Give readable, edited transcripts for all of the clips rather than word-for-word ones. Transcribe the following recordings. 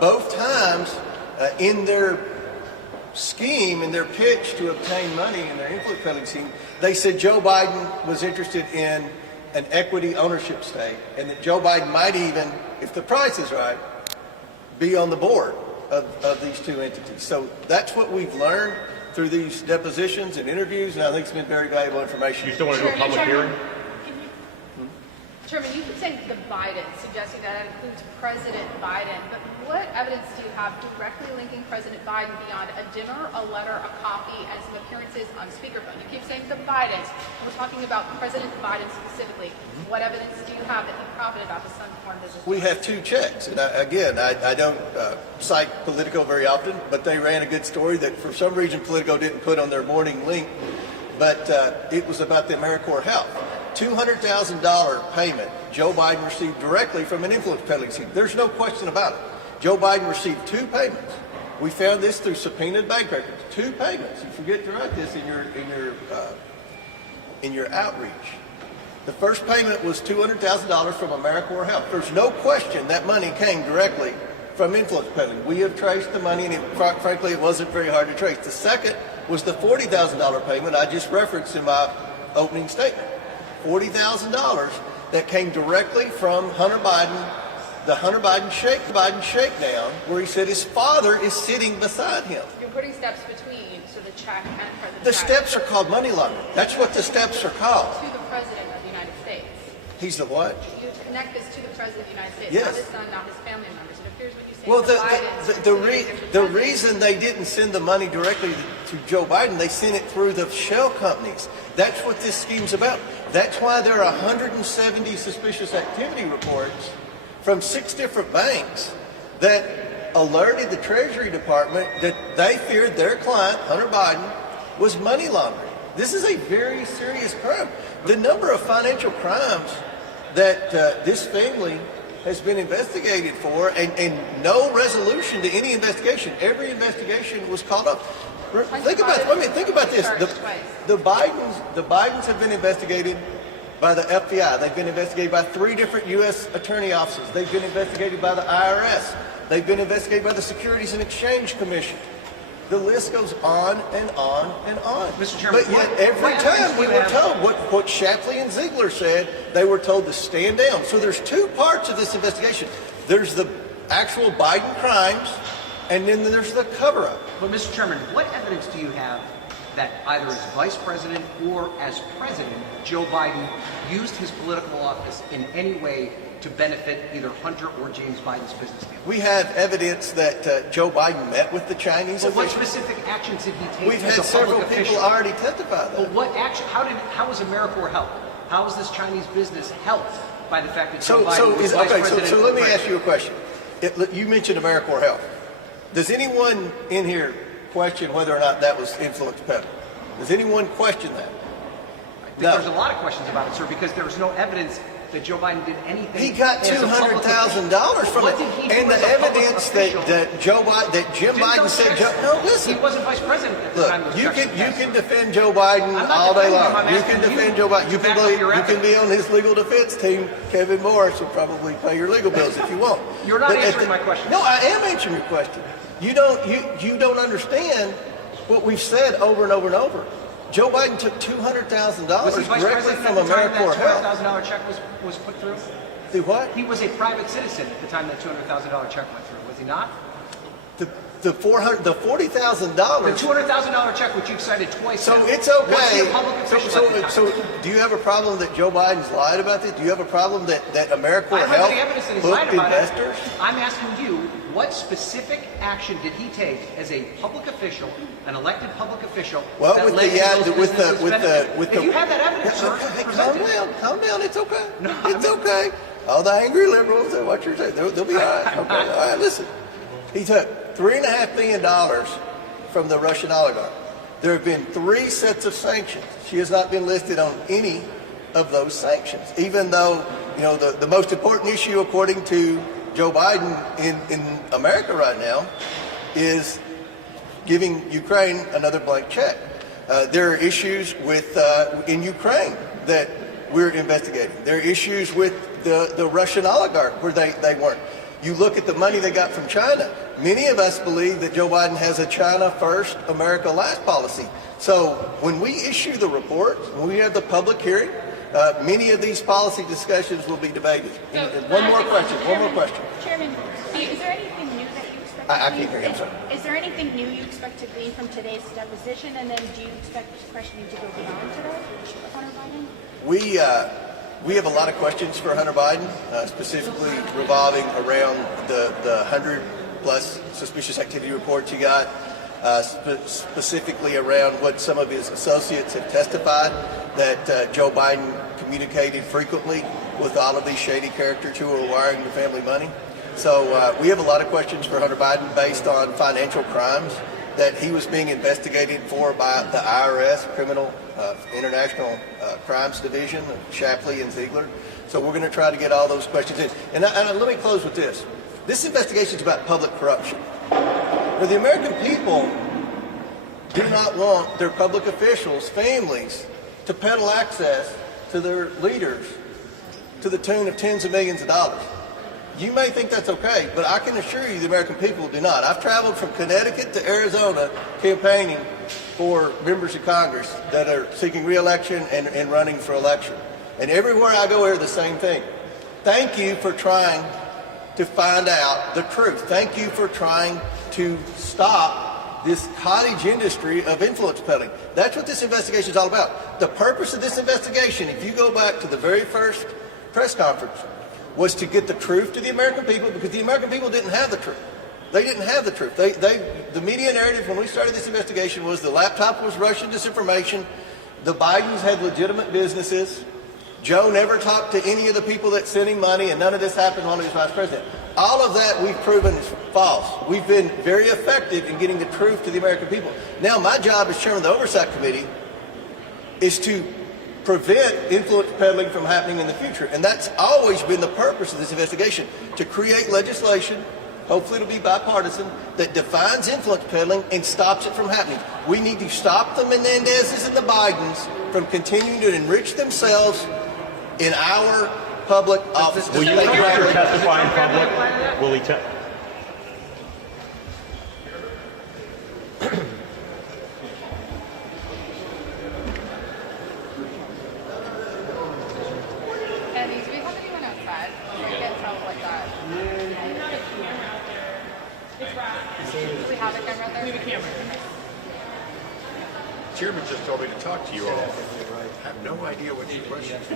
both times in their scheme, in their pitch to obtain money in their influence peddling scheme, they said Joe Biden was interested in an equity ownership stake, and that Joe Biden might even, if the price is right, be on the board of these two entities. So that's what we've learned through these depositions and interviews, and I think it's been very valuable information. You still want to do a public hearing? Chairman, you keep saying the Biden, suggesting that includes President Biden, but what evidence do you have directly linking President Biden beyond a dinner, a letter, a coffee, and some appearances on speakerphone? You keep saying the Bidens. We're talking about President Biden specifically. What evidence do you have that he profited off his son's foreign business? We have two checks, and I don't cite Politico very often, but they ran a good story that for some reason Politico didn't put on their morning link, but it was about the AmeriCorps Health. $200,000 payment Joe Biden received directly from an influence peddling scheme. There's no question about it. Joe Biden received two payments. We found this through subpoenaed bank records. Two payments. You forget to write this in your outreach. The first payment was $200,000 from AmeriCorps Health. There's no question that money came directly from influence peddling. We have traced the money, and frankly, it wasn't very hard to trace. The second was the $40,000 payment I just referenced in my opening statement. $40,000 that came directly from Hunter Biden, the Hunter Biden shakedown, where he said his father is sitting beside him. You're putting steps between, so the check and President The Biden. steps are called money laundering. That's what the steps are called. To the President of the United States. He's the what? You connect this to the President of the United States, Yes. not his son, not his family members. It appears what you say. Well, the the reason they didn't send the money directly to Joe Biden, they sent it through the shell companies. That's what this scheme's about. That's why there are 170 suspicious activity reports from 6 different banks that alerted the Treasury Department that they feared their client, Hunter Biden, was money laundering. This is a very serious crime. The number of financial crimes that this family has been investigated for, and no resolution to any investigation. Every investigation was called up. Think about this. The Bidens have been investigated by the FBI. They've been investigated by 3 different U.S. attorney offices. They've been investigated by the IRS. They've been investigated by the Securities and Exchange Commission. The list goes on and on and on. Mr. Chairman, but yet every time we were told what Shapley and Ziegler said, they were told to stand down. So there's 2 parts of this investigation. There's the actual Biden crimes, and then there's the cover-up. But Mr. Chairman, what evidence do you have that either as Vice President or as President, Joe Biden used his political office in any way to benefit either Hunter or James Biden's business deal? We have evidence that Joe Biden met with the Chinese But what officials. specific actions did he take? We've as had a several public people official? already testify that. But what action? How was AmeriCorps helped? How was this Chinese business helped by the fact that Joe Biden was Vice President? So let me ask you a question. You mentioned AmeriCorps Health. Does anyone in here question whether or not that was influence peddling? Does anyone question that? I think there's a lot of questions about it, sir, because there's no evidence that Joe Biden did anything. He got $200,000 from what it, did he do and the as a public evidence official? that Jim Biden said. No, listen. He wasn't Vice President at the time. Look, those you checks were can passed. defend Joe Biden I'm not all day defending him. long. I'm You asking can defend you Joe Biden. to back up your You can evidence. be on his legal defense team. Kevin Morris will probably pay your legal bills if you want. You're not But answering my question. No, I am answering your question. You don't understand what we've said over and over and over. Joe Biden took $200,000 Was he Vice directly President from at the time AmeriCorps that Health. $200,000 check was put through? Do what? He was a private citizen at the time that $200,000 check went through, was he not? The $40,000. The $200,000 check, which you've cited twice. So now, it's okay. Was he a public official at the time? So do you have a problem that Joe Biden's lied about this? Do you have a problem that AmeriCorps I don't have Health any evidence that he's lied hooked about investors? it. I'm asking you, what specific action did he take as a public official, an elected public official? Well, that with led to those businesses benefiting? with if you have that evidence, sir, Okay, present it. calm down. It's okay. No, It's okay. All the angry liberals, what you're saying, they'll be all right. Okay. All right, listen. He took $3.5 million from the Russian oligarch. There have been 3 sets of sanctions. She has not been listed on any of those sanctions, even though, the most important issue, according to Joe Biden in America right now, is giving Ukraine another blank check. There are issues in Ukraine that we're investigating. There are issues with the Russian oligarch where they weren't. You look at the money they got from China. Many of us believe that Joe Biden has a China first, America last policy. So when we issue the report, when we have the public hearing, many of these policy discussions will be debated. And one more question. Chairman, is there anything new that you expect? I can't hear you, I'm sorry. Is there anything new you expect to glean from today's deposition, and then do you expect questioning to go beyond today of Hunter Biden? We have a lot of questions for Hunter Biden, specifically revolving around the 100-plus suspicious activity reports he got, specifically around what some of his associates have testified, that Joe Biden communicated frequently with all of these shady characters who are wiring the family money. So we have a lot of questions for Hunter Biden based on financial crimes that he was being investigated for by the IRS, Criminal International Crimes Division, Shapley and Ziegler. So we're going to try to get all those questions in. And let me close with this. This investigation is about public corruption. Where the American people do not want their public officials, families, to peddle access to their leaders to the tune of tens of millions of dollars. You may think that's okay, but I can assure you the American people do not. I've traveled from Connecticut to Arizona campaigning for members of Congress that are seeking re-election and running for election. And everywhere I go, I hear the same thing. Thank you for trying to find out the truth. Thank you for trying to stop this cottage industry of influence peddling. That's what this investigation is all about. The purpose of this investigation, if you go back to the very first press conference, was to get the truth to the American people, because the American people didn't have the truth. They didn't have the truth. The media narrative when we started this investigation was the laptop was Russian disinformation, the Bidens had legitimate businesses, Joe never talked to any of the people that sent him money, and none of this happened while he was vice president. All of that we've proven is false. We've been very effective in getting the truth to the American people. Now my job as chairman of the Oversight Committee is to prevent influence peddling from happening in the future. And that's always been the purpose of this investigation, to create legislation, hopefully it'll be bipartisan, that defines influence peddling and stops it from happening. We need to stop the Menendezes and the Bidens from continuing to enrich themselves in our public offices. Will you testify in public? Will he And do we have anyone outside? We can't tell like that. Do we have a camera there? We have a camera. Chairman just told me to talk to you all. I have no idea what your question is.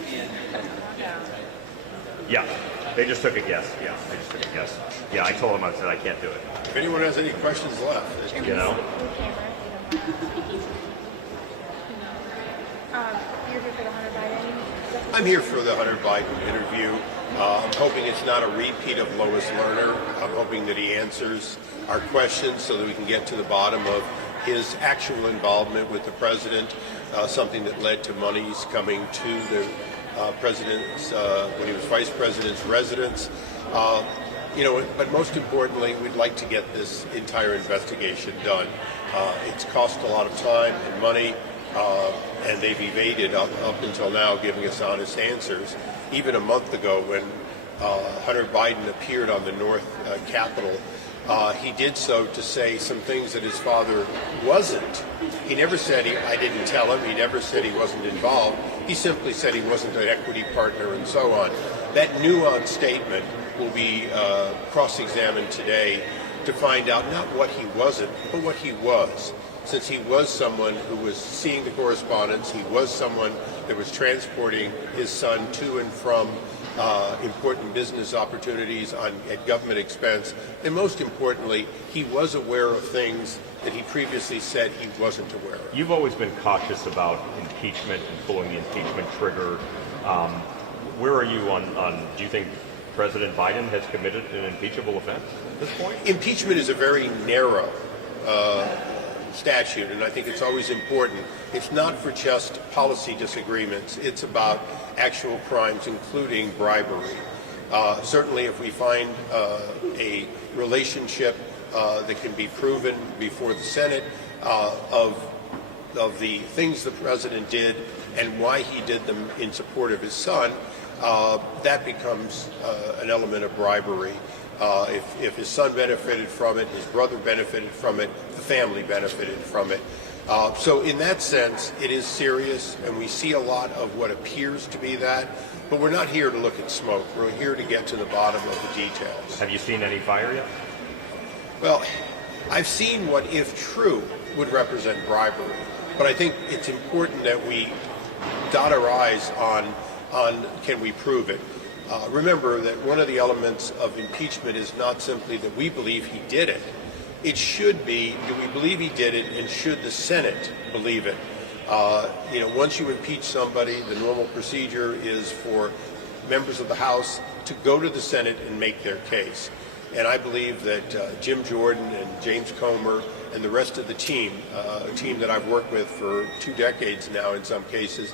Yeah, they just took a guess. Yeah, they just took a guess. Yeah, I told him, I said, I can't do it. If anyone has any questions left, You know? You're here for the Hunter Biden. I'm here for the Hunter Biden interview. I'm hoping it's not a repeat of Lois Lerner. I'm hoping that he answers our questions so that we can get to the bottom of his actual involvement with the president, something that led to monies coming to the president's, when he was vice president's residence. But most importantly, we'd like to get this entire investigation done. It's cost a lot of time and money, and they've evaded up until now giving us honest answers. Even a month ago when Hunter Biden appeared on the North Capitol, he did so to say some things that his father wasn't. He never said I didn't tell him. He never said he wasn't involved. He simply said he wasn't an equity partner and so on. That nuanced statement will be cross-examined today to find out not what he wasn't, but what he was. Since he was someone who was seeing the correspondence, he was someone that was transporting his son to and from important business opportunities at government expense, and most importantly, he was aware of things that he previously said he wasn't aware of. You've always been cautious about impeachment and pulling the impeachment trigger. Where are you on do you think President Biden has committed an impeachable offense at this point? Impeachment is a very narrow statute, and I think it's always important. It's not for just policy disagreements. It's about actual crimes, including bribery. Certainly, if we find a relationship that can be proven before the Senate of the things the president did and why he did them in support of his son, that becomes an element of bribery. If his son benefited from it, his brother benefited from it, the family benefited from it. So in that sense, it is serious, and we see a lot of what appears to be that, but we're not here to look at smoke. We're here to get to the bottom of the details. Have you seen any fire yet? Well, I've seen what, if true, would represent bribery, but I think it's important that we dot our I's on can we prove it. Remember that one of the elements of impeachment is not simply that we believe he did it. It should be, do we believe he did it, and should the Senate believe it? Once you impeach somebody, the normal procedure is for members of the House to go to the Senate and make their case. And I believe that Jim Jordan and James Comer and the rest of the team, a team that I've worked with for 2 decades now in some cases,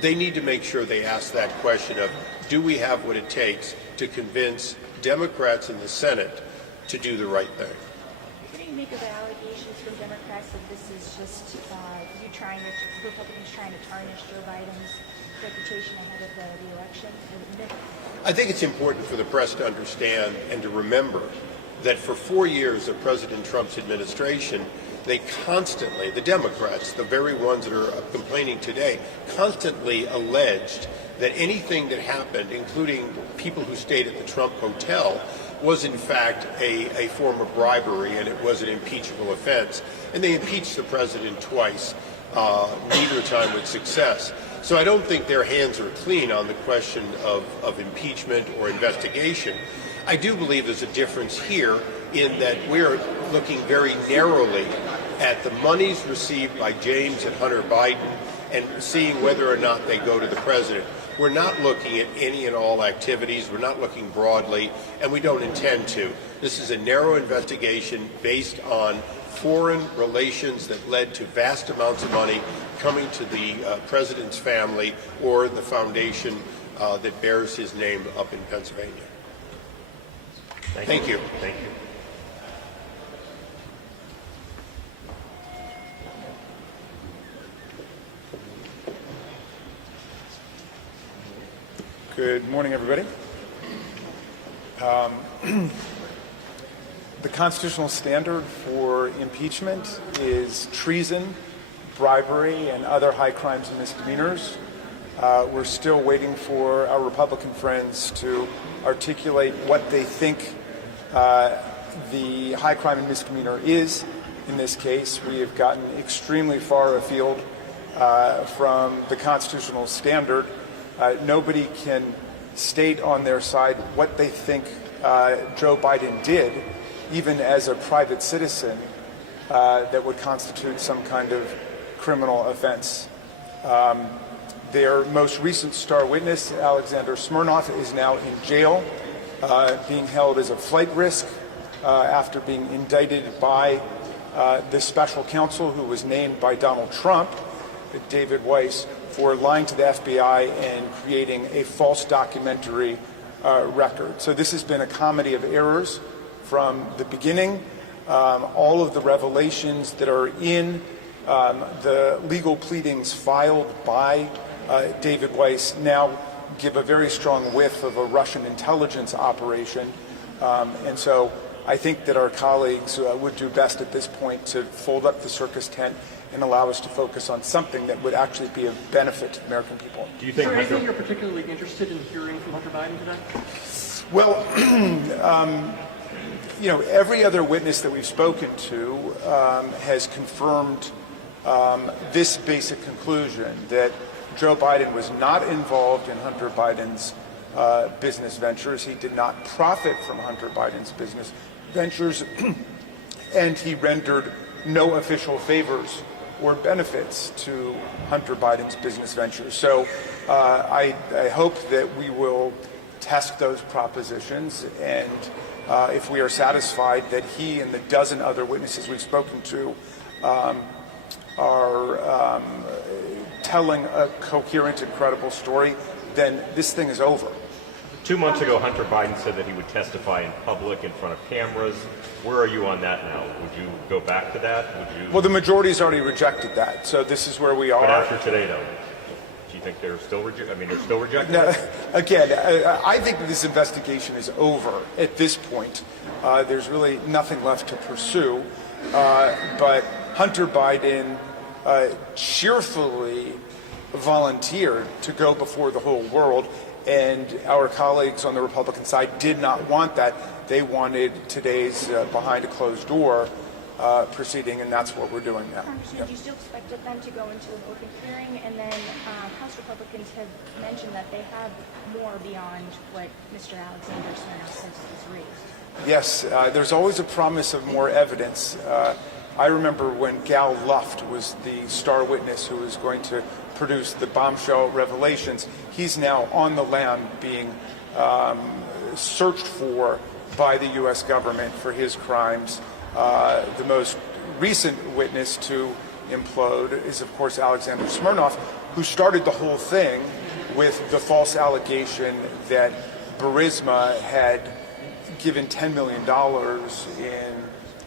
they need to make sure they ask that question of, do we have what it takes to convince Democrats in the Senate to do the right thing? What do you make of the allegations from Democrats that this is just Republicans trying to tarnish Joe Biden's reputation ahead of the election? I think it's important for the press to understand and to remember that for 4 years of President Trump's administration, they constantly, the Democrats, the very ones that are complaining today, constantly alleged that anything that happened, including people who stayed at the Trump Hotel, was in fact a form of bribery, and it was an impeachable offense. And they impeached the president twice, neither time with success. So I don't think their hands are clean on the question of impeachment or investigation. I do believe there's a difference here in that we're looking very narrowly at the monies received by James and Hunter Biden and seeing whether or not they go to the president. We're not looking at any and all activities. We're not looking broadly, and we don't intend to. This is a narrow investigation based on foreign relations that led to vast amounts of money coming to the president's family or the foundation that bears his name up in Pennsylvania. Thank you. Thank you. Good morning, everybody. The constitutional standard for impeachment is treason, bribery, and other high crimes and misdemeanors. We're still waiting for our Republican friends to articulate what they think the high crime and misdemeanor is. In this case, we have gotten extremely far afield from the constitutional standard. Nobody can state on their side what they think Joe Biden did, even as a private citizen, that would constitute some kind of criminal offense. Their most recent star witness, Alexander Smirnov, is now in jail, being held as a flight risk after being indicted by the special counsel who was named by Donald Trump, David Weiss, for lying to the FBI and creating a false documentary record. So this has been a comedy of errors from the beginning. All of the revelations that are in the legal pleadings filed by David Weiss now give a very strong whiff of a Russian intelligence operation. And so I think that our colleagues would do best at this point to fold up the circus tent and allow us to focus on something that would actually be of benefit to the American people. Do you think is there anything you're particularly interested in hearing from Hunter Biden today? Well, every other witness that we've spoken to has confirmed this basic conclusion, that Joe Biden was not involved in Hunter Biden's business ventures. He did not profit from Hunter Biden's business ventures, and he rendered no official favors or benefits to Hunter Biden's business ventures. So I hope that we will test those propositions, and if we are satisfied that he and the dozen other witnesses we've spoken to are telling a coherent and credible story, then this thing is over. 2 months ago, Hunter Biden said that he would testify in public in front of cameras. Where are you on that now? Would you go back to that? Well, the majority's already rejected that, so this is where we are. But after today, though? Do you think they're still they're still rejecting No, it? again, I think this investigation is over at this point. There's really nothing left to pursue. But Hunter Biden cheerfully volunteered to go before the whole world, and our colleagues on the Republican side did not want that. They wanted today's behind a closed door proceeding, and that's what we're doing now. Congressman, do you still expect them to go into an open hearing? And then House Republicans have mentioned that they have more beyond what Mr. Alexander Smirnoff has raised. Yes, there's always a promise of more evidence. I remember when Gal Luft was the star witness who was going to produce the bombshell revelations. He's now on the lam being searched for by the U.S. government for his crimes. The most recent witness to implode is, of course, Alexander Smirnoff, who started the whole thing with the false allegation that Burisma had given $10 million in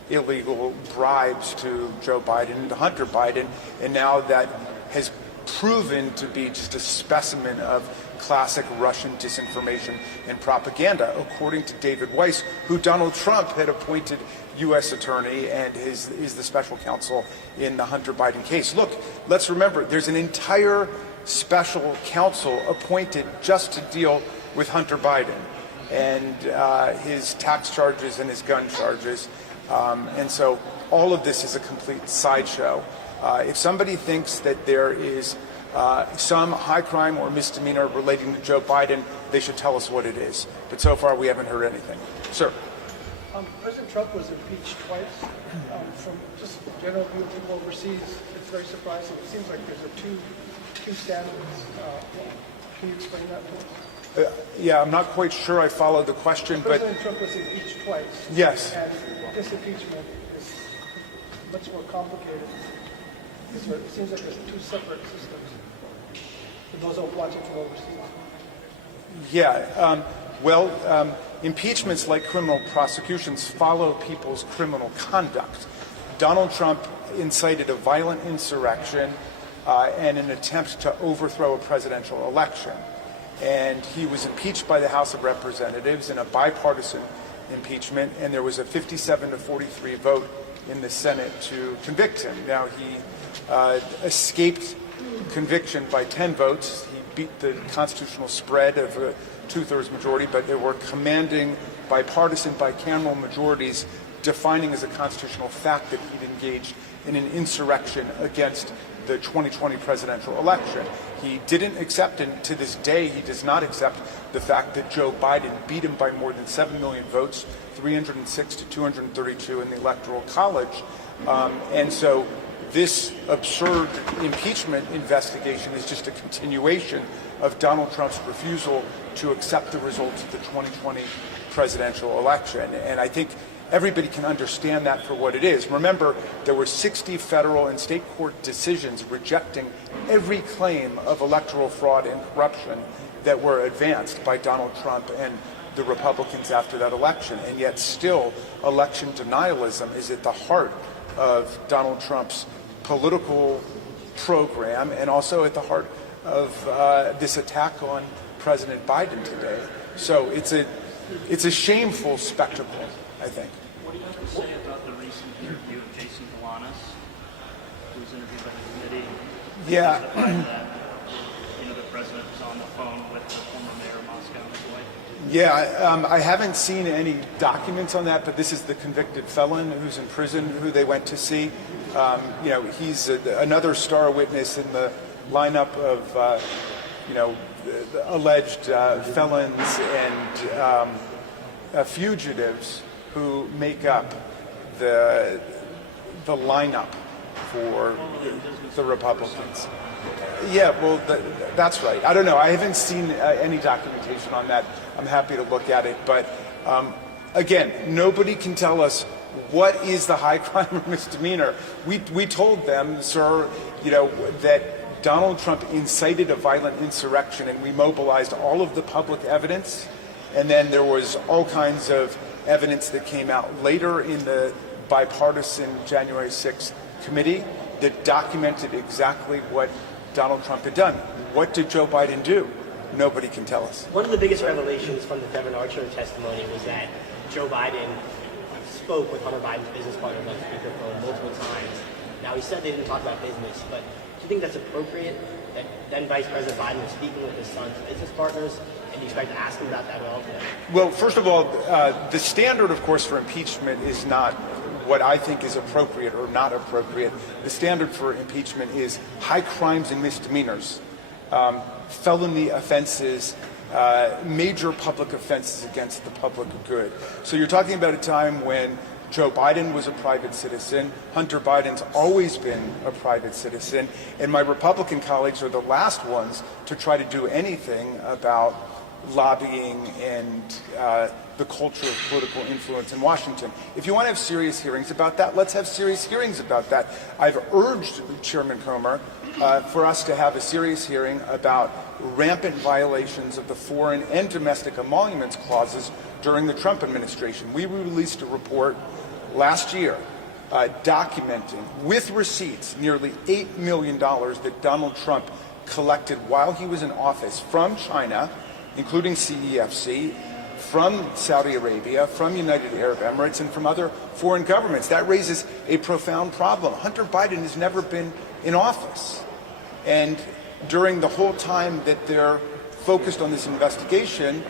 illegal bribes to Joe Biden and to Hunter Biden, and now that has proven to be just a specimen of classic Russian disinformation and propaganda, according to David Weiss, who Donald Trump had appointed U.S. attorney and is the special counsel in the Hunter Biden case. Look, let's remember, there's an entire special counsel appointed just to deal with Hunter Biden and his tax charges and his gun charges. And so all of this is a complete sideshow. If somebody thinks that there is some high crime or misdemeanor relating to Joe Biden, they should tell us what it is. But so far, we haven't heard anything. Sir. President Trump was impeached twice. From just general view of people overseas, it's very surprising. It seems like there's two standards. Can you explain that for us? Yeah, I'm not quite sure I followed the question, but President Trump was impeached twice. yes. And this impeachment is much more complicated. It seems like there's two separate systems for those who are watching from overseas. Yeah. Impeachments, like criminal prosecutions, follow people's criminal conduct. Donald Trump incited a violent insurrection and an attempt to overthrow a presidential election. And he was impeached by the House of Representatives in a bipartisan impeachment, and there was a 57-43 vote in the Senate to convict him. Now, he escaped conviction by 10 votes. He beat the constitutional spread of a two-thirds majority, but there were commanding bipartisan bicameral majorities defining as a constitutional fact that he'd engaged in an insurrection against the 2020 presidential election. He didn't accept, and to this day, he does not accept the fact that Joe Biden beat him by more than 7 million votes, 306 to 232 in the Electoral College. And so this absurd impeachment investigation is just a continuation of Donald Trump's refusal to accept the results of the 2020 presidential election. And I think everybody can understand that for what it is. Remember, there were 60 federal and state court decisions rejecting every claim of electoral fraud and corruption that were advanced by Donald Trump and the Republicans after that election. And yet still, election denialism is at the heart of Donald Trump's political program and also at the heart of this attack on President Biden today. So it's a shameful spectacle, I think. What do you have to say about the recent interview of Jason Galanis, who was interviewed by the committee? Yeah. The president was on the phone with the former mayor of Moscow and his wife. Yeah, I haven't seen any documents on that, but this is the convicted felon who's in prison who they went to see. He's another star witness in the lineup of, alleged felons and fugitives who make up the lineup for the Republicans. Yeah, well, that's right. I don't know. I haven't seen any documentation on that. I'm happy to look at it. But again, nobody can tell us what is the high crime or misdemeanor. We told them, sir, that Donald Trump incited a violent insurrection, and we mobilized all of the public evidence. And then there was all kinds of evidence that came out later in the bipartisan January 6th committee that documented exactly what Donald Trump had done. What did Joe Biden do? Nobody can tell us. One of the biggest revelations from the Devin Archer testimony was that Joe Biden spoke with Hunter Biden's business partners on speakerphone multiple times. Now, he said they didn't talk about business, but do you think that's appropriate, that then Vice President Biden was speaking with his son's business partners, and do you expect to ask him about that at all today? Well, first of all, the standard, of course, for impeachment is not what I think is appropriate or not appropriate. The standard for impeachment is high crimes and misdemeanors, felony offenses, major public offenses against the public good. So you're talking about a time when Joe Biden was a private citizen, Hunter Biden's always been a private citizen, and my Republican colleagues are the last ones to try to do anything about lobbying and the culture of political influence in Washington. If you want to have serious hearings about that, let's have serious hearings about that. I've urged Chairman Comer for us to have a serious hearing about rampant violations of the foreign and domestic emoluments clauses during the Trump administration. We released a report last year documenting with receipts nearly $8 million that Donald Trump collected while he was in office from China, including CEFC, from Saudi Arabia, from United Arab Emirates, and from other foreign governments. That raises a profound problem. Hunter Biden has never been in office. And during the whole time that they're focused on this investigation,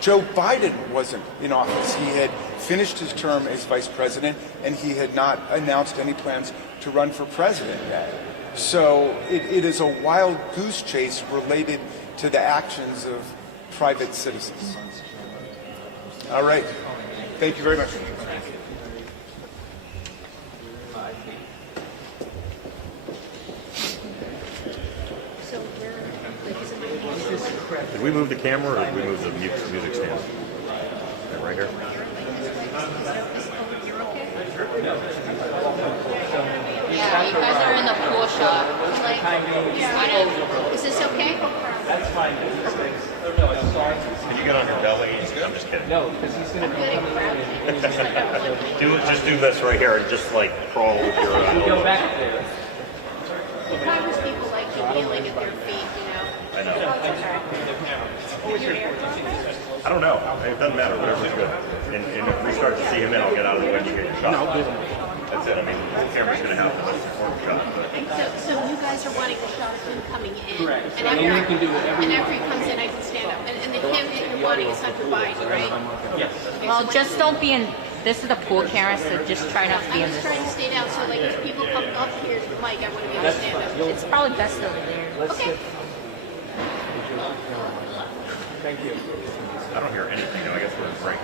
Joe Biden wasn't in office. He had finished his term as vice president, and he had not announced any plans to run for president yet. So it is a wild goose chase related to the actions of private citizens. All right. Thank you very much. So where, like, is it Did we move the camera or did we move the music stand? Yeah, right here. Yeah, you guys are in the pool shop. Is this okay? That's fine. Can you get on your belly? I'm just kidding. No, because he's going to be coming in and he's going to Just do this right here and just like crawl with your go back there. Congress people like you kneeling at their feet, you know. I know. I don't know. It doesn't matter. Whatever's good. And if we start to see him in, I'll get out of the way and you get your shot. That's it. I mean, the camera's going to have the most important shot. But So you guys are wanting a shot of him coming in. Correct. And And we can do it every after he comes in, I can stand up. And the him that you're wanting is Hunter Biden, right? Yes. Well, just don't be in. This is the pool camera, so just try not to be I'm in just this. trying to stay down so like if people come up here to the mic, I want to be able to stand up. It's probably best over there. Okay. Thank you. I don't hear anything. I guess we're in break.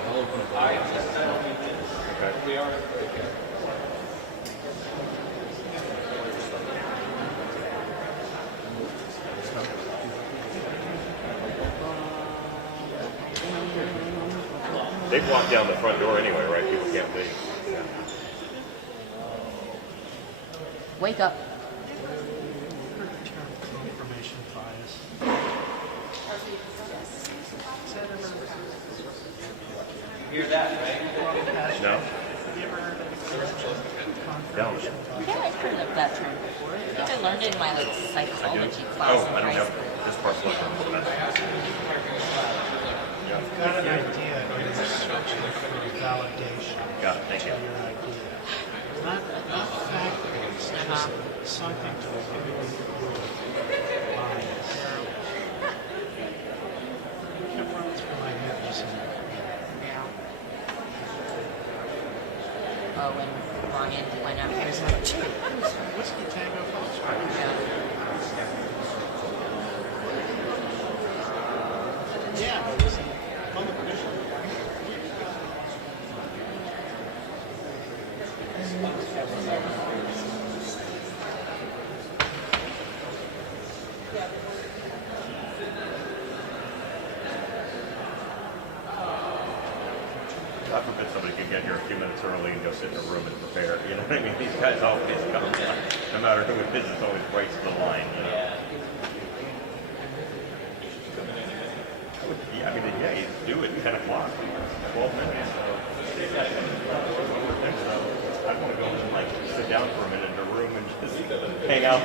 Okay. They block down the front door anyway, right? People can't leave. Yeah. Wake up. You hear that, right? No? No. Yeah, I've heard of that term before. I think I learned it in my like psychology class Oh, in I don't high have school. this part's left on the Got an idea, it's searching for validation. Got it, thank you. For your idea. Not fact-based, just something to do with bias. It kept running through my head just Oh, when Ryan went up here. Whiskey Tango Foxtrot. Yeah, it was a public mission. God forbid somebody could get here a few minutes early and go sit in a room and prepare. You know what I mean? These guys always come. No matter who it is, it's always right to the line. You know? Yeah, I mean, yeah, you do it 10 o'clock, 12 minutes. So, I want to go and like sit down for a minute in a room and just hang out.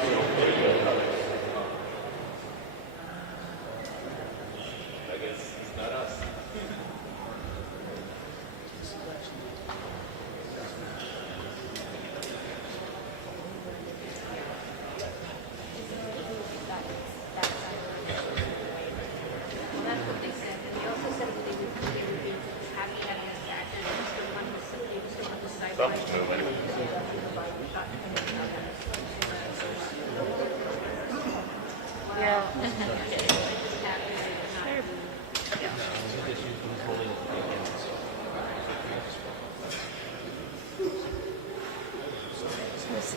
Something's moving. Yeah.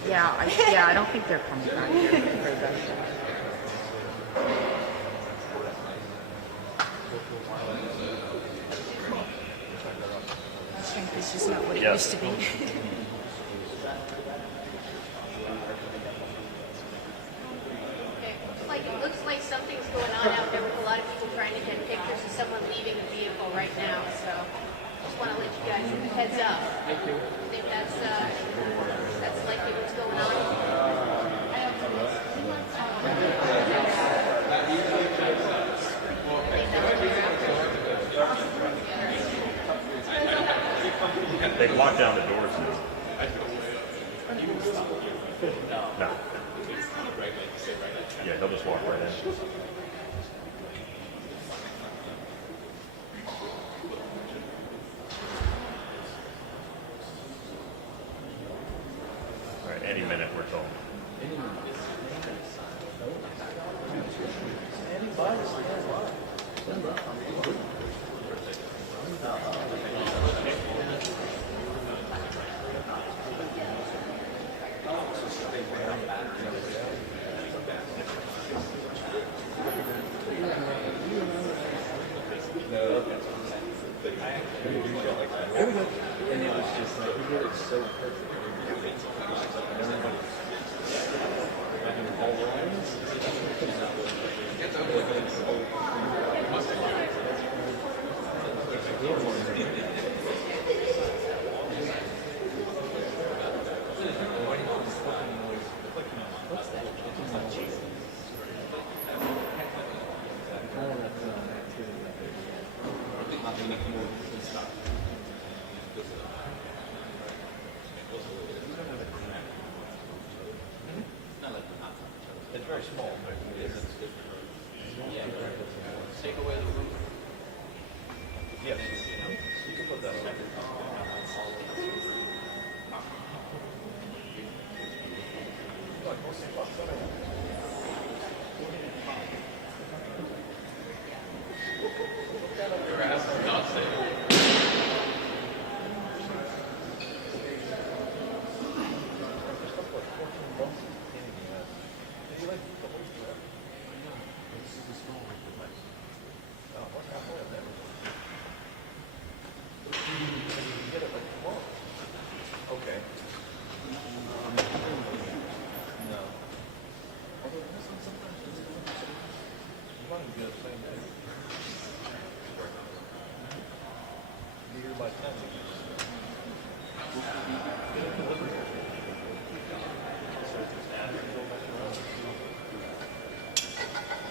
Yeah, I don't think they're coming back here for that. Strength is just not what it Yes. used to be. Okay, it looks like something's going on out there with a lot of people trying to get pictures of someone leaving the vehicle right now, so just want to let you guys heads up. I think that's likely what's going on. They've locked down the doors now. No. Yeah, they'll just walk right in. All right, any minute we're told.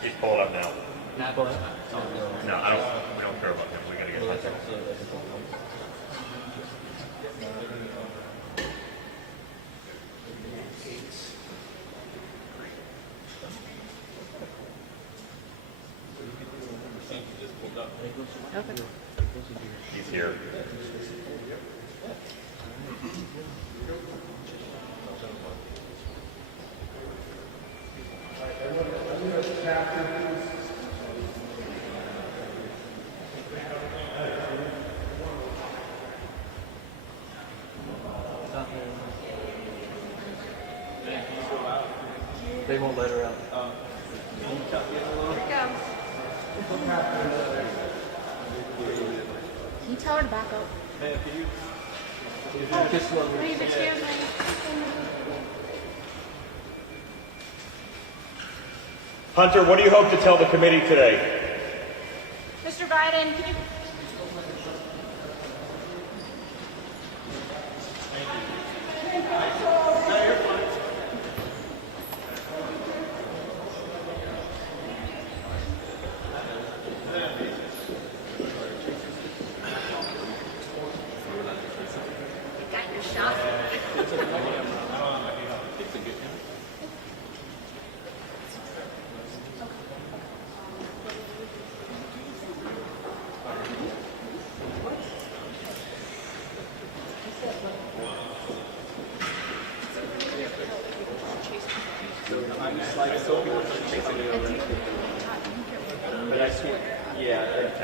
He's pulling up now. No, we don't care about him. We gotta get Hunter. He's here. They won't let her out. Can you tell her to back up? Just slowly. Please excuse me. Hunter, what do you hope to tell the committee today? Mr. Biden, can you... Got your shot. I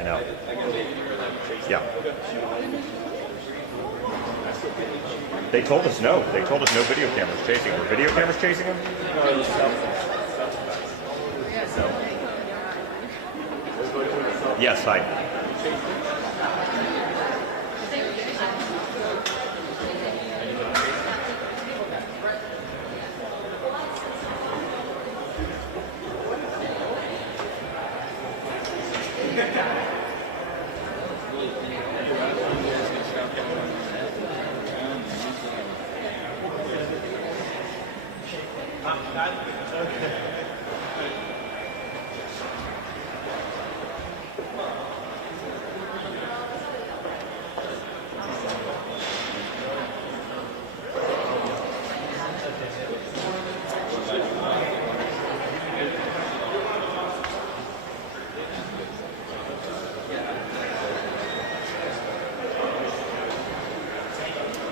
know. Yeah. They told us no. They told us no video cameras chasing him. Were video cameras chasing him? Yes, hi.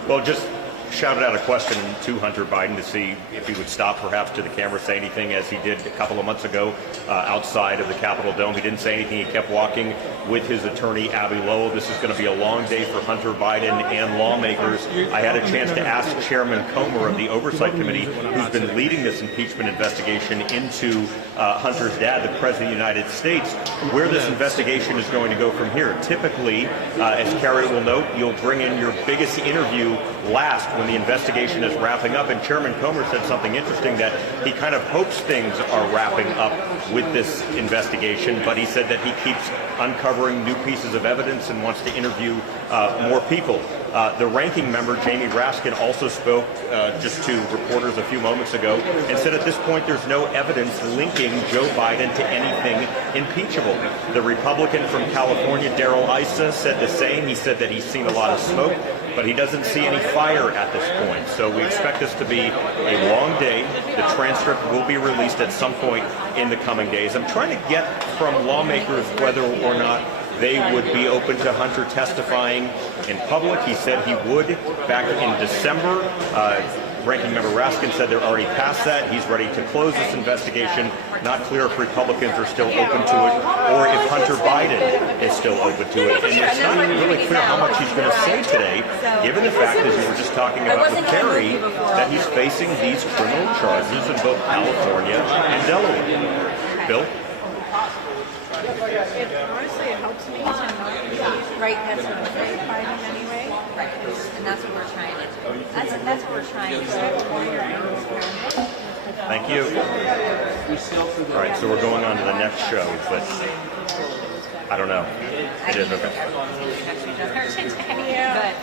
Well, just shouted out a question to Hunter Biden to see if he would stop perhaps to the camera, say anything as he did a couple of months ago outside of the Capitol Dome. He didn't say anything. He kept walking with his attorney, Abby Lowell. This is going to be a long day for Hunter Biden and lawmakers. I had a chance to ask Chairman Comer of the Oversight Committee, who's been leading this impeachment investigation into Hunter's dad, the President of the United States, where this investigation is going to go from here. Typically, as Carrie will note, you'll bring in your biggest interview last when the investigation is wrapping up. And Chairman Comer said something interesting, that he kind of hopes things are wrapping up with this investigation, but he said that he keeps uncovering new pieces of evidence and wants to interview more people. The ranking member, Jamie Raskin, also spoke just to reporters a few moments ago and said at this point there's no evidence linking Joe Biden to anything impeachable. The Republican from California, Darrell Issa, said the same. He said that he's seen a lot of smoke, but he doesn't see any fire at this point. So we expect this to be a long day. The transcript will be released at some point in the coming days. I'm trying to get from lawmakers whether or not they would be open to Hunter testifying in public. He said he would back in December. Ranking Member Raskin said they're already past that. He's ready to close this investigation. Not clear if Republicans are still open to it or if Hunter Biden is still open to it. And it's not even really clear how much he's going to say today, given the fact, as we were just talking about with Kerry, that he's facing these criminal charges in both California and Delaware. Bill? Honestly, it helps me to not be right. That's what I'm saying. Fighting anyway. Right, and that's what we're trying to do. That's what we're trying to do. Thank you. All right, so we're going on to the next show, but I don't know. It is okay. Yeah. But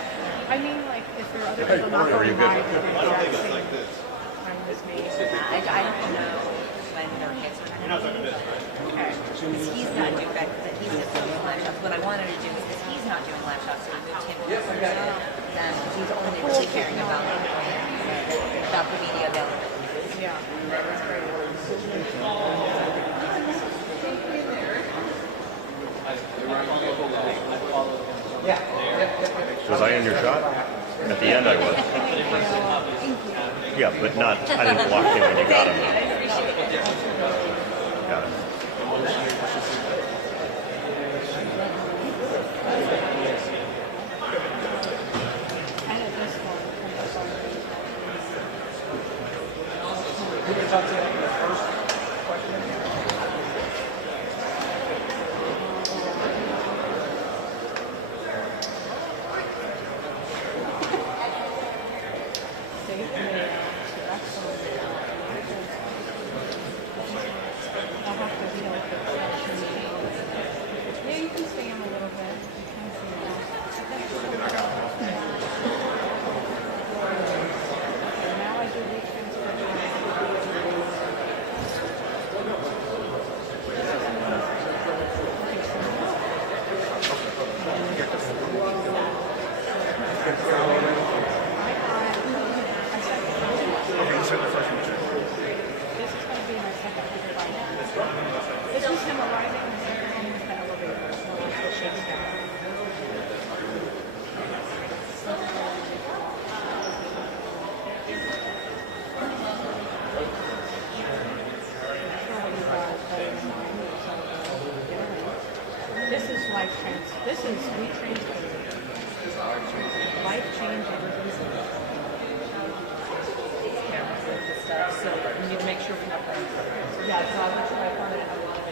I mean, like, if there are other people not Are you going good? by the exact same time as me. I don't know when their kids are going to be. Okay. Because he's not doing that, he's just doing live shots. What I wanted to do is, because he's not doing live shots, so we moved him to person, then he's only really caring about the media availability. Yeah, that's great. Was I in your shot? At the end I was. Yeah, but not, I didn't block him when you got him though. Got it. Yeah, you can see him a little bit. Now I do retransfer. This is we change life change everything. Cameras and stuff, so we need to make sure we have that. Yeah, so I'll make sure I find it. I want to.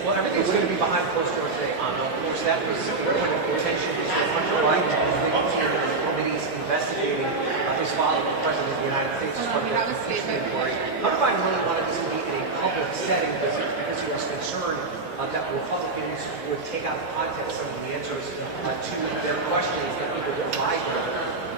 Well, everything's going to be behind closed doors today. Of course, that was the point of contention is underlying committees investigating his father, the President of the United States, as part of the impeachment inquiry. Hunter Biden really wanted this to be in a public setting because he was concerned that Republicans would take out of context some of the answers to their questions that people would lie to.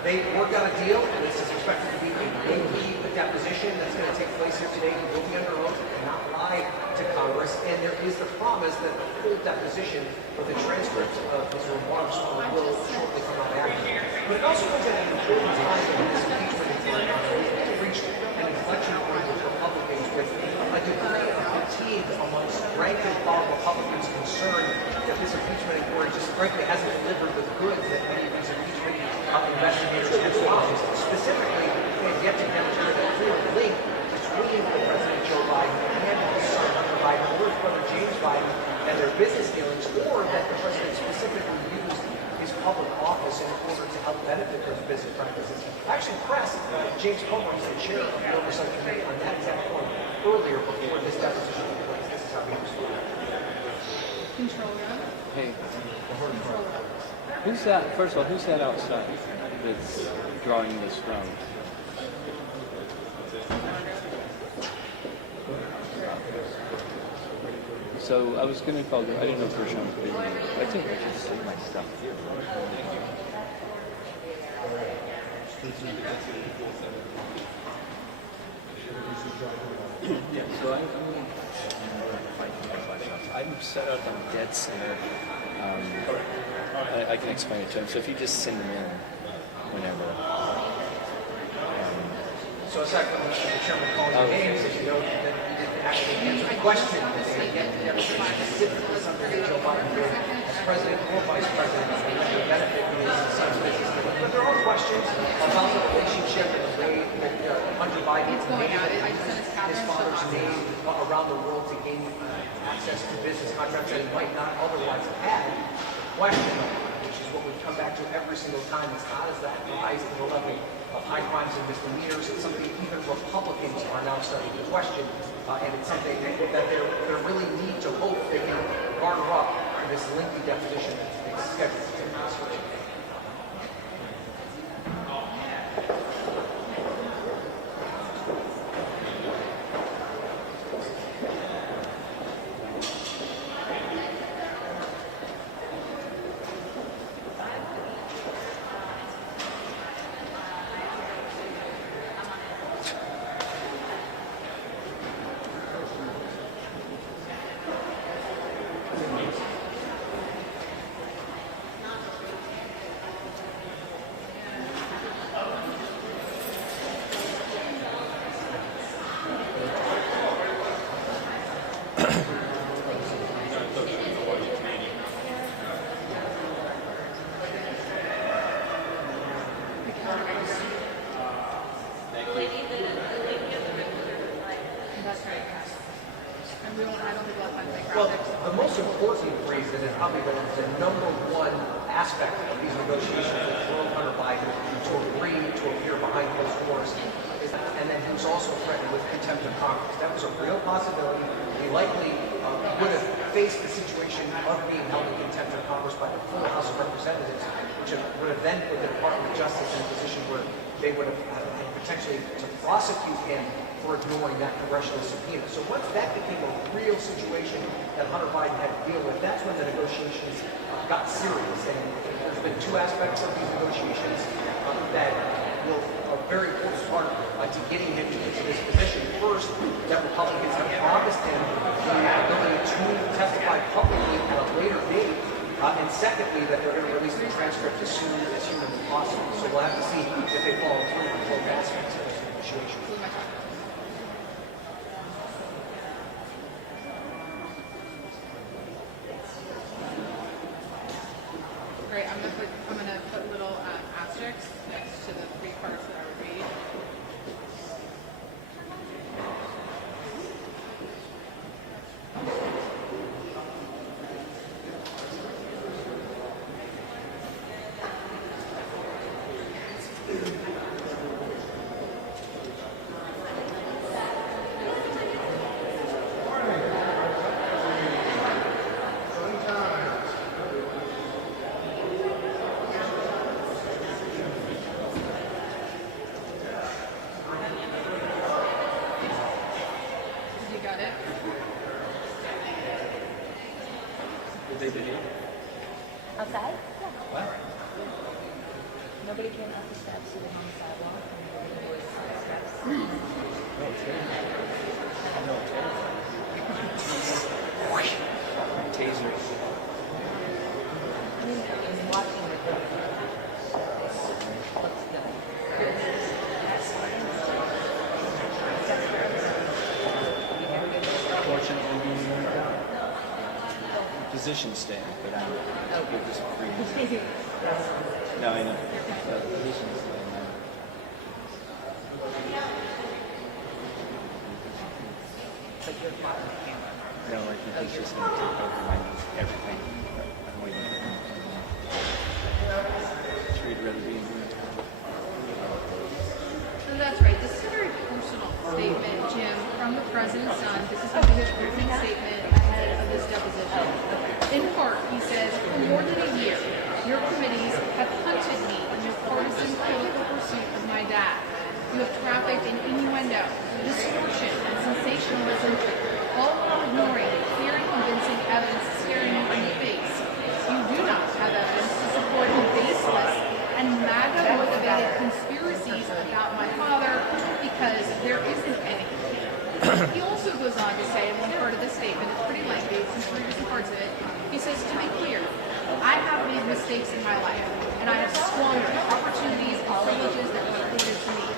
They worked out a deal. This is expected to be a deposition that's going to take place here today. He will be under oath and not lie to Congress. And there is the promise that the full deposition of the transcript of his remarks will shortly come out after. But it also comes at an important time in this impeachment inquiry. We've reached an inflection point with Republicans with a degree of fatigue amongst rank and file Republicans concerned that this impeachment inquiry just frankly hasn't delivered the goods that many of these impeachment investigators have promised. Specifically, they have yet to demonstrate a clear link between President Joe Biden and his son Hunter Biden or his brother James Biden and their business dealings, or that the president specifically used his public office in order to help benefit those business practices. I actually pressed James Comer, who's the chair of the Oversight Committee, on that exact point earlier before this deposition took place. This is how we responded. Control room. Hey, who's that? First of all, who's that outside that's drawing this round? So I was going to call. I didn't know if Vershawn was being. I think I should see my stuff. Yeah. So I'm set up on dead center. I can explain it to him. So if you just send him in whenever. So it's like when the chairman calls the names, as you know, that you didn't actually answer the question. They demonstrate specifically something that Joe Biden did as president or vice president to benefit his son's business. But there are questions about the relationship and the way that Hunter Biden his father's name around the world to gain access to business contracts that he might not otherwise have had. question on, which is what we come back to every single time, is how does that rise to the level of high crimes and misdemeanors? It's something even Republicans are now starting to question, and it's something that they really need to hope they can garner up this lengthy deposition that's scheduled to take place. Well, the most important reason, and probably the number one aspect of these negotiations that drove Hunter Biden to agree to appear behind closed doors, and then he was also threatened with contempt of Congress. That was a real possibility. He likely would have faced the situation of being held in contempt of Congress by the full House of Representatives, which would have then put the Department of Justice in a position where they would have had potentially to prosecute him for ignoring that congressional subpoena. So once that became a real situation that Hunter Biden had to deal with, that's when the negotiations got serious. And there's been two aspects of these negotiations that will a very important part to getting him into this position. First, that Republicans have promised him the ability to testify publicly at a later date. And secondly, that they're going to release the transcript as soon as humanly possible. So we'll have to see if they follow through on both aspects of this negotiation. Great. I'm gonna put little asterisks next to the three parts that I would read. Outside? Yeah. What? Nobody came up the steps, so they're on the sidewalk, and nobody was on the steps. No, it's good. No, it's good. Tasers. I mean, I was watching the video. Looks good. Fortunately, position stand, but I'm just free. No, I know. Position stand. But you're following the camera. No, I think he's just going to take over everything. I'm waiting for him. Sure, you'd rather be in here. So that's right. This is a very personal statement, Jim, from the president's son. This is going to be his briefing statement ahead of this deposition. In part, he says, for more than a year, your committees have hunted me in your partisan political pursuit of my dad. You have trafficked in innuendo, distortion, and sensationalism, all while ignoring clear and convincing evidence staring you in the face. You do not have evidence to support the baseless and MAGA-motivated conspiracies about my father because there isn't any. He also goes on to say in one part of the statement, it's pretty lengthy, it's three different parts of it, he says, to be clear, I have made mistakes in my life, and I have squandered opportunities and privileges that were accorded to me.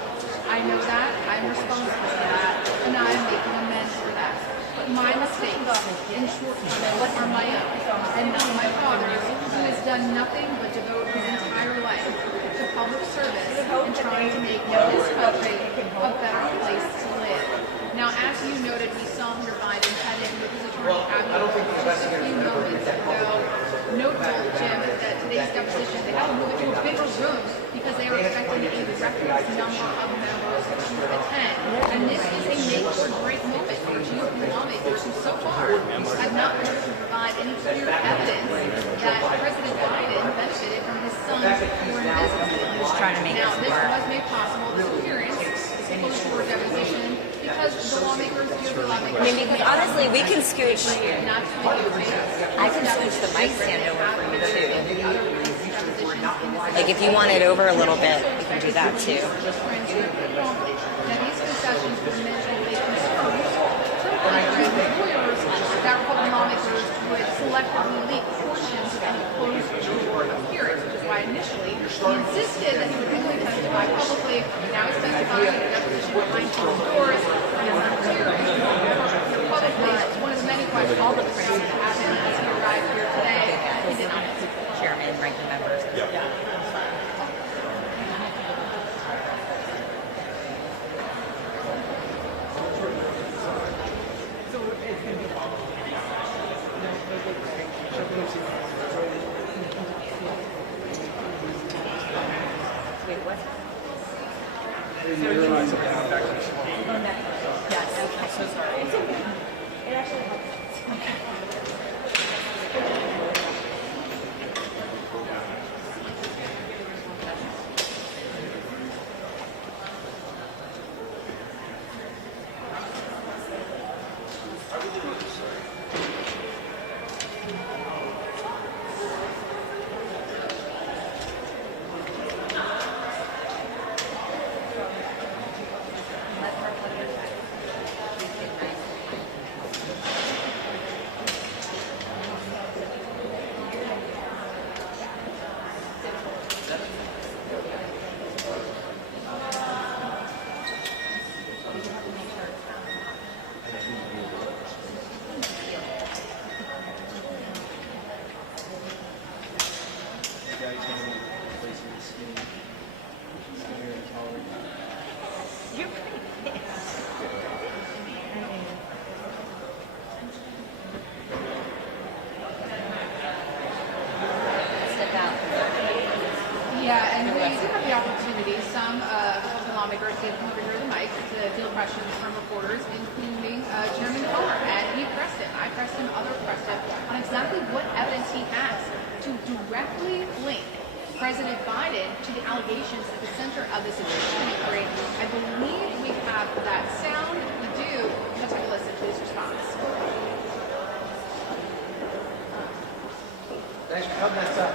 I know that, I'm responsible for that, and I am making amends for that. But my mistakes and shortcomings are my own, and not my father's, who has done nothing but devote his entire life to public service and trying to make this country a better place to live. Now, as you noted, we saw Hunter Biden head in with his attorney advocate just a few moments ago. Notable, Jim, his deposition, they had to move it to a bigger room because they are expecting a record number of members to attend. And this is a make or break moment for GOP lawmakers who so far have not been able to provide any clear evidence that President Biden benefited from his son's foreign business dealings. Just trying to make Now, this this work. was made possible, this appearance, this closed-door deposition, because the lawmakers, GOP lawmakers. I mean, because honestly, we can scooch. Not to videotape. I can switch the mic stand over for you too. The other depositions Like if you want it over a little bit, you can do that too. Now, these concessions were mentioned they confirmed lawyers that Republican lawmakers would selectively leak portions of any closed-door appearance, which is why initially he insisted that he would only testify publicly. Now he's testifying in a deposition behind closed doors. And it's unclear if he's going to appear publicly. It's one of the many questions all the press that happened as he arrived here today. He did not answer. Chairman, ranking members. Wait, what? Yes, I'm so sorry. It's okay. It actually helps. You're pretty big. Step out. Yeah, and we do have the opportunity. Some Republican lawmakers did come over here to the mic to field questions from reporters, including Chairman Comer, and he pressed him. I pressed him, others pressed him, on exactly what evidence he has to directly link President Biden to the allegations at the center of this impeachment inquiry. I believe we have that sound. We do. Let's take a listen to his response. Thanks for coming outside.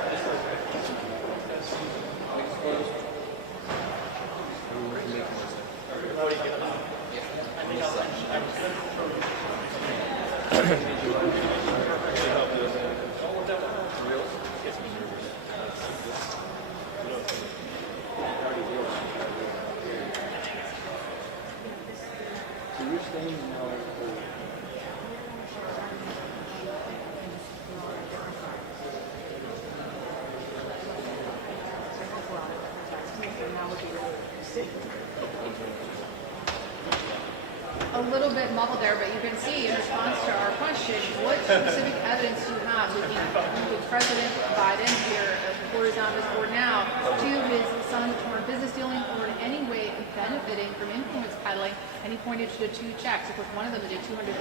A little bit muffled there, but you can see in response to our question, what specific evidence do you have with President Biden here, the report is on this board now, to his son's foreign business dealing or in any way benefiting from influence peddling? And he pointed to the two checks. Of course, one of them is a $200,000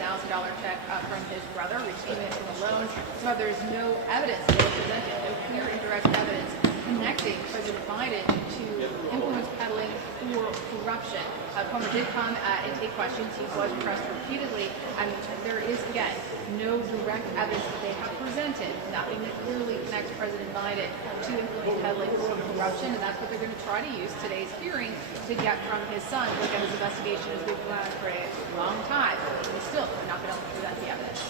check from his brother, repayment from a loan. So there's no evidence that was presented, no clear indirect evidence connecting President Biden to influence peddling or corruption. Comer did come and take questions. He was pressed repeatedly. And there is, again, no direct evidence that they have presented, nothing that clearly connects President Biden to influence peddling or corruption. And that's what they're going to try to use today's hearing to get from his son. Look at his investigation has been going on for a long time. And still, they're not going to present the evidence.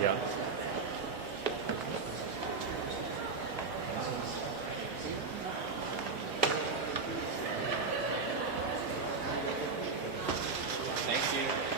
Yeah. Thank you.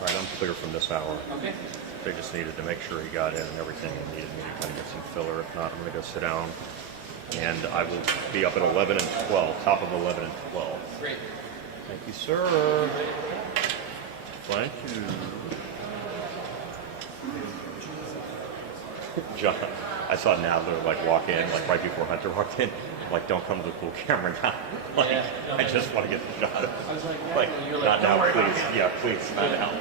Right, I'm clear from this hour. Okay. They just needed to make sure he got in and everything, and needed me to kind of get some filler. If not, I'm going to go sit down, and I will be up at 11 and 12, top of 11 and 12. Great. Thank you, sir. Thank you. John, I saw Nadler like walk in, like right before Hunter walked in. Like, don't come to the pool camera now. Like, Yeah, no, I just want to get the shot. I was like, yeah, Like, and you're like, not don't now, worry about please. it. Yeah, please, not now.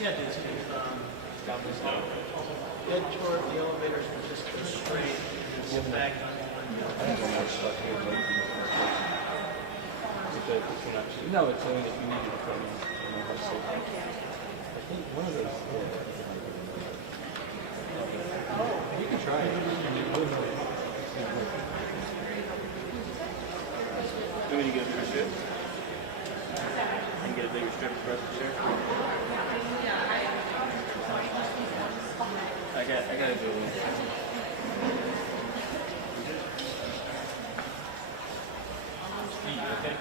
Yeah, dude, so, head toward the elevators, but just go straight, and sit back on the No, it's only if you need it from I think one of those. You can try it. Do we need to get a bigger strip? And get a bigger strip across the chair? I gotta go. Okay.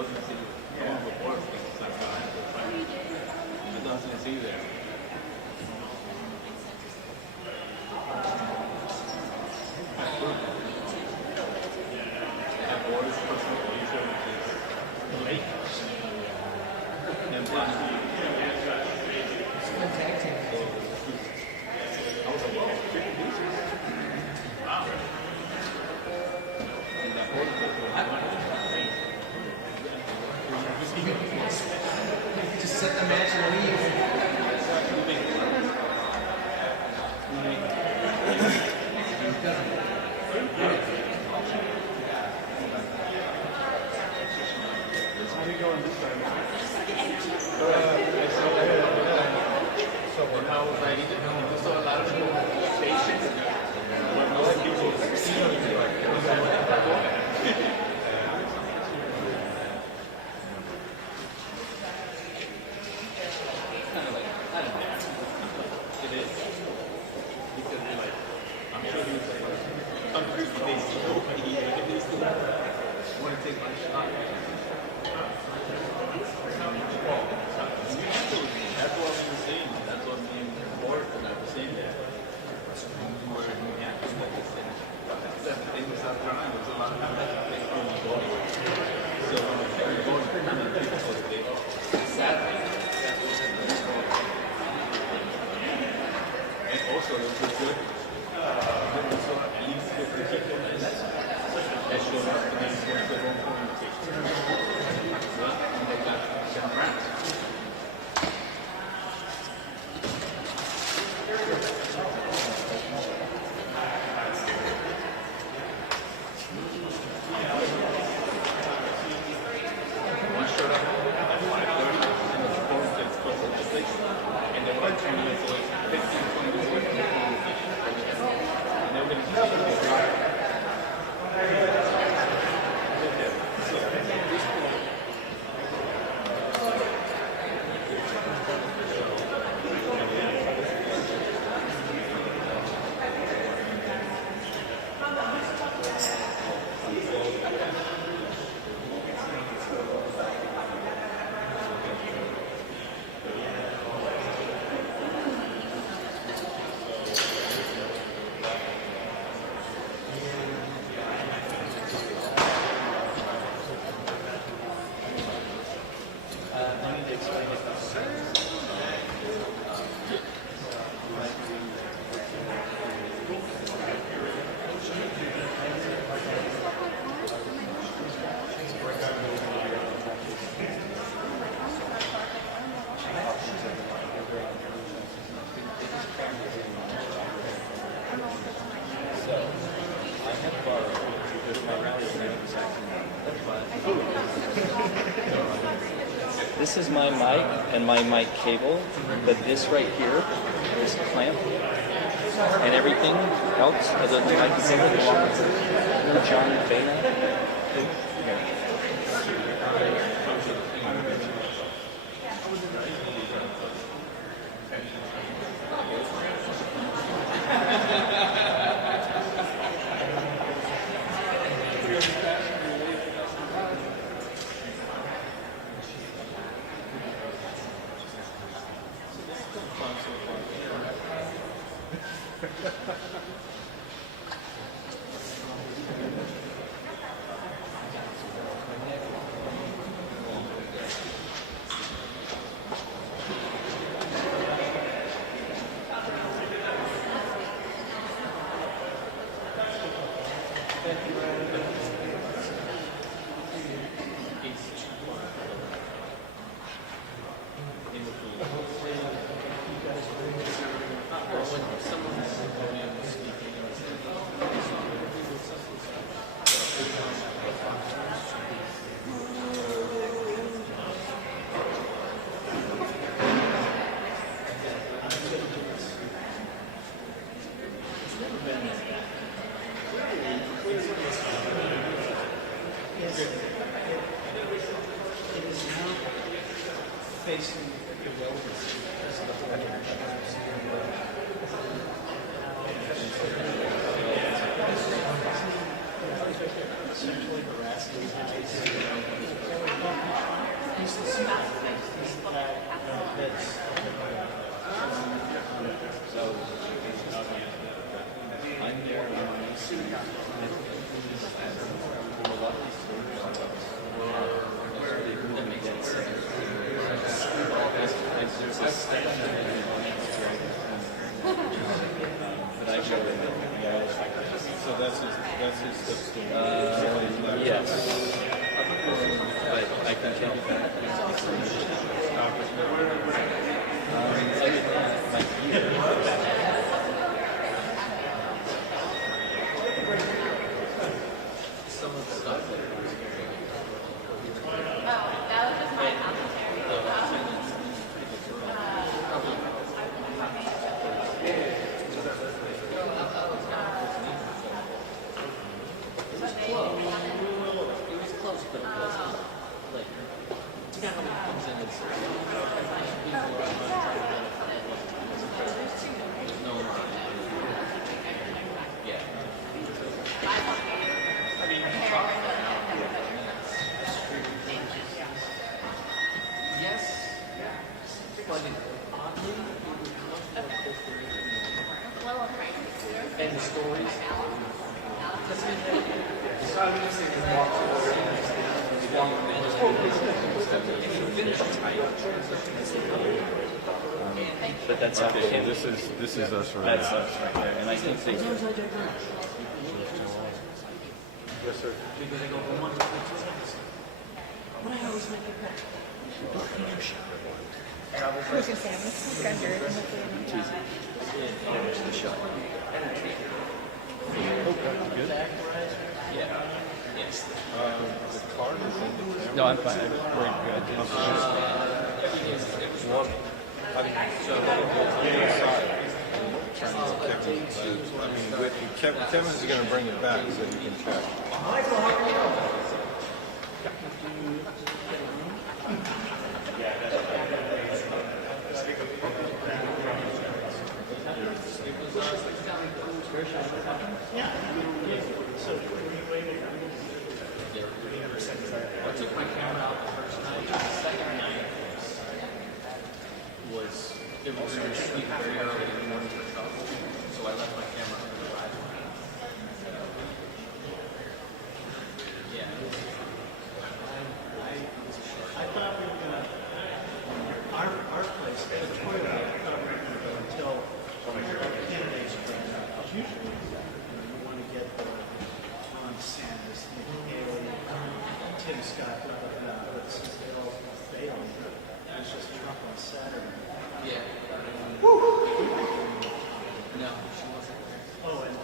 doesn't see all the reports. It doesn't see there. Just set the match and leave. How are you going this time? So how was I eating? You saw a lot of people patients. But most people see kind of like, I don't know. It is. Because you're like, I'm sure he was like, I'm pretty tasty. Nobody look at these things. I want to take my shot. That's what we were saying. That's what me and the board and I were saying that. Where we have to like this thing. In South Carolina, there's a lot of things going on. So when we're going to people for the day, sadly, that's what's going on. And also, it was a good, at least with the people that showed up to be their own communication. And they got some grants. One showed up at 5:30 and was supposed to express legislation. And they were like 20 minutes away, 15, 20 minutes away from the conversation. And they were going to continue to drive. This is my mic and my mic cable, but this right here, this clamp, and everything else other than the mic cable belongs to John Boehner. Facing irrelevancy as the whole sexually harassing guys. He's the that's So I'm there on a lot of these there's a step but I go So that's his step story. yes. But I can tell you that. Other than that, my some of the stuff that that was just my commentary. it was close, but it wasn't like you know how many comes in and says, I should be more on there's no yeah. I mean, yes, but oddly, and the stories. But that's not Okay, so this is us right that's now. us right there, and I think they. Yes, sir. But I always make it back. I was going to say, I'm going to send Yeah. Yes. The card is in the No, I'm fine. We're good. Kevin's going to bring it back so you can check. I took my camera out the first night. The second night was it was really very early in the morning for trouble, so I left my camera on the drive. Yeah. I thought we were gonna our place, the toilet, I thought we were gonna go until our candidates are going out. Usually, you want to get the Ron DeSantis, Nikki Haley, Tim Scott, blah blah blah. But since they all failed, it was just Trump on Saturday. Yeah. No, she wasn't there. Oh, and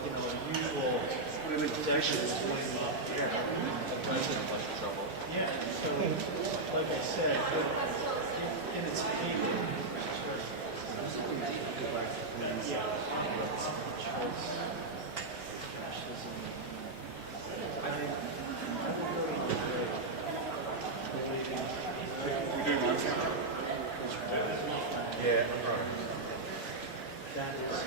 usual, we would definitely swing them up here. The president was in trouble. Yeah, so, like I said, in its heyday, yeah. Yeah. That is,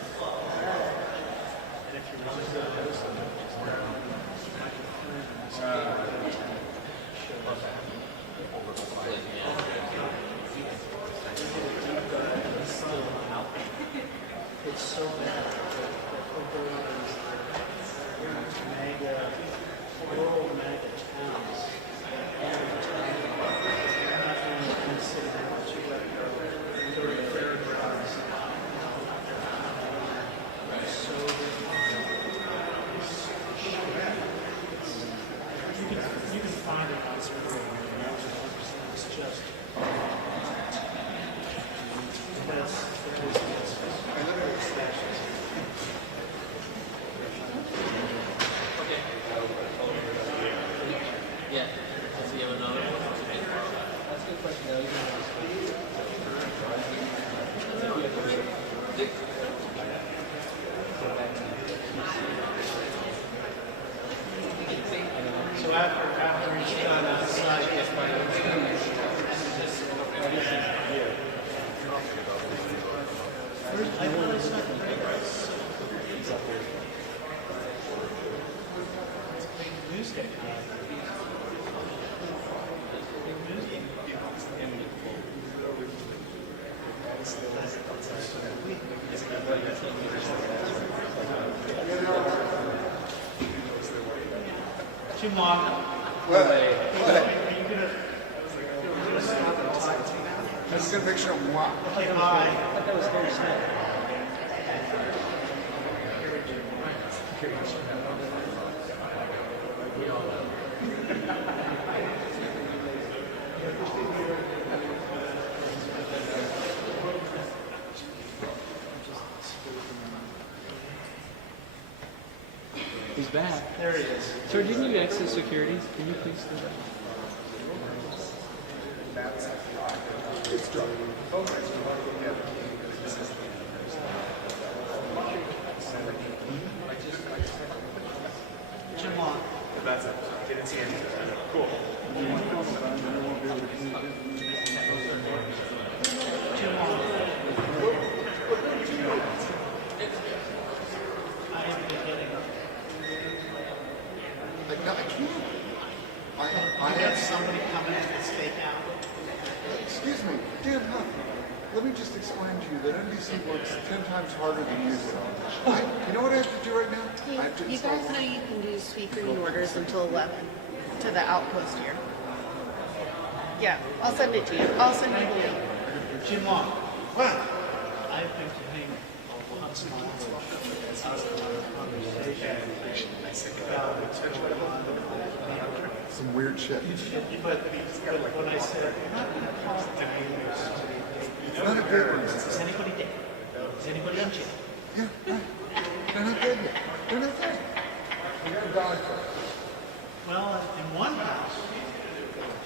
and if you're really good at this, it's so bad that world mega towns, not only consider what you let go to the fairgrounds. So you can find it on this video. It's just Yeah. Does he have another one? That's a good question. So after he's done outside, gets my own I know it's not the right. fake news guy. Jim Walker. What? That's a good picture of moi. Okay, bye. I thought that was Harry Smith. He's back. There he is. Sir, didn't you exit security? Can you please do that? Jim Walker. That's it. Didn't see anything. Cool. Jim Walker. I have been getting Like, no, I can't. I had somebody coming in and stake out. Excuse me, Dan Huff. Let me just explain to you that NBC works 10 times harder than you do. You know what I have to do right now? I have to You install guys know you can do speaker orders until 11 to the outpost here. Yeah, I'll send it to you. I'll send you the link. Jim Walker. Well, I've been getting a lot of conversation about some weird shit. But when I said, you're not going to call it It's not a big one. is anybody dead? Is anybody on jail? Yeah, right. They're not dead yet. They're not dead. We got a dog first. Well, in one house.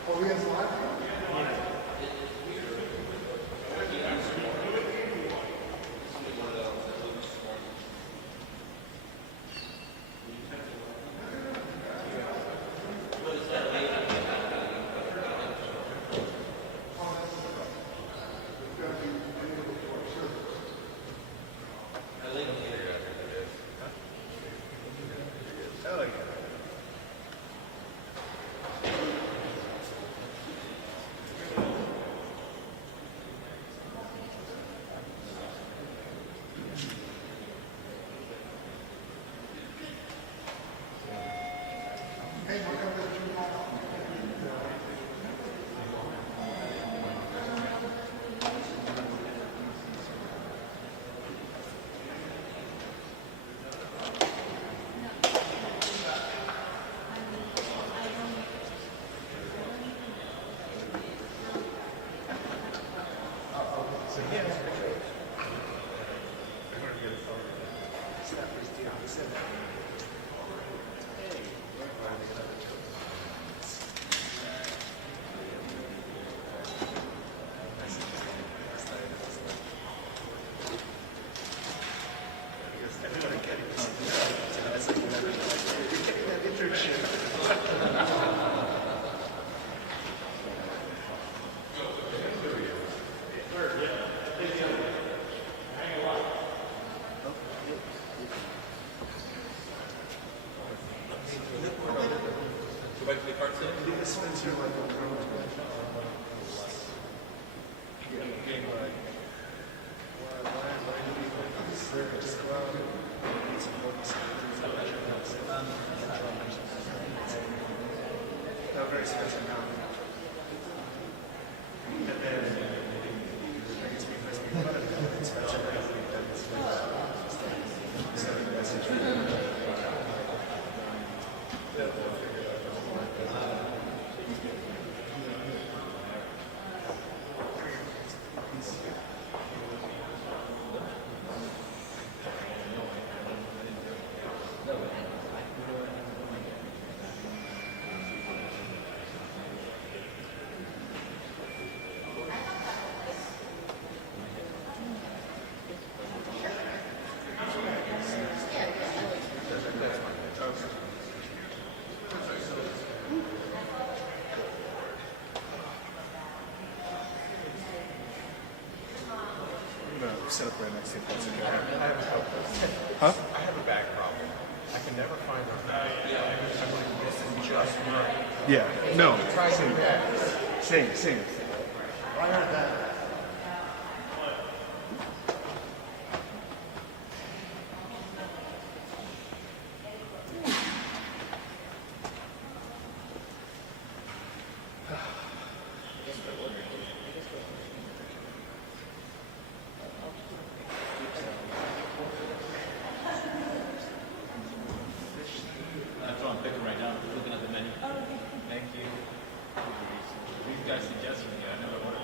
Oh, he has a live? Yeah. Set up right next to it. That's okay. Huh? I have a back problem. I can never find a Yeah, no, same. I heard that. That's what I'm picking right now, looking at the menu. Thank you. These guys suggested me, I never wanted to.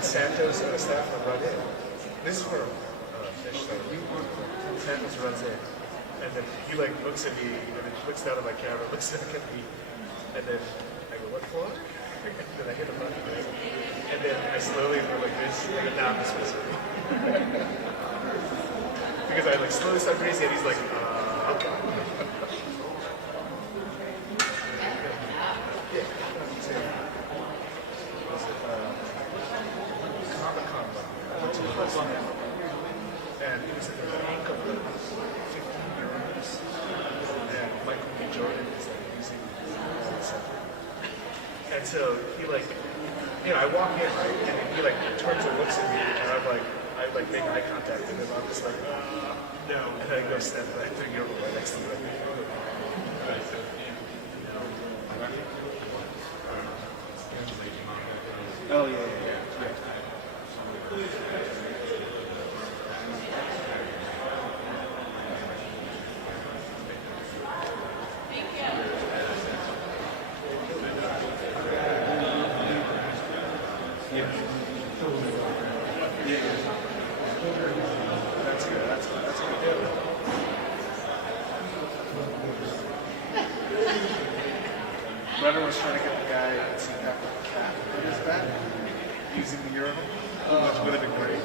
Santos staff will run in. This is where fish though. Santos runs in, and then he like looks at me, and then looks down at my camera, looks back at me, and then I go, "What for?" And then I hit a button, right? And then I slowly go like this, and then now I'm supposed to because I like slowly start raising, and he's like, "Okay." And it was at the rank of 15 euros. And Michael B. Jordan is like using and so he like, I walk in, right? And he like turns and looks at me, and I make eye contact, and then I'm just like, no. And then I go stand back to the right next to me. Oh, yeah. Brother was trying to get the guy to have a cap on his back using the urinal, which would have been great.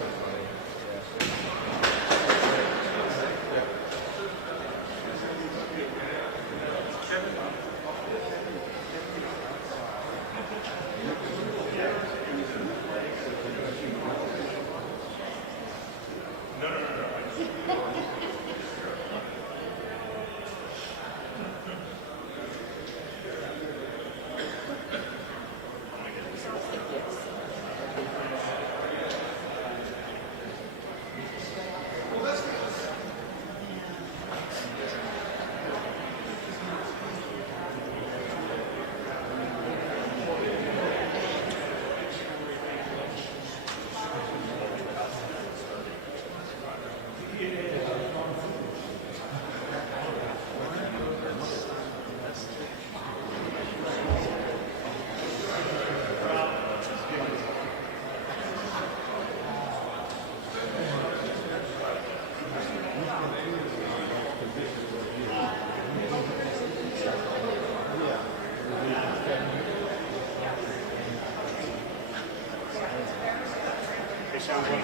Anytime you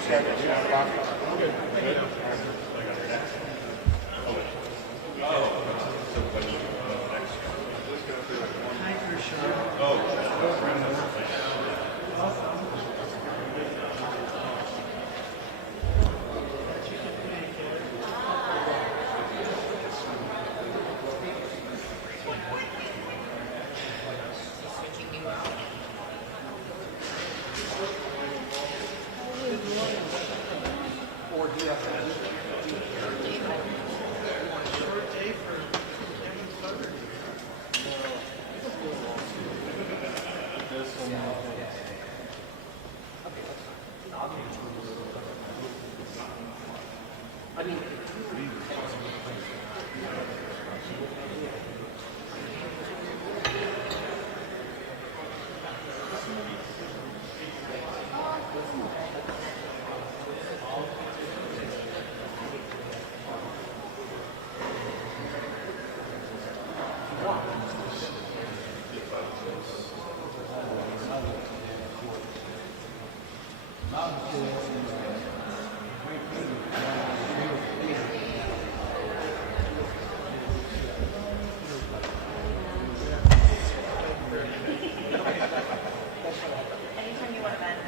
want to vent.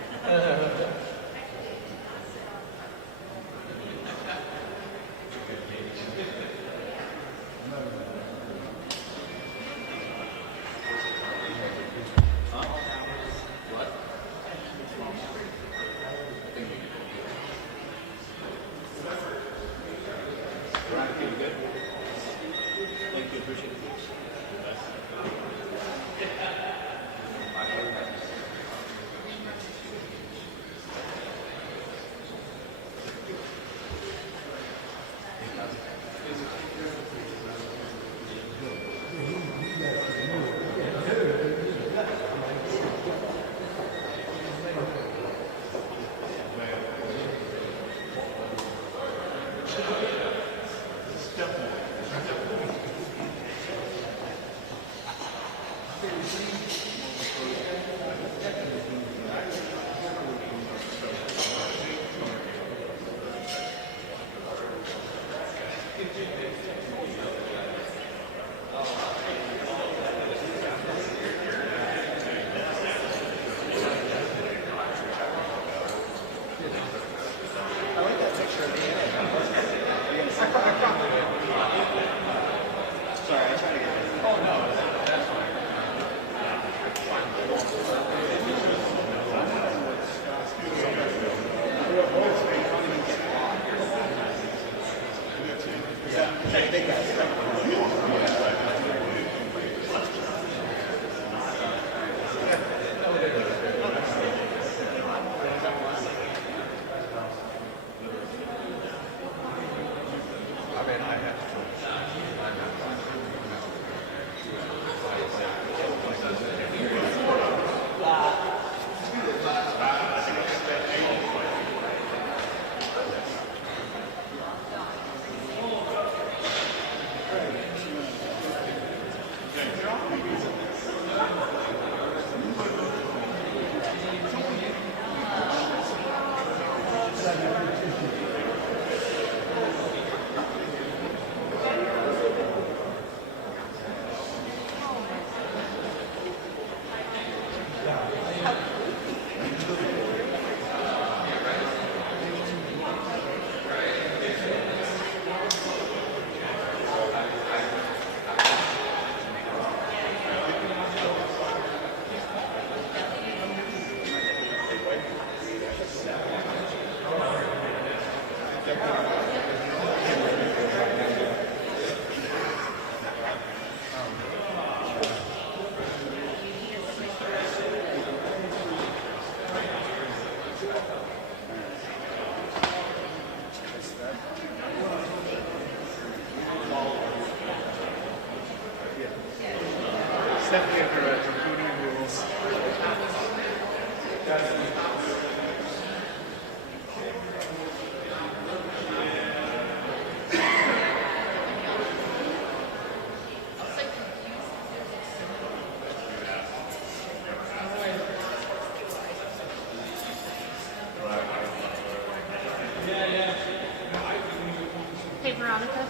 Veronica.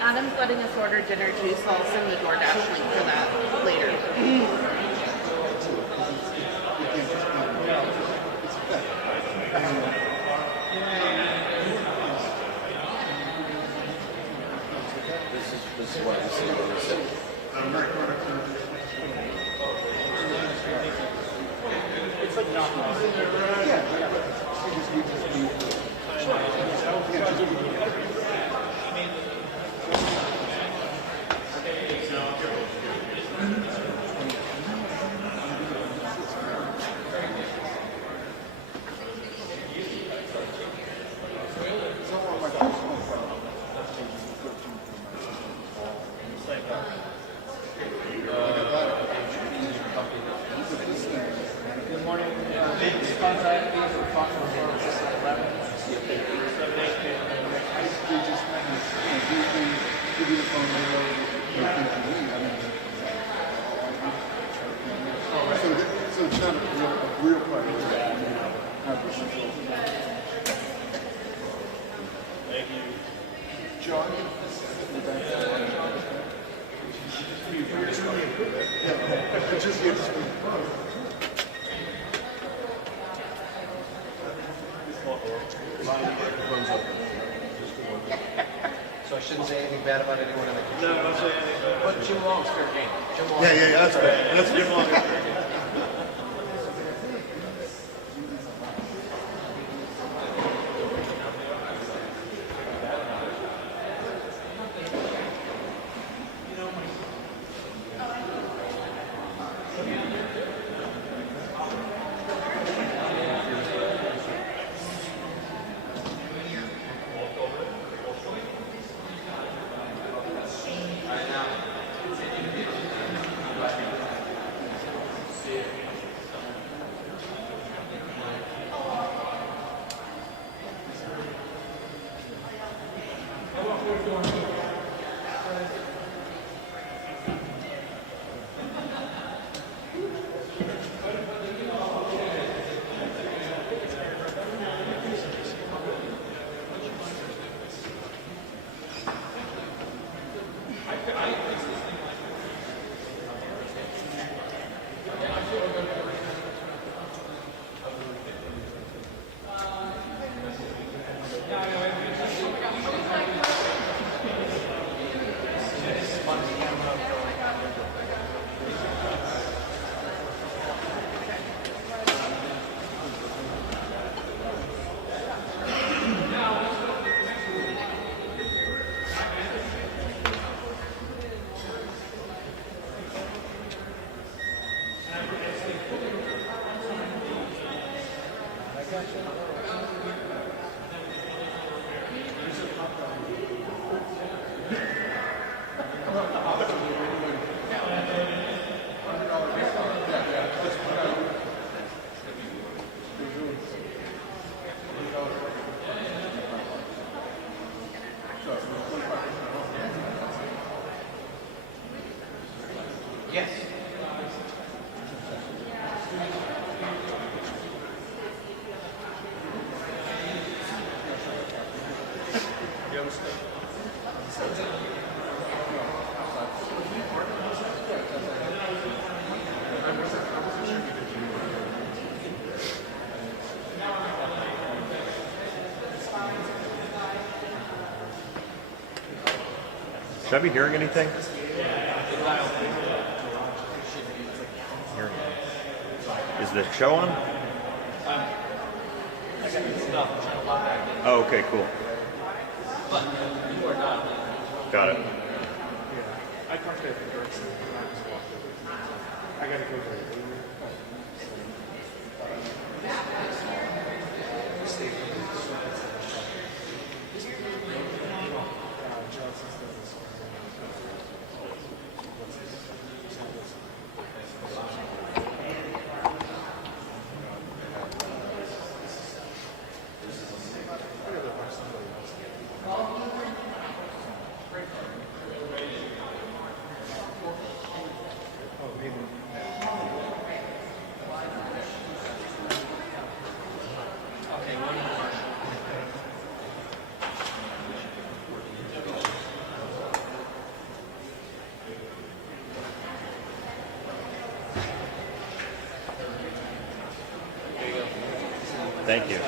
Adam's letting us order dinner too, so I'll send the DoorDash link for that later. This is what I see when they say. It's like not Good morning. This contract is for Foxconn for 11. Give you the phone number. So it's not a real priority. Thank you. John? Yeah, just you. So I shouldn't say anything bad about anyone in the community. No, don't say anything. But Jim Long's fair game. Jim Long. Yeah, that's good. That's Jim Long. Yes. Should I be hearing anything? Is the show on? Oh, okay, cool. Got it. I contacted the person and I just walked over. I gotta go to the Thank you.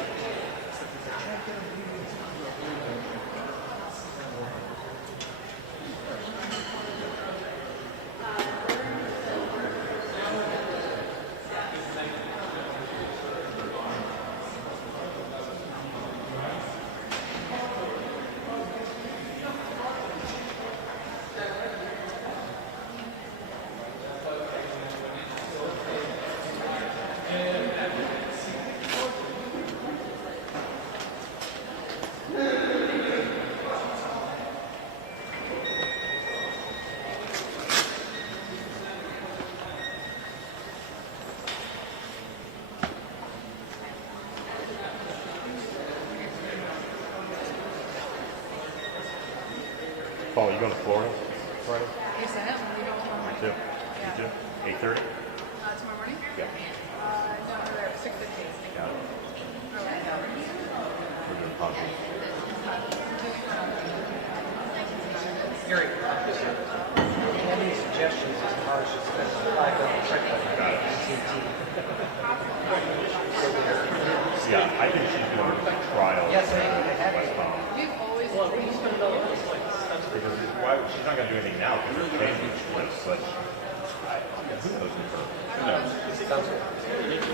Paul, you going to Florida Friday? Yes, I am. You know, tomorrow Me too. Yeah. You too? 8:30? Tomorrow morning? Yeah. No, we're at 6:15. Got it. We're doing positive. Gary, any suggestions as far as just Got it. Yeah, I think she's going to trial Yes, West Palm. We've always Because she's not going to do anything now because her family's close, but who knows with her? Who knows?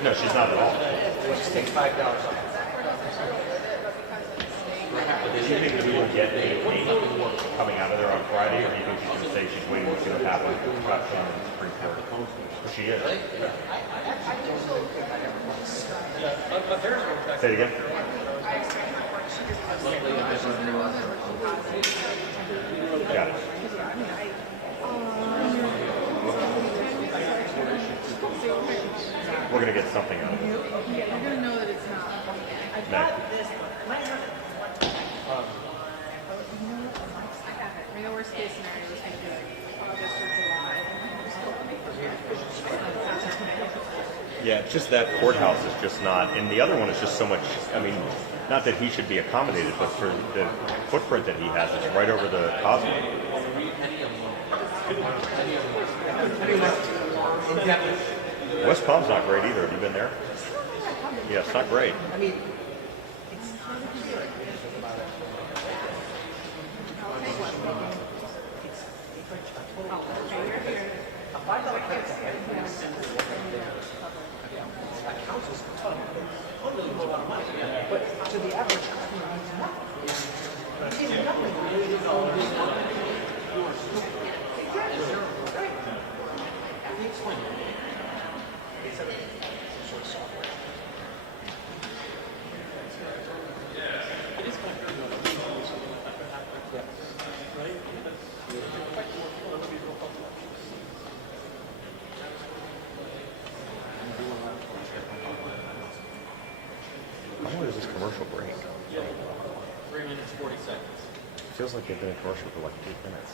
No, she's not at all. Just take $5 off. Do you think that we will get a coming out of there on Friday, or do you think she's going to say she's waiting to see what happens with the discussion in the Supreme Court? Well, she is. Say it again. Got it. We're going to get something out of it. Yeah, you're going to know that it's not. I've got this. I mean, the worst case scenario is going to be like August or July. Yeah, it's just that courthouse is just not, and the other one is just so much, I mean, not that he should be accommodated, but for the footprint that he has, it's right over the causeway. West Palm's not great either. Have you been there? Yeah, it's not great. I mean, but to the average customer, it's How long does this commercial break? 3 minutes, 40 seconds. It feels like they've been in commercial for like 8 minutes.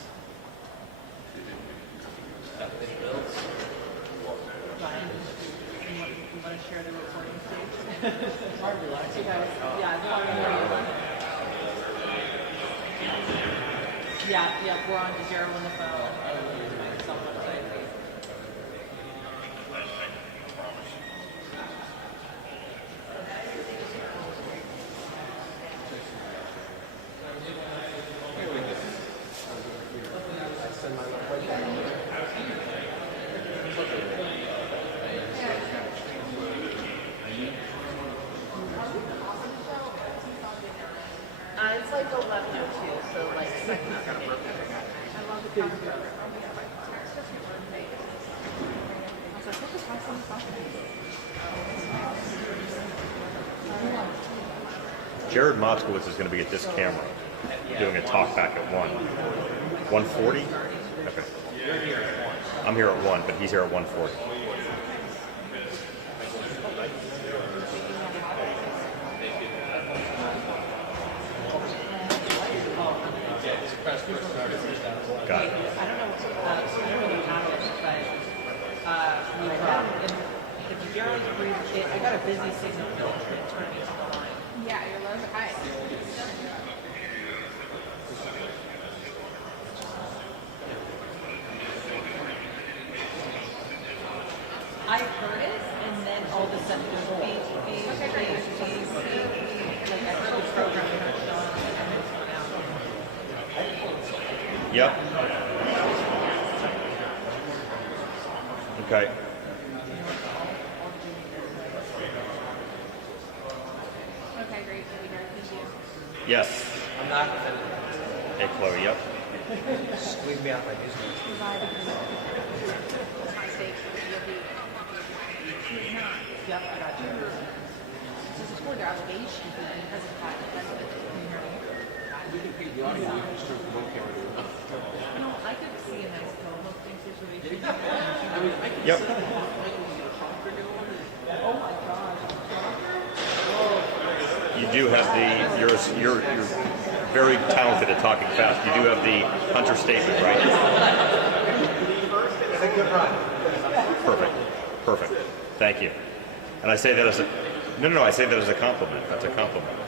Ryan, you want to share the recording stage? You guys, yeah, it's hard to hear you. Yeah, we're on to zero on the phone. Some website. It's like 11:02, so like second. Jared Motzkowitz is going to be at this camera doing a talk back at 1:40? Okay. I'm here at 1, but he's here at 1:40. Got it. I don't know the context, but if Jared agrees, I got a busy signal that turned me on the line. Yeah, you're low but high. I heard it, and then all of a sudden there's beep, beep, beep, beep. Yep. Okay. Okay, great. That'd be great. Thank you. Yes. I'm not offended. Hey, Chloe. Yep. Squeeze me out like this. Provide a high stakes for the GOP. Yep, I got you. This is toward their obligation to be present by the president. We can feed the audio, we can just turn from one camera to another. No, I could see a nice co-hosting situation. I mean, I can Yep. sit there with a talker going. Oh my gosh. You do have you're very talented at talking fast. You do have the Hunter statement, right? It's a good run. Perfect. Perfect. Thank you. And I say that as a no. I say that as a compliment. That's a compliment.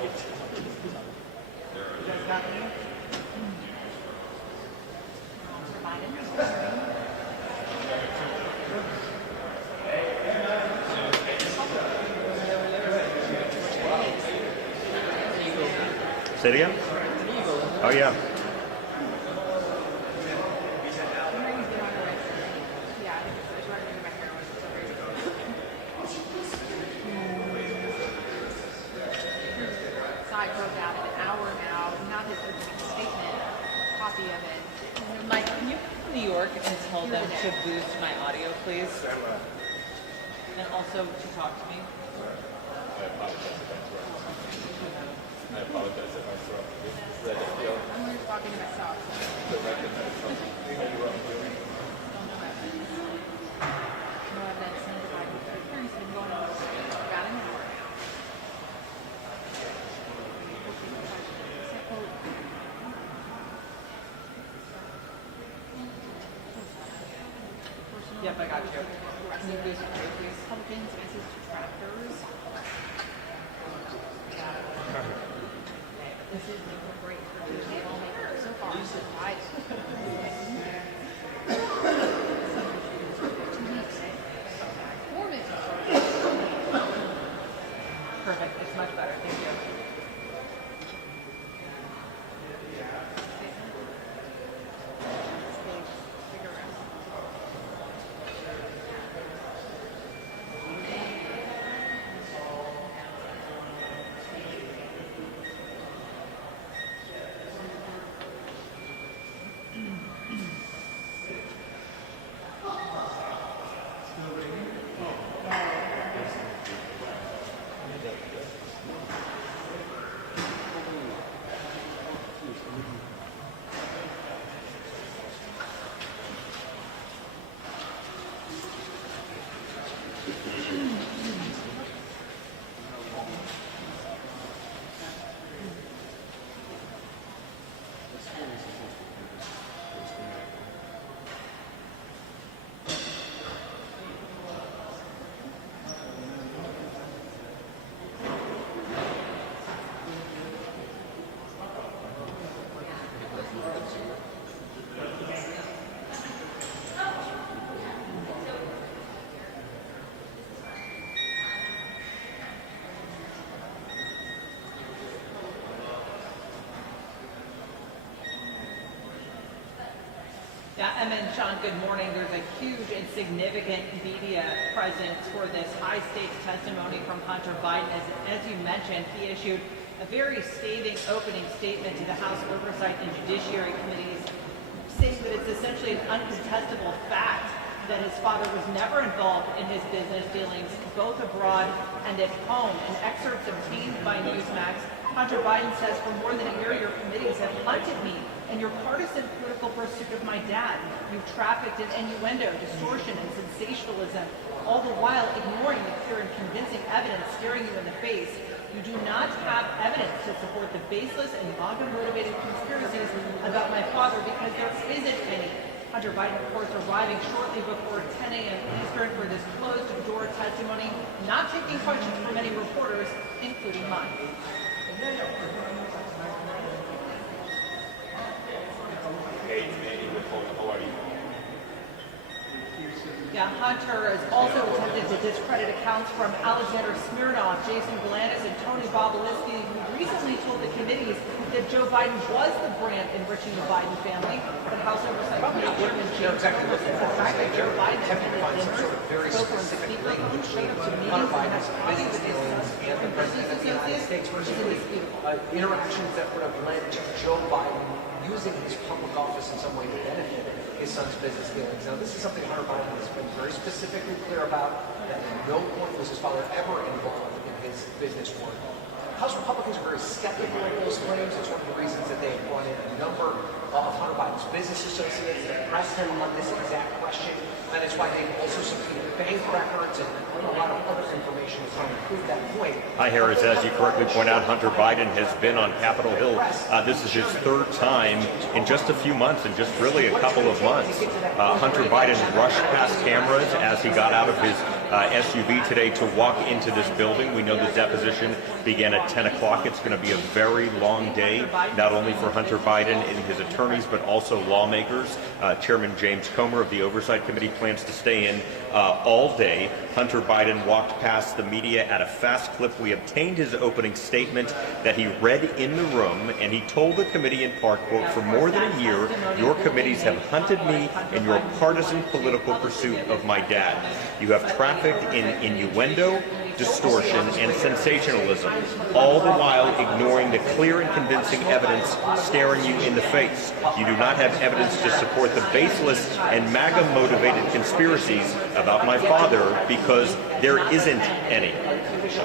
Say it again? Oh, yeah. Side broke out in an hour now, not his opening statement, copy of it. Mike, can you come to New York and tell them to boost my audio, please? And also to talk to me? I apologize if I interrupted you. I'm going to talk to myself. To recognize something. No evidence in the Biden hearing's been going on for about an hour now. Yep, I got you. Can you boost my audio, please? Republicans and his detractors. This is great for Tuesday lawmakers so far. Perfect. It's much better. Thank you. Yeah, Emma and Sean, good morning. There's a huge and significant media presence for this high-stakes testimony from Hunter Biden. As you mentioned, he issued a very scathing opening statement to the House Oversight and Judiciary Committees, saying that it's essentially an uncontestable fact that his father was never involved in his business dealings, both abroad and at home. In excerpts obtained by Newsmax, Hunter Biden says, for more than a year, your committees have hunted me and your partisan political pursuit of my dad. You've trafficked in innuendo, distortion, and sensationalism, all the while ignoring the clear and convincing evidence staring you in the face. You do not have evidence to support the baseless and MAGA-motivated conspiracies about my father because there isn't any. Hunter Biden, of course, arriving shortly before 10 a.m. Eastern for this closed-door testimony, not taking questions from any reporters, including mine. Hey, Manny, how are you? Yeah, Hunter has also attempted to discredit accounts from Alexander Smirnov, Jason Galanis, and Tony Bobolinsky, who recently told the committees that Joe Biden was the brand enriching the Biden family. But House Oversight Committee Chairman James Comer says the fact that Joe Biden attended dinners, spoke on speakerphone, showed up to meetings, and has coffee with his business associates is indisputable. Interactions that would have led to Joe Biden using his public office in some way to benefit his son's business dealings. Now, this is something Hunter Biden has been very specifically clear about, that at no point was his father ever involved in his business work. House Republicans are very skeptical of those claims. It's one of the reasons that they have brought in a number of Hunter Biden's business associates that pressed him on this exact question. And it's why they've also subpoenaed bank records and a lot of other information to try to prove that point. Hi, Harris. As you correctly point out, Hunter Biden has been on Capitol Hill. This is his third time in just a few months, in just really a couple of months. Hunter Biden rushed past cameras as he got out of his SUV today to walk into this building. We know the deposition began at 10 o'clock. It's going to be a very long day, not only for Hunter Biden and his attorneys, but also lawmakers. Chairman James Comer of the Oversight Committee plans to stay in all day. Hunter Biden walked past the media at a fast clip. We obtained his opening statement that he read in the room, and he told the committee in part, quote, "For more than a year, your committees have hunted me in your partisan political pursuit of my dad. You have trafficked in innuendo, distortion, and sensationalism, all the while ignoring the clear and convincing evidence staring you in the face. You do not have evidence to support the baseless and MAGA-motivated conspiracies about my father because there isn't any."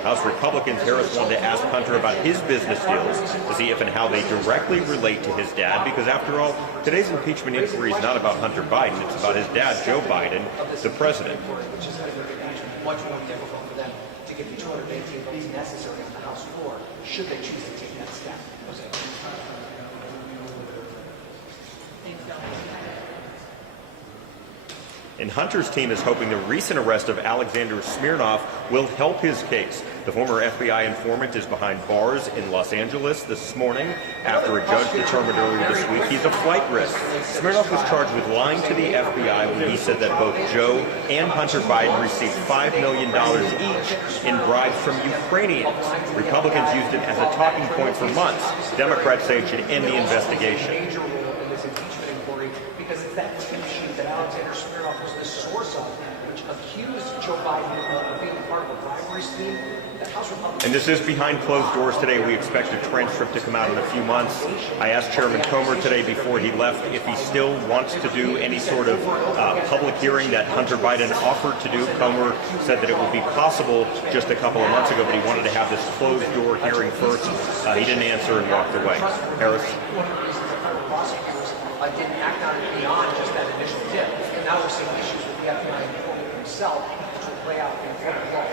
House Republicans, Harris, wanted to ask Hunter about his business deals to see if and how they directly relate to his dad, because after all, today's impeachment inquiry is not about Hunter Biden, it's about his dad, Joe Biden, the president. Which is going to make it much more difficult for them to get the 218 votes necessary on the House floor, should they choose to take that step. And Hunter's team is hoping the recent arrest of Alexander Smirnov will help his case. The former FBI informant is behind bars in Los Angeles this morning after a judge determined earlier this week he's a flight risk. Smirnov was charged with lying to the FBI when he said that both Joe and Hunter Biden received $5 million each in bribes from Ukrainians. Republicans used it as a talking point for months. Democrats say it should end the investigation. Because it's that tip sheet that Alexander Smirnov was the source of, which accused Joe Biden of being part of a bribery scheme. And this is behind closed doors today. We expect a transcript to come out in a few months. I asked Chairman Comer today before he left if he still wants to do any sort of public hearing that Hunter Biden offered to do. Comer said that it would be possible just a couple of months ago, but he wanted to have this closed door hearing first. He didn't answer and walked away. Harris? Didn't act on it beyond just that initial tip. And now we're seeing issues with the FBI informant himself, which will play out in court of law.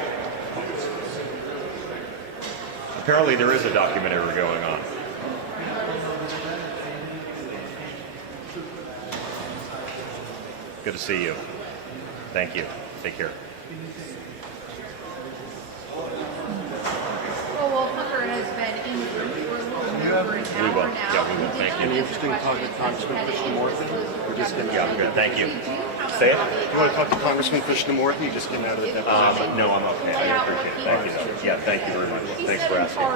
Apparently there is a documentary going on. Good to see you. Thank you. Take care. Well, Hunter has been in the room for a little over an hour now. Yeah, we will. Thank you. Any interesting talk to Congressman Krishnamurthy? We're just getting out. Good. Thank you. Say it. You want to talk to Congressman Krishnamurthy? Just getting out of the deposition. No, I'm okay. I appreciate it. Thank you. Though. Yeah, thank you very much. Thanks for asking.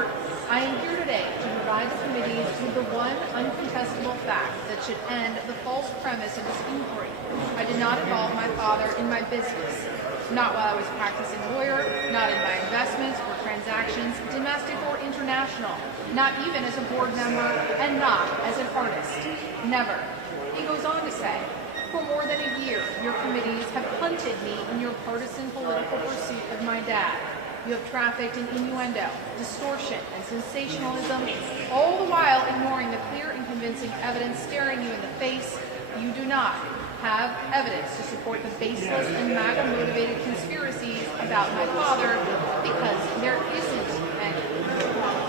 I am here today to provide the committees with the one uncontestable fact that should end the false premise of this inquiry. I did not involve my father in my business. Not while I was a practicing lawyer, not in my investments or transactions, domestic or international, not even as a board member, and not as an artist. Never. He goes on to say, for more than a year, your committees have hunted me in your partisan political pursuit of my dad. You have trafficked in innuendo, distortion, and sensationalism, all the while ignoring the clear and convincing evidence staring you in the face. You do not have evidence to support the baseless and MAGA-motivated conspiracies about my father because there isn't any.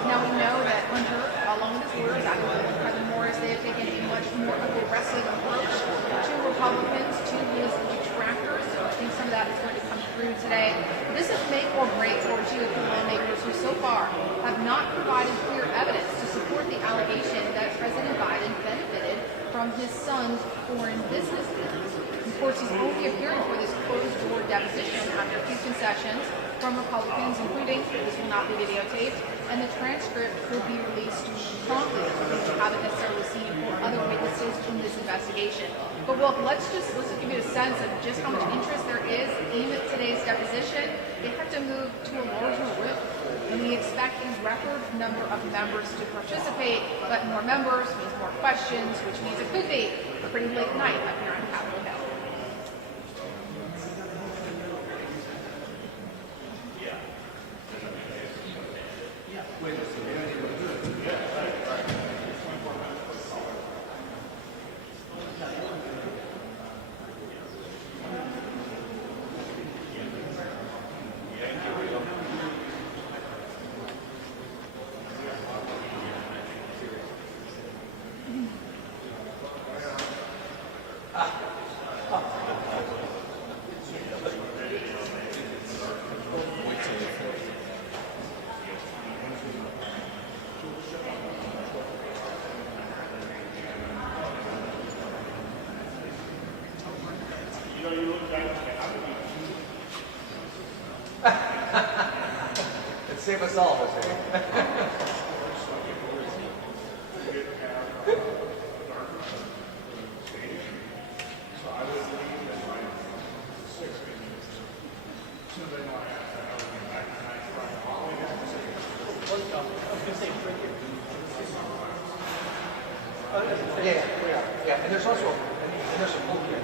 Now we know that Hunter, along with his lawyers, and Kevin Morris, they have taken a much more aggressive approach to Republicans, to his detractors. So I think some of that is going to come through today. This is make or break for GOP lawmakers who so far have not provided clear evidence to support the allegation that President Biden benefited from his son's foreign business deals. of course, he's only appearing for this closed-door deposition after a few concessions from Republicans, including this will not be videotaped, and the transcript will be released promptly, which we haven't necessarily seen for other witnesses in this investigation. But well, let's just give you a sense of just how much interest there is in today's deposition. They have to move to a larger room, and we expect a record number of members to participate, but more members means more questions, which means it could be a pretty late night up here on Capitol Hill. It'd save us all, Jose. Yeah, and there's also a poll here.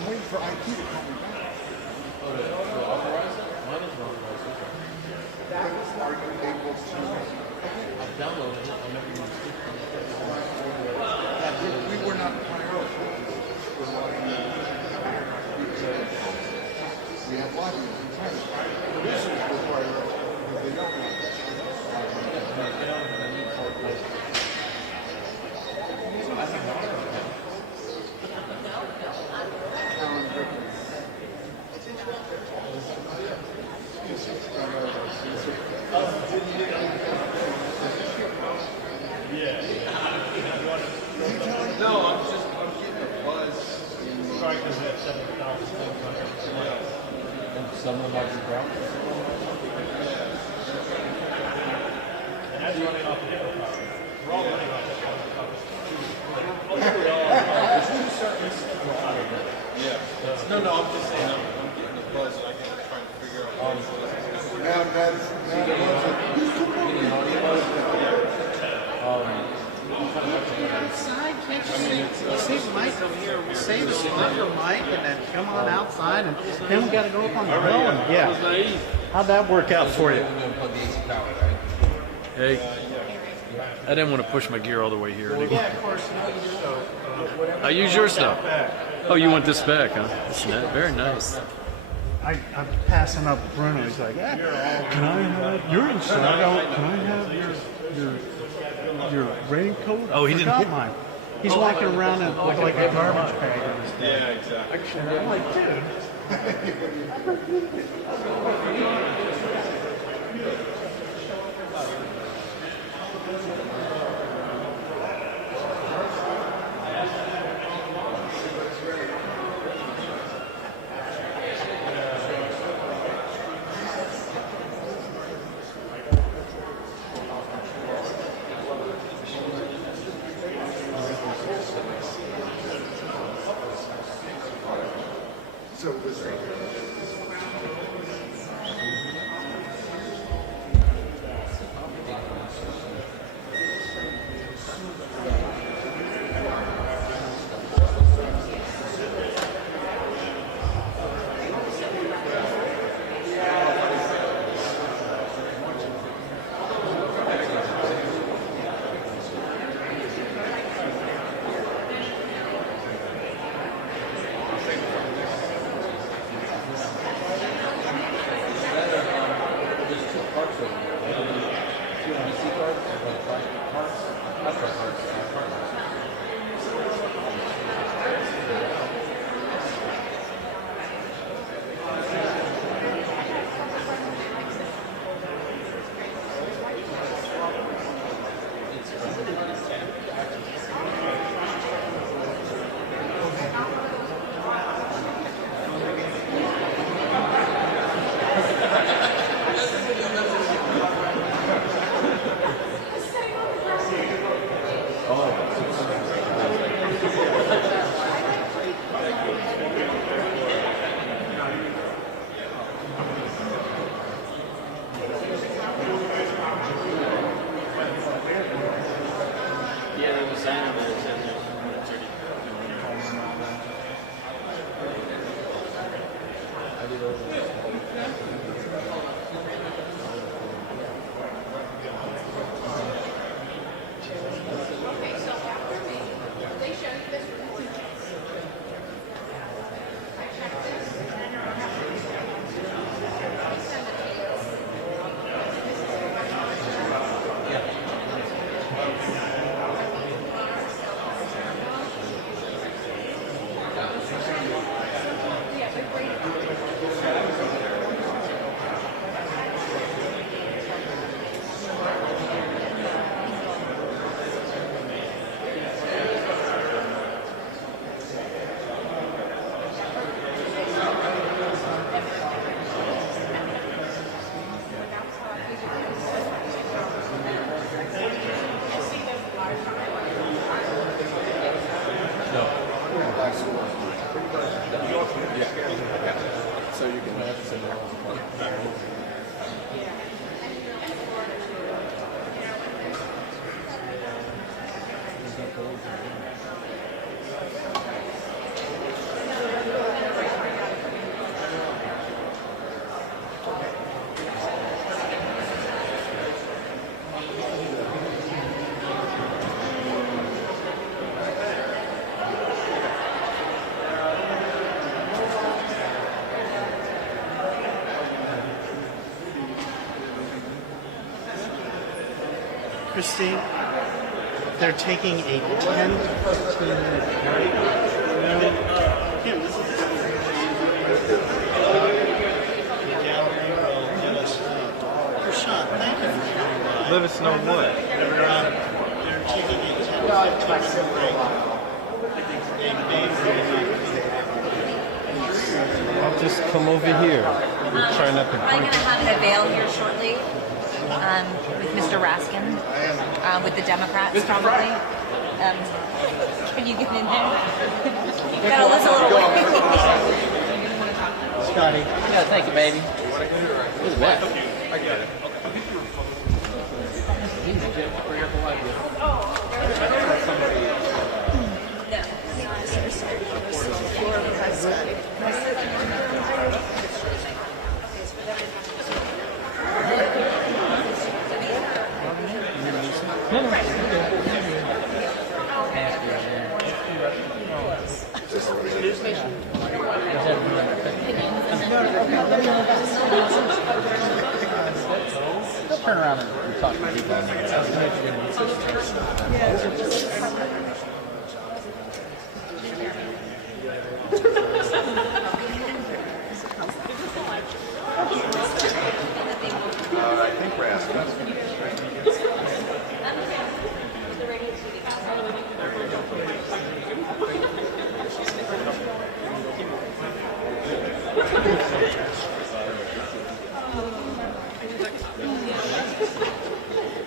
I'm waiting for IT to call me back. Mine is authorized. Are you able to? I've downloaded it. I'll never use it. We were not prioritized. We have lobbying. Producers were prioritized. They don't want No, I'm getting a buzz. Sorry, because we have 7,700. And someone like the ground. And that's running off the different power. We're all running off the power. Yeah. No, I'm just saying I'm getting a buzz and I can try to figure out what Outside, can't you save Mike over here? We'll save a spot for Mike and then come on outside and then we got to go up on the hill. And yeah. How'd that work out for you? Hey, I didn't want to push my gear all the way here. Yeah, of course. I use your stuff. Oh, you want this back, huh? That's very nice. I'm passing up Bruno. He's like, can I have your inside? Can I have your raincoat? Oh, he Forgot didn't. mine. He's walking around with like a garbage bag in his Yeah, exactly. And I'm like, dude. So this right here. So you can have some. Christine, they're taking a 10 to 15-minute break. Kim, this is the gallery will let us know. Prashant, thank you for coming by. Let us know what? They're taking a 10 to 15-minute break. They may I'll just come over here. We're trying not to I'm break. going to have an avail here shortly with Mr. Raskin, with the Democrats probably. Can you get in there? You've got to listen a little bit. Scotty. Yeah, thank you, baby. Who's that? I got it. Turn around and talk to people on I think we're asking.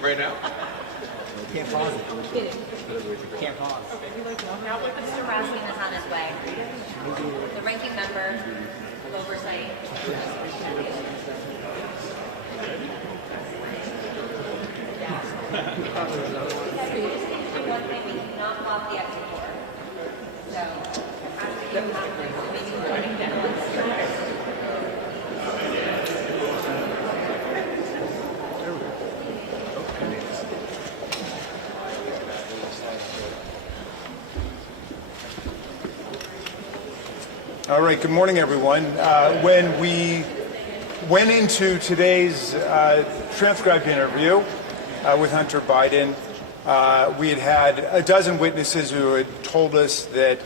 Right now? Can't pause it. Can't pause. Now Mr. Raskin is on his way. The ranking member of oversight. One thing, we cannot block the exit door. So, after you have maybe running down. All right, good morning, everyone. When we went into today's transcribed interview with Hunter Biden, we had a dozen witnesses who had told us that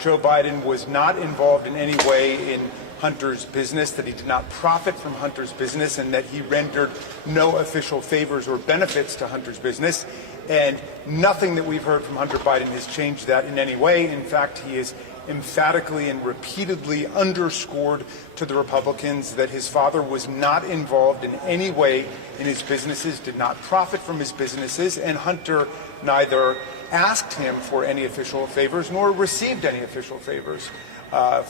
Joe Biden was not involved in any way in Hunter's business, that he did not profit from Hunter's business, and that he rendered no official favors or benefits to Hunter's business. And nothing that we've heard from Hunter Biden has changed that in any way. In fact, he has emphatically and repeatedly underscored to the Republicans that his father was not involved in any way in his businesses, did not profit from his businesses, and Hunter neither asked him for any official favors nor received any official favors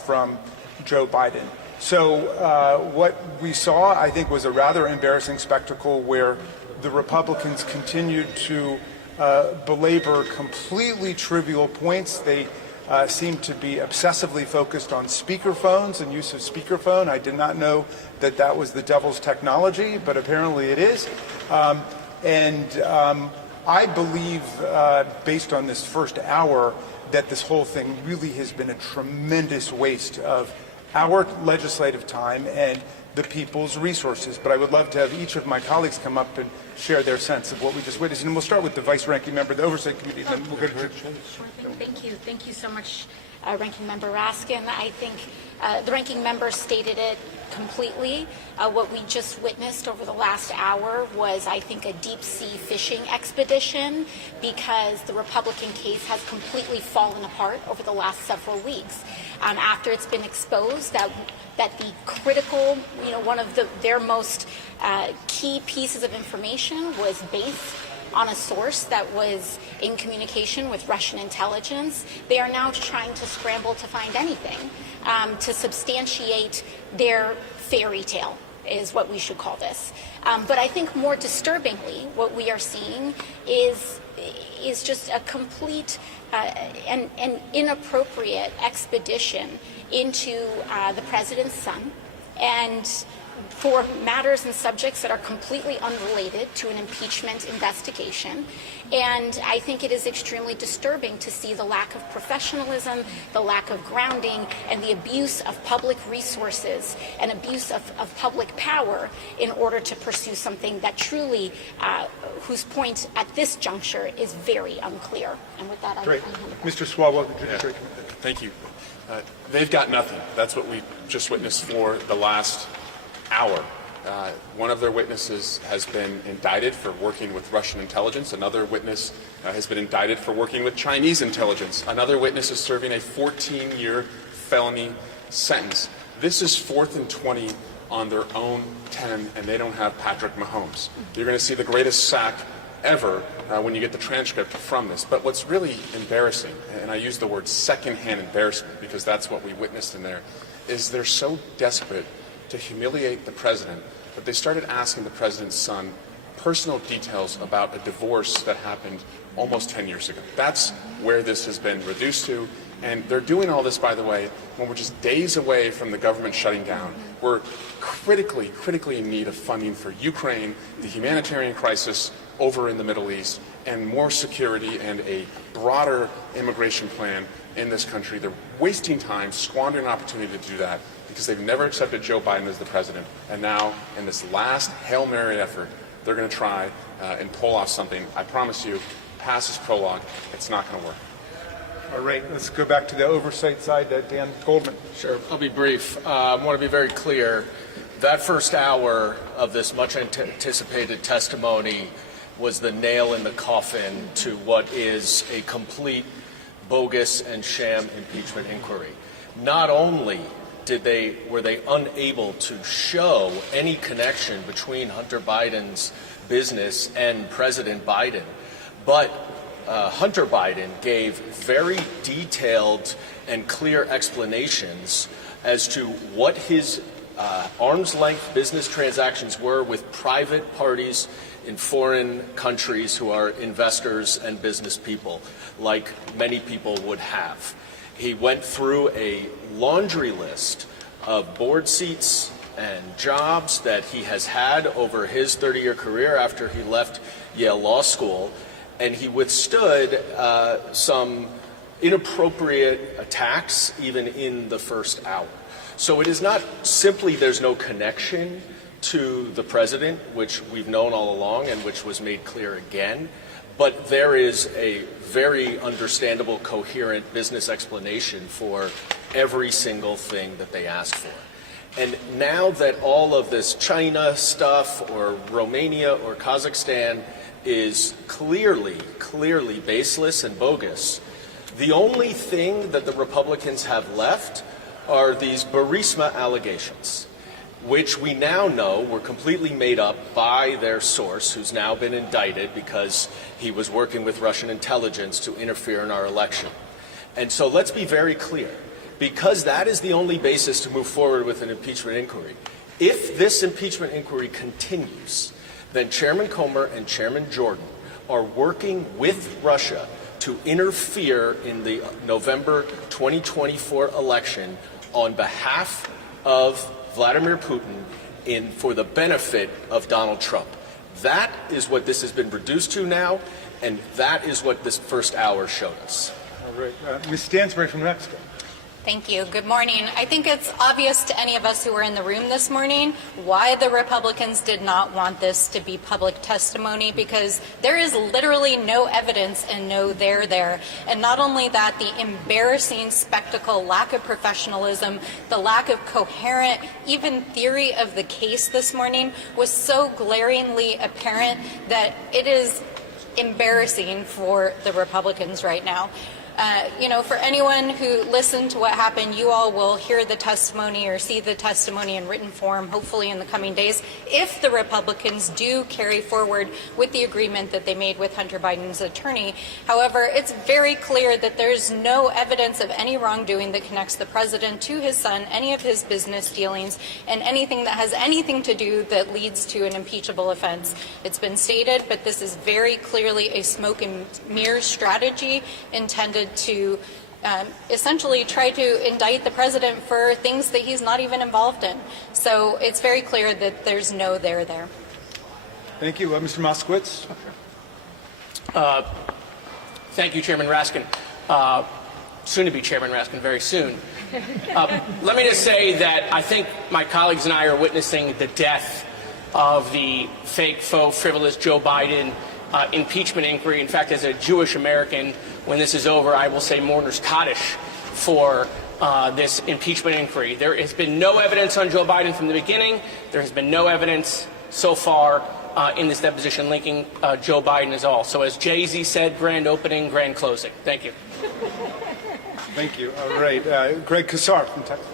from Joe Biden. So what we saw, I think, was a rather embarrassing spectacle where the Republicans continued to belabor completely trivial points. They seem to be obsessively focused on speakerphones and use of speakerphone. I did not know that that was the devil's technology, but apparently it is. I believe, based on this first hour, that this whole thing really has been a tremendous waste of our legislative time and the people's resources. But I would love to have each of my colleagues come up and share their sense of what we just witnessed. And we'll start with the Vice Ranking Member of the Oversight Committee, and then we'll go to Thank you. Thank you so much, Ranking Member Raskin. I think the Ranking Member stated it completely. What we just witnessed over the last hour was, I think, a deep-sea fishing expedition, because the Republican case has completely fallen apart over the last several weeks. After it's been exposed that the critical, one of their most key pieces of information was based on a source that was in communication with Russian intelligence, they are now trying to scramble to find anything to substantiate their fairy tale, is what we should call this. But I think more disturbingly, what we are seeing is just a complete and inappropriate expedition into the president's son, and for matters and subjects that are completely unrelated to an impeachment investigation. And I think it is extremely disturbing to see the lack of professionalism, the lack of grounding, and the abuse of public resources and abuse of public power in order to pursue something that truly, whose point at this juncture is very unclear. And with that, Great. Mr. Swalwell, the Judiciary Committee. Thank you. They've got nothing. That's what we just witnessed for the last hour. One of their witnesses has been indicted for working with Russian intelligence. Another witness has been indicted for working with Chinese intelligence. Another witness is serving a 14-year felony sentence. This is 4th and 20 on their own 10, and they don't have Patrick Mahomes. You're going to see the greatest sack ever when you get the transcript from this. But what's really embarrassing, and I use the word secondhand embarrassment because that's what we witnessed in there, is they're so desperate to humiliate the president that they started asking the president's son personal details about a divorce that happened almost 10 years ago. That's where this has been reduced to. And they're doing all this, by the way, when we're just days away from the government shutting down. We're critically in need of funding for Ukraine, the humanitarian crisis over in the Middle East, and more security and a broader immigration plan in this country. They're wasting time, squandering an opportunity to do that, because they've never accepted Joe Biden as the president. And now, in this last Hail Mary effort, they're going to try and pull off something. I promise you, past this prologue, it's not going to work. All right, let's go back to the oversight side. Dan Goldman. Sure, I'll be brief. I want to be very clear. That first hour of this much anticipated testimony was the nail in the coffin to what is a complete bogus and sham impeachment inquiry. Not only were they unable to show any connection between Hunter Biden's business and President Biden, but Hunter Biden gave very detailed and clear explanations as to what his arm's length business transactions were with private parties in foreign countries who are investors and business people, like many people would have. He went through a laundry list of board seats and jobs that he has had over his 30-year career after he left Yale Law School, and he withstood some inappropriate attacks even in the first hour. So it is not simply there's no connection to the president, which we've known all along and which was made clear again, but there is a very understandable, coherent business explanation for every single thing that they asked for. And now that all of this China stuff or Romania or Kazakhstan is clearly baseless and bogus, the only thing that the Republicans have left are these Burisma allegations, which we now know were completely made up by their source, who's now been indicted because he was working with Russian intelligence to interfere in our election. And so let's be very clear, because that is the only basis to move forward with an impeachment inquiry. If this impeachment inquiry continues, then Chairman Comer and Chairman Jordan are working with Russia to interfere in the November 2024 election on behalf of Vladimir Putin for the benefit of Donald Trump. That is what this has been reduced to now, and that is what this first hour showed us. All right. Ms. Stansbury from New Mexico. Thank you. Good morning. I think it's obvious to any of us who were in the room this morning why the Republicans did not want this to be public testimony, because there is literally no evidence and no there. And not only that, the embarrassing spectacle, lack of professionalism, the lack of coherent, even theory of the case this morning was so glaringly apparent that it is embarrassing for the Republicans right now. For anyone who listened to what happened, you all will hear the testimony or see the testimony in written form, hopefully in the coming days, if the Republicans do carry forward with the agreement that they made with Hunter Biden's attorney. However, it's very clear that there's no evidence of any wrongdoing that connects the president to his son, any of his business dealings, and anything that has anything to do that leads to an impeachable offense. It's been stated, but this is very clearly a smoke and mirrors strategy intended to essentially try to indict the president for things that he's not even involved in. So it's very clear that there's no there. Thank you. Mr. Moskowitz. Thank you, Chairman Raskin. Soon to be Chairman Raskin, very soon. Let me just say that I think my colleagues and I are witnessing the death of the fake, faux, frivolous Joe Biden impeachment inquiry. In fact, as a Jewish American, when this is over, I will say mourner's Kaddish for this impeachment inquiry. There has been no evidence on Joe Biden from the beginning. There has been no evidence so far in this deposition linking Joe Biden at all. So as Jay-Z said, grand opening, grand closing. Thank you. Thank you. All right. Greg Casar from Texas.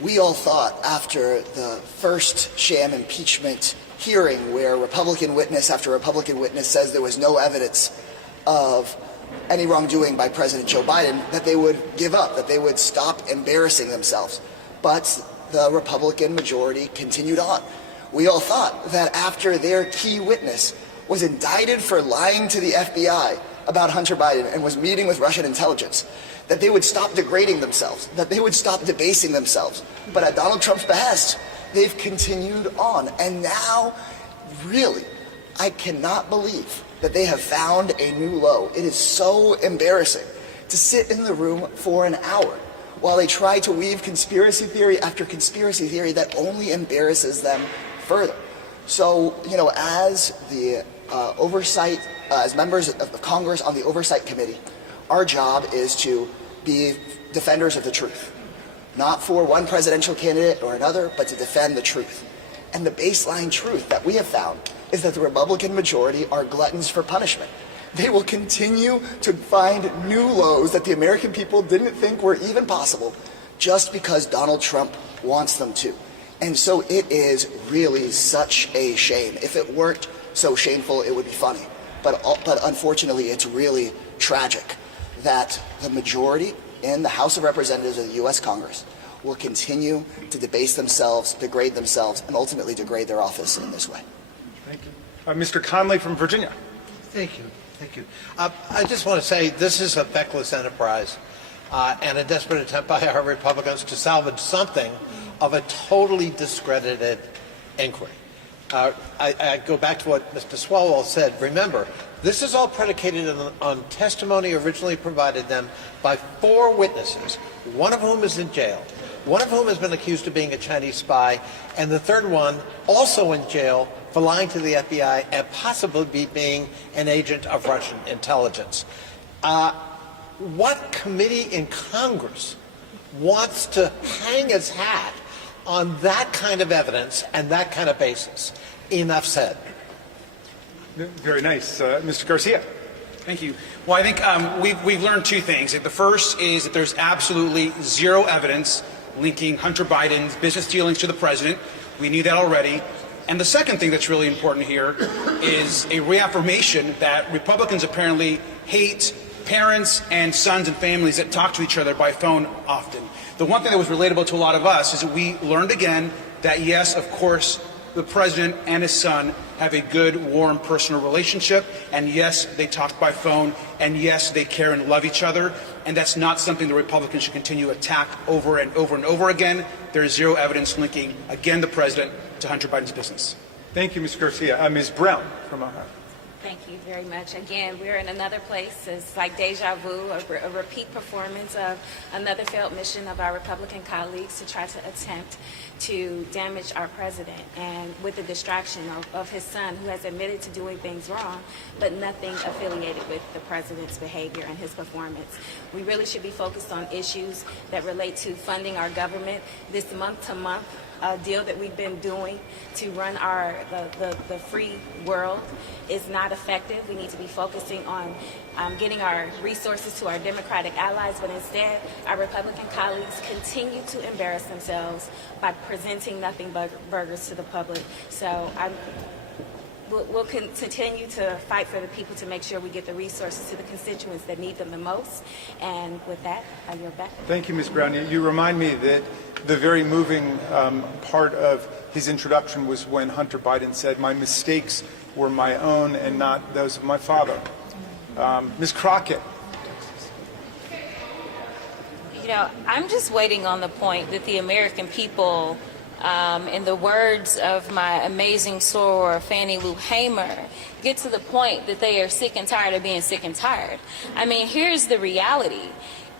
We all thought after the first sham impeachment hearing, where Republican witness after Republican witness says there was no evidence of any wrongdoing by President Joe Biden, that they would give up, that they would stop embarrassing themselves. But the Republican majority continued on. We all thought that after their key witness was indicted for lying to the FBI about Hunter Biden and was meeting with Russian intelligence, that they would stop degrading themselves, that they would stop debasing themselves. But at Donald Trump's behest, they've continued on. And now, really, I cannot believe that they have found a new low. It is so embarrassing to sit in the room for an hour while they try to weave conspiracy theory after conspiracy theory that only embarrasses them further. So, as the as members of Congress on the Oversight Committee, our job is to be defenders of the truth. Not for one presidential candidate or another, but to defend the truth. And the baseline truth that we have found is that the Republican majority are gluttons for punishment. They will continue to find new lows that the American people didn't think were even possible just because Donald Trump wants them to. And so it is really such a shame. If it weren't so shameful, it would be funny. But unfortunately, it's really tragic that the majority in the House of Representatives of the U.S. Congress will continue to debase themselves, degrade themselves, and ultimately degrade their office in this way. Thank you. Mr. Conley from Virginia. Thank you. I just want to say this is a feckless enterprise and a desperate attempt by our Republicans to salvage something of a totally discredited inquiry. I go back to what Mr. Swalwell said. Remember, this is all predicated on testimony originally provided them by 4 witnesses, one of whom is in jail, one of whom has been accused of being a Chinese spy, and the third one also in jail for lying to the FBI and possibly being an agent of Russian intelligence. What committee in Congress wants to hang its hat on that kind of evidence and that kind of basis? Enough said. Very nice. Mr. Garcia. Thank you. Well, I think we've learned 2 things. The first is that there's absolutely zero evidence linking Hunter Biden's business dealings to the president. We knew that already. And the second thing that's really important here is a reaffirmation that Republicans apparently hate parents and sons and families that talk to each other by phone often. The one thing that was relatable to a lot of us is that we learned again that, yes, of course, the president and his son have a good, warm, personal relationship. And yes, they talk by phone. And yes, they care and love each other. And that's not something the Republicans should continue to attack over and over and over again. There is zero evidence linking, again, the president to Hunter Biden's business. Thank you, Ms. Garcia. Ms. Brown from Ohio. Thank you very much. Again, we're in another place. It's like deja vu, a repeat performance of another failed mission of our Republican colleagues to try to attempt to damage our president, and with the distraction of his son, who has admitted to doing things wrong, but nothing affiliated with the president's behavior and his performance. We really should be focused on issues that relate to funding our government. This month-to-month deal that we've been doing to run the free world is not effective. We need to be focusing on getting our resources to our Democratic allies, but instead our Republican colleagues continue to embarrass themselves by presenting nothing but burgers to the public. So we'll continue to fight for the people to make sure we get the resources to the constituents that need them the most. And with that, I yield back. Thank you, Ms. Brown. You remind me that the very moving part of his introduction was when Hunter Biden said, "My mistakes were my own and not those of my father." Ms. Crockett. You know, I'm just waiting on the point that the American people, in the words of my amazing soror, Fannie Lou Hamer, get to the point that they are sick and tired of being sick and tired. I mean, here's the reality.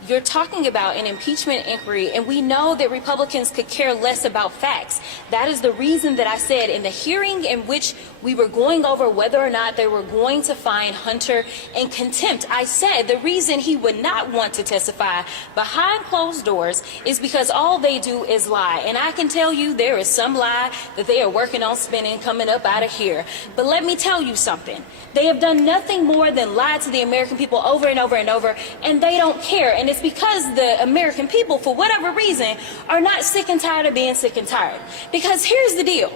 You're talking about an impeachment inquiry, and we know that Republicans could care less about facts. That is the reason that I said in the hearing in which we were going over whether or not they were going to find Hunter in contempt, I said the reason he would not want to testify behind closed doors is because all they do is lie. And I can tell you there is some lie that they are working on spinning coming up out of here. But let me tell you something. They have done nothing more than lie to the American people over and over and over, and they don't care. And it's because the American people, for whatever reason, are not sick and tired of being sick and tired. Because here's the deal.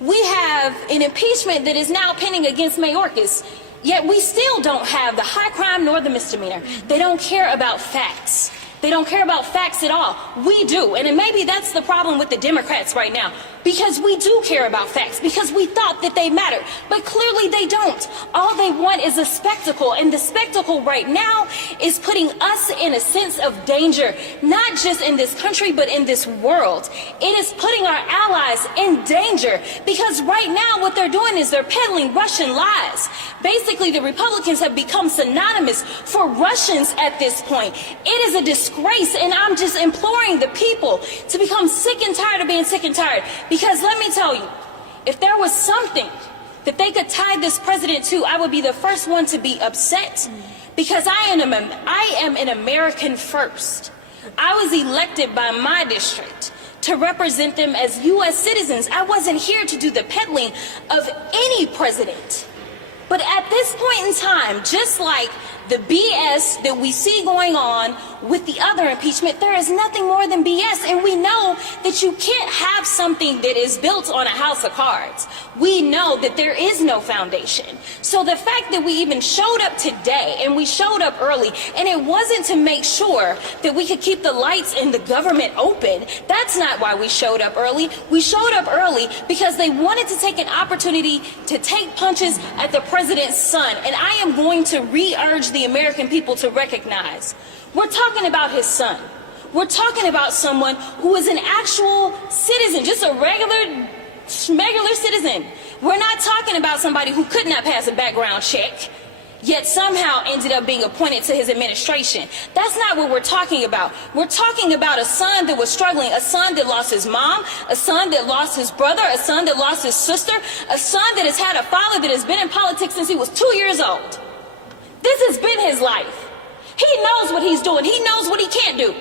We have an impeachment that is now pending against Mayorkas, yet we still don't have the high crime nor the misdemeanor. They don't care about facts. They don't care about facts at all. We do. And maybe that's the problem with the Democrats right now. Because we do care about facts. Because we thought that they mattered. But clearly they don't. All they want is a spectacle. And the spectacle right now is putting us in a sense of danger. Not just in this country, but in this world. It is putting our allies in danger. Because right now what they're doing is they're peddling Russian lies. Basically, the Republicans have become synonymous for Russians at this point. It is a disgrace, and I'm just imploring the people to become sick and tired of being sick and tired. Because let me tell you, if there was something that they could tie this president to, I would be the first one to be upset. Because I am an American first. I was elected by my district to represent them as U.S. citizens. I wasn't here to do the peddling of any president. But at this point in time, just like the BS that we see going on with the other impeachment, there is nothing more than BS. And we know that you can't have something that is built on a house of cards. We know that there is no foundation. So the fact that we even showed up today, and we showed up early, and it wasn't to make sure that we could keep the lights in the government open. That's not why we showed up early. We showed up early because they wanted to take an opportunity to take punches at the president's son. And I am going to re-urge the American people to recognize. We're talking about his son. We're talking about someone who is an actual citizen, just a regular citizen. We're not talking about somebody who could not pass a background check, yet somehow ended up being appointed to his administration. That's not what we're talking about. We're talking about a son that was struggling, a son that lost his mom, a son that lost his brother, a son that lost his sister, a son that has had a father that has been in politics since he was 2 years old. This has been his life. He knows what he's doing. He knows what he can't do.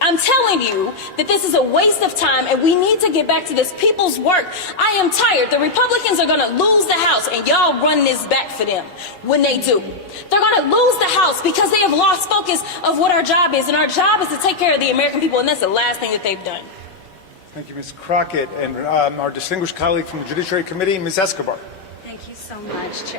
I'm telling you that this is a waste of time, and we need to get back to this people's work. I am tired. The Republicans are going to lose the House, and y'all run this back for them when they do. They're going to lose the House because they have lost focus of what our job is, and our job is to take care of the American people, and that's the last thing that they've done. Thank you, Ms. Crockett. And our distinguished colleague from the Judiciary Committee, Ms. Escobar. Thank you so much.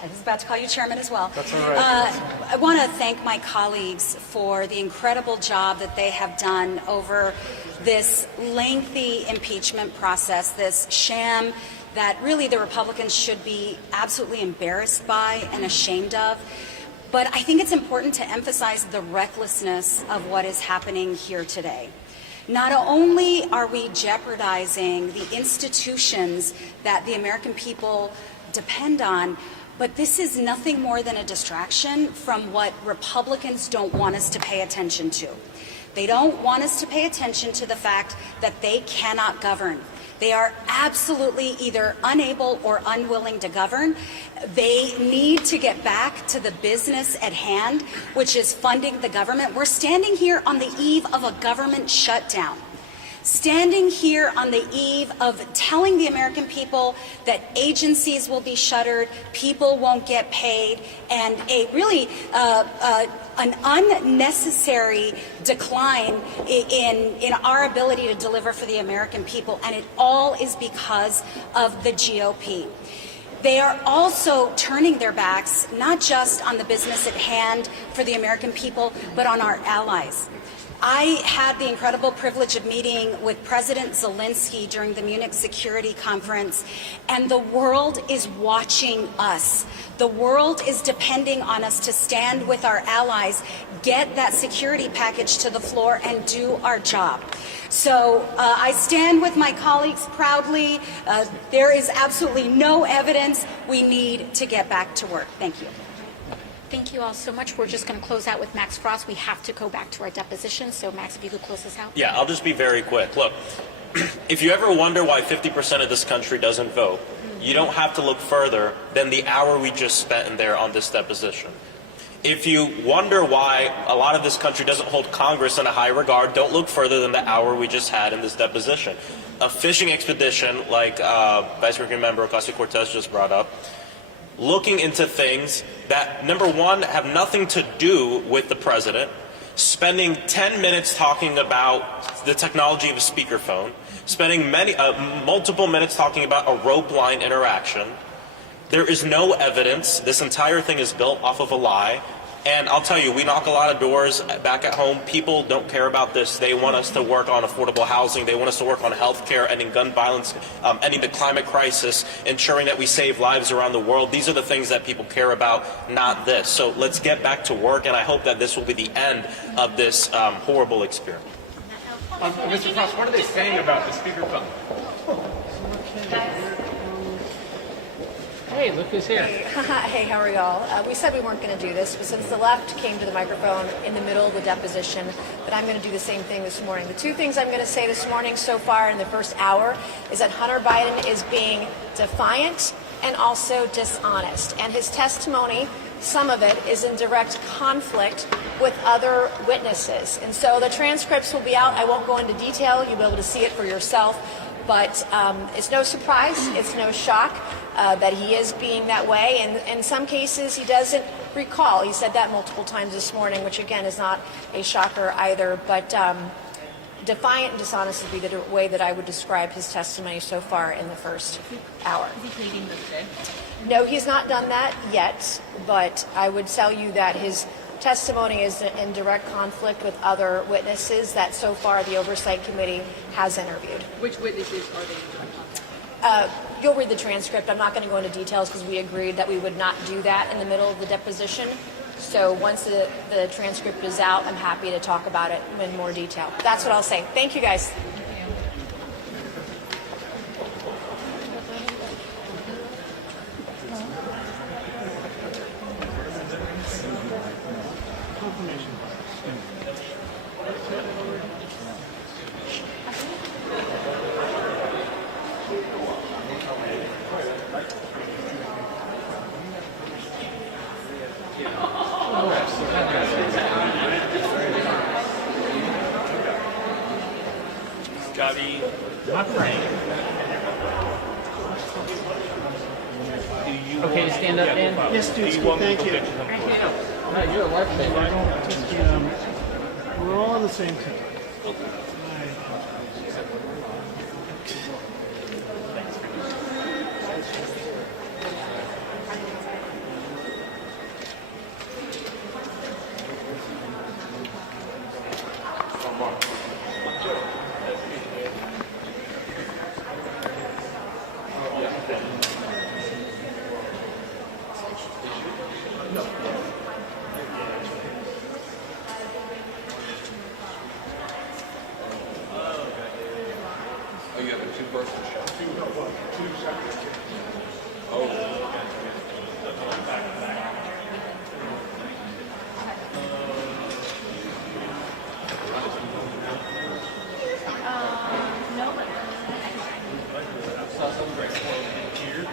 I was about to call you chairman as well. That's all right. I want to thank my colleagues for the incredible job that they have done over this lengthy impeachment process, this sham that really the Republicans should be absolutely embarrassed by and ashamed of. But I think it's important to emphasize the recklessness of what is happening here today. Not only are we jeopardizing the institutions that the American people depend on, but this is nothing more than a distraction from what Republicans don't want us to pay attention to. They don't want us to pay attention to the fact that they cannot govern. They are absolutely either unable or unwilling to govern. They need to get back to the business at hand, which is funding the government. We're standing here on the eve of a government shutdown. Standing here on the eve of telling the American people that agencies will be shuttered, people won't get paid, and a really an unnecessary decline in our ability to deliver for the American people, and it all is because of the GOP. They are also turning their backs not just on the business at hand for the American people, but on our allies. I had the incredible privilege of meeting with President Zelensky during the Munich Security Conference, and the world is watching us. The world is depending on us to stand with our allies, get that security package to the floor, and do our job. So I stand with my colleagues proudly. There is absolutely no evidence. We need to get back to work. Thank you. Thank you all so much. We're just going to close out with Max Frost. We have to go back to our deposition. So, Max, if you could close this out. Yeah, I'll just be very quick. Look, if you ever wonder why 50% of this country doesn't vote, you don't have to look further than the hour we just spent in there on this deposition. If you wonder why a lot of this country doesn't hold Congress in a high regard, don't look further than the hour we just had in this deposition. A fishing expedition, like Vice Ranking Member Ocasio-Cortez just brought up, looking into things that, number one, have nothing to do with the president, spending 10 minutes talking about the technology of a speakerphone, spending multiple minutes talking about a rope line interaction. There is no evidence. This entire thing is built off of a lie. And I'll tell you, we knock a lot of doors back at home. People don't care about this. They want us to work on affordable housing. They want us to work on health care, ending gun violence, ending the climate crisis, ensuring that we save lives around the world. These are the things that people care about, not this. So let's get back to work, and I hope that this will be the end of this horrible experiment. Mr. Frost, what are they saying about the speakerphone? Hey, look who's here. Hey, how are y'all? We said we weren't going to do this, but since the left came to the microphone in the middle of the deposition, that I'm going to do the same thing this morning. The two things I'm going to say this morning so far in the first hour is that Hunter Biden is being defiant and also dishonest. And his testimony, some of it, is in direct conflict with other witnesses. And so the transcripts will be out. I won't go into detail. You'll be able to see it for yourself. But it's no surprise. It's no shock. That he is being that way, and in some cases he doesn't recall. He said that multiple times this morning, which again is not a shocker either, but defiant and dishonest would be the way that I would describe his testimony so far in the first hour. Is he pleading this day? No, he's not done that yet, but I would tell you that his testimony is in direct conflict with other witnesses that so far the Oversight Committee has interviewed. Which witnesses are they in direct conflict? You'll read the transcript. I'm not going to go into details because we agreed that we would not do that in the middle of the deposition. So once the transcript is out, I'm happy to talk about it in more detail. That's what I'll say. Thank you, guys. Scotty, my friend. Okay, stand up, Dan. Yes, dude. Thank you. No, you're a large fan. We're all on the same team. bursts of shots. Two separate. Oh. No, but Saw some great here.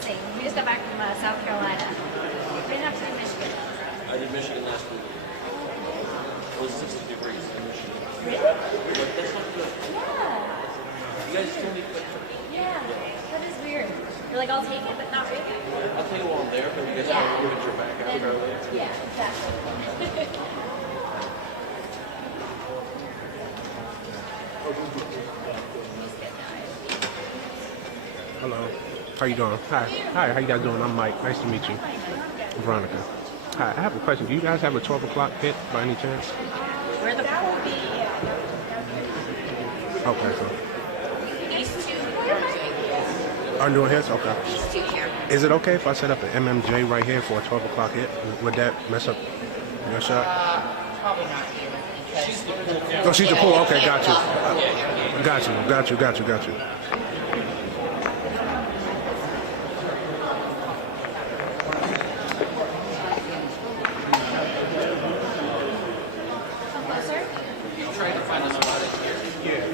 same. We just got back from South Carolina. We didn't have to do Michigan. I did Michigan last week. It was 60 degrees in Michigan. Really? But that's not good. Yeah. You guys still need to. Yeah. That is weird. You're like, I'll take it, but not really. I'll tell you while I'm there, but you guys Yeah. have to give it your back out early. Yeah, exactly. Hello. How you doing? Hi. Hi, how you guys doing? I'm Mike. Nice to meet you. Veronica. Hi, I have a question. Do you guys have a 12 o'clock pit by any chance? Where the Okay, so. These two are doing this. I'm doing his? Okay. These two here. Is it okay if I set up an MMJ right here for a 12 o'clock hit? Would that mess up your shot? Probably not here. She's the pool. Oh, she's the pool. Okay, got you. Got you. Trying to find a spot in here.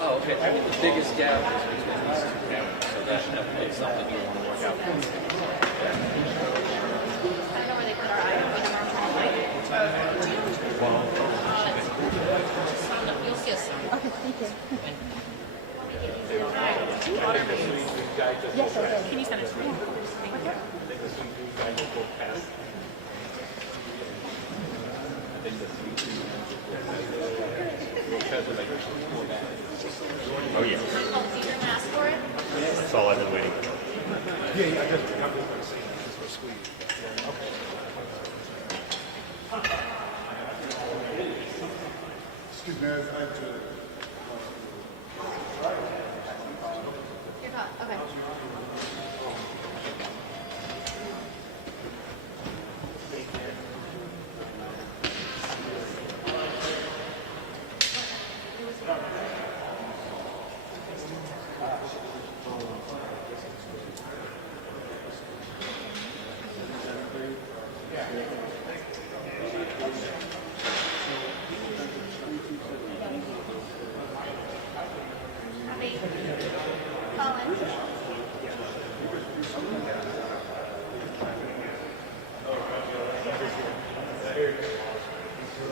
Oh, okay. I think the biggest gap is between these two cameras, so that definitely is something you want to work out. I don't know where they put our eye. You'll see us soon. Okay, thank you. Yes, I did. Can you send it to me? Oh, yeah. That's all I've been waiting for. Yeah, I just saying this was squeezed. Excuse me, I have to. You're not. Okay.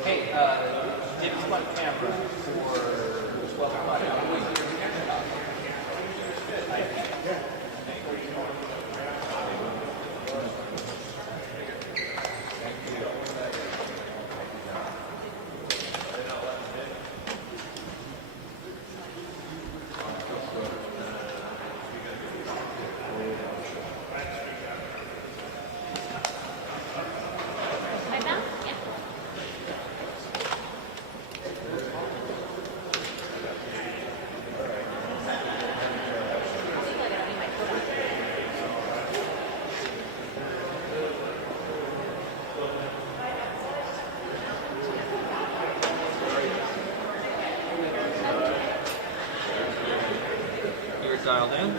Hey, if you want a camera for 12 o'clock, Right now? Yeah. you're dialed in.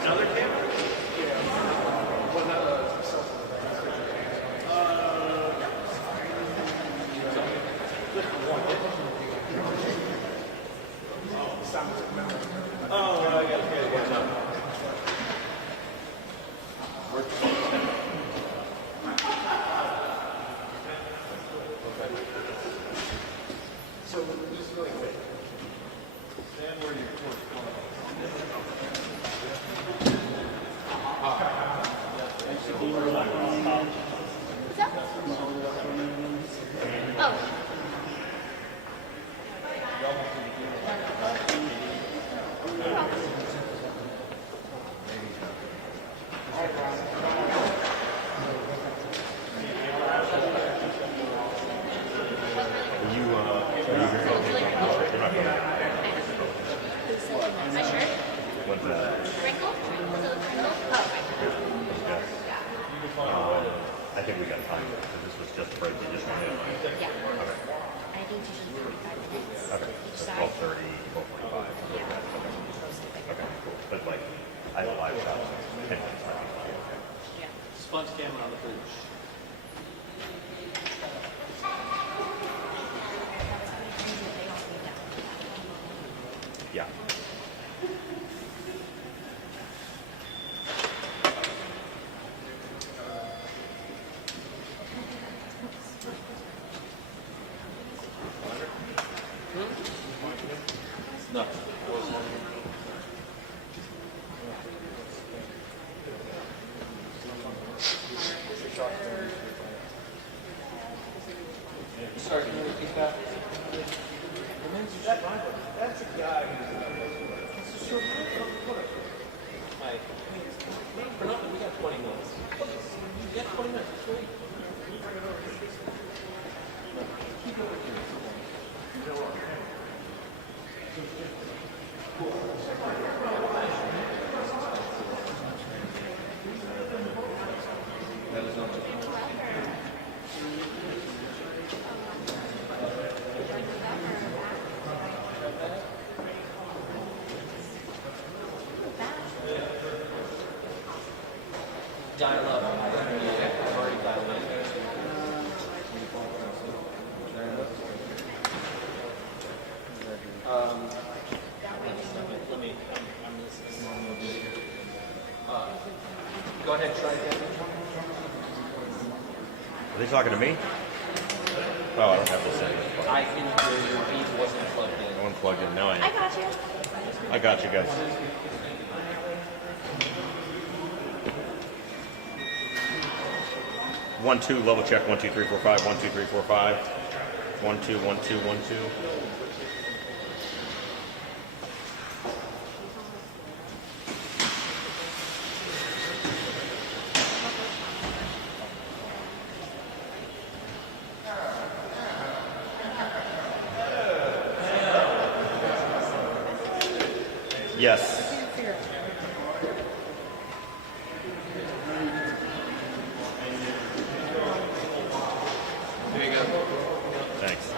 Another camera? Oh, I got it. I think we got time because this was just break. You just wanted to. Yeah. Okay. I think usually 45 minutes. Okay. Each So side. 12:30, 12:45. Yeah. Okay, cool. But like, I have a live shot. So 10 minutes might be fine. Yeah. Sponge camera on the bridge. Yeah. No. Sorry, can you repeat that? That's a guy who's Mike. We got 20 minutes. You got 20 minutes. It's great. Keep it with That is not dial up. I've already dialed in. Let me. I'm listening. Go ahead. Try again. Are they talking to me? Oh, I don't have this in. I can hear your beat wasn't plugged in. I want to plug in. Now I am. I got you. I got you guys. One, two, level check. 1, 2, 3, 4, 5. 1, 2, 3, 4, 5. 1, 2, 1, 2, 1, 2. Yes. There you go. Thanks.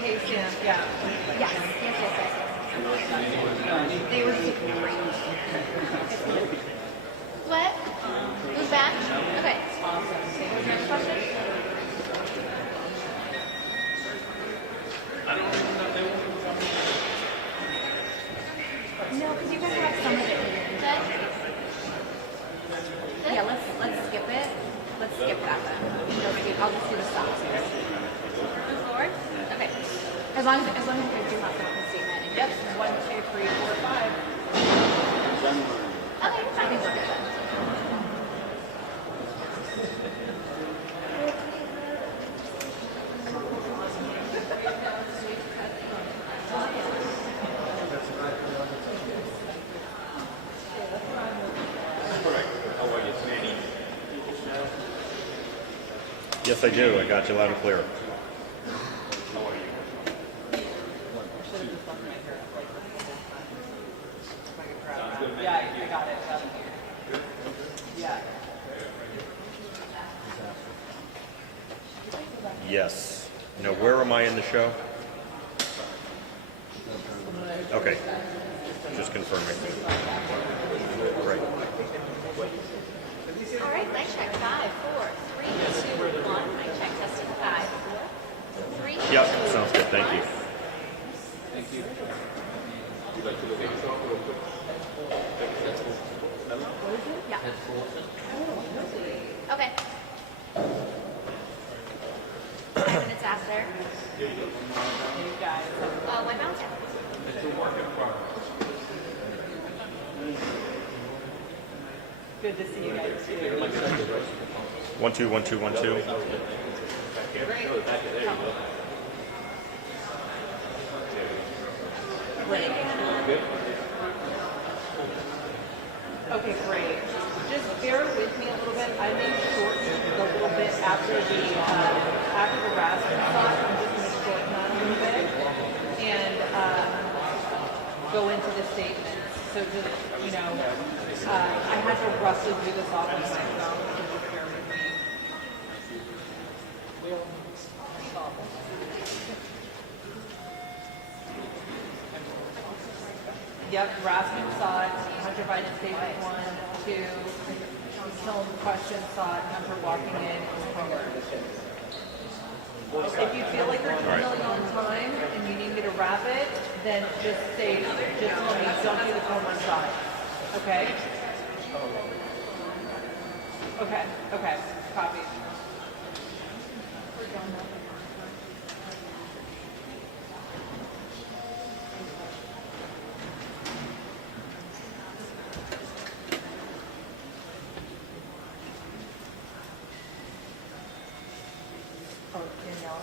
Hey, Sam. Yeah. Yes. They were super great. What? Who's back? Okay. Was there a question? No, because you guys have some of it. Yeah, let's skip it. Let's skip that then. I'll just do the stop. Move forward? Okay. As long as you guys do have the statement. Yep. 1, 2, 3, 4, 5. Okay, I think we're good then. Yes, I do. I got you loud and clear. Yeah, I got it. Yeah. Yes. Now, where am I in the show? Okay. Just confirming. Right. All right, mic check 5, 4, 3, 2, 1. Mic check testing 5, 4, 3. Yep, sounds good. Thank you. Thank you. Yeah. Okay. 5 minutes after. What bouncer? Good to see you guys too. 1 2 1 2 1 2. Okay, great. Just bear with me a little bit. I may shorten a little bit after the Rasmus talk. I'm just going to shorten that a little bit and go into the statements. So just, I had to roughly do this off on my phone, so just bear with me. Yep, Rasmus saw it. Hunter Biden statement 1, 2. Some questions saw it. Hunter walking in. If you feel like you're really on time and you need me to wrap it, then just tell me. Don't do the phone on side. Okay? Okay. Copy. Oh, Daniela?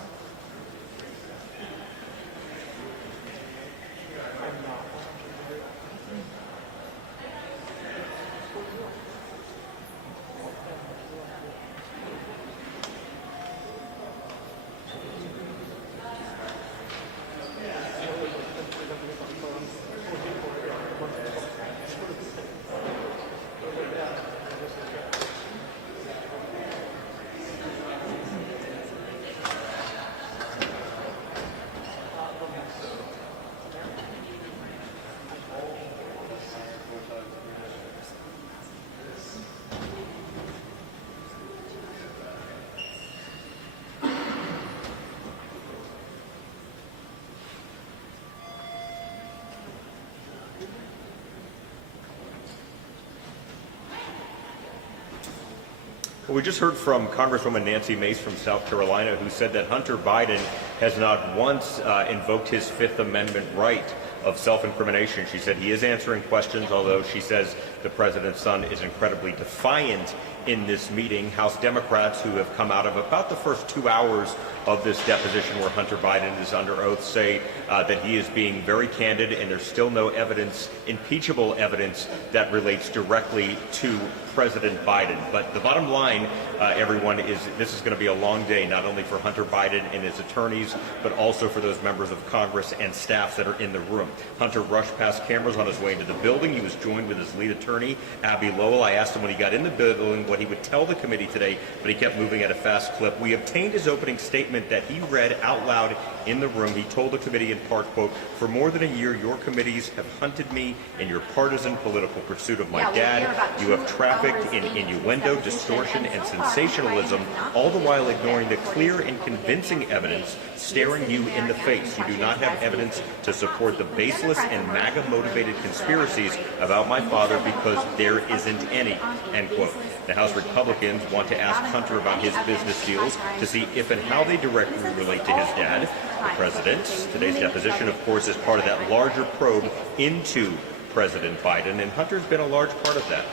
Well, we just heard from Congresswoman Nancy Mace from South Carolina, who said that Hunter Biden has not once invoked his Fifth Amendment right of self-incrimination. She said he is answering questions, although she says the president's son is incredibly defiant in this meeting. House Democrats, who have come out of about the first 2 hours of this deposition where Hunter Biden is under oath, say that he is being very candid and there's still no evidence, impeachable evidence, that relates directly to President Biden. But the bottom line, everyone, is this is going to be a long day, not only for Hunter Biden and his attorneys, but also for those members of Congress and staffs that are in the room. Hunter rushed past cameras on his way into the building. He was joined with his lead attorney, Abby Lowell. I asked him when he got in the building what he would tell the committee today, but he kept moving at a fast clip. We obtained his opening statement that he read out loud in the room. He told the committee in part, quote, "For more than a year, your committees have hunted me in your partisan political pursuit of my dad. You have trafficked in innuendo, distortion, and sensationalism, all the while ignoring the clear and convincing evidence staring you in the face. You do not have evidence to support the baseless and MAGA-motivated conspiracies about my father because there isn't any," end quote. The House Republicans want to ask Hunter about his business deals to see if and how they directly relate to his dad, the president. Today's deposition, of course, is part of that larger probe into President Biden, and Hunter's been a large part of that.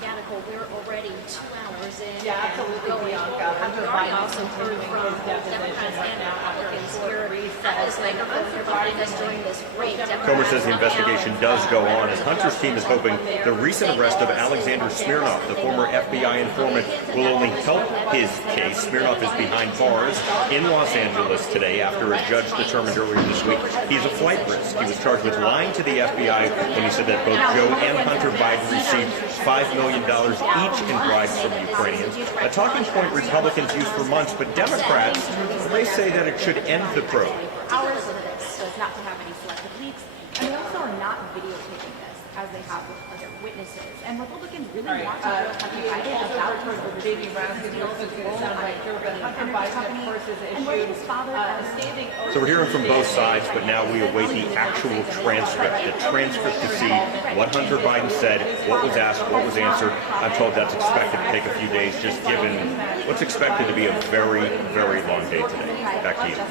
Yeah, Nicole, we're already 2 hours in. Yeah, absolutely, Bianca. Hunter I Biden also heard from Democrats and Republicans here at this microphone providing us during this break. Comer says the investigation does go on, and Hunter's team is hoping the recent arrest of Alexander Smirnov, the former FBI informant, will only help his case. Smirnov is behind bars in Los Angeles today after a judge determined earlier this week he's a flight risk. He was charged with lying to the FBI when he said that both Joe and Hunter Biden received $5 million each in bribes from Ukrainians, a talking point Republicans use for months, but Democrats, they say that it should end the probe. Hours into this, so as not to have any selective leaks, and they also are not videotaping this as they have with other witnesses. And Republicans really want to hear Hunter Biden about these deals with Hunter Biden, of course, and where his father So we're hearing from both sides, but now we await the actual transcript to see what Hunter Biden said, what was asked, what was answered. I'm told that's expected to take a few days, just given what's expected to be a very, very long day today. Back to you. So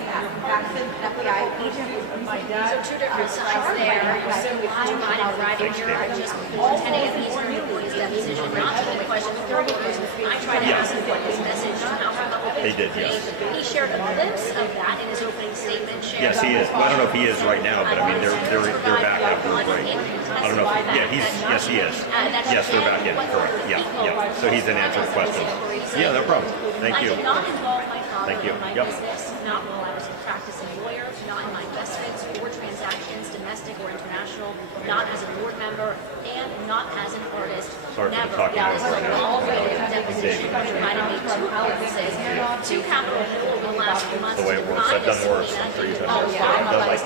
two different sides there. So Hunter Biden arriving here at just before 10 a.m. Eastern before his deposition, not to the question of I tried to ask him what his message to House Republicans. They did, yes. He shared a glimpse of that in his opening statement. Yes, he is. Well, I don't know if he is right now, but I mean, they're back after the break. I don't know. Yes, he is. Yes, they're back in. Correct. Yeah. So he's in answering questions. Yeah, no problem. Thank you. I did not involve my father Thank you. in my Yep. business, not while I was a practicing lawyer, not in my investments or transactions, domestic or international, not as a board member, and not as an artist. Sorry for the Never. talking This is right now. all written deposition. Hunter Biden made 2 appearances to Capitol Hill over the last few months. The way it works, I've done worse. I'm sure you've done worse. I've done like,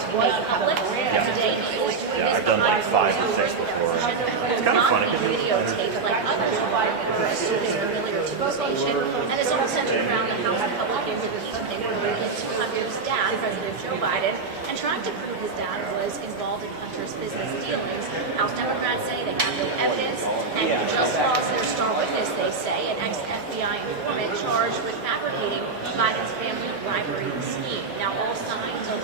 Today, he was yeah, I've done like 5 or 6 before. It's kind of funny. videotaped like others is familiar to this nation, and it's all centered around the House Republicans related to Hunter's dad, President Joe Biden, and trying to prove his dad was involved in Hunter's business dealings. House Democrats say they have no evidence, and just lost their star witness, they say, an ex-FBI informant charged with fabricating Biden's family bribery scheme. Now, all signs are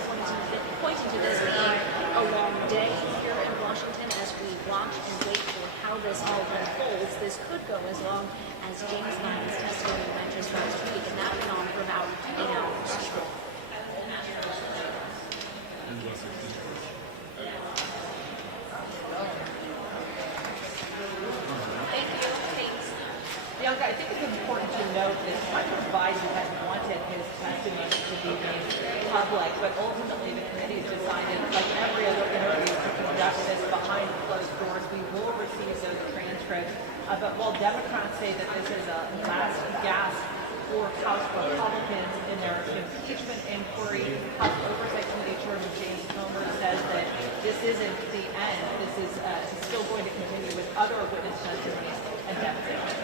pointing to this being a long day here in Washington as we watch and wait for how this all unfolds. This could go as long as James Biden's testimony went just last week, and that went on for about 8 hours. Thank you. Thanks. Bianca, I think it's important to note that Hunter Biden had wanted his testimony to be made public, but ultimately the committee's decided, like every other interview, to conduct this behind closed doors. We will receive those transcripts. But while Democrats say that this is a last gasp for House Republicans in their impeachment inquiry, House Oversight Committee Chairman James Comer says that this isn't the end. This is still going to continue with other witness testimonies and depositions.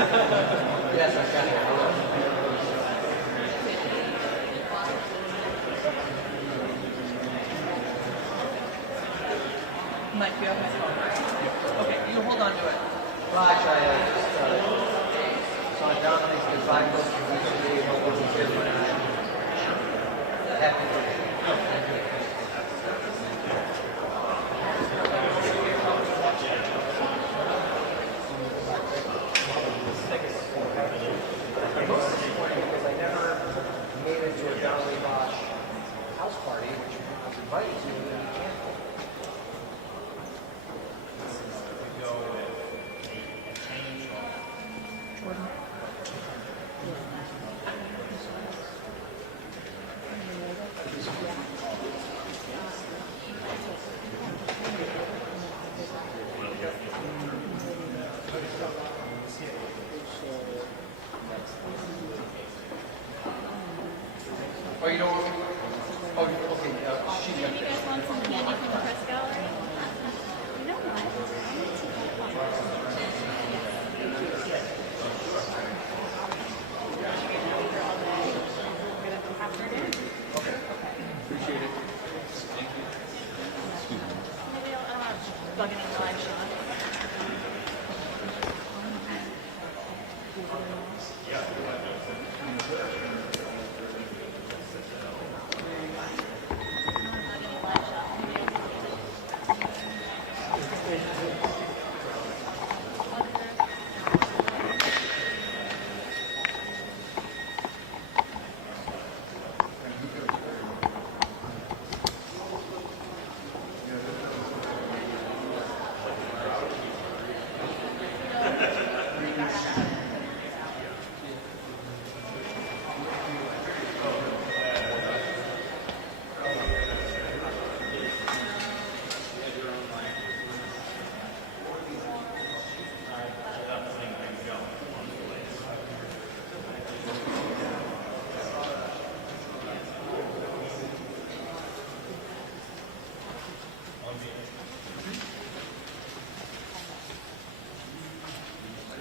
Yes, I got it. Mike, you have my phone. Okay, you hold on to it. Raj, I just saw Dominique's disciples recently over the Israel. Happy birthday. Most disappointing because I never made it to a Donnelly Bosch house party, which I was invited to, and then canceled. Oh, you don't want me? Oh, okay. She's got You guys want some candy from the press gallery? You know what? Okay. Appreciate it. Thank you. Maybe I'll plug in a live shot.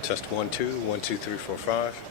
Test 1 2 1 2 3 4 5.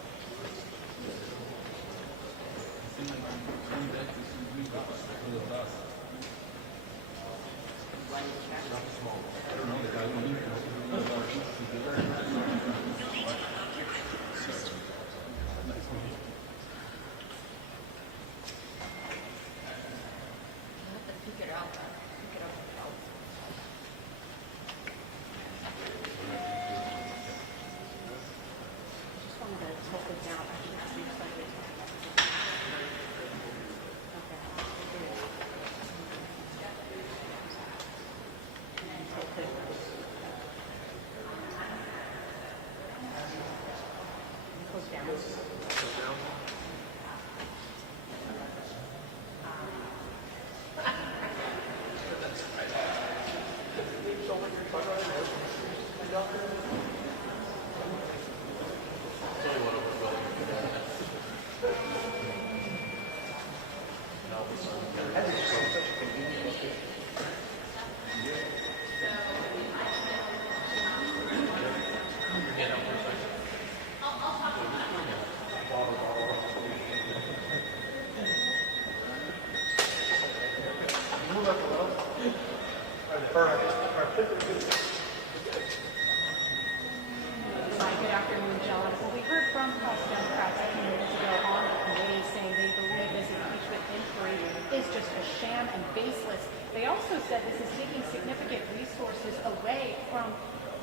Hi, good afternoon, John. Well, we heard from House Democrats a few minutes ago on the committee saying they believe this impeachment inquiry is just a sham and baseless. They also said this is taking significant resources away from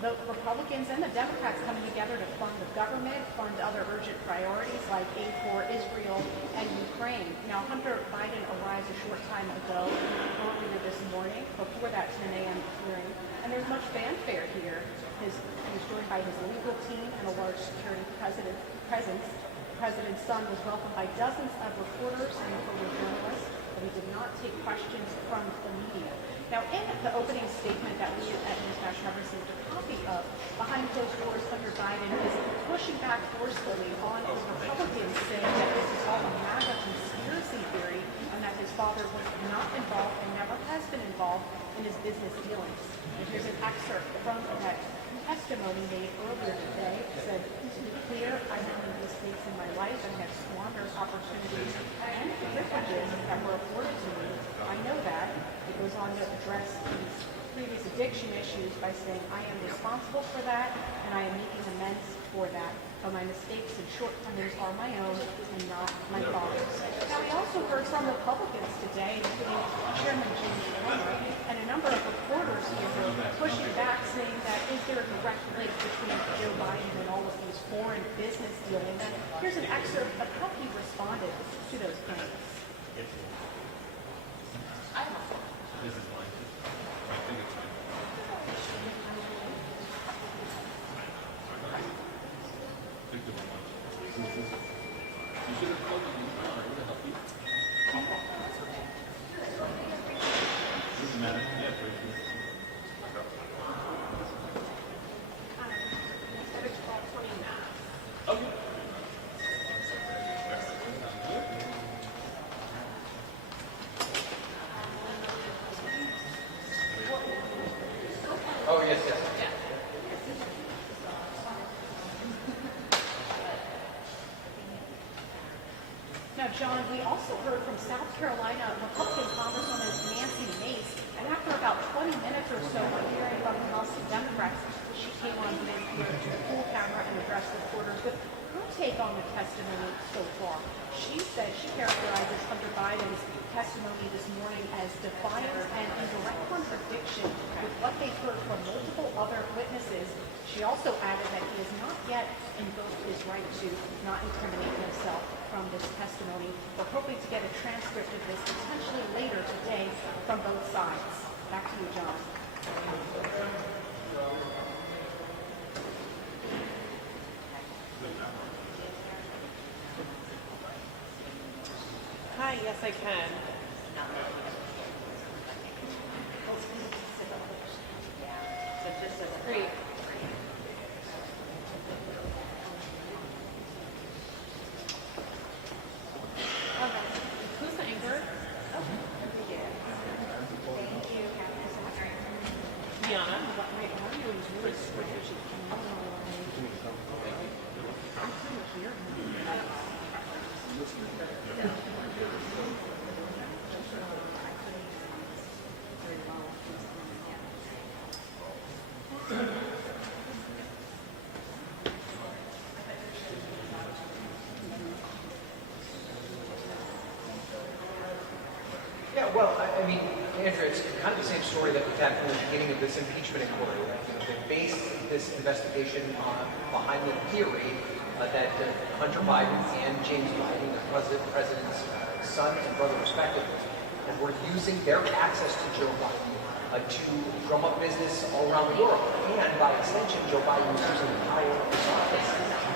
the Republicans and the Democrats coming together to fund the government, fund other urgent priorities like aid for Israel and Ukraine. Now, Hunter Biden arrived a short time ago, earlier this morning, before that 10 a.m. hearing, and there's much fanfare here. He was joined by his legal team and a large security presence. The president's son was welcomed by dozens of reporters and photojournalists, but he did not take questions from the media. Now, in the opening statement that we at Newsmax have received a copy of, behind closed doors, Hunter Biden is pushing back forcefully on the Republicans, saying that this is all a MAGA conspiracy theory and that his father was not involved and never has been involved in his business dealings. And here's an excerpt from that testimony made earlier today said, to be clear, I have made mistakes in my life and have squandered opportunities and privileges that were afforded to me. I know that. It goes on to address these previous addiction issues by saying, I am responsible for that and I am making amends for that. But my mistakes and shortcomings are my own and not my father's. Now, we also heard from Republicans today, including Chairman James Palmer, and a number of reporters here who are pushing back, saying that is there a direct link between Joe Biden and all of these foreign business dealings? And here's an excerpt of how he responded to those claims. Oh, yes, yes. Now, John, we also heard from South Carolina Republican Congresswoman Nancy Mace, and after about 20 minutes or so of hearing from the House Democrats, she came on here to the full camera and addressed reporters with her take on the testimony so far. She said she characterizes Hunter Biden's testimony this morning as defiant and in direct contradiction with what they've heard from multiple other witnesses. She also added that he has not yet invoked his right to not incriminate himself from this testimony. We're hoping to get a transcript of this potentially later today from both sides. Back to you, John. Hi, yes, I can. Great. Who's the anchor? Deanna. Yeah, well, I mean, Andrew, it's kind of the same story that we've had from the beginning of this impeachment inquiry. Right? You know, they based this investigation behind the theory that Hunter Biden and James Biden, the president's son and brother respectively, and were using their access to Joe Biden to drum up business all around the world. And by extension, Joe Biden was using the power of his office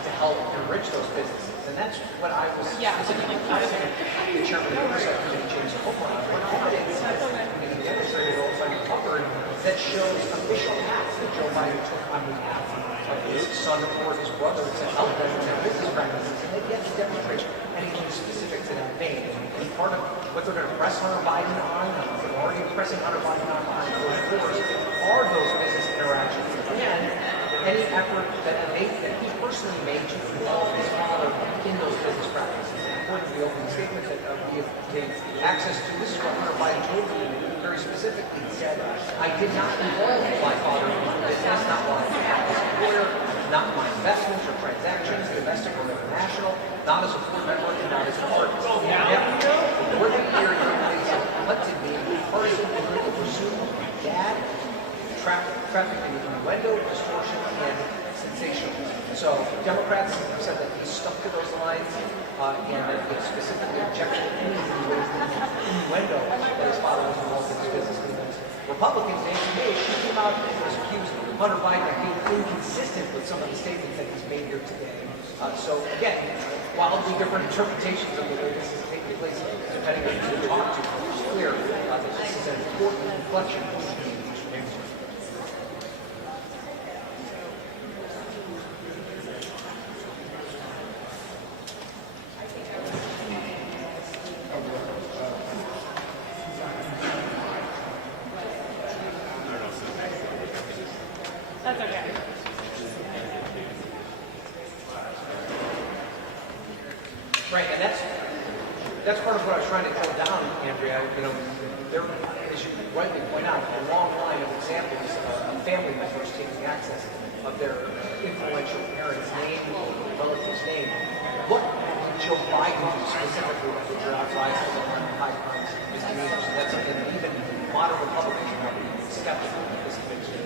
to help enrich those businesses. And that's what I was specifically asking the chairman of the Oversight Committee, James Palmer, on. What evidence has been demonstrated also uncovered that shows official acts that Joe Biden took on behalf of his son or his brother to help them in their business practices, and they've yet to demonstrate anything specific to that vein. And part of what they're going to press Hunter Biden on, they're already pressing Hunter Biden on behind closed doors, are those business interactions. And any effort that he personally made to involve his father in those business practices. According to the opening statement that we have access to, this is what Hunter Biden told me very specifically. He said, I did not involve my father in the business, not while I was a lawyer, not my investments or transactions, domestic or international, not as a board member, and not as an artist. More than a year, he elected me person in the pursuit of my dad, trafficking in innuendo, distortion, and sensationalism. So Democrats have said that he stuck to those lines and that he specifically rejected any innuendo that his father was involved in his business dealings. Republicans, Nancy Mace, she came out and was accused Hunter Biden of being inconsistent with some of the statements that he's made here today. So again, wildly different interpretations of the way this is taking place, depending on who you talk to. It's clear that this is an important inflection point in the impeachment inquiry. That's okay. Right, and that's part of what I was trying to drill down, Andrea. You know, there, as you rightly point out, a long line of examples of family members taking access of their influential parents' name or relatives' name. What did Joe Biden do specifically to jeopardize the high crimes and misdemeanors? And that's something that even modern Republicans are skeptical of this committee.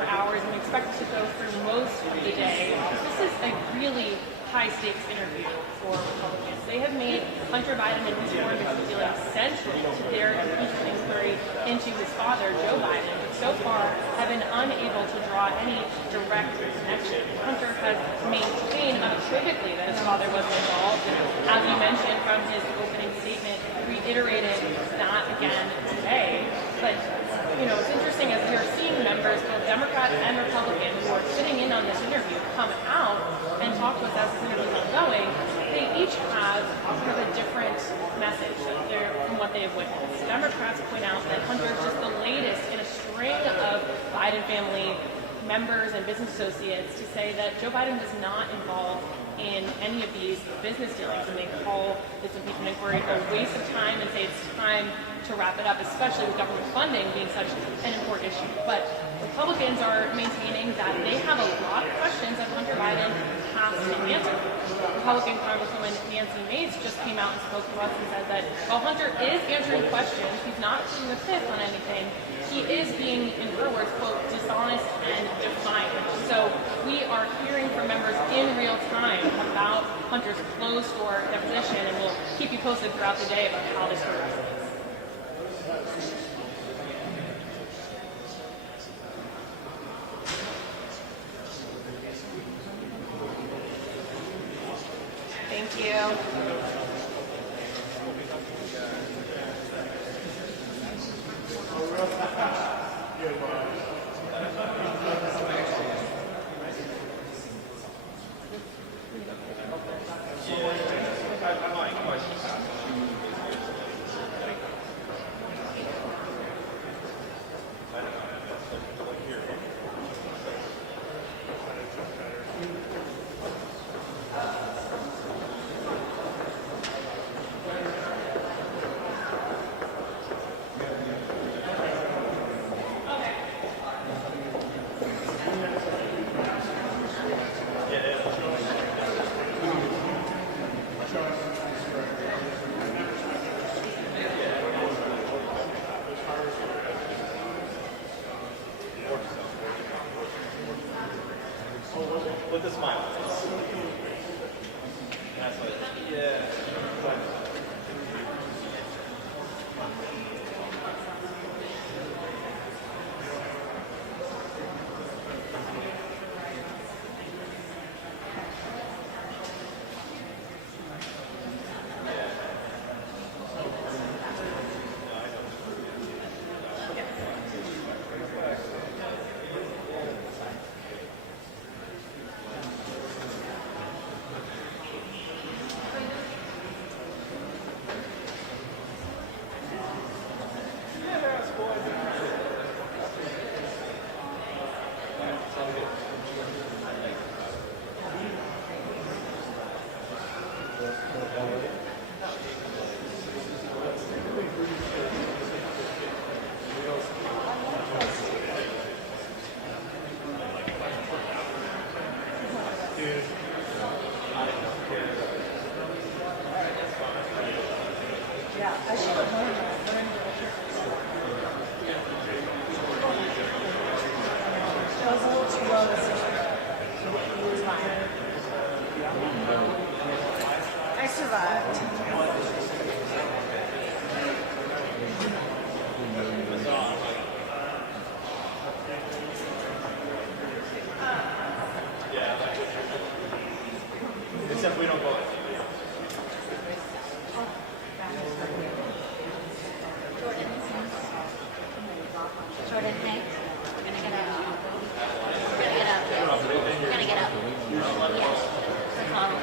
for hours, and we expect to go through most of the day. This is a really high-stakes interview for Republicans. They have made Hunter Biden and his foreign business dealings central to their impeachment inquiry into his father, Joe Biden, but so far have been unable to draw any direct connection. Hunter has maintained unequivocally that his father wasn't involved, and as you mentioned from his opening statement, reiterated that again today. But it's interesting as we are seeing members, both Democrat and Republican, who are sitting in on this interview, come out and talk with us as this interview is ongoing. They each have sort of a different message from what they have witnessed. Democrats point out that Hunter is just the latest in a string of Biden family members and business associates to say that Joe Biden was not involved in any of these business dealings, and they call this impeachment inquiry a waste of time and say it's time to wrap it up, especially with government funding being such an important issue. But Republicans are maintaining that they have a lot of questions that Hunter Biden has to answer. Republican Congresswoman Nancy Mace just came out and spoke to us and said that while Hunter is answering questions, he's not pleading the fifth on anything. He is being, in her words, quote, dishonest and defiant. So we are hearing from members in real time about Hunter's closed-door deposition, and we'll keep you posted throughout the day about how this progresses. Thank you. With a smile. Yeah. I survived. Except we don't go. Jordan, hey, we're gonna get up. We're gonna get up. We're gonna get up. Yes. McConnell.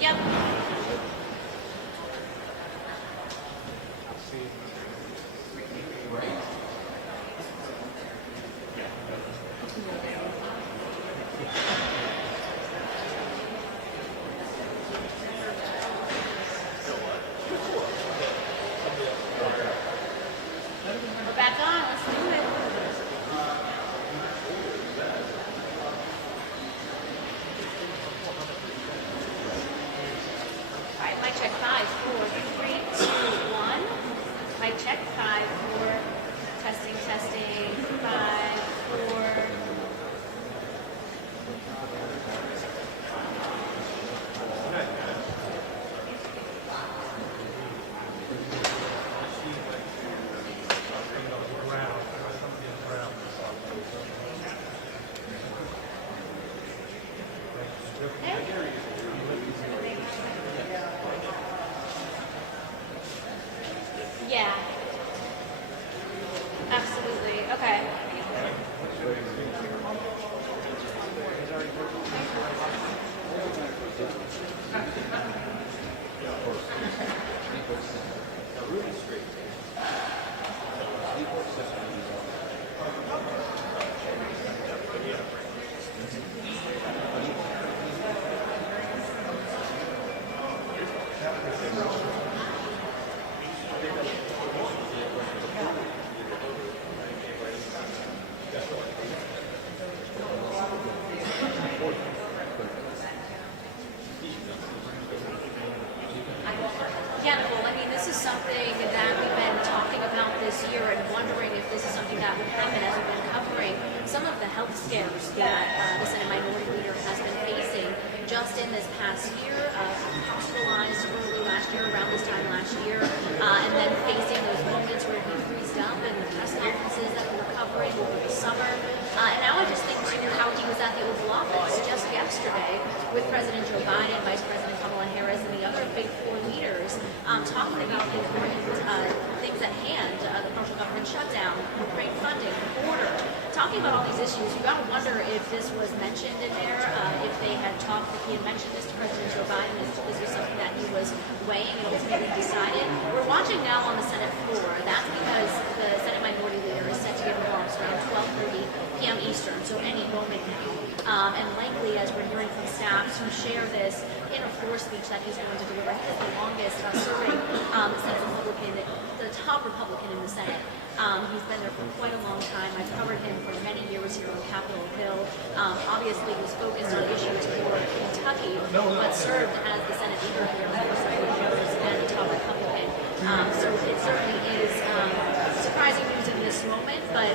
Yep. We're back on. Let's do it. All right, mic check 5, 4, 3, 2, 1. Mic check 5, 4. Testing, testing. 5, 4. Yeah. Absolutely. Okay. Yeah, Nicole, I mean, this is something that we've been talking about this year and wondering if this is something that would happen as we've been covering some of the health scares that the Senate Minority Leader has been facing just in this past year, hospitalized early last year, around this time last year, and then facing those moments where he freezed up in the press conferences that we were covering over the summer. And now I just think to how he was at the Oval Office just yesterday with President Joe Biden, Vice President Kamala Harris, and the other big four leaders talking about the important things at hand, the partial government shutdown, Ukraine funding, the border, talking about all these issues. You got to wonder if this was mentioned in there, if they had talked, if he had mentioned this to President Joe Biden, if this was something that he was weighing and ultimately decided. We're watching now on the Senate floor. That's because the Senate Minority Leader is set to give remarks around 12:30 p.m. Eastern, so any moment now. And likely, as we're hearing from staff, to share this in a floor speech that he's going to deliver. He is the longest serving Senate Republican, the top Republican in the Senate. He's been there for quite a long time. I've covered him for many years here on Capitol Hill. Obviously, he was focused on issues for Kentucky, but served as the Senate leader here for several years and the top Republican. So it certainly is surprising news in this moment, but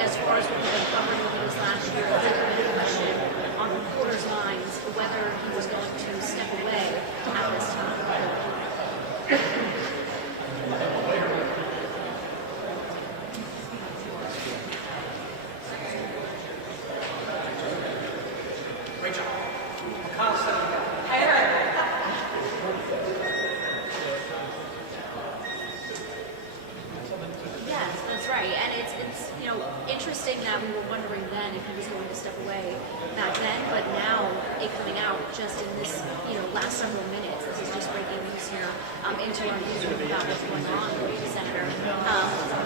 as far as what we've been covering over this last year, it's a question on reporters' minds whether he was going to step away at this time. Rachel, McConnell said Yes, that's right. And it's interesting that we were wondering then if he was going to step away back then, but now it coming out just in this last several minutes. This is just breaking news here into our newsroom about what's going on with the senator.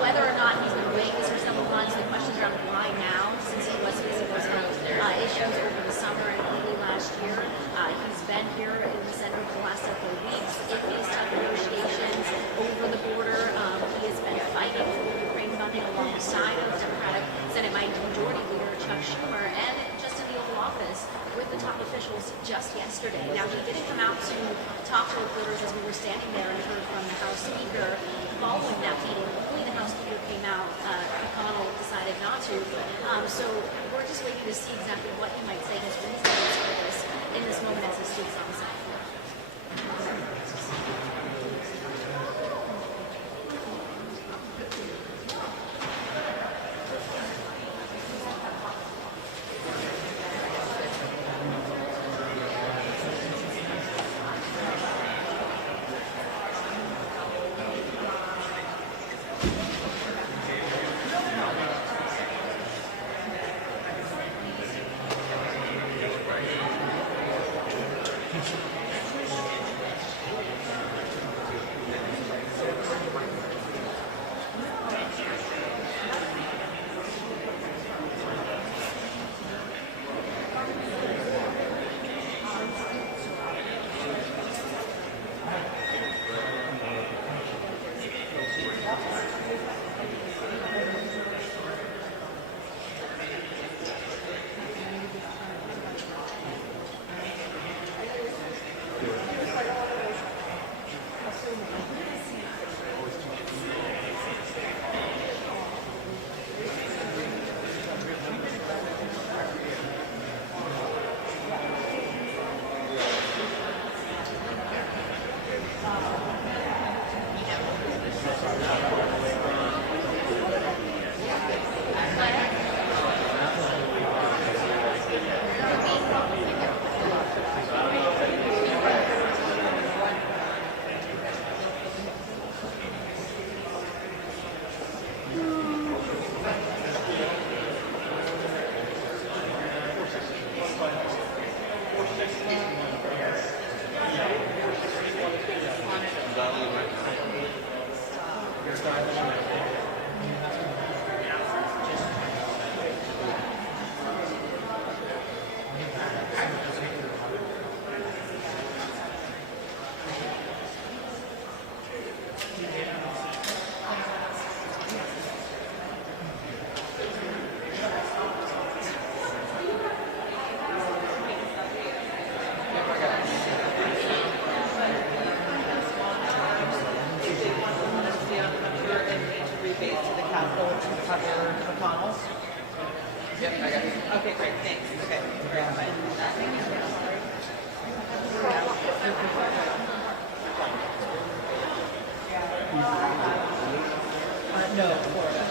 Whether or not he's been weighing this for several months, the questions around why now, since he was facing those issues over the summer and early last year. He's been here in the Senate for the last several weeks in these tough negotiations over the border. He has been fighting for Ukraine funding alongside of Democratic Senate Majority Leader Chuck Schumer and just in the Oval Office with the top officials just yesterday. Now, he didn't come out to talk to reporters as we were standing there and heard from the House Speaker following that meeting. Only the House Speaker came out. McConnell decided not to. So we're just waiting to see exactly what he might say his reason is for this in this moment as he speaks on the Senate floor. vote to cover McConnell's? Yep, I got it. Okay, great, thanks. Okay, no, Florida.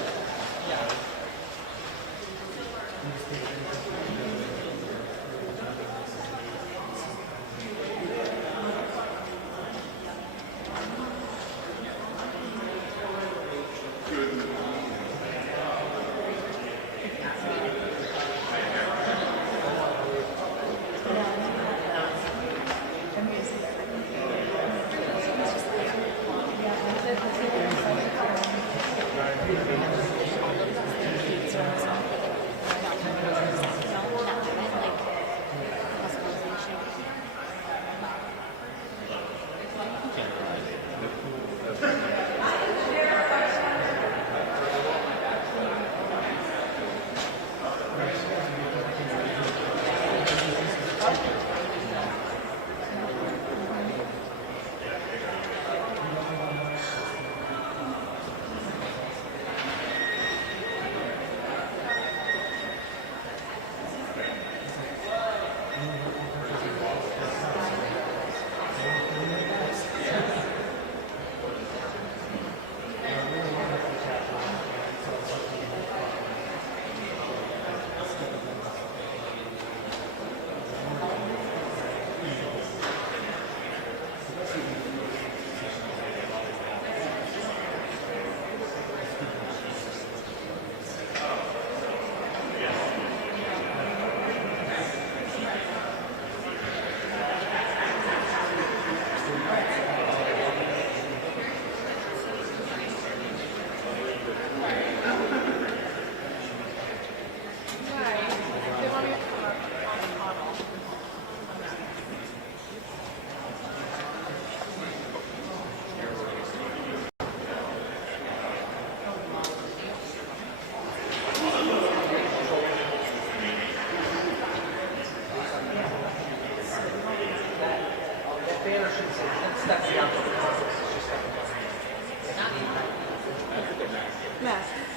Yeah.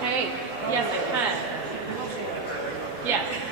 Hey, yes, I can. Yes.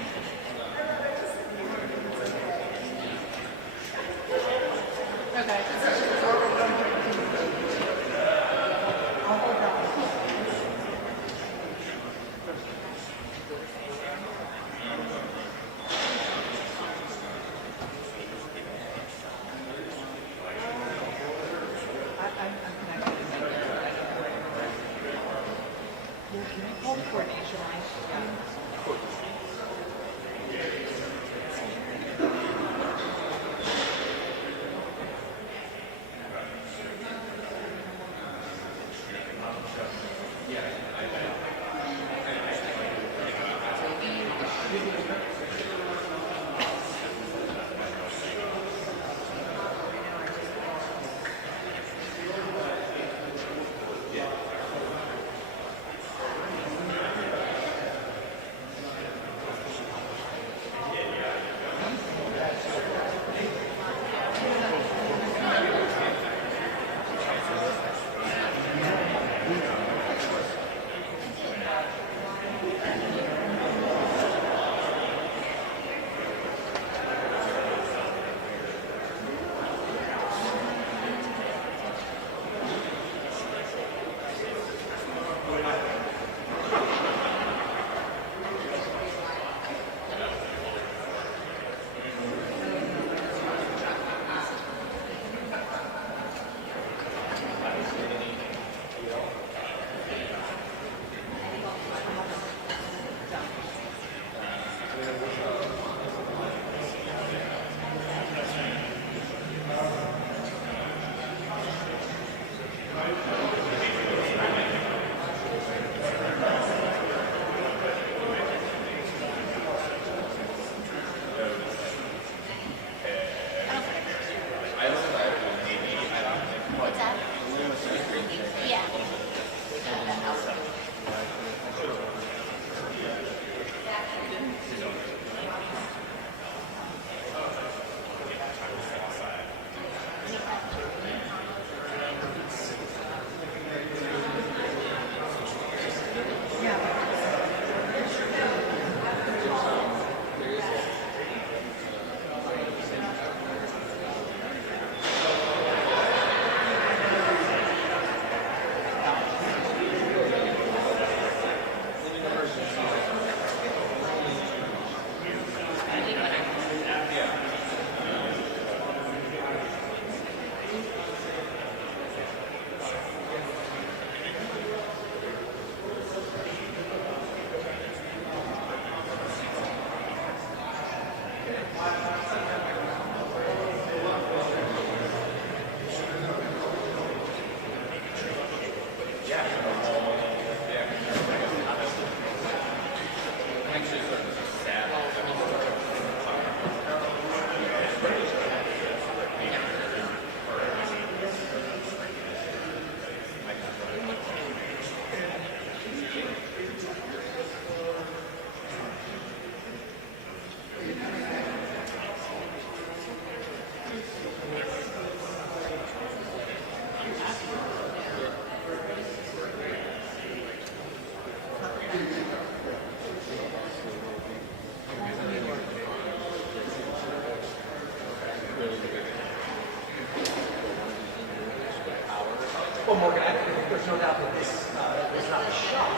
Morgan, I think there's no doubt that this was not a shock,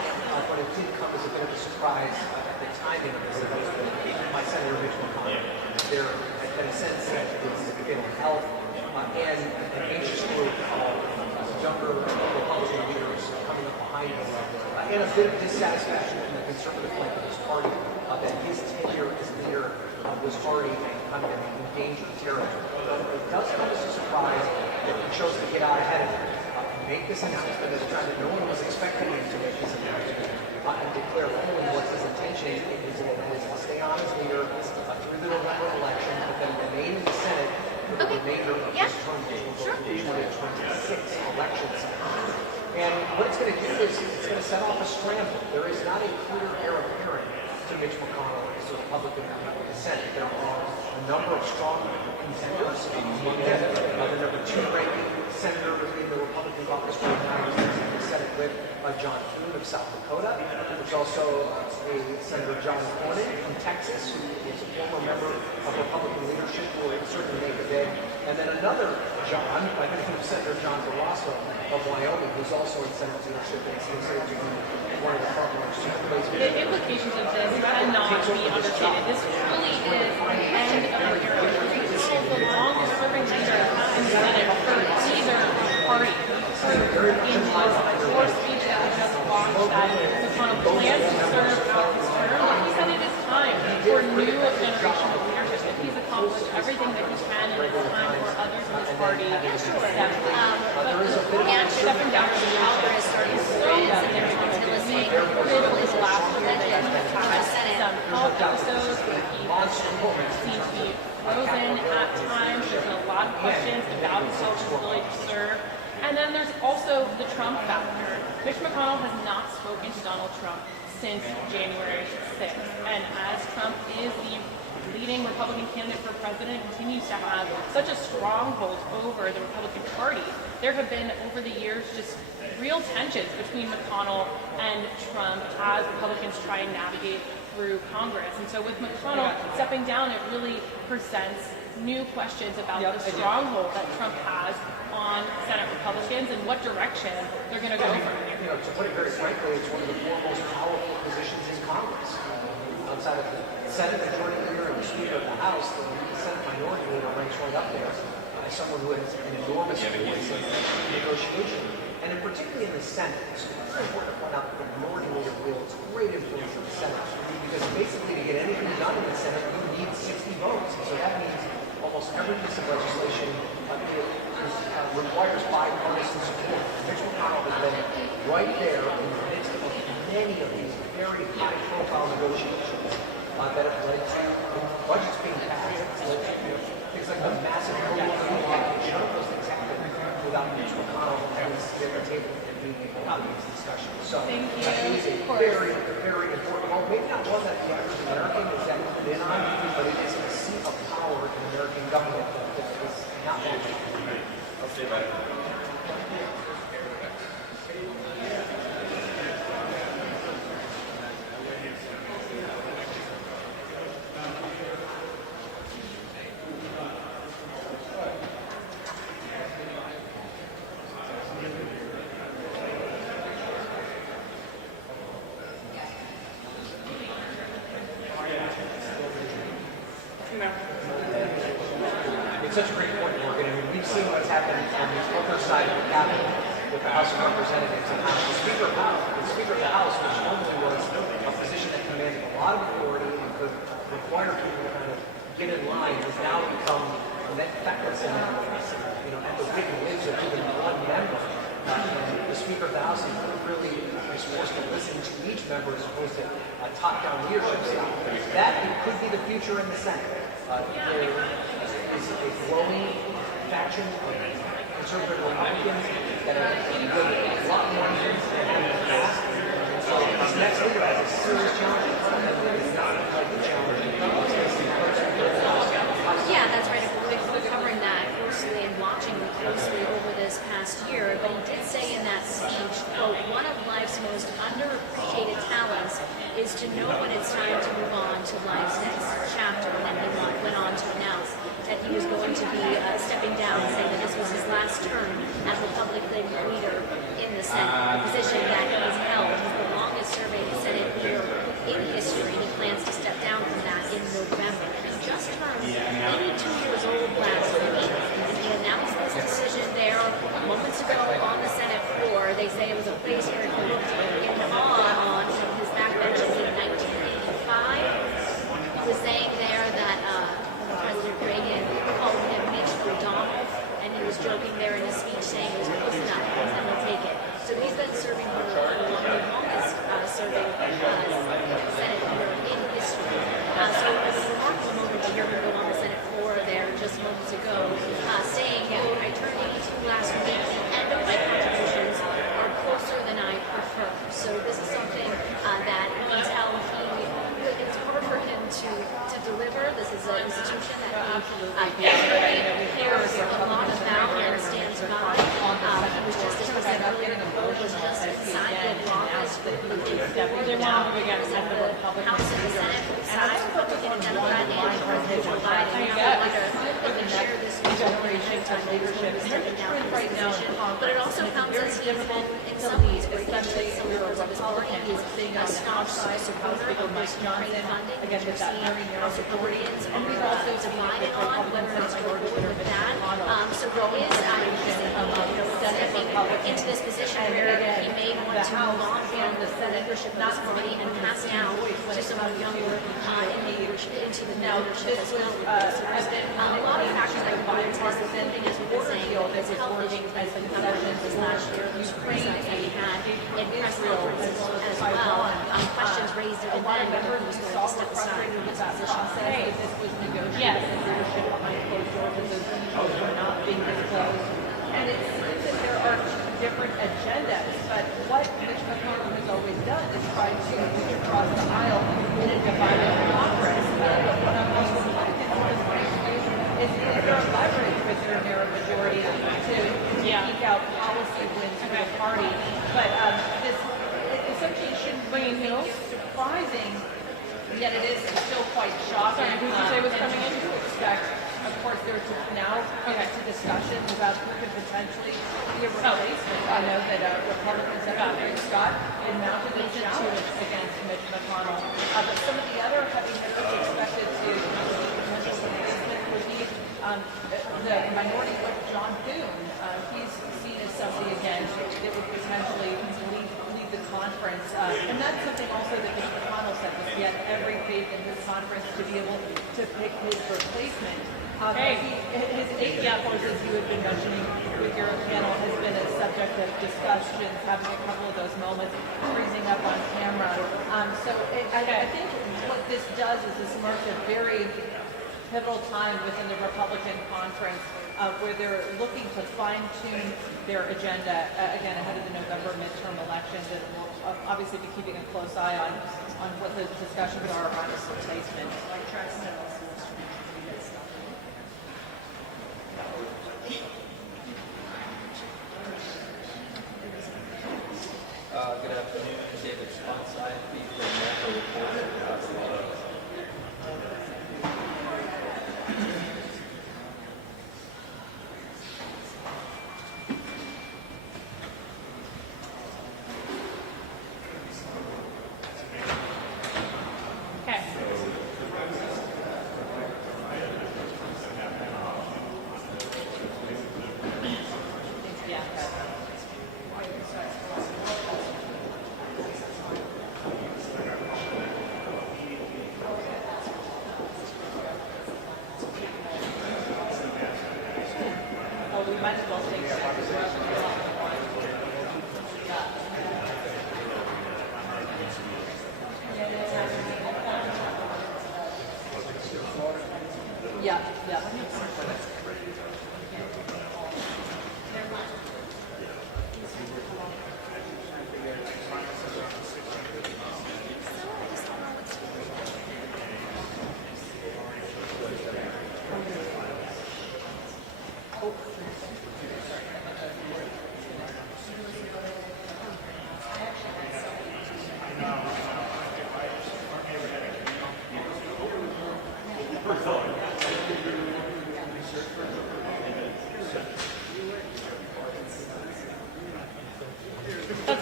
but it did come as a bit of a surprise at the timing of this announcement by Senator Mitch McConnell. There has been a sense that it's ill health and an anxious group of younger Republican leaders coming up behind him, and a bit of dissatisfaction in the conservative flank of his party that his tenure as leader was already kind of in endangered territory. It does come as a surprise that he chose to get out ahead of it, make this announcement at a time that no one was expecting him to make this announcement, and declare only what his intention is to stay on as leader through the November election, but then remain in the Senate for the remainder of this term, which will go to the 2026 election cycle. And what it's going to do is it's going to set off a scramble. There is not a clear heir apparent to Mitch McConnell as a Republican leader of the Senate. There are a number of strong contenders. Among them, the number 2 ranking senator in the Republican caucus right now is in the Senate with John Thune of South Dakota. There's also a Senator John Cornyn from Texas, who is a former member of Republican leadership, who will certainly make a bid. And then another John, by the name of Senator John Barrasso of Wyoming, who's also in Senate leadership and is considered to be one of the front runners to replace. The implications of this cannot be understated. This truly is the end of an era. This is the longest serving leader in the Senate for either party. In his floor speech that we just launched, that McConnell plans to serve out his term, but he said it is time for a new generation of leadership. That he's accomplished everything that he can, and it's time for others in his party to step stepping down from the office is so necessary. Critical is last year that he had some health episodes where he seems to be frozen at times. There's been a lot of questions about his ability to serve. And then there's also the Trump factor. Mitch McConnell has not spoken to Donald Trump since January 6th. And as Trump is the leading Republican candidate for president, continues to have such a stronghold over the Republican Party, there have been, over the years, just real tensions between McConnell and Trump as Republicans try and navigate through Congress. And so with McConnell stepping down, it really presents new questions about the stronghold that Trump has on Senate Republicans and what direction they're going to go from here. You know, to put it very frankly, it's one of the 4 most powerful positions in Congress. Outside of the Senate Majority Leader and the Speaker of the House, the Senate Minority Leader ranks right up there as someone who has an enormous voice in negotiation. And particularly in the Senate, it's very important to point out that the Minority Leader wields great influence in the Senate, because basically to get anything done in the Senate, you need 60 votes. And so that means almost every piece of legislation requires bipartisan support. Mitch McConnell has been right there in the midst of many of these very high-profile negotiations that have led to budgets being passed. It's led to things like the massive appropriation law. None of those things happen without Mitch McConnell at the table and being able to have these discussions. So it is a very, very important role. Maybe not one that the average American is that clued in on, but it is a seat of power in American government that is not that big. It's such a great point, Morgan. I mean, we've seen what's happened on the other side of the Capitol with the House of Representatives and how the Speaker of the House, which normally was a position that commanded a lot of authority and could require people to kind of get in line, has now become feckless and at the wicked whims of even one member. And the Speaker of the House really is forced to listen to each member as opposed to a top-down leadership style. That could be the future in the Senate. There is a growing faction of conservative Republicans that are with a lot more years than in the past. So this next leader has a serious challenge in front of him that is not like the challenge. Yeah, that's right. We're covering that closely and watching it closely over this past year. But he did say in that speech, quote, one of life's most underappreciated talents is to know when it's time to move on to life's next chapter. And then he went on to announce that he was going to be stepping down, saying that this was his last term as Republican leader in the Senate, a position that he's held. He's the longest serving Senate leader in history. He plans to step down from that in November. And he just turned 82 years old last week. And he announced this decision there moments ago on the Senate floor. They say it was a place where he looked in awe on his backbenches in 1985. He was saying there that President Reagan called him Mitch O'Donnell, and he was joking there in his speech saying it was close enough, and we'll take it. So he's been serving for one of the longest serving Senate leader in history. So it was a remarkable moment to hear him go on the Senate floor there just moments ago, saying, I turned 82 last week, and my contributions are closer than I prefer. So this is something that you can tell it's hard for him to deliver. This is an institution that he cares a lot about and stands by. He was just, as I said earlier, the vote was just signed into office with the House and the Senate, sides Republican and Democrat and Joe Biden. I wonder if they share this majority time leadership stepping down from his position. But it also comes as he's been, in some ways, especially some members of his party, he's being a staunch supporter of this Ukraine funding, which we've seen House Republicans are divided on whether it's go forward with that. So he is stepping into this position where he may want to move on from the leadership of his party and pass down to someone younger into the leadership as well. So there's been a lot of factors that go into this. The thing is, we've been saying his health issues as the government this last year, Ukraine that he had in press conferences as well. Questions raised even then whether he was going to step aside from his position. This was negotiated and leadership behind closed doors, and those details were not being disclosed. And it seems that there are two different agendas, but what Mitch McConnell has always done is try to reach across the aisle in a divided Congress. What I'm most is there a leverage with their narrow majority to eke out policy wins for the party? But this essentially shouldn't make it surprising, yet it is still quite shocking. Sorry, who did you say was coming in? To expect, of course, there's now to discussions about who could potentially be a replacement. I know that Republican Secretary Scott had mounted a challenge against Mitch McConnell, but some of the other heavy hitters expected to potential replacement would be the minority whip John Thune. He's seen as somebody again that would potentially lead the conference, and that's something also that Mitch McConnell said was he had every faith in his conference to be able to pick his replacement. His APF, as you had been mentioning with your panel, has been a subject of discussions, having a couple of those moments, freezing up on camera. I think what this does is this marks a very pivotal time within the Republican conference where they're looking to fine-tune their agenda, again, ahead of the November midterm elections, and we'll obviously be keeping a close eye on what the discussions are on this replacement. Good afternoon, David Sponside, from National Reporter.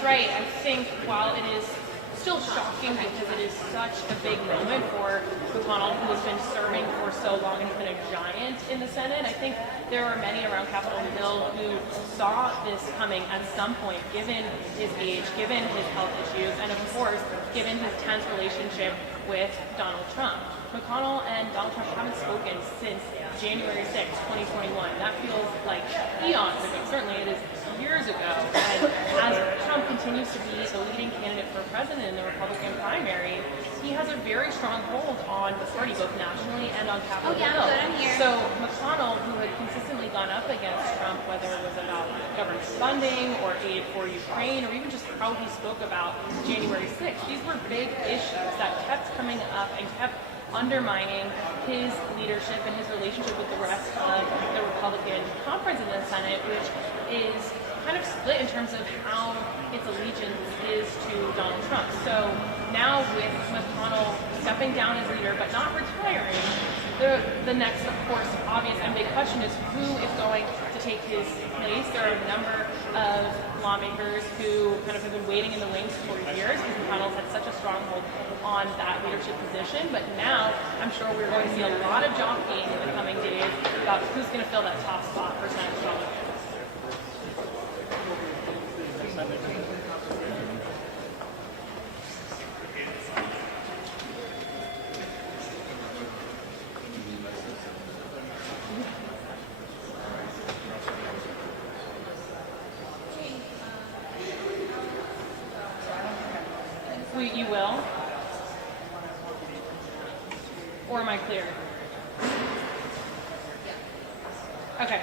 That's right. I think while it is still shocking because it is such a big moment for McConnell, who has been serving for so long and he's been a giant in the Senate, I think there are many around Capitol Hill who saw this coming at some point, given his age, given his health issues, and of course, given his tense relationship with Donald Trump. McConnell and Donald Trump haven't spoken since January 6, 2021. That feels like eons ago. Certainly it is years ago. And as Trump continues to be the leading candidate for president in the Republican primary, he has a very strong hold on the party, both nationally and on Capitol Hill. good, I'm here. So McConnell, who had consistently gone up against Trump, whether it was about government funding or aid for Ukraine, or even just how he spoke about January 6th, these were big issues that kept coming up and kept undermining his leadership and his relationship with the rest of the Republican conference in the Senate, which is kind of split in terms of how its allegiance is to Donald Trump. So now with McConnell stepping down as leader but not retiring, the next, of course, obvious and big question is who is going to take his place. There are a number of lawmakers who kind of have been waiting in the wings for years because McConnell's had such a stronghold on that leadership position. But now I'm sure we're going to see a lot of jockeying in the coming days about who's going to fill that top spot for Senate Republicans. You will? Or am I clear? Okay.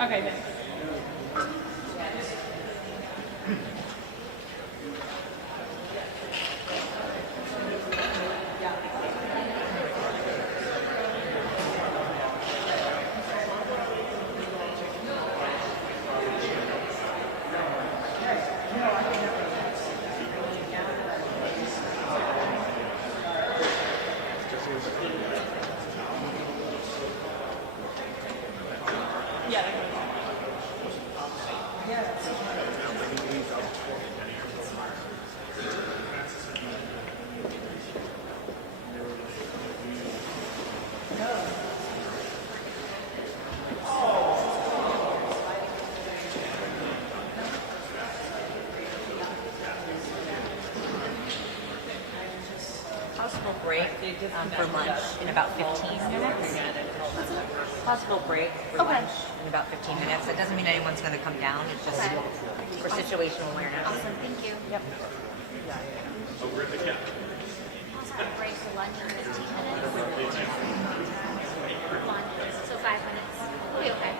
Okay, thanks. Possible break for lunch in about 15 minutes. Possible break for lunch in about 15 minutes. It doesn't mean anyone's going to come down. It's just for situational awareness. Awesome, thank you. Yep. Possible break for lunch in 15 minutes. Lunch, so 5 minutes. We'll be okay.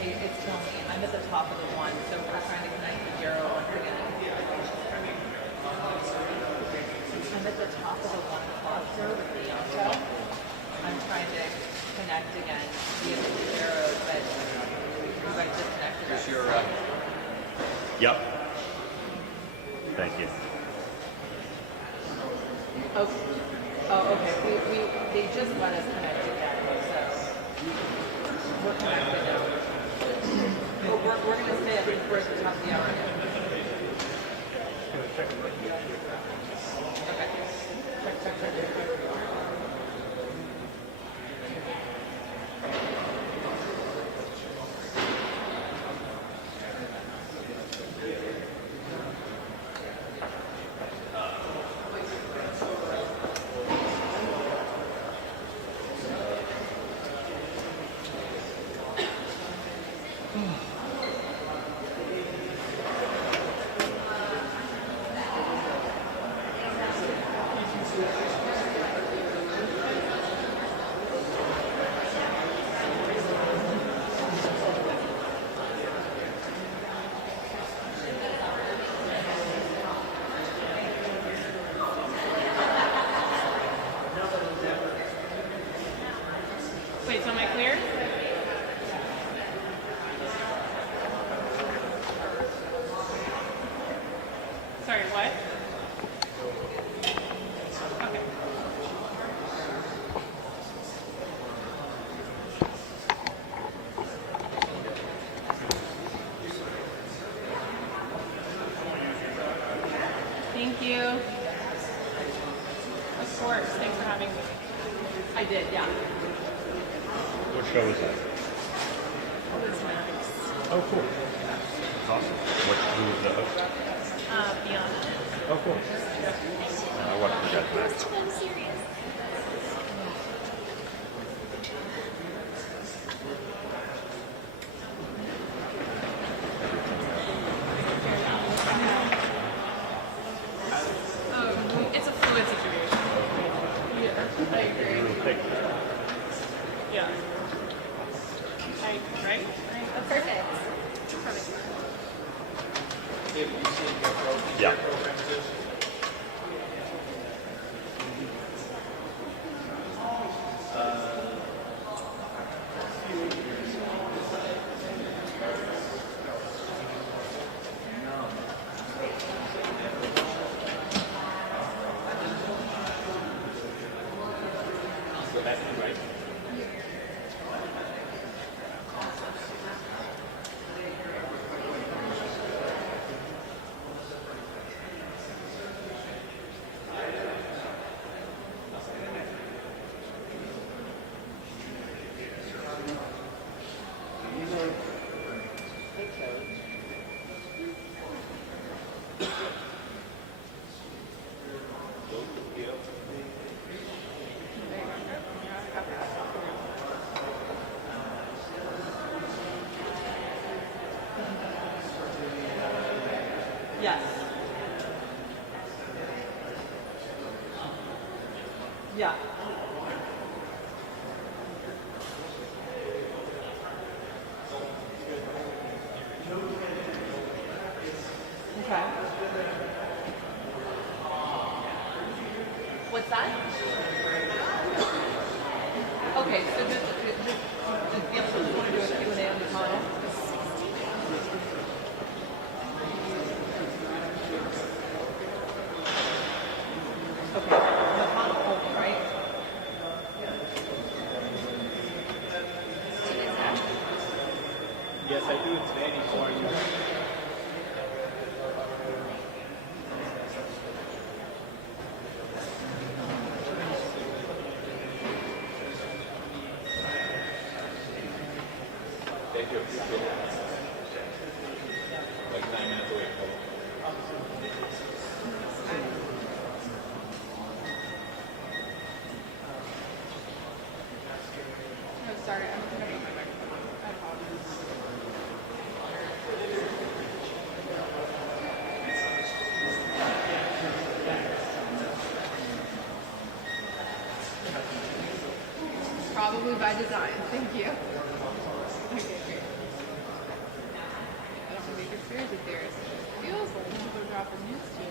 It's Tony. I'm at the top of the one, so we're trying to connect to Jero once again. I'm at the top of the 1 o'clock show with the show. I'm trying to connect again via the Jero, but you guys disconnected us. Yep. Thank you. Oh, okay. They just let us connect again, so we're connected now. We're going to stay up for the top of the hour. Okay. Check. show is that? Oh, cool. Awesome. Who's the host? Beyond. Oh, cool. I want to forget that. It's a fluid situation. Yeah, I agree. Yeah. Right? Perfect. Yeah. Yes. Yeah. Okay. What's that? Okay, so just the episode want to do a Q&A on McConnell? Okay, McConnell only, right? Yes, I do. It's Danny. How are you? Thank you. Appreciate it. Like 9 minutes away. No, sorry, I'm going to move my microphone. I apologize. Probably by design. Thank you. Okay, great. I don't want to be conspiracy theorist. It feels like people are dropping news to you.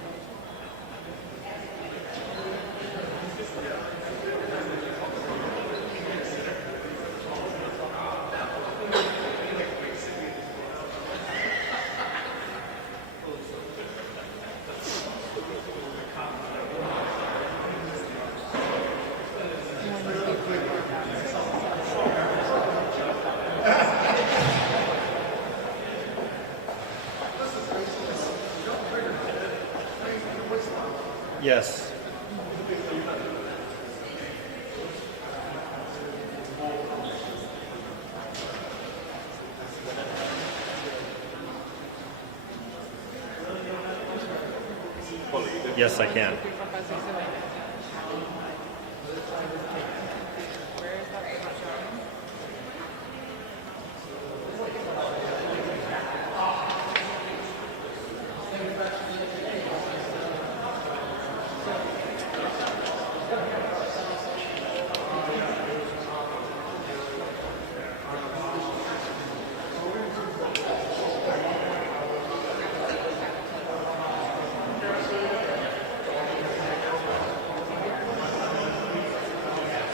Yes. Yes, I can.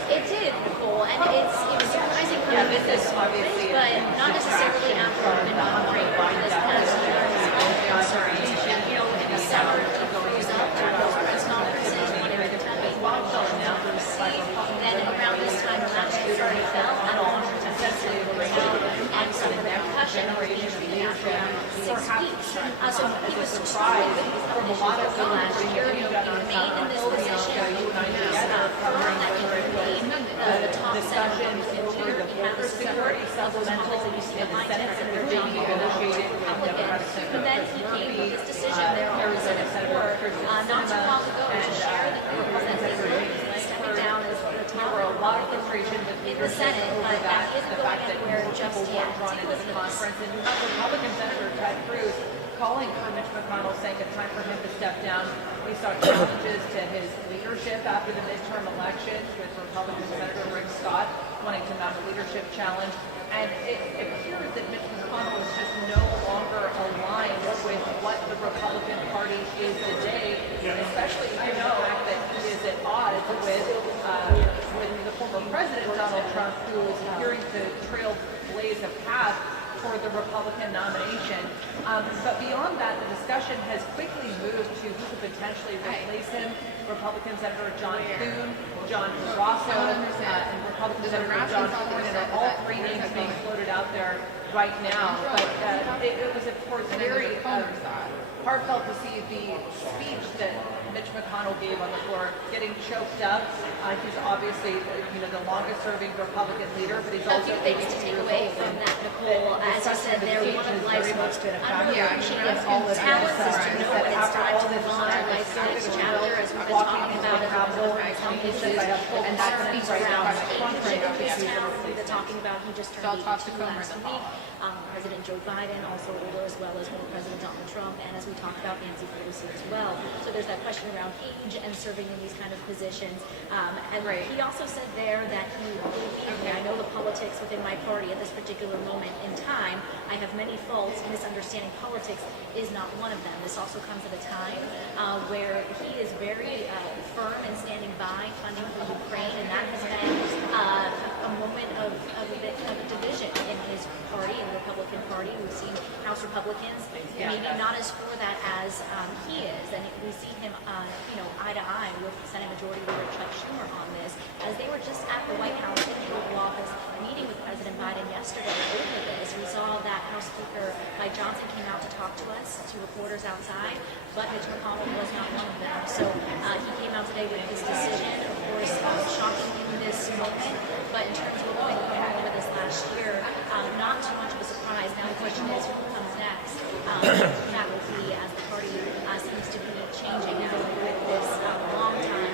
It did, Nicole, and it was surprising how this obviously, but not necessarily after we've been on break this past year. You know, in the summer, it goes up to those press conferences, whatever the time is, then around this time last year, it fell at all. And some of their passion or usually after 6 weeks. So he was surprised from a lot of the last year, you know, being made in this position, firm that he became the top senator within 2 years. We have this majority supplemental in the Senate, and they're being negotiated with Democrats. But then he came with this decision there on the Senate floor not too long ago to share the news that he's stepping down as the top Republican in the Senate, but that isn't going anywhere just yet. Drawn into the conference, and you have Republican Senator Ted Cruz calling for Mitch McConnell, saying it's time for him to step down. We saw challenges to his leadership after the midterm elections, with Republican Senator Rick Scott wanting to mount a leadership challenge. And it appears that Mitch McConnell is just no longer aligned with what the Republican Party is today, especially given the fact that he is at odds with the former President Donald Trump, who is appearing to trailblaze a path for the Republican nomination. But beyond that, the discussion has quickly moved to who could potentially replace him. Republican Senator John Thune, John Rosso, and Republican Senator John Cornyn are all three names being floated out there right now. But it was, of course, very heartfelt to see the speech that Mitch McConnell gave on the floor, getting choked up. He's obviously, the longest-serving Republican leader, but he's also things to take away from that, Nicole. As I said, they're one of life's most underappreciated talents is to know when it's time to move on to life's next chapter, as we've been talking about in some issues. And that speaks around his town we've been talking about. He just turned 82 last week. President Joe Biden, also older, as well as former President Donald Trump, and as we talked about, Nancy Pelosi as well. So there's that question around age and serving in these kind of positions. He also said there that he believed, I know the politics within my party at this particular moment in time, I have many faults. Misunderstanding politics is not one of them. This also comes at a time where he is very firm in standing by funding for Ukraine, and that has been a moment of a bit of a division in his party, in the Republican Party. We've seen House Republicans maybe not as for that as he is, and we see him, eye to eye with Senate Majority Leader Chuck Schumer on this, as they were just at the White House in the Oval Office meeting with President Biden yesterday over this. We saw that House Speaker Mike Johnson came out to talk to us, to reporters outside, but Mitch McConnell was not one of them. So he came out today with this decision, of course, shocking in this moment, but in terms of going over this last year, not too much of a surprise. Now the question is, who comes next? That will be, as the party seems to be changing now with this longest-serving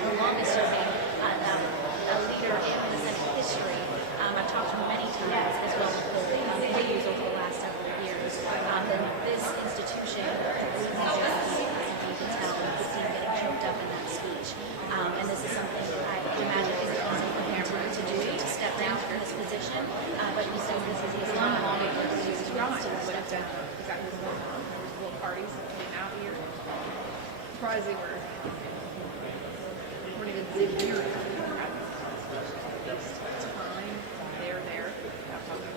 leader in the Senate history. I've talked to him many times, as well as the leaders over the last several years. And this institution, as you can tell, you could see him getting choked up in that speech. And this is something I imagine isn't easy for him to do, to step down for his position. But he says this is his long Both parties came out here. Surprised they weren't even here. Time they're there.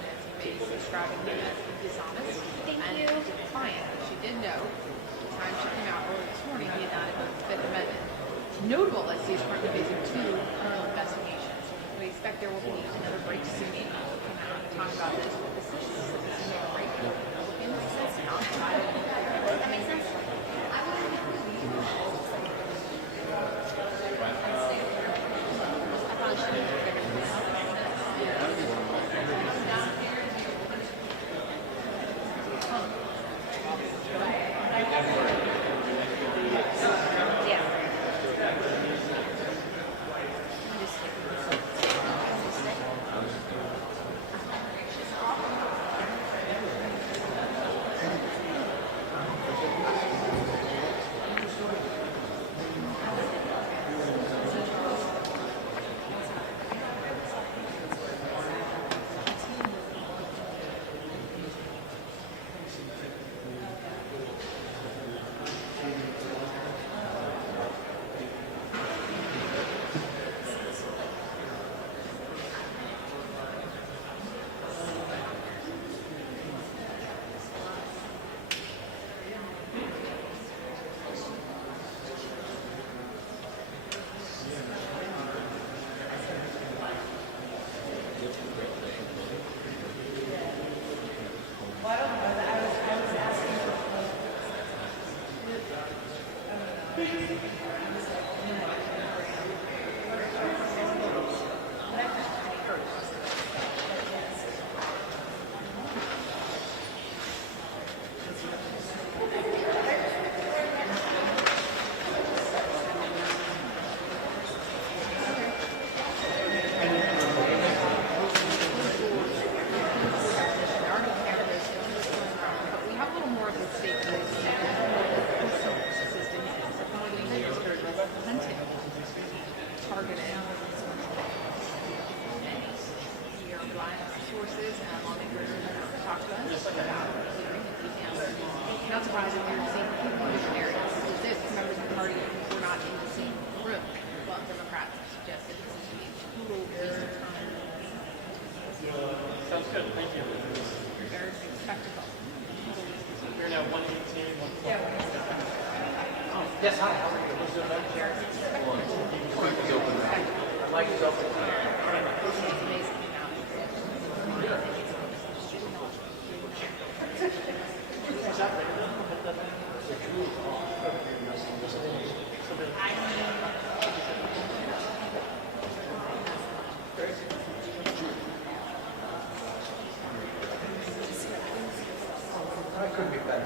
Nancy Mace describing him as dishonest and defiant. She did know the time she came out early this morning he had not invoked the Fifth Amendment. Notable as he is currently facing 2 criminal investigations. We expect there will be another break soon. We'll come out and talk about this. But this is a break for Republicans. That makes sense. Not surprising, we were seeing people in different areas. This members of the party were not in the same room. Well, Democrats suggested this is a total waste of time. Sounds good. Thank you. Embarrassing spectacle. We're now 118, 112. Yes, hi. How are you? Who's doing that? Mic is open. Mic is open. I couldn't be better.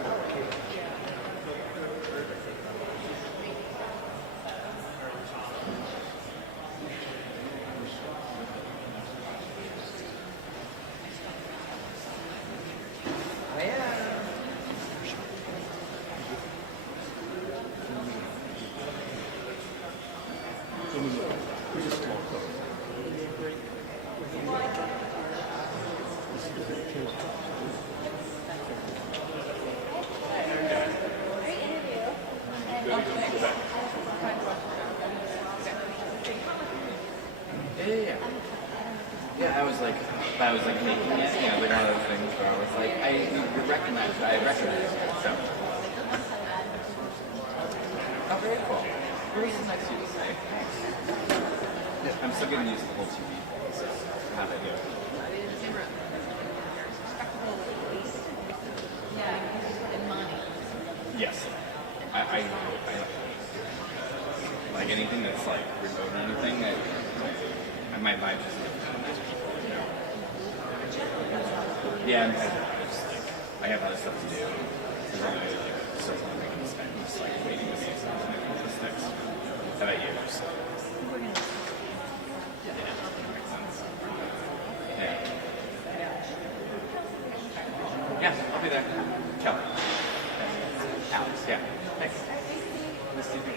Yeah, I was like making it, you know, like one of those things where I was like, I recognize it, so. Oh, very cool. Very nice of you to say. Yeah, I'm still getting used to the whole TV thing, so how do I do it? Yes. I like anything that's like remote or anything, my vibe just nice people, you know. Yeah, I have other stuff to do. There's only like so long I can spend just like waiting to see something like this next. How about you? Yeah. Yeah, I'll be there. Kelly. Alex, yeah. Thanks. Nice to meet you.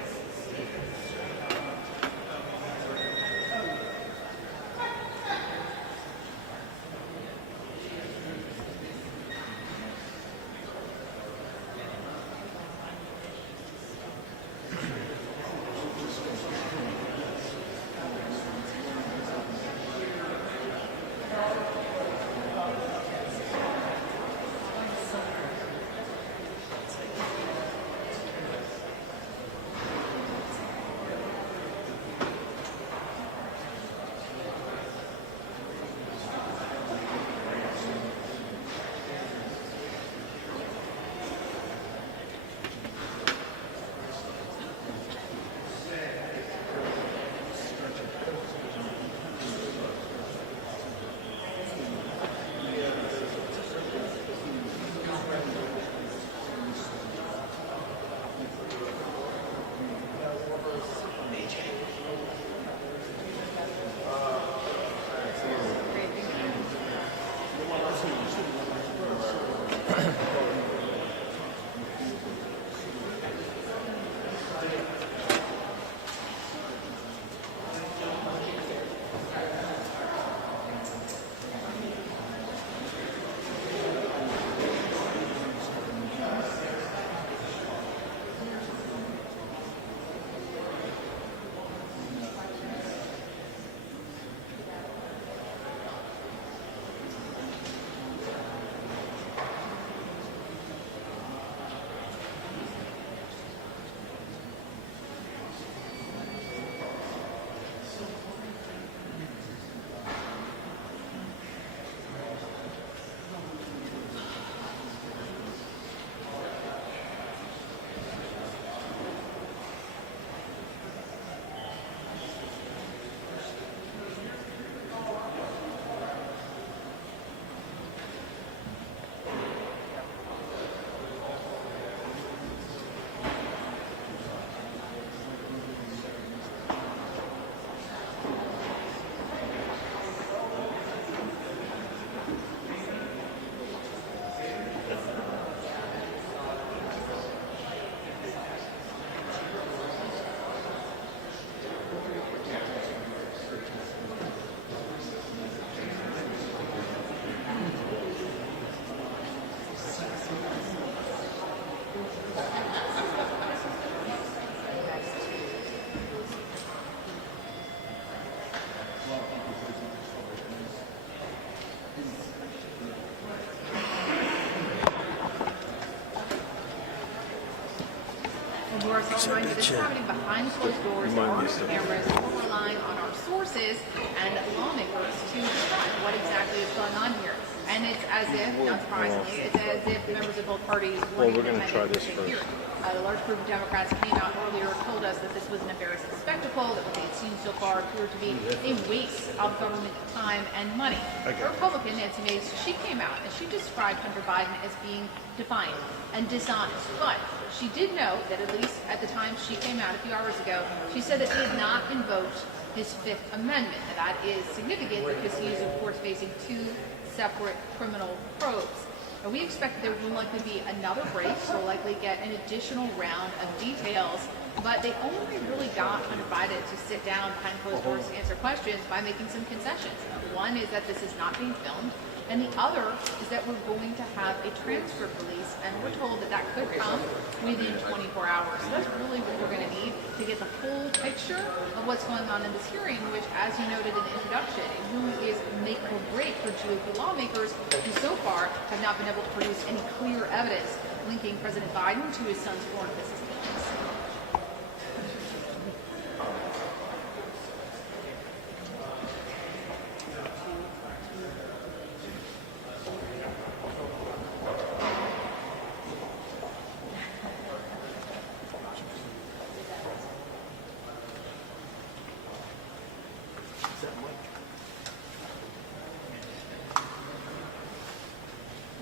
are. So I'm reminded this is happening behind closed doors. There are no cameras. We're relying on our sources and lawmakers to describe what exactly is going on here. And it's as if, not surprisingly, it's as if members of both parties were we're gonna try this here. first. A large group of Democrats came out earlier, told us that this was an embarrassing spectacle, that what they had seen so far appeared to be a waste of government time and money. The Republican, Nancy Mace, she came out and she described Hunter Biden as being defiant and dishonest. But she did note that, at least at the time she came out a few hours ago, she said that he had not invoked his Fifth Amendment. And that is significant because he is, of course, facing two separate criminal probes. And we expect there will likely be another break, so we'll likely get an additional round of details. But they only really got Hunter Biden to sit down behind closed doors to answer questions by making some concessions. One is that this is not being filmed, and the other is that we're going to have a transcript release, and we're told that that could come within 24 hours. So that's really what we're going to need to get the full picture of what's going on in this hearing, which, as you noted in the introduction, it really is make or break for GOP lawmakers who so far have not been able to produce any clear evidence linking President Biden to his son's foreign business dealings.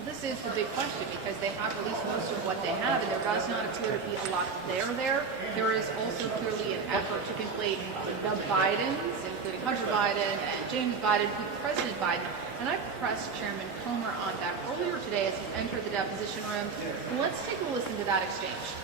This is the big question because they have released most of what they have, and there does not appear to be a lot there. There is also clearly an effort to conflate the Bidens, including Hunter Biden and James Biden, with President Biden. And I pressed Chairman Comer on that earlier today as he entered the deposition room. Let's take a listen to that exchange.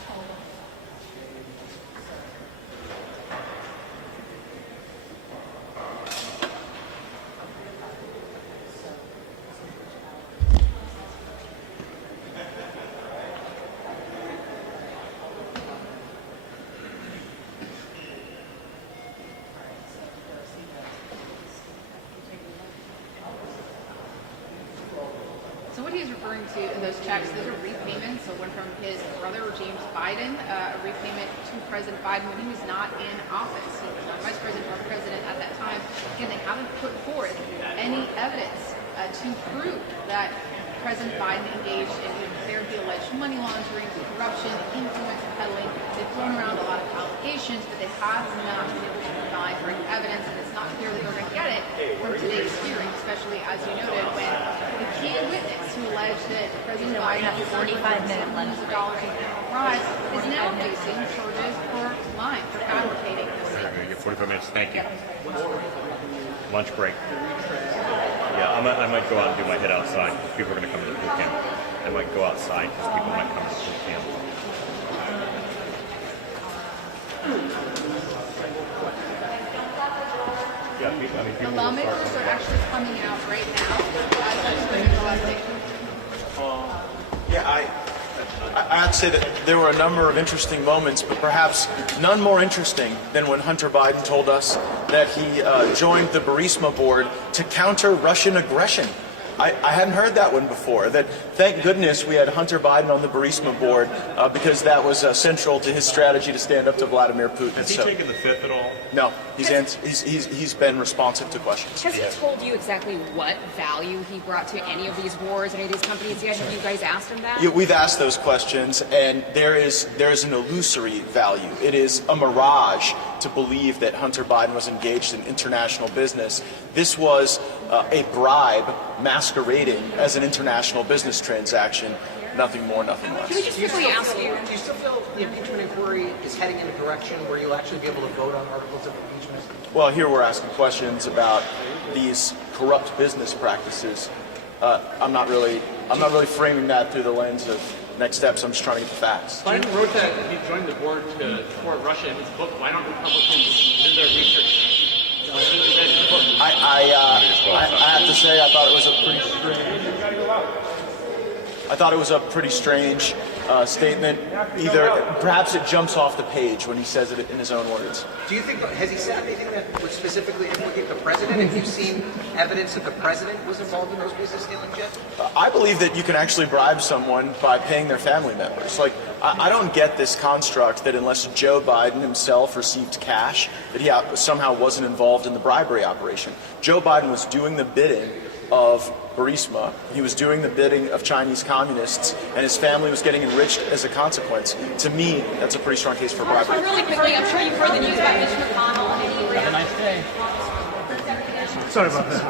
So what he's referring to in those checks, those are repayments. So one from his brother, James Biden, a repayment to President Biden when he was not in office. He was not vice president or president at that time. Again, they haven't put forth any evidence to prove that President Biden engaged in therapy, alleged money laundering, corruption, influence peddling. They've thrown around a lot of allegations, but they have not been able to provide direct evidence, and it's not clear that they're going to get it from today's hearing, especially as you noted, when the key witness who alleged that President Biden has millions of dollars in bribes is now facing charges for lying, for fabricating the statement. You get 45 minutes. Thank you. Lunch break. Yeah, I might go out and do my head outside. People are going to come to the boot camp. I might go outside because people might come to the boot camp. The lawmakers are actually coming out right now. I have to say that there were a number of interesting moments, but perhaps none more interesting than when Hunter Biden told us that he joined the Burisma board to counter Russian aggression. I hadn't heard that one before. That thank goodness we had Hunter Biden on the Burisma board because that was central to his strategy to stand up to Vladimir Putin. Has he taken the fifth at all? No, he's been responsive to questions. Has he told you exactly what value he brought to any of these wars, any of these companies? Have you guys asked him that? Yeah, we've asked those questions, and there is an illusory value. It is a mirage to believe that Hunter Biden was engaged in international business. This was a bribe masquerading as an international business transaction. Nothing more, nothing less. Can we just quickly ask you, do you still feel the impeachment inquiry is heading in a direction where you'll actually be able to vote on articles of impeachment? Well, here we're asking questions about these corrupt business practices. I'm not really framing that through the lens of next steps. I'm just trying to get the facts. Biden wrote that he joined the board to support Russia in his book. Why don't Republicans do their research? I have to say I thought it was a pretty strange statement. Perhaps it jumps off the page when he says it in his own words. Do you think, has he said anything that would specifically implicate the president? Have you seen evidence that the president was involved in those business dealings yet? I believe that you can actually bribe someone by paying their family members. I don't get this construct that unless Joe Biden himself received cash, that he somehow wasn't involved in the bribery operation. Joe Biden was doing the bidding of Burisma. He was doing the bidding of Chinese communists, and his family was getting enriched as a consequence. To me, that's a pretty strong case for bribery. Really quickly, I'm sure you've heard the news about Mitch McConnell. Have a nice day. Sorry about that.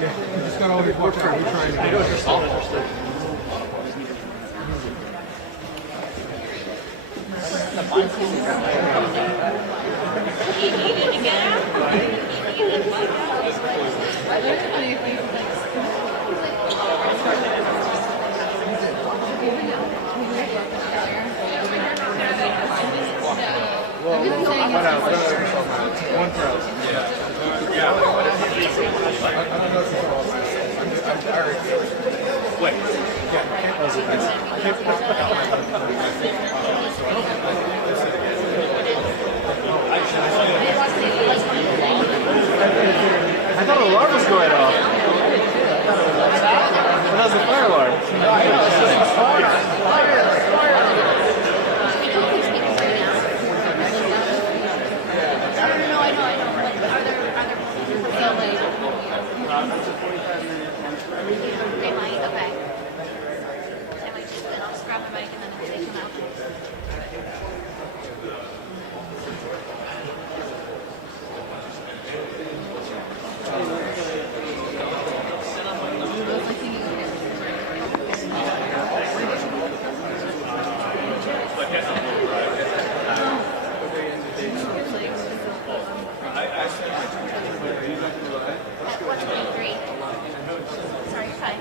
Yeah, you just got all these watch out. We're trying to get it. He needed to get out. He needed to get out. I thought an alarm was going off. That was the fire alarm. They might, okay. They might just, then I'll just grab the mic and then they come out. At 123. Sorry, you're fine.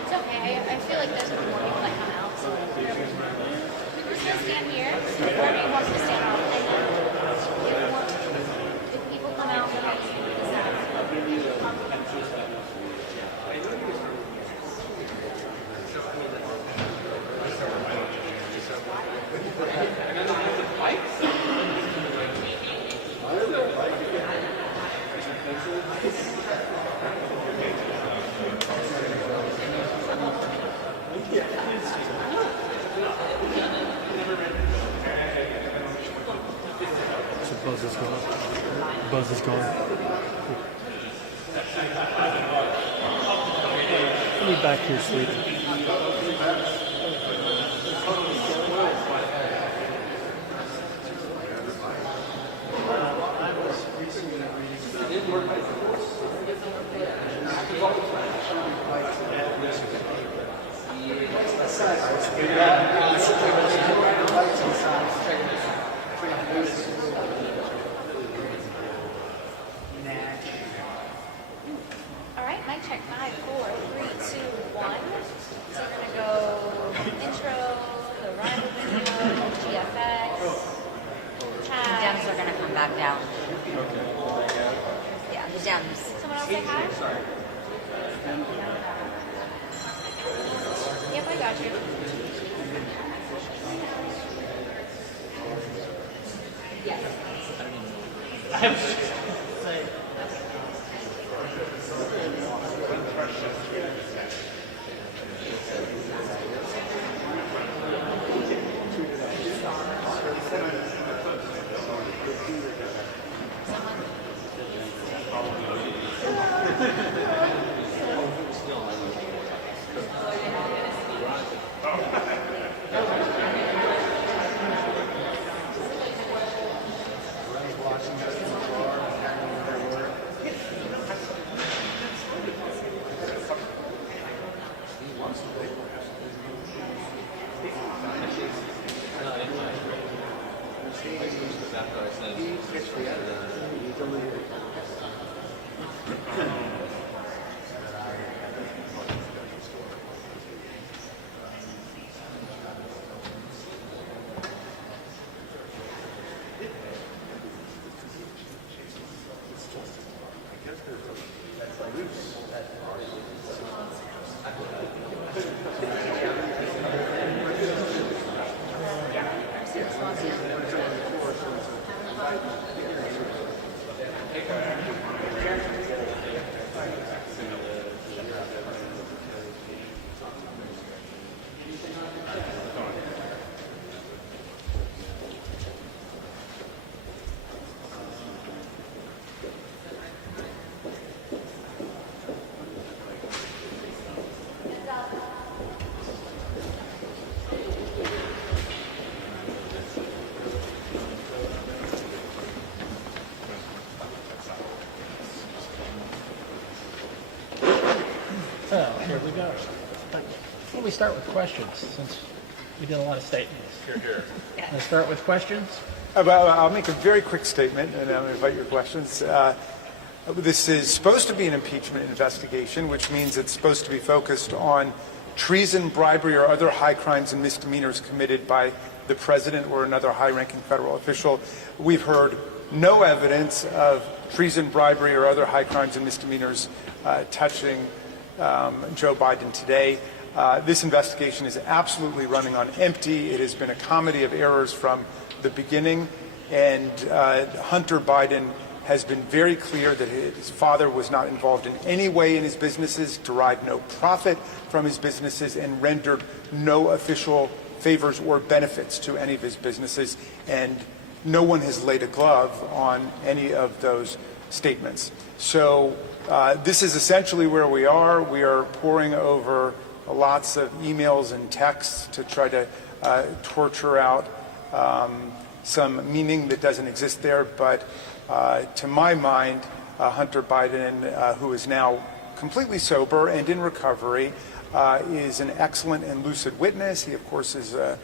It's okay. I feel like there's more people that come out. So we're just gonna stand here. Everybody wants to stand off, and then if people come out, then I'll just move this out. So buzz is gone. Buzz is gone. Let me back here, sweetie. All right, mic check. 5, 4, 3, 2, 1. So we're gonna go intro, the rival video, GFX. The Dems are going to come back down. Yeah, the Dems. Someone else say hi? Yep, I got you. Yes. So here we go. Why don't we start with questions, since we did a lot of statements. Here. Let's start with questions. I'll make a very quick statement, and I'll invite your questions. This is supposed to be an impeachment investigation, which means it's supposed to be focused on treason, bribery, or other high crimes and misdemeanors committed by the president or another high-ranking federal official. We've heard no evidence of treason, bribery, or other high crimes and misdemeanors touching Joe Biden today. This investigation is absolutely running on empty. It has been a comedy of errors from the beginning, and Hunter Biden has been very clear that his father was not involved in any way in his businesses, derived no profit from his businesses, and rendered no official favors or benefits to any of his businesses. And no one has laid a glove on any of those statements. So this is essentially where we are. We are poring over lots of emails and texts to try to torture out some meaning that doesn't exist there. But to my mind, Hunter Biden, who is now completely sober and in recovery, is an excellent and lucid witness. He, of course, is a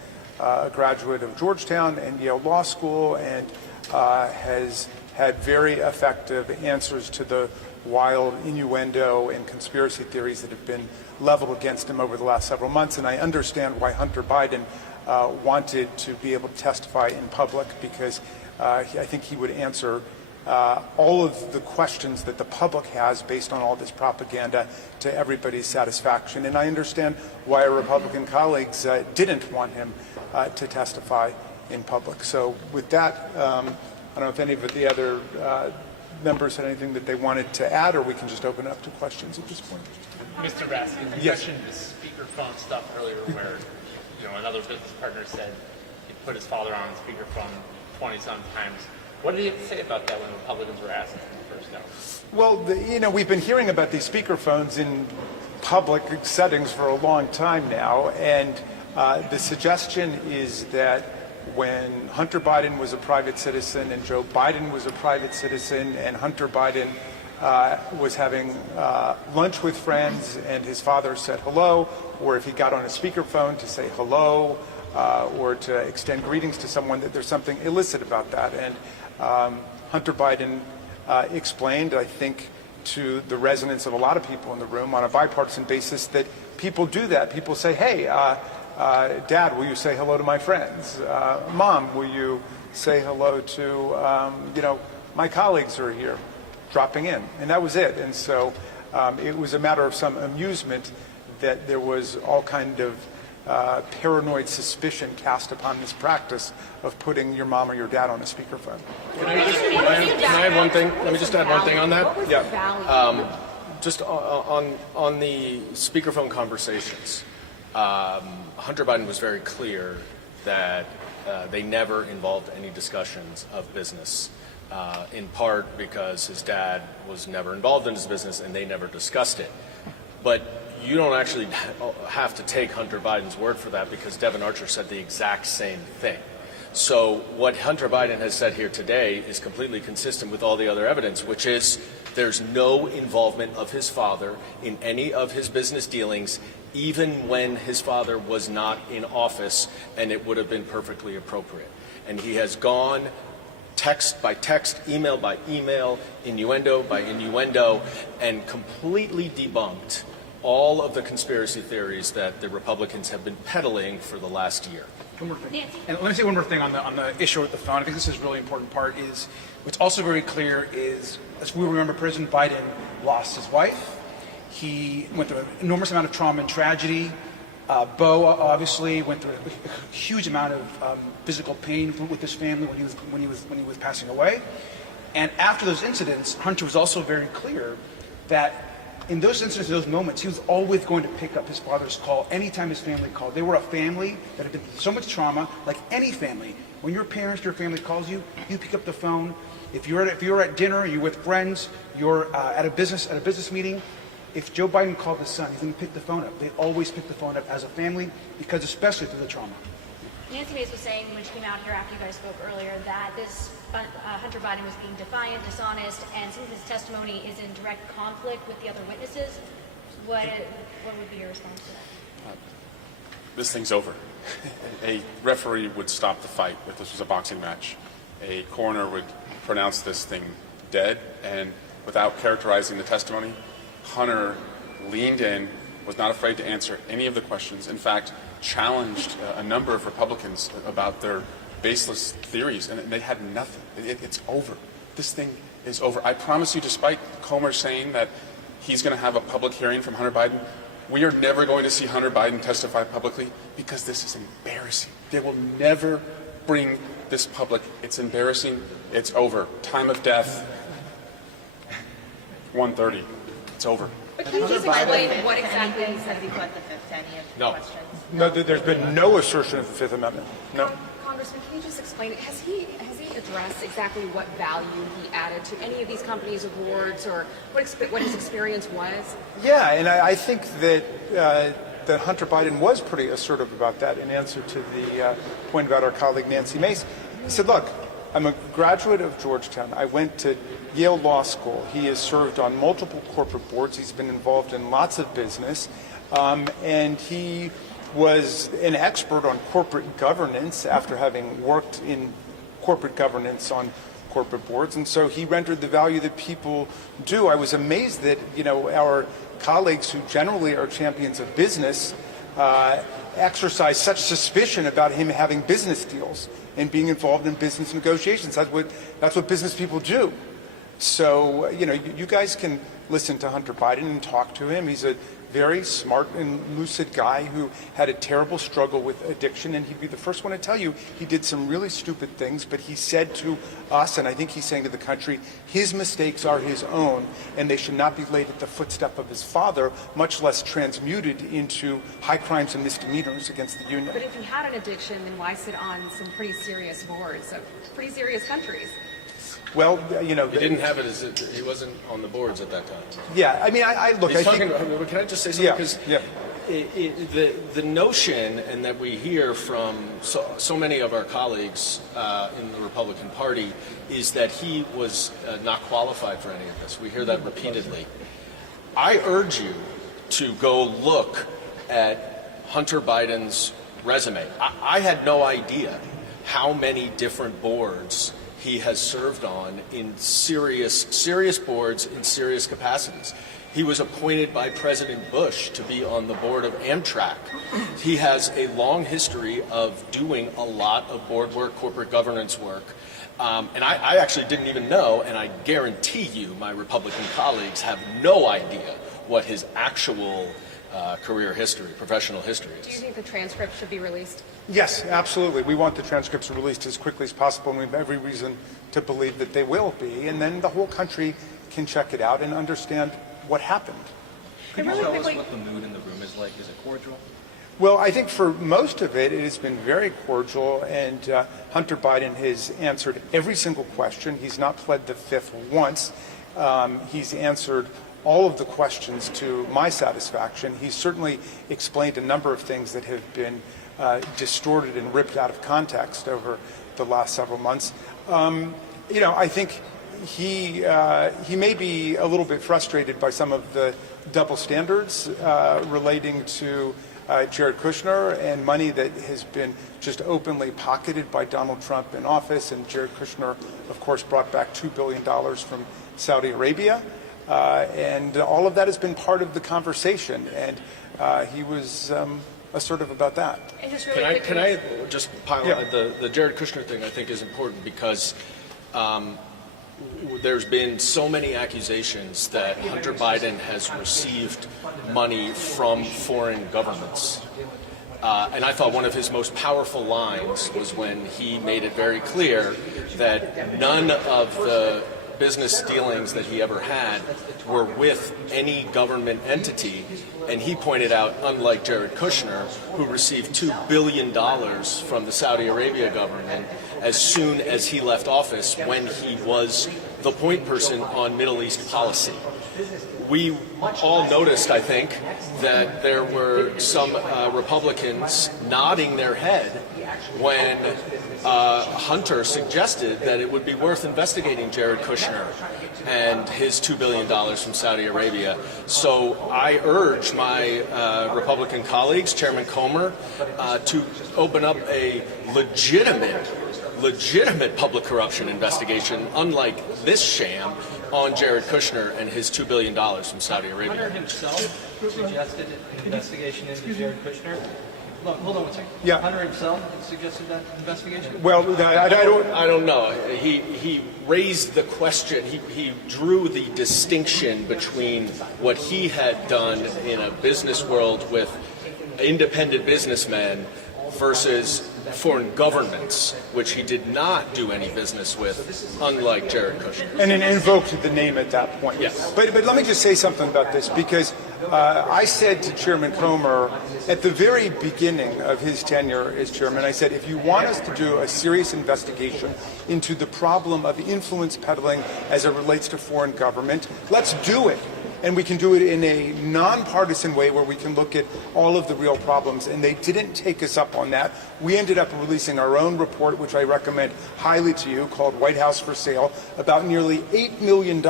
graduate of Georgetown and Yale Law School, and has had very effective answers to the wild innuendo and conspiracy theories that have been leveled against him over the last several months. And I understand why Hunter Biden wanted to be able to testify in public, because I think he would answer all of the questions that the public has based on all this propaganda to everybody's satisfaction. And I understand why our Republican colleagues didn't want him to testify in public. So with that, I don't know if any of the other members had anything that they wanted to add, or we can just open it up to questions at this point. Mr. Raskin, you mentioned the speakerphone stuff earlier, where another business partner said he put his father on speakerphone 20-some times. What did he say about that when Republicans were asked him first now? Well, we've been hearing about these speakerphones in public settings for a long time now, and the suggestion is that when Hunter Biden was a private citizen and Joe Biden was a private citizen, and Hunter Biden was having lunch with friends and his father said hello, or if he got on a speakerphone to say hello, or to extend greetings to someone, that there's something illicit about that. And Hunter Biden explained, I think, to the resonance of a lot of people in the room on a bipartisan basis that people do that. People say, hey, Dad, will you say hello to my friends? Mom, will you say hello to, my colleagues who are here dropping in? And that was it. And so it was a matter of some amusement that there was all kind of paranoid suspicion cast upon this practice of putting your mom or your dad on a speakerphone. Can I add one thing? Let me just add one thing on that. Yeah. Just on the speakerphone conversations, Hunter Biden was very clear that they never involved any discussions of business, in part because his dad was never involved in his business and they never discussed it. But you don't actually have to take Hunter Biden's word for that, because Devin Archer said the exact same thing. So what Hunter Biden has said here today is completely consistent with all the other evidence, which is there's no involvement of his father in any of his business dealings, even when his father was not in office, and it would have been perfectly appropriate. And he has gone text by text, email by email, innuendo by innuendo, and completely debunked all of the conspiracy theories that the Republicans have been peddling for the last year. One more thing. And let me say one more thing on the issue with the phone. I think this is a really important part. Is what's also very clear is, as we remember, President Biden lost his wife. He went through an enormous amount of trauma and tragedy. Bo obviously went through a huge amount of physical pain with his family when he was passing away. And after those incidents, Hunter was also very clear that in those incidents, those moments, he was always going to pick up his father's call anytime his family called. They were a family that had been through so much trauma, like any family. When your parents, your family calls you, you pick up the phone. If you're at dinner, you're with friends, you're at a business meeting. If Joe Biden called his son, he's going to pick the phone up. They always pick the phone up as a family, because especially through the trauma. Nancy Mace was saying when she came out here after you guys spoke earlier that this Hunter Biden was being defiant, dishonest, and since his testimony is in direct conflict with the other witnesses, what would be your response to that? This thing's over. A referee would stop the fight if this was a boxing match. A coroner would pronounce this thing dead, and without characterizing the testimony, Hunter leaned in, was not afraid to answer any of the questions. In fact, challenged a number of Republicans about their baseless theories, and they had nothing. It's over. This thing is over. I promise you, despite Comer saying that he's going to have a public hearing from Hunter Biden, we are never going to see Hunter Biden testify publicly because this is embarrassing. They will never bring this public. It's embarrassing. It's over. Time of death, 1:30. It's over. But can you just explain what exactly he said he put the fifth to any of the questions? No, there's been no assertion of the Fifth Amendment. No. Congressman, can you just explain it? Has he addressed exactly what value he added to any of these companies' awards, or what his experience was? Yeah, and I think that that Hunter Biden was pretty assertive about that in answer to the point about our colleague Nancy Mace. He said, look, I'm a graduate of Georgetown. I went to Yale Law School. He has served on multiple corporate boards. He's been involved in lots of business. And he was an expert on corporate governance after having worked in corporate governance on corporate boards. And so he rendered the value that people do. I was amazed that, our colleagues who generally are champions of business exercise such suspicion about him having business deals and being involved in business negotiations. That's what business people do. So, you guys can listen to Hunter Biden and talk to him. He's a very smart and lucid guy who had a terrible struggle with addiction, and he'd be the first one to tell you he did some really stupid things, but he said to us, and I think he's saying to the country, his mistakes are his own, and they should not be laid at the footstep of his father, much less transmuted into high crimes and misdemeanors against the union. But if he had an addiction, then why sit on some pretty serious boards of pretty serious countries? Well, he didn't have it he wasn't on the boards at that time. Yeah, I mean, can I just say something? Because the notion, and that we hear from so many of our colleagues in the Republican Party, is that he was not qualified for any of this. We hear that repeatedly. I urge you to go look at Hunter Biden's resume. I had no idea how many different boards he has served on in serious boards in serious capacities. He was appointed by President Bush to be on the board of Amtrak. He has a long history of doing a lot of board work, corporate governance work. And I actually didn't even know, and I guarantee you my Republican colleagues have no idea what his actual career history, professional history is. Do you think the transcript should be released? Yes, absolutely. We want the transcripts released as quickly as possible, and we have every reason to believe that they will be. And then the whole country can check it out and understand what happened. Could you tell us what the mood in the room is like? Is it cordial? Well, I think for most of it, it has been very cordial, and Hunter Biden has answered every single question. He's not pled the fifth once. He's answered all of the questions to my satisfaction. He's certainly explained a number of things that have been distorted and ripped out of context over the last several months. I think he may be a little bit frustrated by some of the double standards relating to Jared Kushner and money that has been just openly pocketed by Donald Trump in office. And Jared Kushner, of course, brought back $2 billion from Saudi Arabia. And all of that has been part of the conversation. And he was assertive about that. And just really Can I just pile on? The Jared Kushner thing I think is important because there's been so many accusations that Hunter Biden has received money from foreign governments. And I thought one of his most powerful lines was when he made it very clear that none of the business dealings that he ever had were with any government entity. And he pointed out, unlike Jared Kushner, who received $2 billion from the Saudi Arabia government as soon as he left office when he was the point person on Middle East policy. We all noticed, I think, that there were some Republicans nodding their head when Hunter suggested that it would be worth investigating Jared Kushner and his $2 billion from Saudi Arabia. So I urge my Republican colleagues, Chairman Comer, to open up a legitimate public corruption investigation, unlike this sham, on Jared Kushner and his $2 billion from Saudi Arabia. Hunter himself suggested an investigation into Jared Kushner. Look, hold on one second. Yeah. Hunter himself suggested that investigation? Well, I don't know. He raised the question. He drew the distinction between what he had done in a business world with independent businessmen versus foreign governments, which he did not do any business with, unlike Jared Kushner. And then invoked the name at that point. Yes. But let me just say something about this, because I said to Chairman Comer at the very beginning of his tenure as chairman, I said, if you want us to do a serious investigation into the problem of influence peddling as it relates to foreign government, let's do it. And we can do it in a nonpartisan way where we can look at all of the real problems. And they didn't take us up on that. We ended up releasing our own report, which I recommend highly to you, called White House for Sale, about nearly $8 million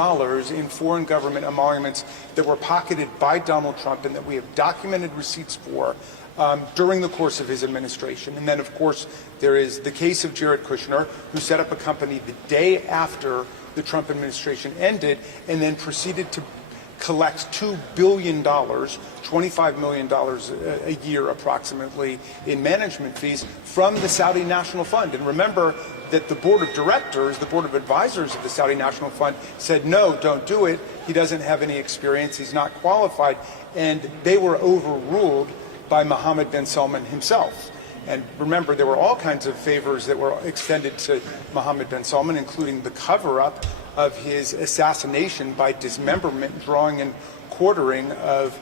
in foreign government emoluments that were pocketed by Donald Trump and that we have documented receipts for during the course of his administration. And then, of course, there is the case of Jared Kushner, who set up a company the day after the Trump administration ended and then proceeded to collect $2 billion, $25 million a year approximately in management fees from the Saudi National Fund. And remember that the board of directors, the board of advisors of the Saudi National Fund said, no, don't do it. He doesn't have any experience. He's not qualified. And they were overruled by Mohammed bin Salman himself. And remember, there were all kinds of favors that were extended to Mohammed bin Salman, including the cover-up of his assassination by dismemberment, drawing, and quartering of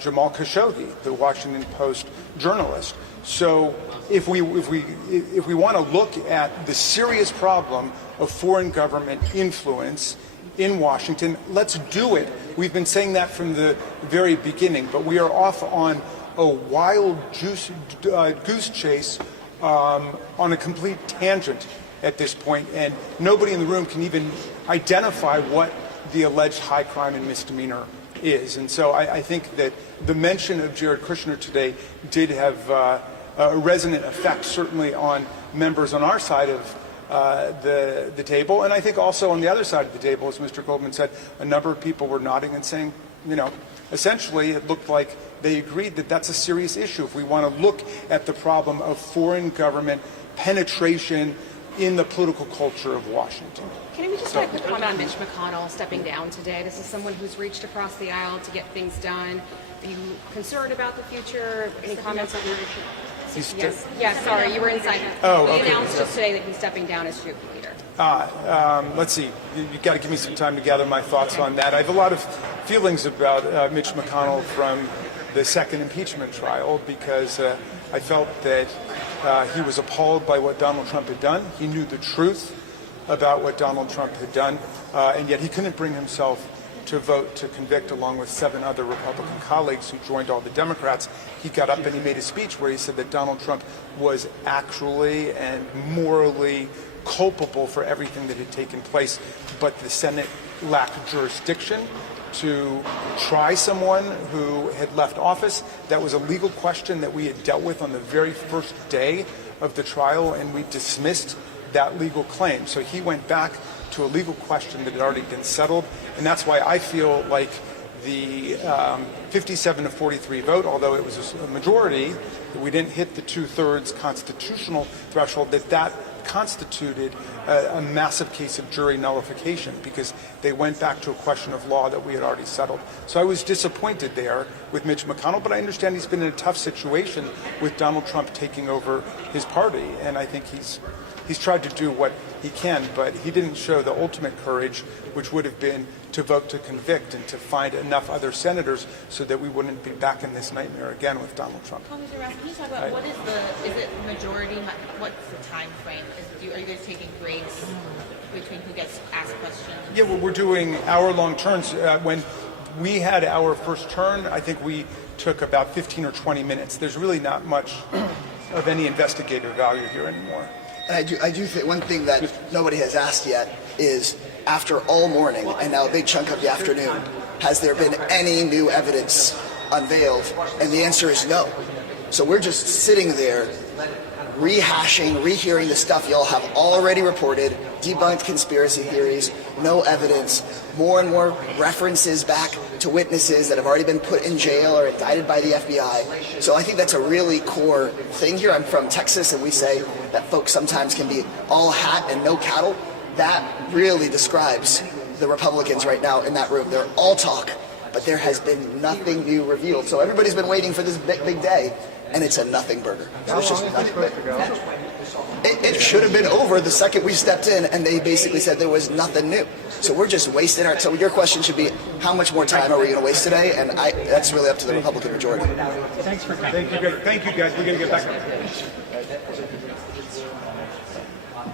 Jamal Khashoggi, the Washington Post journalist. So if we want to look at the serious problem of foreign government influence in Washington, let's do it. We've been saying that from the very beginning, but we are off on a wild goose chase on a complete tangent at this point, and nobody in the room can even identify what the alleged high crime and misdemeanor is. And so I think that the mention of Jared Kushner today did have a resonant effect, certainly on members on our side of the table, and I think also on the other side of the table, as Mr. Goldman said, a number of people were nodding and saying, essentially it looked like they agreed that that's a serious issue if we want to look at the problem of foreign government penetration in the political culture of Washington. Can we just get a quick comment on Mitch McConnell stepping down today? This is someone who's reached across the aisle to get things done. Are you concerned about the future? Any comments on your issue? Yes, sorry, you were inside. He announced just today that he's stepping down as troop leader. Let's see. You've got to give me some time to gather my thoughts on that. I have a lot of feelings about Mitch McConnell from the second impeachment trial because I felt that he was appalled by what Donald Trump had done. He knew the truth about what Donald Trump had done, and yet he couldn't bring himself to vote to convict along with 7 other Republican colleagues who joined all the Democrats. He got up and he made a speech where he said that Donald Trump was actually and morally culpable for everything that had taken place, but the Senate lacked jurisdiction to try someone who had left office. That was a legal question that we had dealt with on the very first day of the trial, and we dismissed that legal claim. So he went back to a legal question that had already been settled, and that's why I feel like the 57 to 43 vote, although it was a majority, we didn't hit the 2/3 constitutional threshold, that constituted a massive case of jury nullification because they went back to a question of law that we had already settled. So I was disappointed there with Mitch McConnell, but I understand he's been in a tough situation with Donald Trump taking over his party, and I think he's tried to do what he can, but he didn't show the ultimate courage, which would have been to vote to convict and to find enough other senators so that we wouldn't be back in this nightmare again with Donald Trump. Congressman Ross, can you talk about is it majority, what's the time frame? Are you guys taking breaks between who gets asked questions? Yeah, well, we're doing hour-long turns. When we had our first turn, I think we took about 15 or 20 minutes. There's really not much of any investigative value here anymore. And I do think one thing that nobody has asked yet is, after all morning and now a big chunk of the afternoon, has there been any new evidence unveiled? And the answer is no. So we're just sitting there rehashing, rehearing the stuff y'all have already reported, debunked conspiracy theories, no evidence, more and more references back to witnesses that have already been put in jail or indicted by the FBI. So I think that's a really core thing here. I'm from Texas, and we say that folks sometimes can be all hat and no cattle. That really describes the Republicans right now in that room. They're all talk, but there has been nothing new revealed. So everybody's been waiting for this big day, and it's a nothing burger. So it's just nothing. It should have been over the second we stepped in, and they basically said there was nothing new. So we're just wasting our. So your question should be, how much more time are we going to waste today? And that's really up to the Republican majority. Thanks for coming. Thank you, guys. We're going to get back up.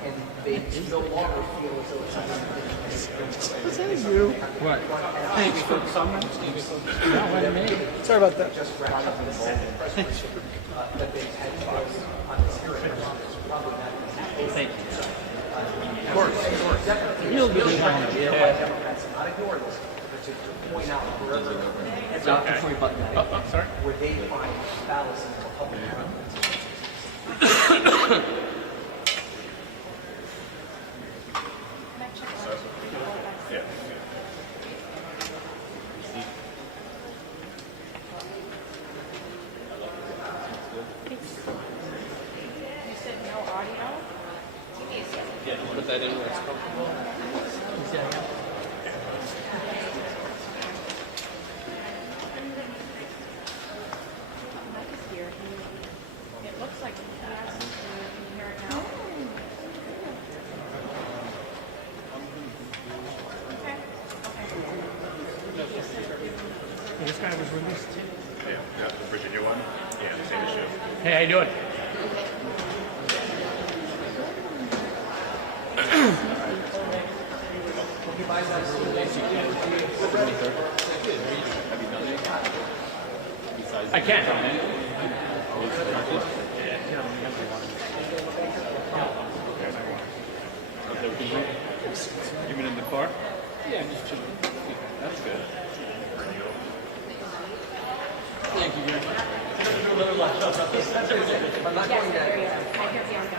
And they no longer feel as though it's Is that you? What? Thanks for coming. No, what I mean. Sorry about that. just wrapped up in the moment that they've had on this hearing. Thank you. Of course. Real good time. Democrats not ignore this, but to point out wherever where they find fallacy in Republican You said no audio? Yeah, put that in where it's comfortable. Mike is here. It looks like he has to hear it now. Okay. This guy was released. Yeah, the Virginia one. Yeah, the same issue. Hey, how you doing? I can. Even in the car? Yeah, I'm just chilling. That's good. Thank you very much. I'm not going There to. you go. I hear Bianca.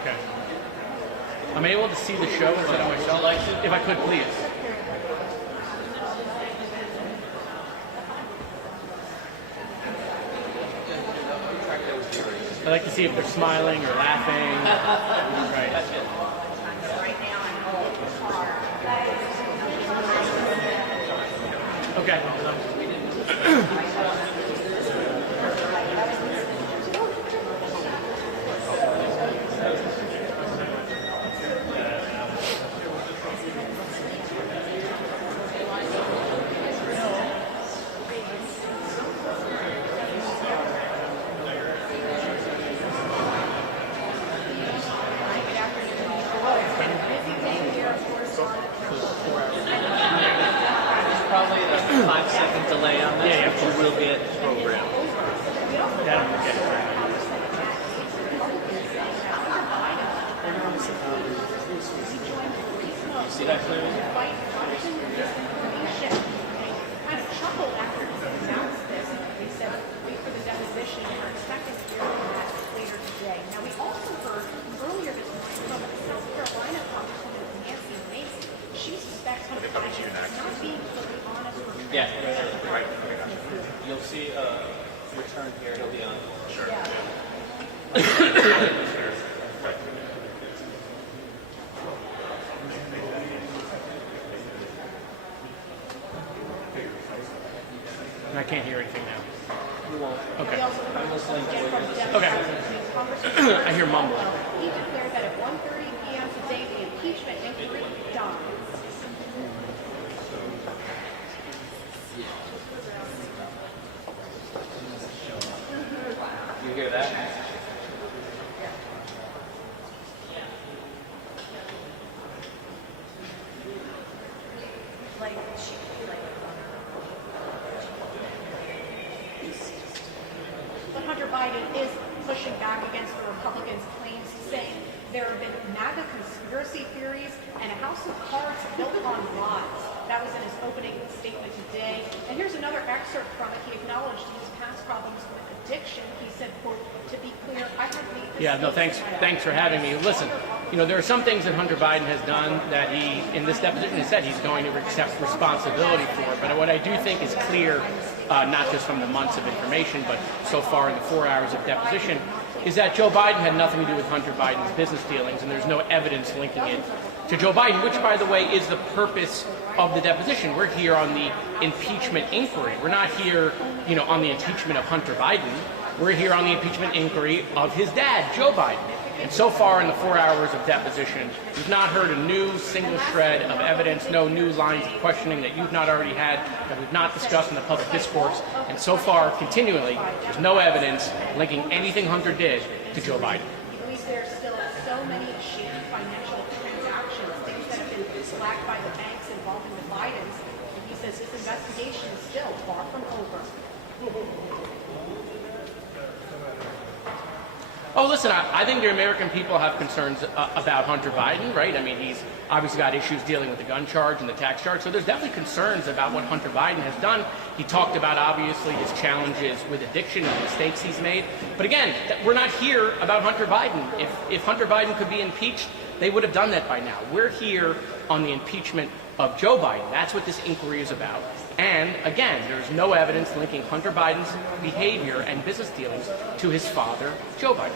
Okay. I'm able to see the show instead of myself. If I could, please. I like to see if they're smiling or laughing. Right. Okay. Probably a 5-second delay on this, Yeah, but you will get programmed. You see that clearly? Kind of chuckled after he announced this. They said, wait for the deposition. We're expecting to hear that later today. Now, we also heard earlier this morning from South Carolina Congresswoman Nancy Mace. She suspects Hunter Biden is not being fully honest with her. Yeah, right. You'll see return here, it'll be on. Sure. And I can't hear anything now. You won't. Okay. I'm listening to what you're saying. Okay. I hear mumbling. He declared that at 1:30 p.m. today, the impeachment inquiry done. You hear that? Biden is pushing back against the Republicans' claims, saying there have been MAGA conspiracy theories and a house of cards built on lies. That was in his opening statement today. And here's another excerpt from it. He acknowledged his past problems with addiction. He said, quote, "To be clear, I have made this." Yeah, no, thanks for having me. Listen, there are some things that Hunter Biden has done that he, in this deposition, has said he's going to accept responsibility for. But what I do think is clear, not just from the months of information, but so far in the 4 hours of deposition, is that Joe Biden had nothing to do with Hunter Biden's business dealings, and there's no evidence linking it to Joe Biden, which, by the way, is the purpose of the deposition. We're here on the impeachment inquiry. We're not here, on the impeachment of Hunter Biden. We're here on the impeachment inquiry of his dad, Joe Biden. And so far in the 4 hours of deposition, we've not heard a new single shred of evidence, no new lines of questioning that you've not already had, that we've not discussed in the public discourse. And so far, continually, there's no evidence linking anything Hunter did to Joe Biden. He believes there's still so many shady financial transactions, things that have been flagged by the banks involving the Bidens. And he says this investigation is still far from over. Oh, listen, I think the American people have concerns about Hunter Biden, right? I mean, he's obviously got issues dealing with the gun charge and the tax charge, so there's definitely concerns about what Hunter Biden has done. He talked about, obviously, his challenges with addiction and the mistakes he's made. But again, we're not here about Hunter Biden. If Hunter Biden could be impeached, they would have done that by now. We're here on the impeachment of Joe Biden. That's what this inquiry is about. And again, there's no evidence linking Hunter Biden's behavior and business dealings to his father, Joe Biden.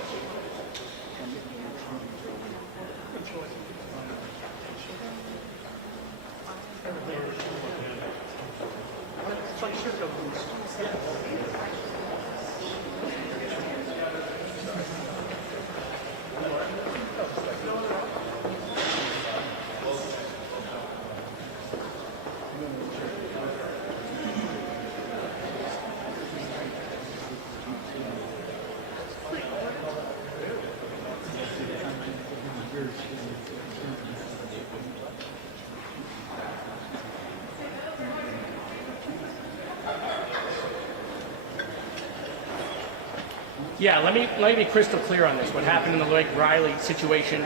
Yeah, let me be crystal clear on this. What happened in the Blake Riley situation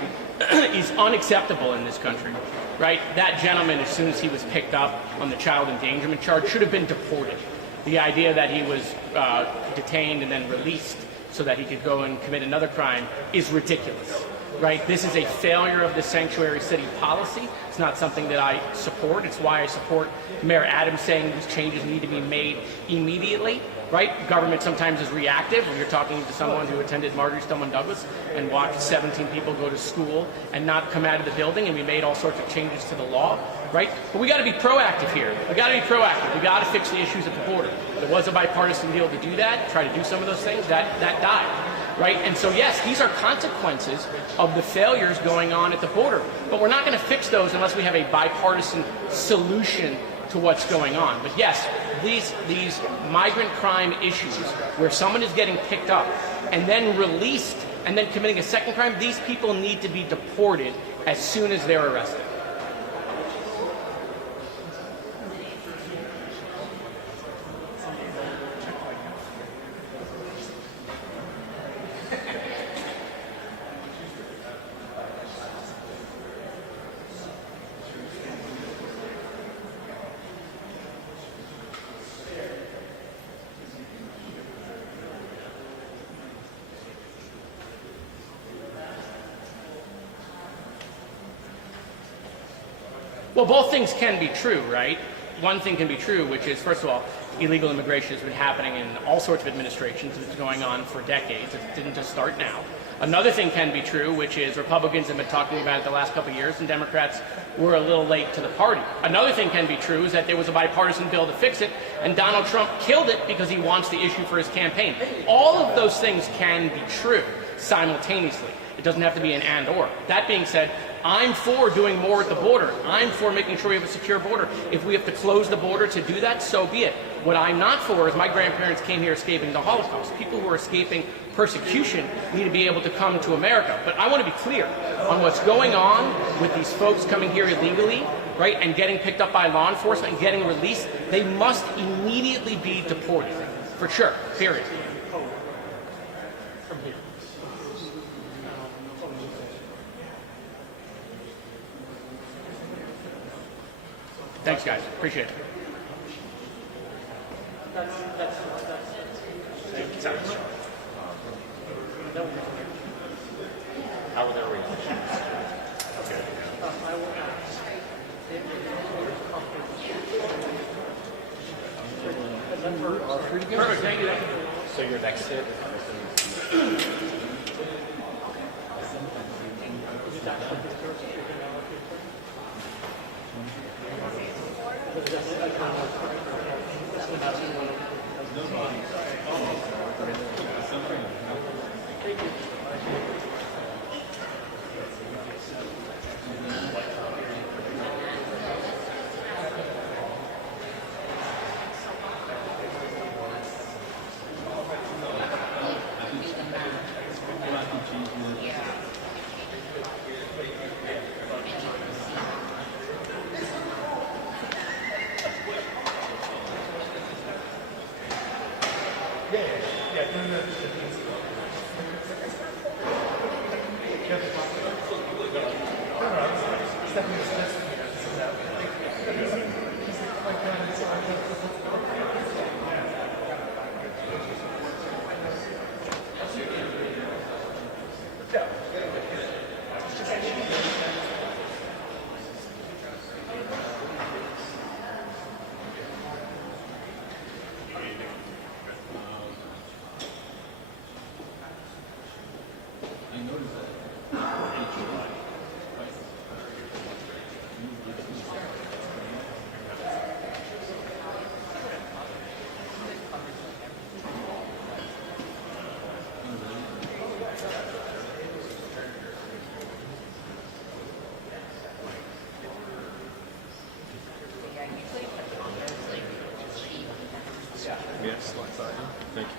is unacceptable in this country, right? That gentleman, as soon as he was picked up on the child endangerment charge, should have been deported. The idea that he was detained and then released so that he could go and commit another crime is ridiculous, right? This is a failure of the sanctuary city policy. It's not something that I support. It's why I support Mayor Adams saying these changes need to be made immediately. Right? Government sometimes is reactive. When you're talking to someone who attended Marjory Stoneman Douglas and watched 17 people go to school and not come out of the building, and we made all sorts of changes to the law, right? But we got to be proactive here. We got to be proactive. We got to fix the issues at the border. There was a bipartisan deal to do that, try to do some of those things. That died, right? And so yes, these are consequences of the failures going on at the border. But we're not going to fix those unless we have a bipartisan solution to what's going on. But yes, these migrant crime issues where someone is getting picked up and then released and then committing a second crime, these people need to be deported as soon as they're arrested. Well, both things can be true, right? One thing can be true, which is, first of all, illegal immigration has been happening in all sorts of administrations. It's going on for decades. It didn't just start now. Another thing can be true, which is Republicans have been talking about it the last couple of years, and Democrats were a little late to the party. Another thing can be true is that there was a bipartisan bill to fix it, and Donald Trump killed it because he wants the issue for his campaign. All of those things can be true simultaneously. It doesn't have to be an and or. That being said, I'm for doing more at the border. I'm for making sure we have a secure border. If we have to close the border to do that, so be it. What I'm not for is my grandparents came here escaping the Holocaust. People who are escaping persecution need to be able to come to America. But I want to be clear on what's going on with these folks coming here illegally, right, and getting picked up by law enforcement and getting released. They must immediately be deported, for sure, period. Thanks, guys. Appreciate it. How were their reactions? Okay. Perfect. Thank you. So your next hit. Yes, thank you.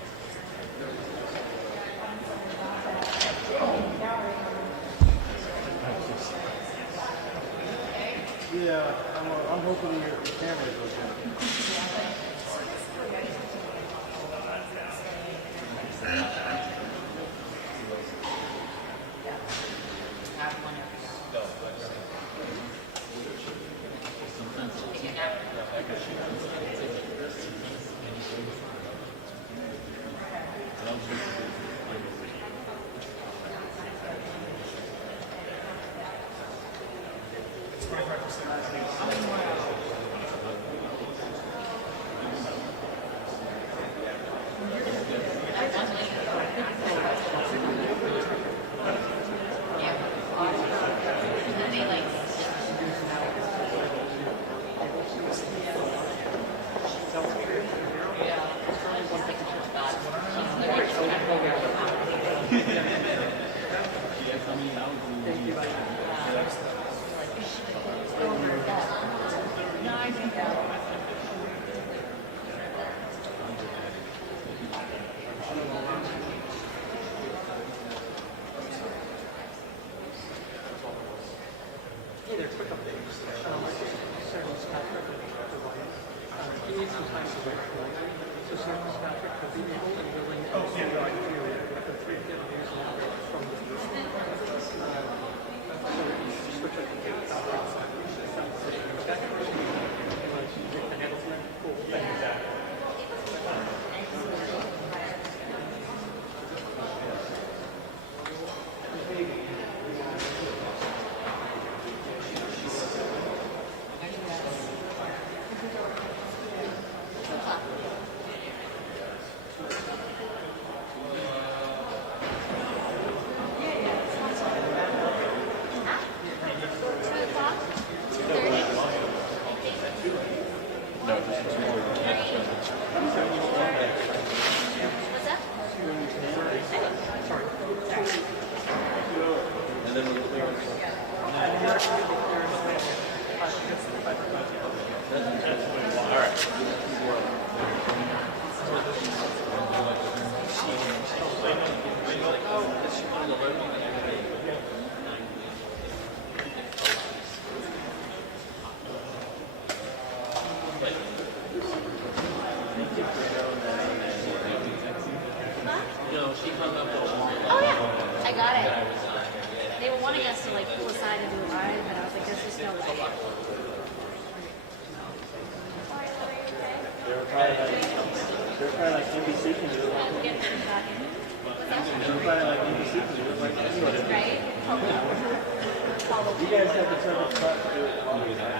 Yeah, I'm hoping your camera's okay. Oh yeah, I got it. They were wanting us to like pull aside and do a ride, but I was like, there's just no way. They're probably like NBC can do it. They're probably like NBC can do it like anybody. Right? You guys have the tough spot to do it while you're like,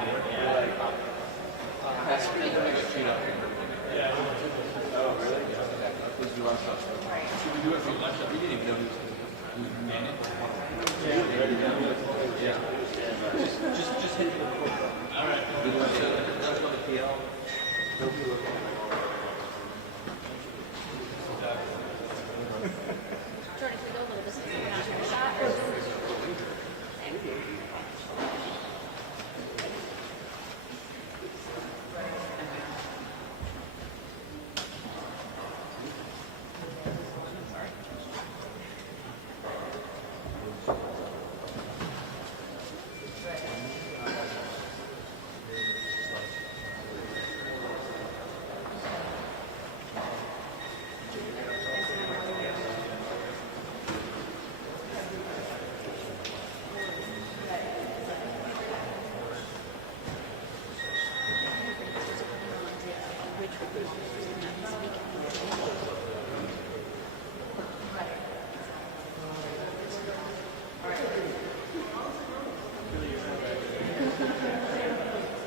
oh, really? Should we do it from lunch? We didn't even know he was managed. Yeah. Just hit the report. All right. That's on the PL. They'll be looking at Jordan, can we go a little bit so we can have your shot?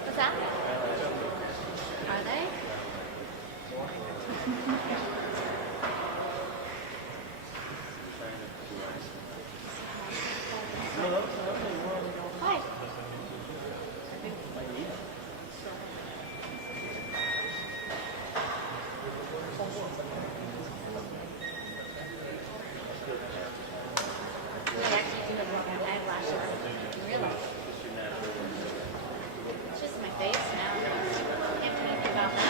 What's that? Are they? Hi. They actually do have long eyelashes. Really? It's just my face now. Can't do anything about that.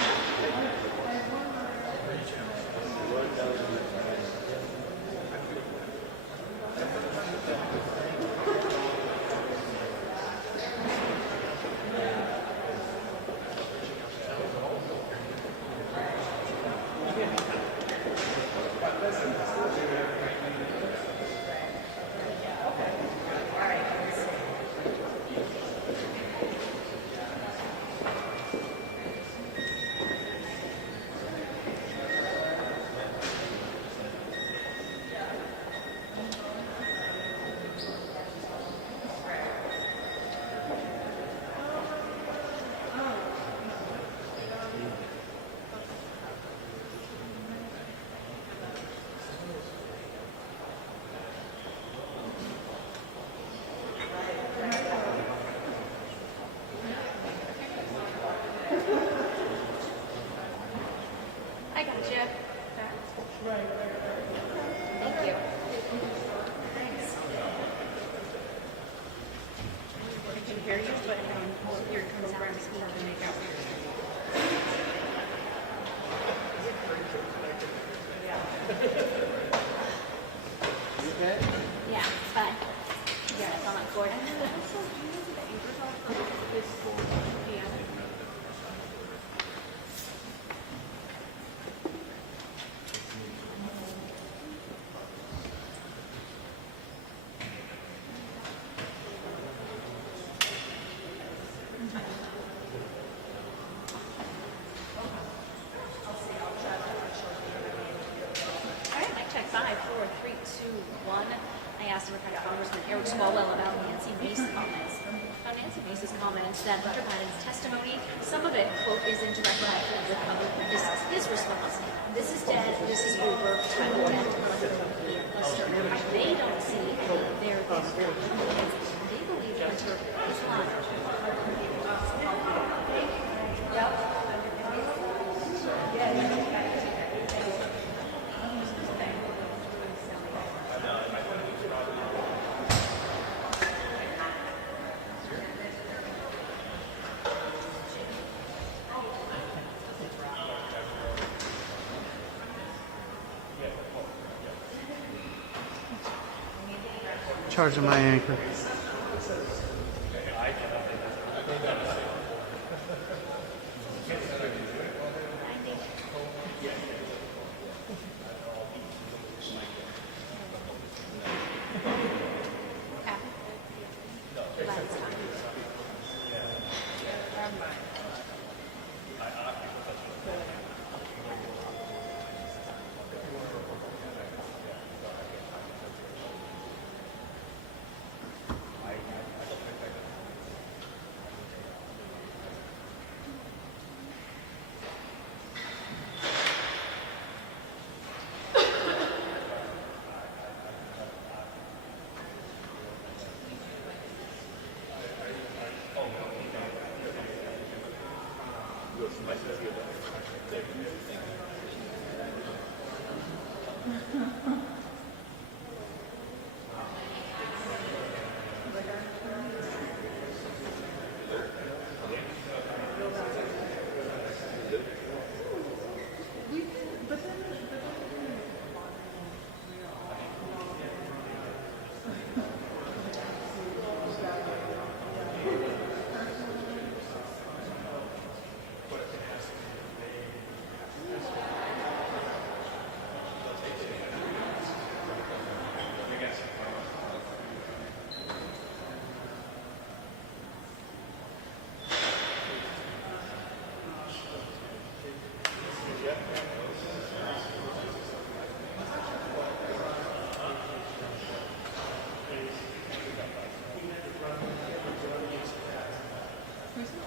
I got you. Thank you. Thanks. Did you hear you? But here it comes out of school to make out. Yeah, it's fine. Yeah, it's on that board. All right, mic check 5, 4, 3, 2, 1. I asked Democratic Congressman Eric Swalwell about Nancy Mace's comments. About Nancy Mace's comments that Hunter Biden's testimony, some of it, quote, is in direct conflict with other witnesses. His response: "This is dead. This is over. I will get They don't see any of their evidence. They believe Hunter is lying." Charging my anchor.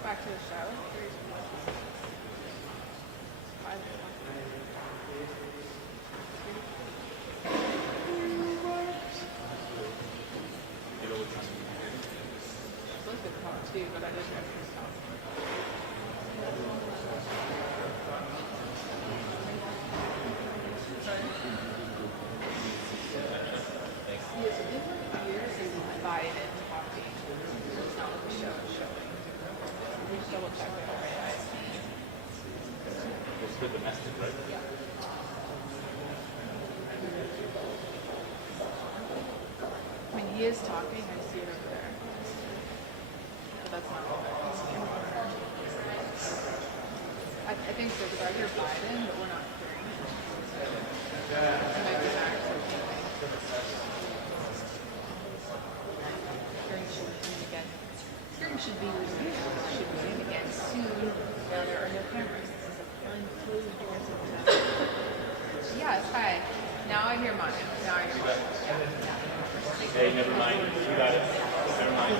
Back to the show. Too, but I didn't know if years is invited to talking. It's not what the show is showing. We just double check it already. It's the domestic, right? Yeah. I mean, he is talking. I see it over there. But that's not all. I think so, because I hear Biden, but we're not hearing him. It might be an accent thing. Hearing should begin again. Hearing should be resumed. Should begin again soon. Now there are no cameras. This is a unclosed door system. Yes, hi. Now I hear mine. Now I hear mine. Hey, never mind. You got it. Never mind.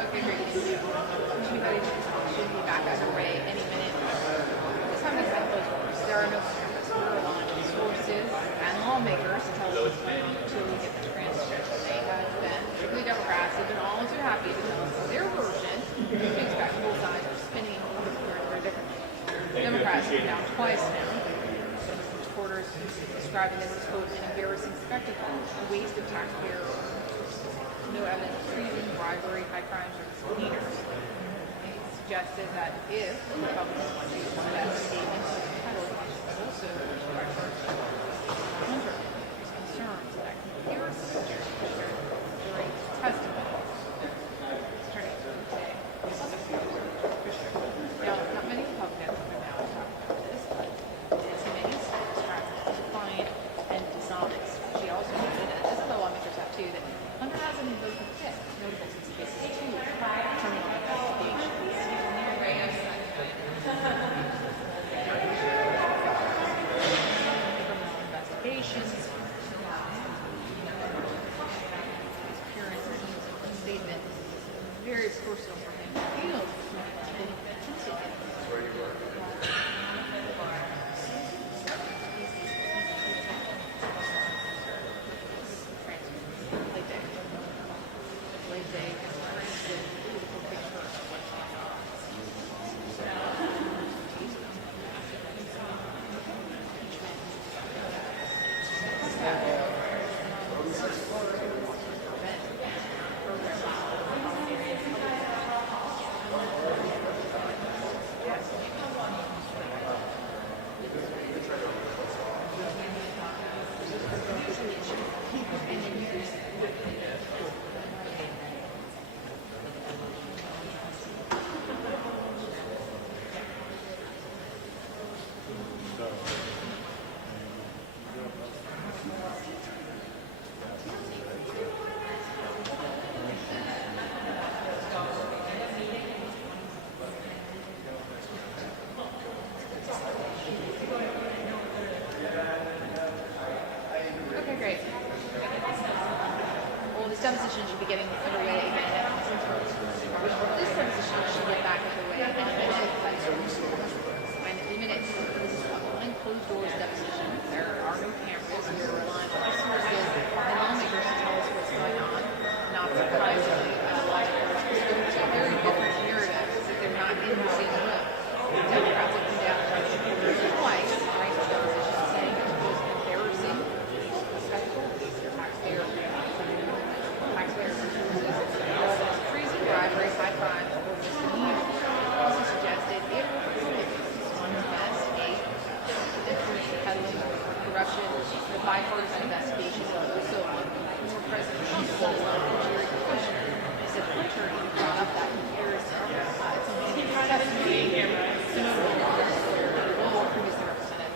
Okay, great. Should be back underway any minute. This time it's closed doors. There are no cameras. We're relying on sources and lawmakers to tell us what's going on until we get the transcript. They have been, particularly Democrats, have been all too happy to tell us their version. We expect both sides are spinning very differently. Democrats have been down twice now. Reporters describing this as, quote, an embarrassing spectacle, a waste of taxpayer resources. No evidence of treason, bribery, high crimes, or misdemeanors. It suggested that if Republicans want to use that statement to entitle also Hunter his concerns that comparison during testimony. Attorney today. Now, not many Republicans are now talking about this, but as many defiant and dishonest. She also noted, and this is the lawmakers have too, that Hunter hasn't invoked the fifth, notable since he faces two criminal investigations. Investigations. His parents' statement is very personal for him. He knows that he deposition should be getting underway again. This deposition should get back underway in a minute. And in minutes, this is behind closed doors deposition. There are no cameras. We are relying on sources and lawmakers to tell us what's going on. Not surprisingly, lawmakers spoke to very different narratives if they're not in the same room. Democrats have come down trying to bipartisan investigation, also on more President Trump's side, Jared Kushner said Hunter even brought up that comparison. It's a testimony, more previously represented.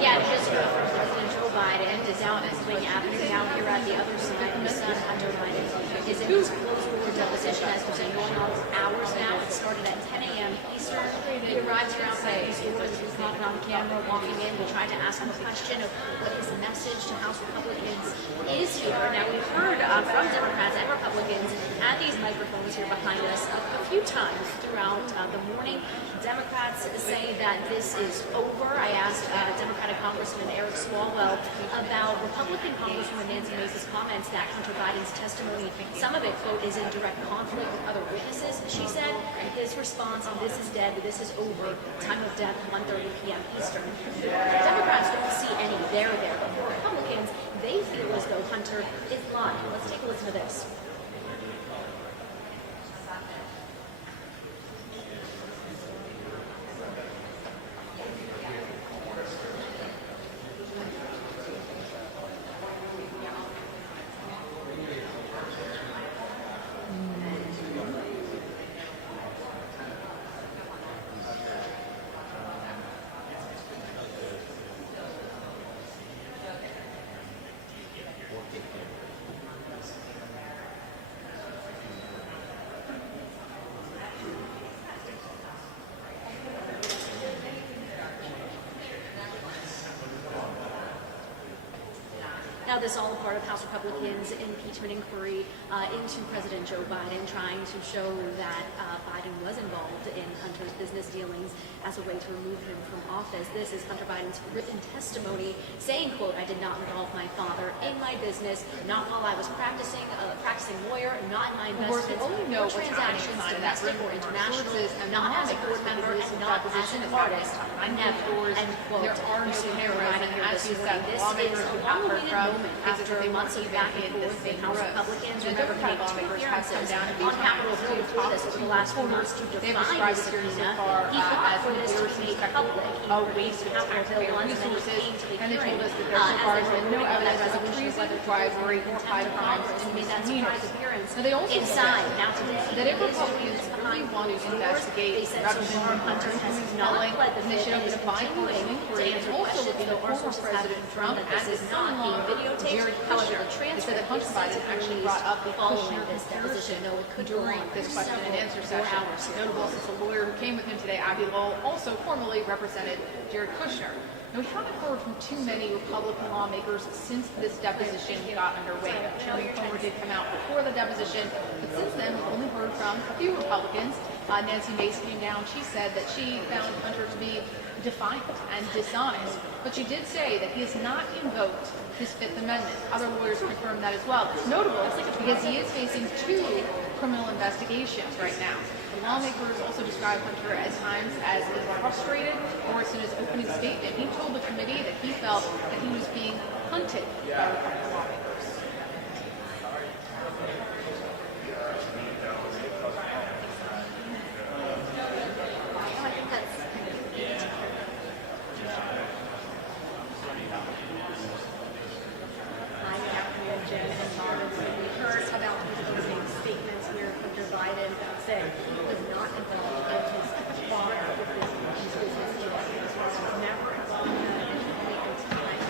Yeah, just President Joe Biden is out Pennsylvania Avenue, down here at the other side. His son, Hunter Biden, is in his closed-door deposition as has been going on for hours now. It started at 10 a.m. Eastern. He arrives here outside his doors. He was not on camera walking in. We tried to ask him a question of what his message to House Republicans is here. Now, we've heard from Democrats and Republicans at these microphones here behind us a few times throughout the morning. Democrats say that this is over. I asked Democratic Congressman Eric Swalwell about Republican Congresswoman Nancy Mace's comments that Hunter Biden's testimony, some of it, quote, is in direct conflict with other witnesses. She said, and his response, this is dead, this is over, time of death, 1:30 p.m. Eastern. Democrats don't see any there, but for Republicans, they feel as though Hunter is lying. Let's take a listen to this. Now, this is all a part of House Republicans' impeachment inquiry into President Joe Biden, trying to show that Biden was involved in Hunter's business dealings as a way to remove him from office. This is Hunter Biden's written testimony saying, quote, I did not involve my father in my business, not while I was practicing lawyer, not in my investments or transactions, domestic or international, not as a board member and not as an artist. Never, end quote. There are no cameras, and as you said, this lawmakers is who a have heard long-awaited from moment after months of back and forth with House Republicans. Remember, Democratic made two lawmakers have come appearances down a few on Capitol times Hill to before talk this over the last 4 months to They've define described the the series so subpoena. far He fought as for an this to embarrassing make spectacle, public. He a went waste to of Capitol Hill taxpayer once and then he resources, came to the and they hearing told us that as there's so far they were been no voting on that evidence of resolution treason, whether to bribery, or contempt high of crimes Congress and to make that misdemeanors. surprise appearance Now, they also inside. Now today, that if he is Republicans used really behind want to closed doors. investigate They said so Representative far Hunter has not pled the fifth initiative and is to find continuing inquiry, to and answer also questions, looking though at our former sources have President confirmed Trump that and this his is not being son-in-law, videotaped. Jared However, Kushner. the They said transcript that Hunter is Biden set to actually release brought up the following Kushner this deposition, though it could go during on this for question and answer several session. hours. Notable since the lawyer who came with him today, Abby Lowell, also formally represented Jared Kushner. Now, we haven't heard from too many Republican lawmakers since this deposition got underway. Chairman Comer did come out before the deposition, but since then, we've only heard from a few Republicans. Nancy Mace came down. She said that she found Hunter to be defiant and dishonest, but she did say that he has not invoked his Fifth Amendment. Other lawyers confirmed that as well. It's notable because he is facing 2 criminal investigations right now. The lawmakers also described Hunter at times as frustrated. Morrison, in his opening statement, he told the committee that he felt that he was being hunted by Republican lawmakers. Hi, good afternoon, Jen and Marvin. We heard about his opening statements here from Joe Biden saying he was not involved with his father with these business dealings. His father was never involved in that at any point in time.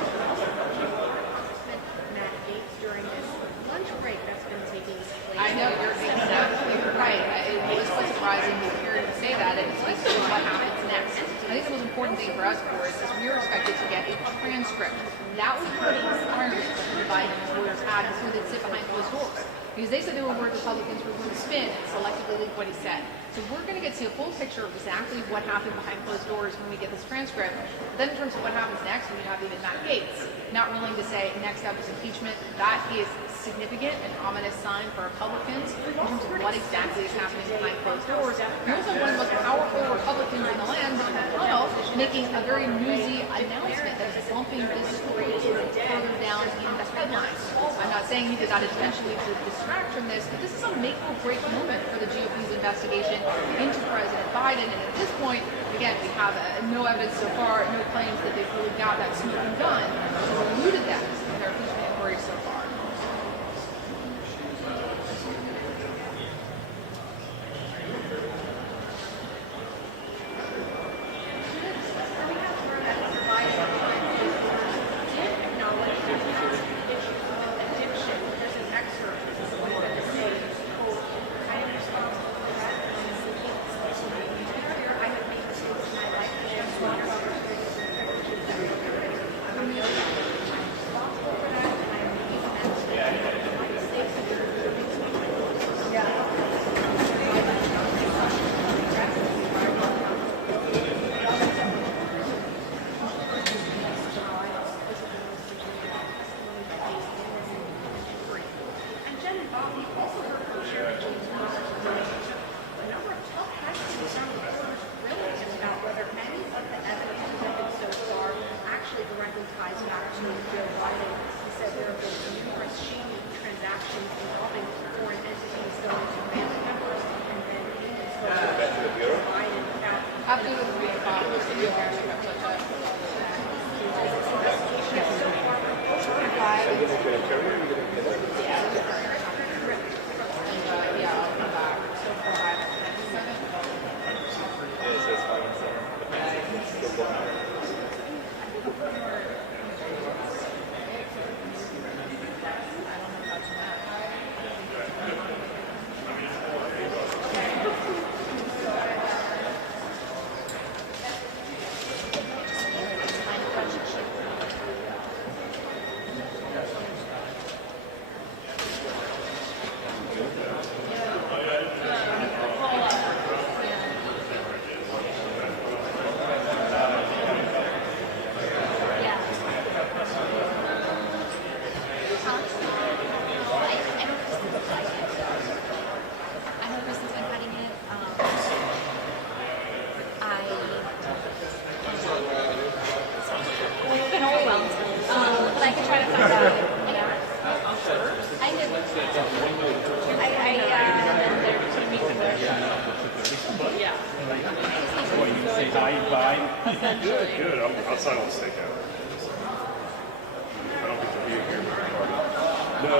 Congressman Matt Gaetz during this lunch break that's been taking place. I know, you're exactly right. It was quite surprising to hear him say that, and it's basically what happens next. I think the most important thing for us, boys, is we are expected to get a transcript. That was part of the requirement that the Biden lawyers had before they'd sit behind closed doors. Because they said they were worried Republicans were going to spin and selectively leak what he said. So we're going to get to see a full picture of exactly what happened behind closed doors when we get this transcript. But then in terms of what happens next, we have even Matt Gaetz not willing to say next step is impeachment. That he is significant and ominous sign for Republicans in terms of what exactly is happening behind closed doors. You also have one of the most powerful Republicans in the land, McConnell, making a very newsy announcement that is bumping this story further down in the headlines. I'm not saying he did that intentionally to distract from this, but this is a make or break moment for the GOP's investigation into President Biden. And at this point, again, we have no evidence so far, no claims that they've really got that smoking gun to eluded that in their impeachment inquiry so far. Good. I'm outside on stakeout. I don't get to be here. No.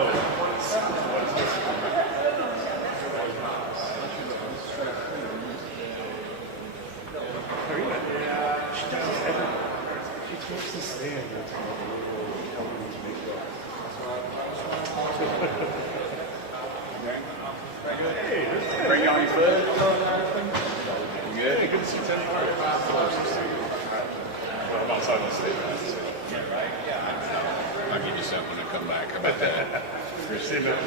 She does everywhere. She takes the stand. Hey, there's Frank on your foot. Good. Hey, good to see you. I'm outside on stage. I'll give you something when I come back. How about that? You're seeing that.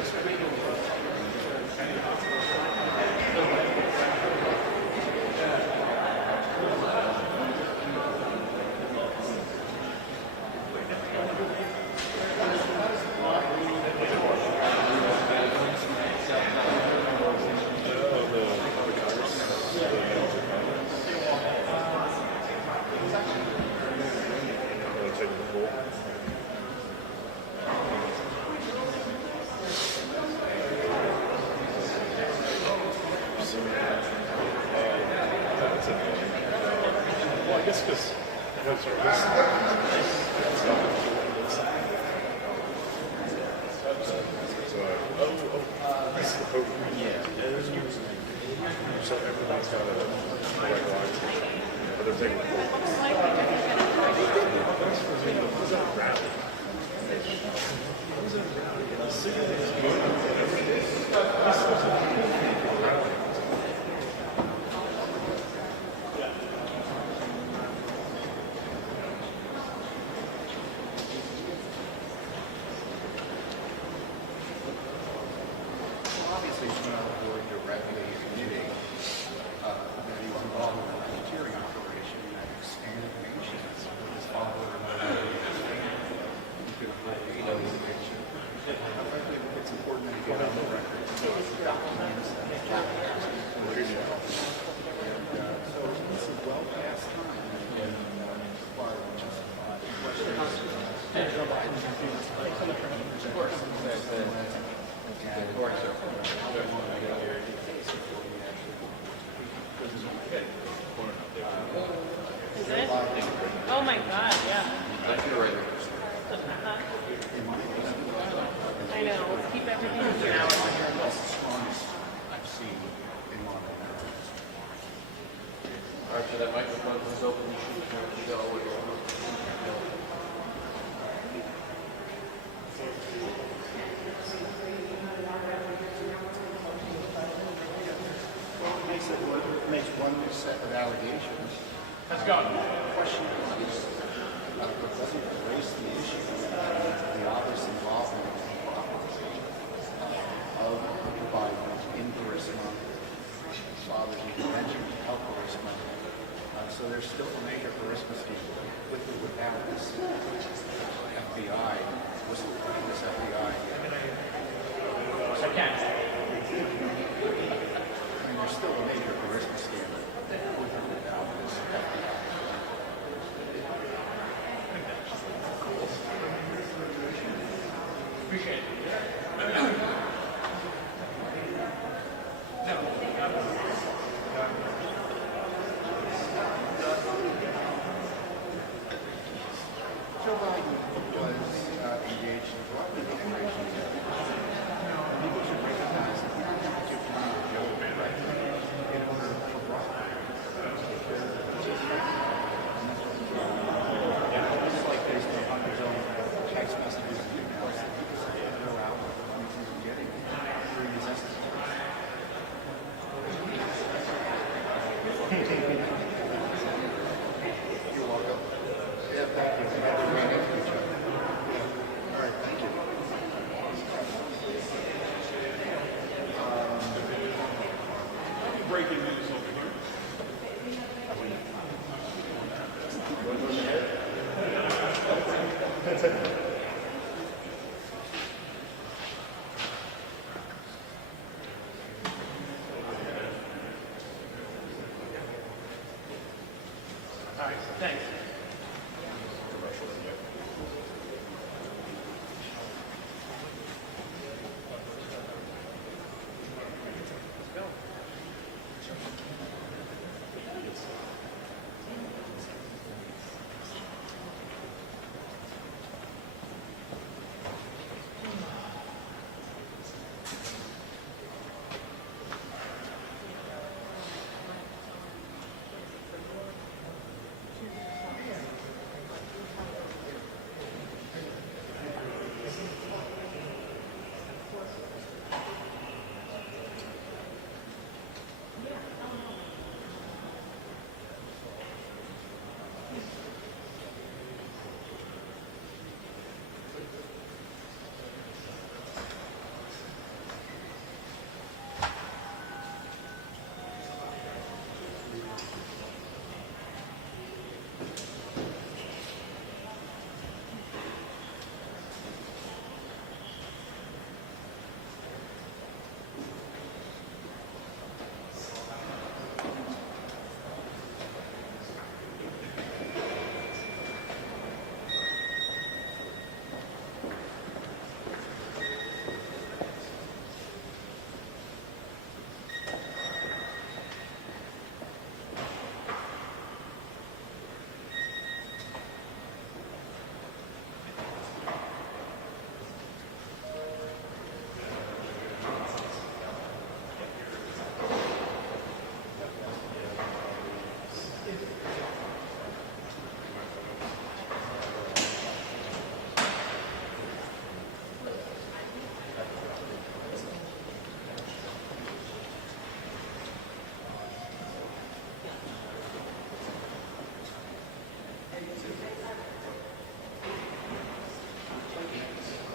Is it? Oh my God, yeah. I know. Let's keep everything here. All right, so that microphone is open. You should have to go with it. Makes one set of allegations. Let's go. Question is, it doesn't erase the issue of the obvious involvement of Biden in Burisma, his father's intervention to help Burisma. So there's still a major Burisma scandal with or without this FBI, this FBI. I can. There's still a major Burisma scandal with or without this FBI. Appreciate it. Joe Biden was engaged in broadly immigration. People should recognize that you can use Joe right in order for broadly. Just like there's on his own text messages and emails that people say go out with the money he's getting through these estimates. You're welcome. Yeah, thank you. We had to run into each other. Yeah. All right, thank you. Breaking news over here. All right, thanks.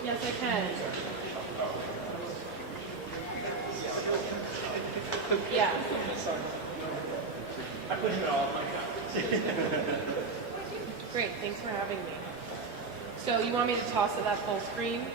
Yes, I can. Yeah. I pushed it all like that. Great, thanks for having me. So you want me to toss it at full screen?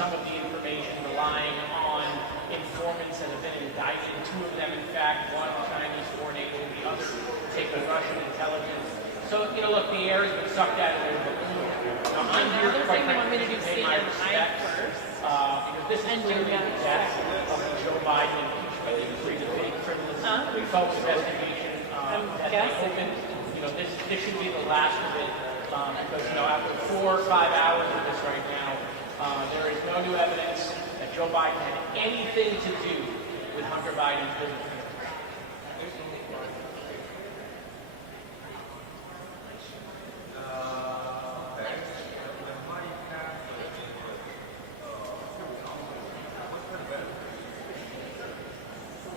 some of the information relying on informants that have been indicted. Two of them, in fact, one Chinese foreign agent, the other taking Russian intelligence. So, look, the air has been sucked out of the balloon. Now, I'm here They're saying they want me to do state my of respect, because this is clearly the death of the Joe Biden impeachment. It was really a big criminal focused investigation that they opened. This should be the last of it, because after 4 or 5 hours of this right now, there is no new evidence that Joe Biden had anything to do with Hunter Biden's business.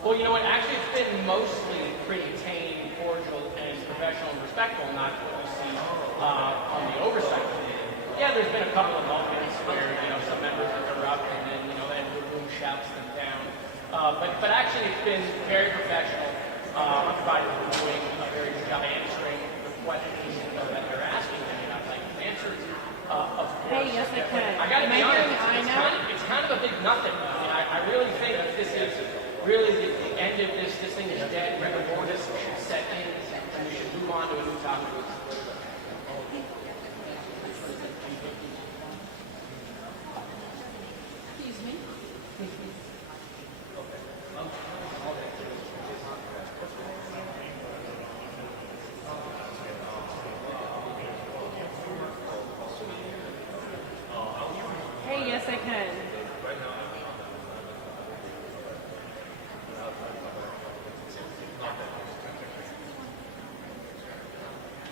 Well, you know what? Actually, it's been mostly pretty tame, cordial, and professional and respectful, not what we see on the oversight committee. Yeah, there's been a couple of moments where, some members interrupt and then, and the room shouts them down. But actually, it's been very professional. Hunter Biden is doing a very good job answering the questions that they're asking, and I'd like answers. Of course. Hey, yes, I can. I got to be honest. It's kind of a big nothing. I really think that this is really the end of this. This thing is dead. Rigor mortis should set in, and we should move on to a new topic. Excuse me. Hey, yes, I can.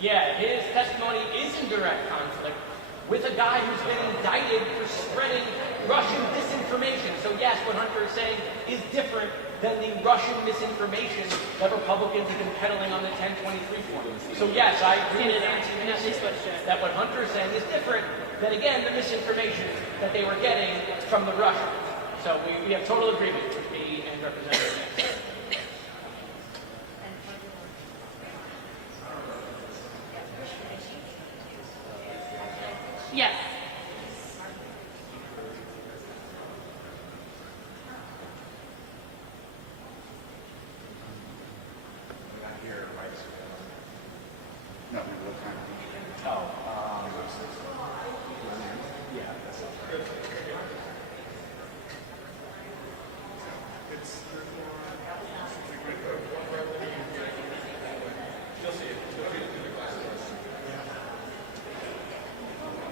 Yeah, his testimony is in direct conflict with a guy who's been indicted for spreading Russian disinformation. So yes, what Hunter is saying is different than the Russian misinformation that Republicans have been peddling on the 1023 form. So yes, I agree with Nancy Mace that what Hunter is saying is different than, again, the misinformation that they were getting from the Russians. So we have total agreement with me and Representative Mace. Yes.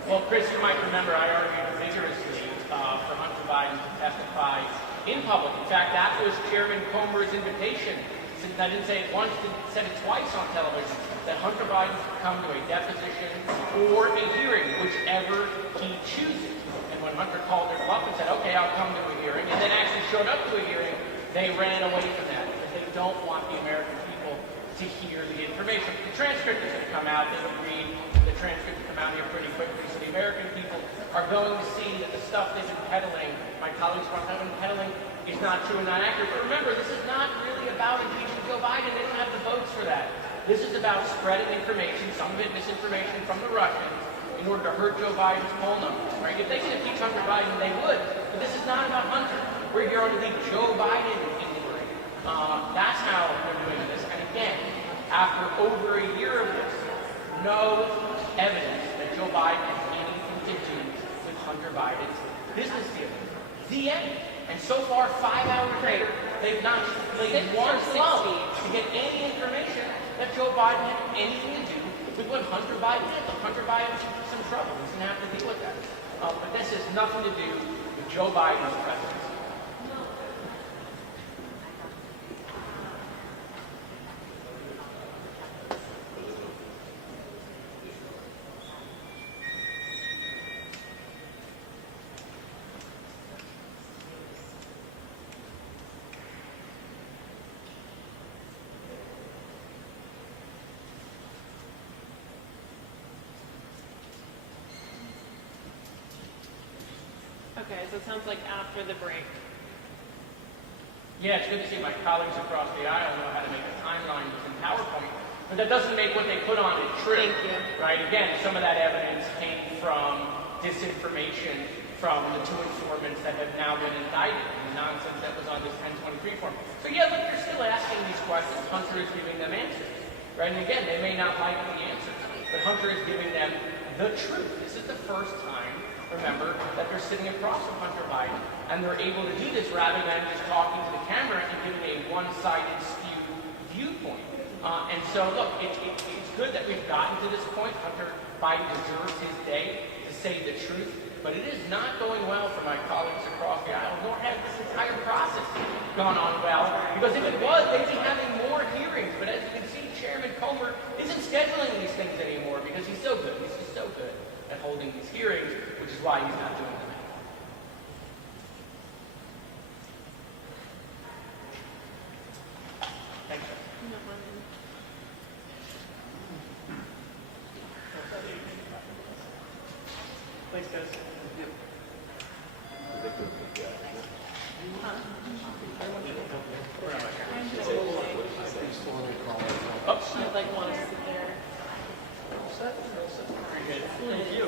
Well, Chris, you might remember I argued vigorously for Hunter Biden to testify in public. In fact, that was Chairman Comer's invitation. Since I didn't say it once, said it twice on television, that Hunter Biden could come to a deposition or a hearing, whichever he chooses. And when Hunter called their bluff and said, okay, I'll come to a hearing, and then actually showed up to a hearing, they ran away from that because they don't want the American people to hear the information. The transcript is going to come out. They would read the transcript to come out here pretty quickly. So the American people are going to see that the stuff they've been peddling, my colleagues have been peddling, is not true and not accurate. But remember, this is not really about impeaching Joe Biden. They don't have the votes for that. This is about spreading information, some of it misinformation from the Russians, in order to hurt Joe Biden's poll numbers. Right? If they can impeach Hunter Biden, they would. But this is not about Hunter. We're here under the Joe Biden inquiry. That's how we're doing this. And again, after over a year of this, no evidence that Joe Biden has anything to do with Hunter Biden's business dealings. The end. And so far, 5 hours later, they've not laid one glove to get any information that Joe Biden had anything to do with what Hunter Biden did. Look, Hunter Biden's in some trouble. He's going to have to deal with that. But this has nothing to do with Joe Biden's presidency. Okay, so it sounds like after the break. Yeah, it's good to see my colleagues across the aisle know how to make a timeline within PowerPoint, but that doesn't make what they put on it true. Thank you. Right? Again, some of that evidence came from disinformation from the two informants that have now been indicted, and the nonsense that was on this 1023 form. So yeah, look, they're still asking these questions. Hunter is giving them answers. Right? And again, they may not like the answers, but Hunter is giving them the truth. This is the first time, remember, that they're sitting across from Hunter Biden, and they're able to do this rather than just talking to the camera and giving a one-sided, skewed viewpoint. And so, look, it's good that we've gotten to this point. Hunter Biden deserves his day to say the truth, but it is not going well for my colleagues across the aisle, nor has this entire process gone on well, because if it was, they'd be having more hearings. But as you can see, Chairman Comer isn't scheduling these things anymore because he's so good. He's just so good at holding these hearings, which is why he's not doing them anymore. Thank you. Thanks, guys. I'd like want to sit there. Very good. Thank you.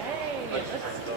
Hey, let's do it.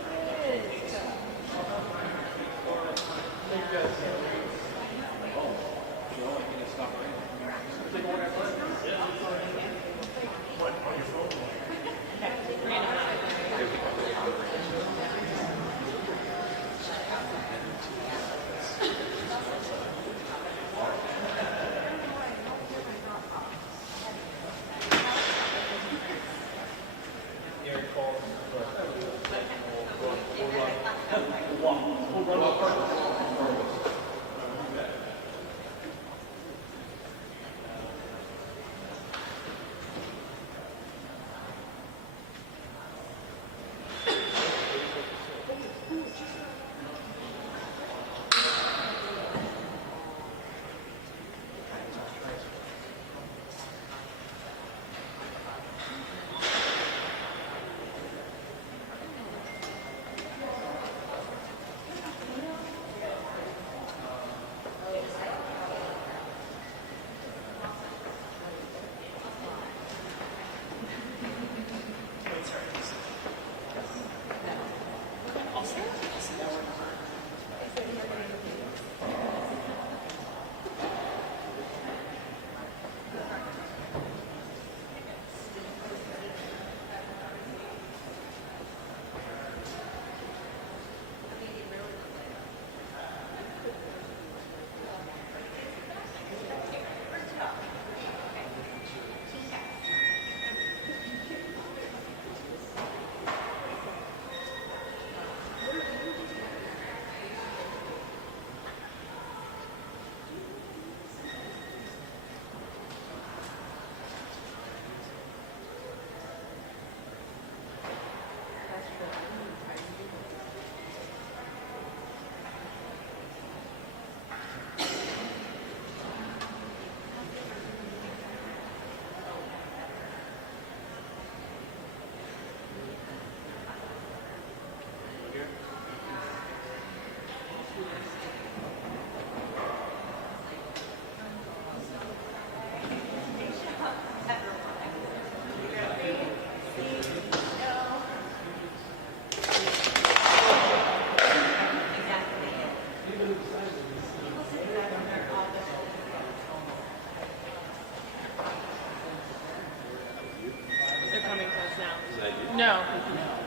No,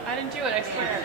I didn't do it, I swear.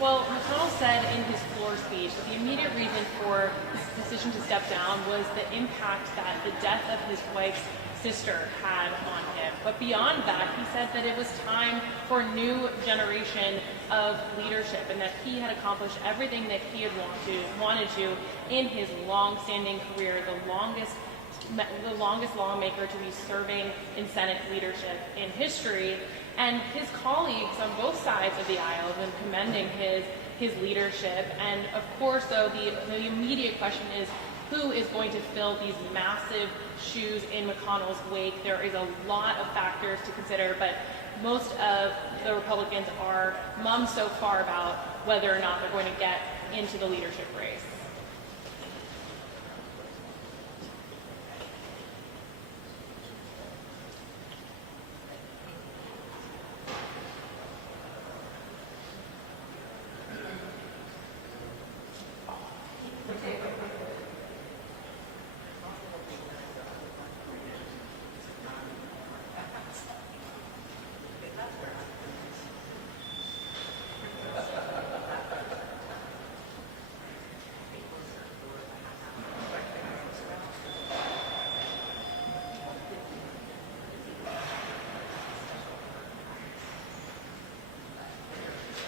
Well, McConnell said in his floor speech that the immediate reason for his decision to step down was the impact that the death of his wife's sister had on him. But beyond that, he said that it was time for a new generation of leadership and that he had accomplished everything that he had wanted to in his long-standing career, the longest lawmaker to be serving in Senate leadership in history. And his colleagues on both sides of the aisle have been commending his leadership. And of course, though, the immediate question is, who is going to fill these massive shoes in McConnell's wake? There is a lot of factors to consider, but most of the Republicans are mum so far about whether or not they're going to get into the leadership race.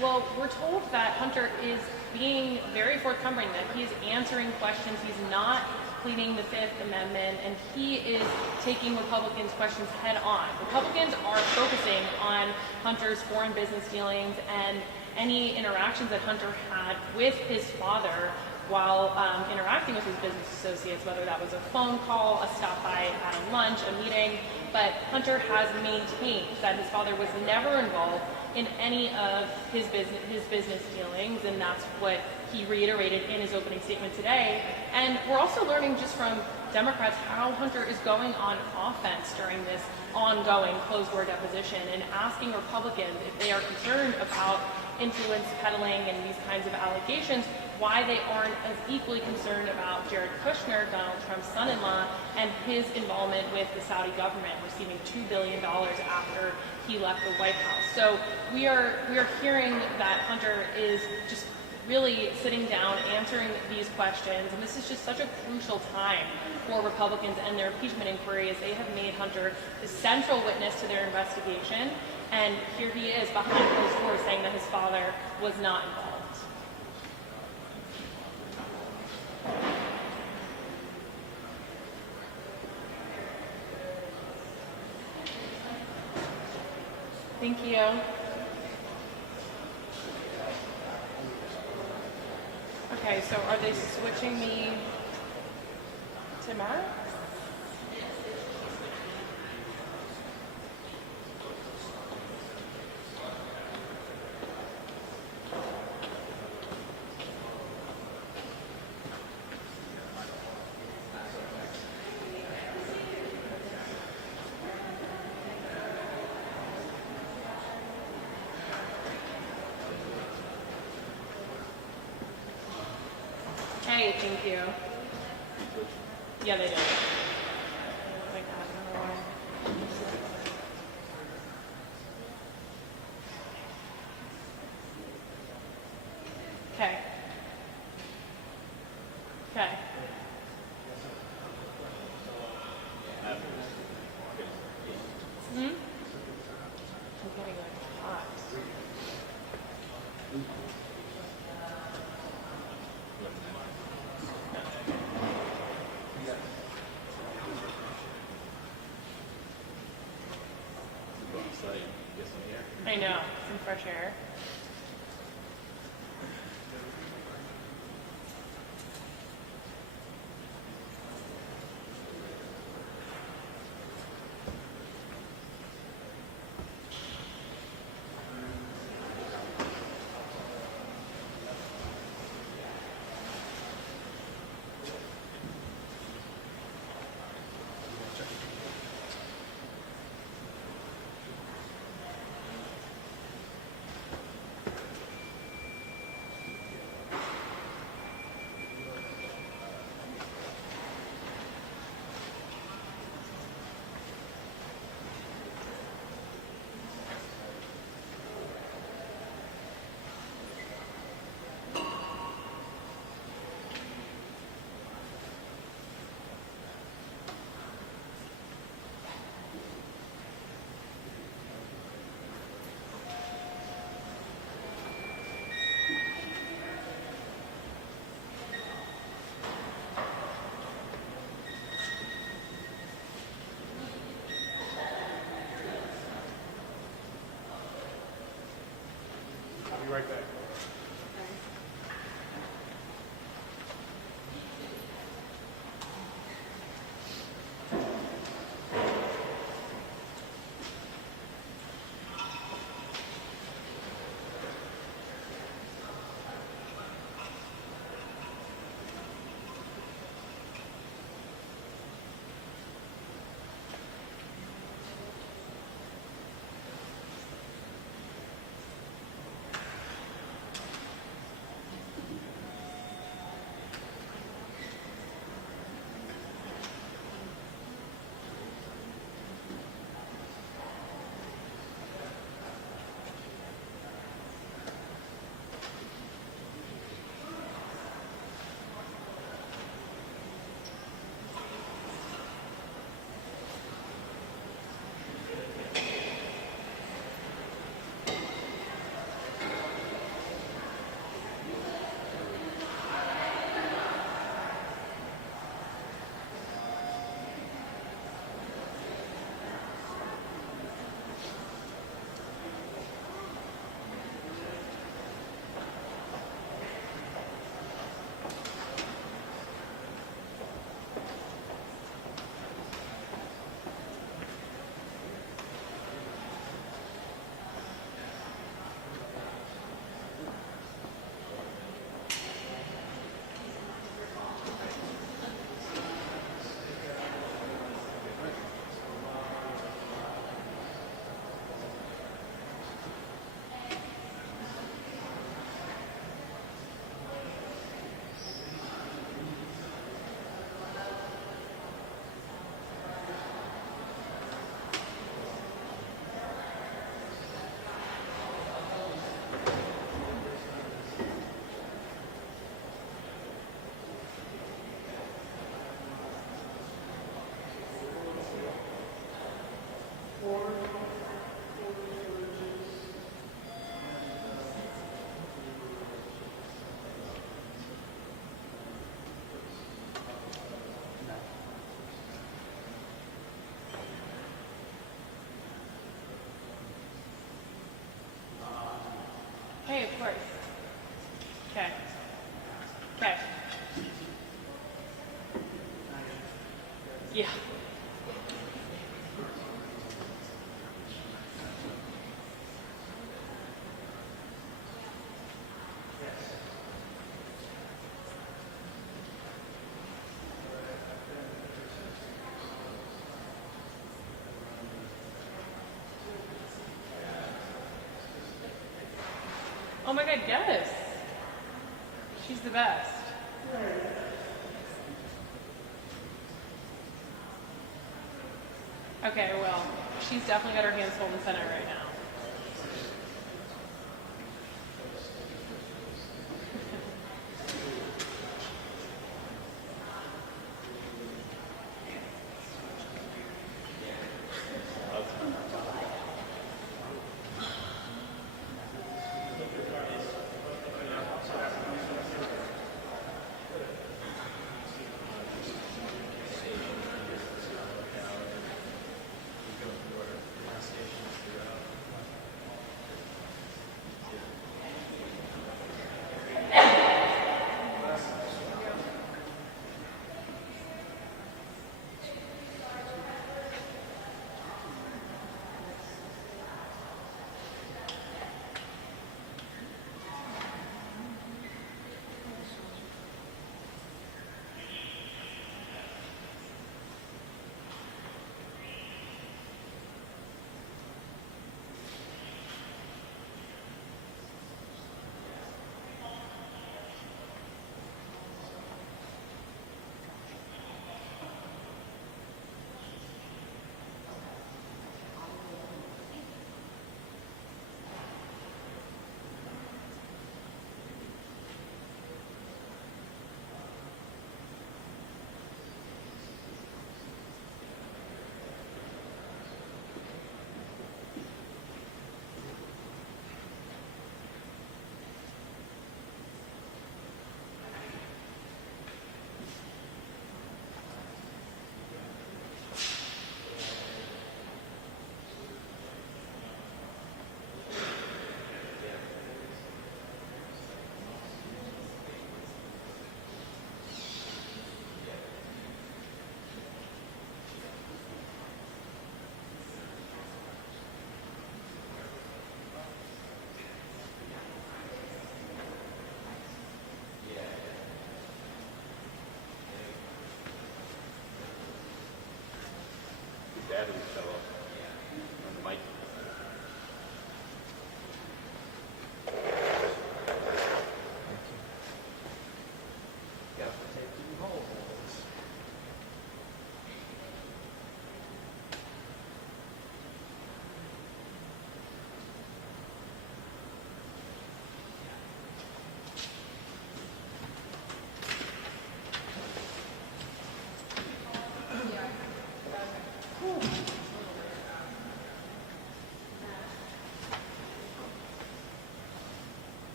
Well, we're told that Hunter is being very forthcoming, that he is answering questions. He's not pleading the Fifth Amendment, and he is taking Republicans' questions head on. Republicans are focusing on Hunter's foreign business dealings and any interactions that Hunter had with his father while interacting with his business associates, whether that was a phone call, a stop by at a lunch, a meeting. But Hunter has maintained that his father was never involved in any of his business dealings, and that's what he reiterated in his opening statement today. And we're also learning just from Democrats how Hunter is going on offense during this ongoing closed-door deposition and asking Republicans if they are concerned about influence peddling and these kinds of allegations, why they aren't as equally concerned about Jared Kushner, Donald Trump's son-in-law, and his involvement with the Saudi government, receiving $2 billion after he left the White House. So we are hearing that Hunter is just really sitting down, answering these questions, and this is just such a crucial time for Republicans and their impeachment inquiry, as they have made Hunter the central witness to their investigation, and here he is behind closed doors saying that his father was not involved. Thank you. Okay, so are they switching me to Max? Hey, thank you. Yeah, they do. Like, I don't know why. Okay. Okay. Hmm? I'm getting like hot. I know, some fresh air. I'll be right back. Hey, of course. Okay. Okay. Yeah. Oh my God, yes. She's the best. Okay, well, she's definitely got her hands full in the Senate right now.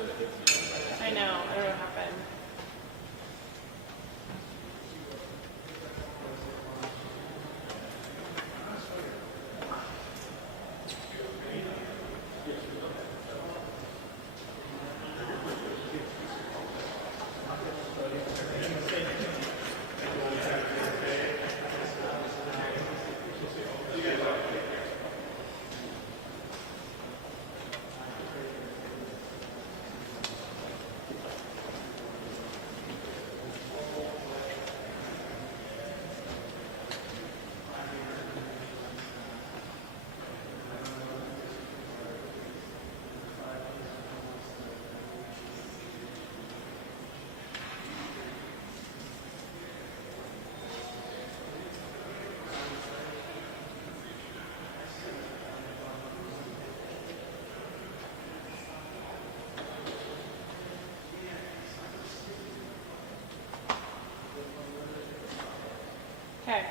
I know. I don't know what happened. Okay.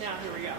Now, here we go.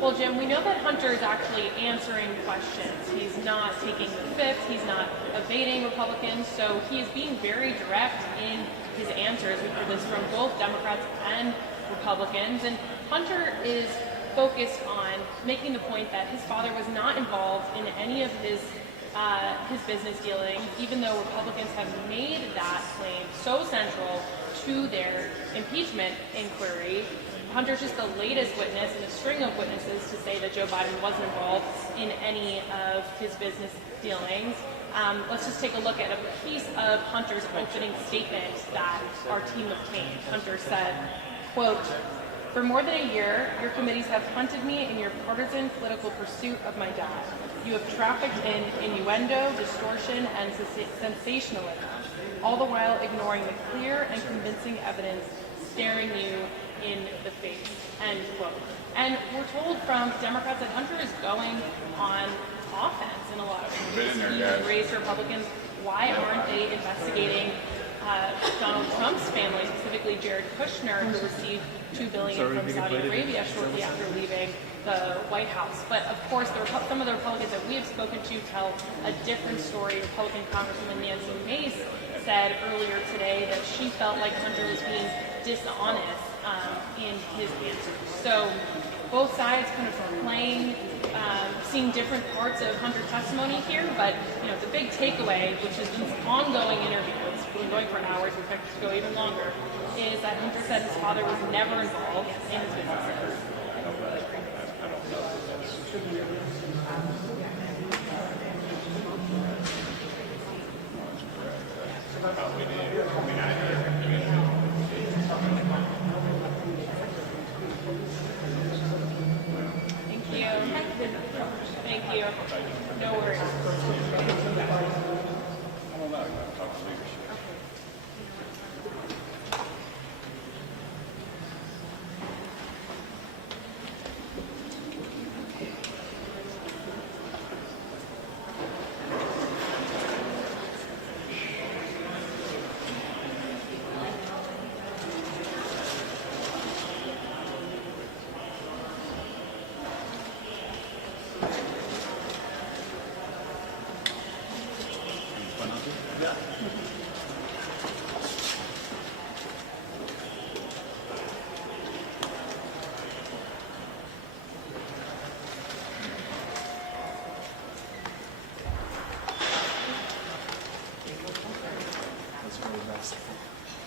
Well, Jim, we know that Hunter is actually answering questions. He's not taking the fifth. He's not evading Republicans. So he is being very direct in his answers. We've heard this from both Democrats and Republicans. And Hunter is focused on making the point that his father was not involved in any of his business dealings, even though Republicans have made that claim so central to their impeachment inquiry. Hunter's just the latest witness in a string of witnesses to say that Joe Biden wasn't involved in any of his business dealings. Let's just take a look at a piece of Hunter's opening statement that our team obtained. Hunter said, quote, "For more than a year, your committees have hunted me in your partisan political pursuit of my dad. You have trafficked in innuendo, distortion, and sensationalism, all the while ignoring the clear and convincing evidence staring you in the face," end quote. And we're told from Democrats that Hunter is going on offense in a lot of ways. He raised Republicans, why aren't they investigating Donald Trump's family, specifically Jared Kushner, who received $2 billion from Saudi Arabia shortly after leaving the White House. But of course, some of the Republicans that we have spoken to tell a different story. Republican Congresswoman Nancy Mace said earlier today that she felt like Hunter was being dishonest in his answers. So both sides kind of playing, seeing different parts of Hunter's testimony here, but the big takeaway, which has been an ongoing interview, it's been going for hours, we expect it to go even longer, is that Hunter said his father was never involved in his businesses. Thank you. No worries.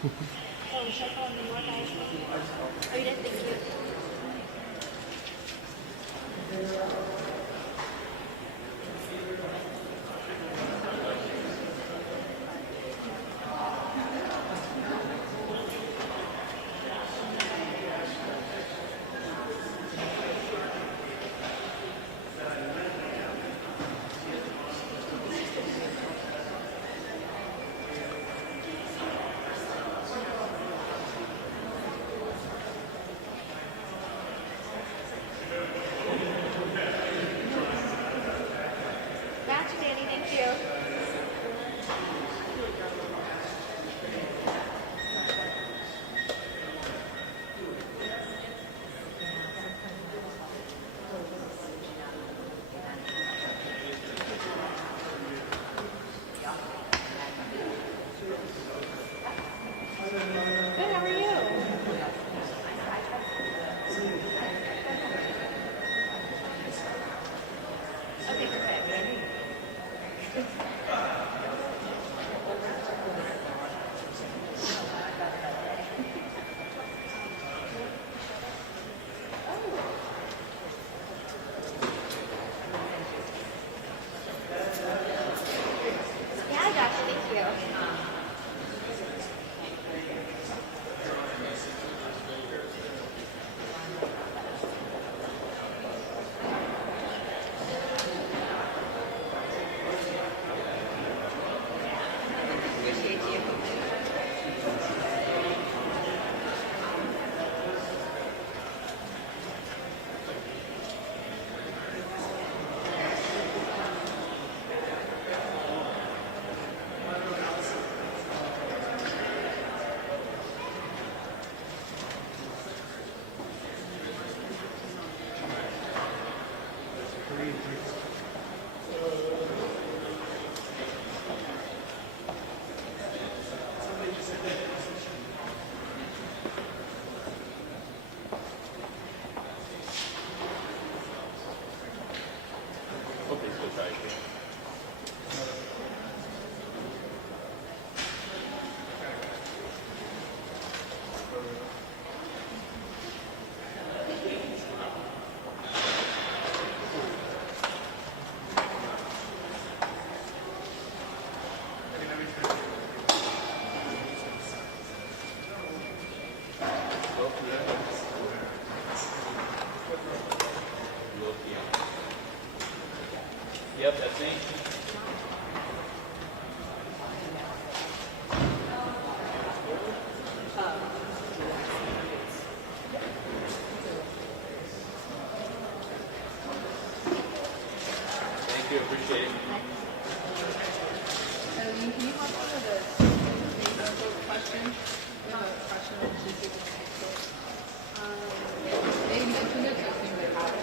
Oh, should I call in the more guys? Oh, you did? Thank you. Gotcha, Danny. Thank you. Good, how are you? Okay, perfect. Yeah, I got you. Thank you. Yep, that's me. Thank you, appreciate it. Can you help me with a question? Not a question, just a they mentioned it, so I think they have it.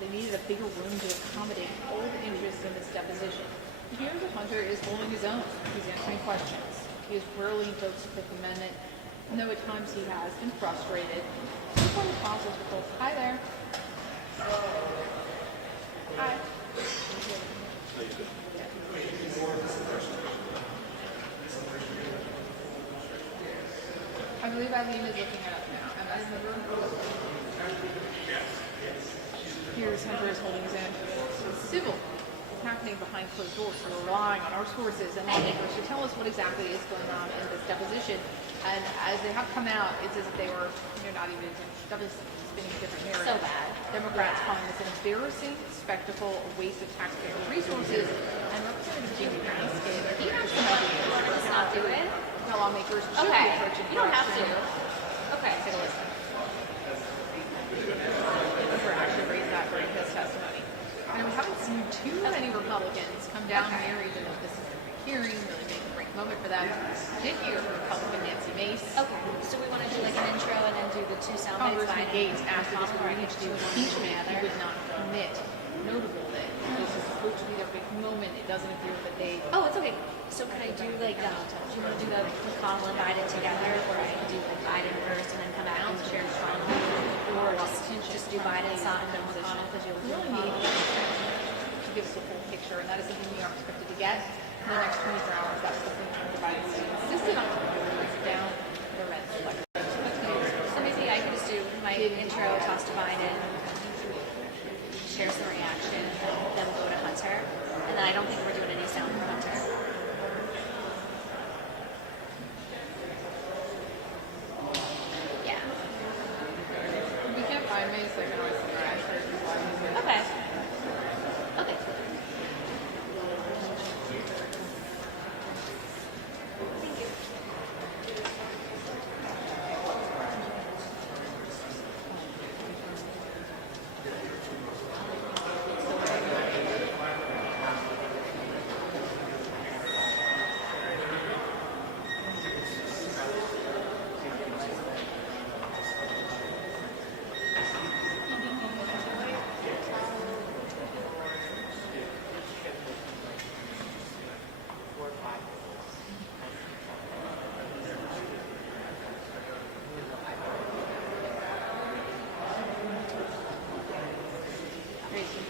They needed a bigger room to accommodate all the interest in this deposition. Here's a Hunter is holding his own. He's answering questions. He has rarely invoked the Fifth Amendment, and though at times he has been frustrated, he's going to process with both. Hi there. Hi. I believe Eileen is looking it up now. Am I in the room? Here's Hunter is holding his own. It's civil. It's happening behind closed doors. So we're relying on our sources and lawmakers to tell us what exactly is going on in this deposition. And as they have come out, it's as if they were, not even spinning different narratives. So bad. Democrats calling this an embarrassing spectacle, a waste of taxpayer resources, and Representative Jamie Landscape. Do you have some ideas? Let's not do it. The lawmakers should be Okay. approaching You don't have to. corruption. Okay. Take a listen. For actually raise that during his testimony. And we haven't seen too many Republicans come down here, even though this is a big hearing, really big great moment for them. Did hear from Republican Nancy Mace. Okay. So we want to do like an intro and then do the two sound bites. Congressman Gates after this would reach the impeachment, he would not commit. Notable that this is supposed to be their big moment. It doesn't appear that they. Oh, it's okay. So can I do like do you want to do the McConnell and Biden together, or I can do like Biden first and then come back and share McConnell, or just do Biden and then McConnell because you really need to give us a full picture, and that is something we are expected to get in the next 24 hours. That was something the Biden insisted on down the red flag. So maybe I could just do my intro, toss to Biden, share some reaction, then we'll go to Hunter, and then I don't think we're doing any sound for Hunter. Yeah. We can't find me, so I can always send her answer. Okay. Okay. Thank you.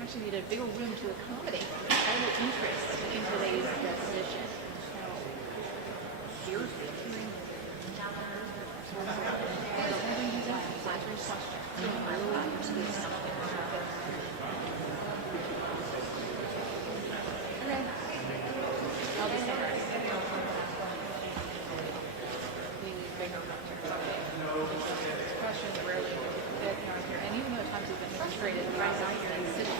Actually need a bigger room to accommodate all the interest in today's decision. Here's the hearing. And then I'll be sorry. We need bigger questions rarely fit in our here, and even though at times we've been frustrated, we're out here in the city.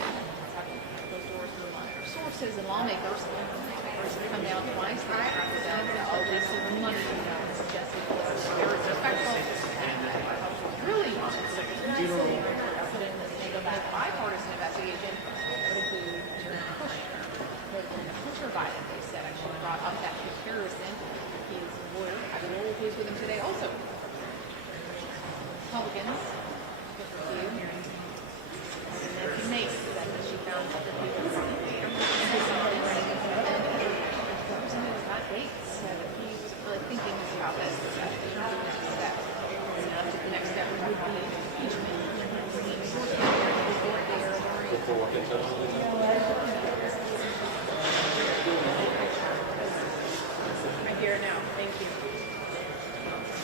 Those doors to our sources and lawmakers come down twice. They represent all this money suggested was very respectful. Really wanted to put in this bipartisan investigation would include Hunter Biden. They said actually brought up that comparison. His lawyer had a role case with him today also. Republicans with review. Nancy Mace said that she found that the people Representative Matt Gaetz said that he was really thinking about this. here now. Thank you.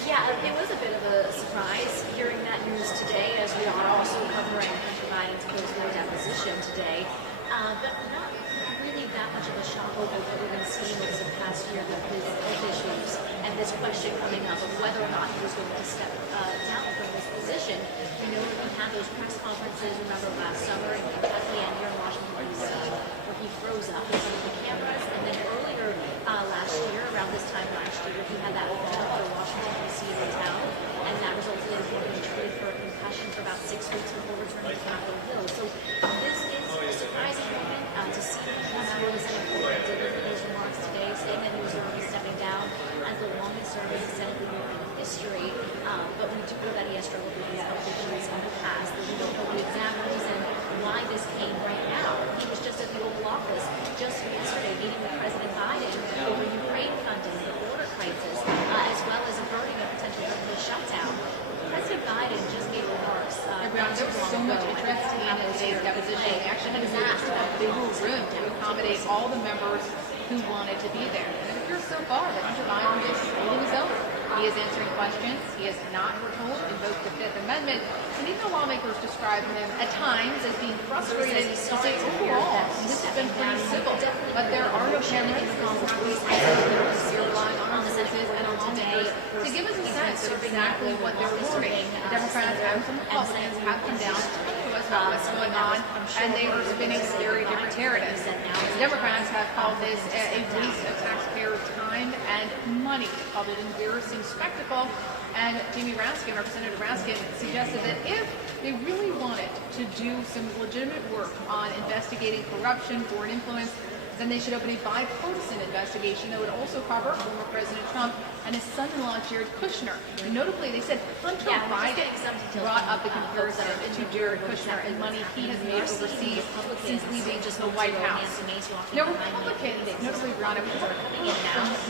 Yeah, it was a bit of a surprise hearing that news today, as we are also covering Hunter Biden's post-deposition today. But not really that much of a shock over what we've been seeing over the past year with his health issues and this question coming up of whether or not he was going to step down from this position. We know that we had those press conferences, remember, last summer in Kentucky and here in Washington, D.C., where he froze up in front of the cameras. And then earlier last year, around this time last year, he had that fall at a Washington, D.C. hotel, and that resulted in him being treated for a concussion for about 6 weeks before returning to Capitol Hill. So this is a surprising moment to see him come out of the Senate floor and deliver those remarks today, saying that he was going to be stepping down as the longest-serving Senate leader in history. But we do know that he has struggled with these health issues in the past. But we don't know the exact reason why this came right now. He was just at the Oval Office just yesterday meeting with President Biden over Ukraine funding, the border crisis, as well as averting a potential government shutdown. President Biden just gave remarks. There was so much interest in today's deposition. They actually had to ask about the big room to accommodate all the members who wanted to be there. And it appears so far that Hunter Biden is holding his own. He is answering questions. He has not, we're told, invoked the Fifth Amendment. And even the lawmakers describe him at times as being frustrated to say overall this has been pretty civil. But there are no cameras. You're relying on our sources and on lawmakers to give us a sense of exactly what they're reporting. Democrats and some Republicans have come down to talk to us about what's going on, and they are spinning very different narratives. The Democrats have called this a waste of taxpayer time and money, called it embarrassing spectacle. And Jamie Raskin, Representative Raskin, suggested that if they really wanted to do some legitimate work on investigating corruption, foreign influence, then they should open a bipartisan investigation that would also cover former President Trump and his son-in-law Jared Kushner. And notably, they said Hunter Biden brought up the comparison to Jared Kushner and money he has made overseas since leaving the White House. Now, Republicans, notably Veronica from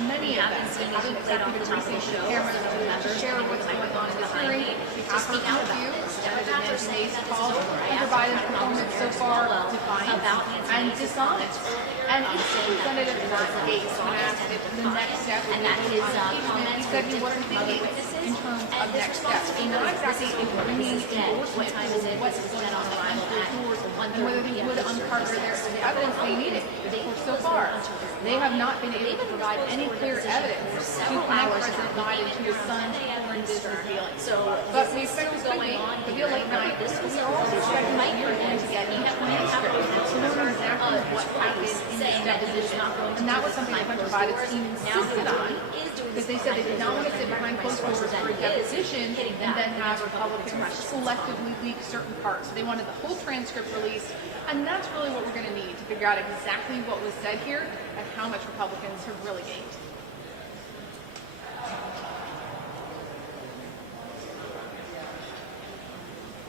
many of them, haven't exactly been racing to the cameras to share what's going on in this hearing. We have heard from a few. Senator Nancy Mace called Hunter Biden's performance so far defiant and dishonest. And each representative in that case, when asked if the next step would be impeachment, he said he wasn't thinking in terms of next steps. So not exactly bringing endorsement to what's going on behind closed doors and whether they would uncover their evidence they needed. For so far, they have not been able to provide any clear evidence to connect President Biden to his son's foreign business dealings. But we expect it could be a late night. We are also expecting that you're going to get a transcript to know exactly what happened in this deposition. And that was something that Hunter Biden's team insisted on, because they said they did not want to sit behind closed doors for a deposition and then have Republicans selectively leak certain parts. They wanted the whole transcript released, and that's really what we're going to need to figure out exactly what was said here and how much Republicans have really gained.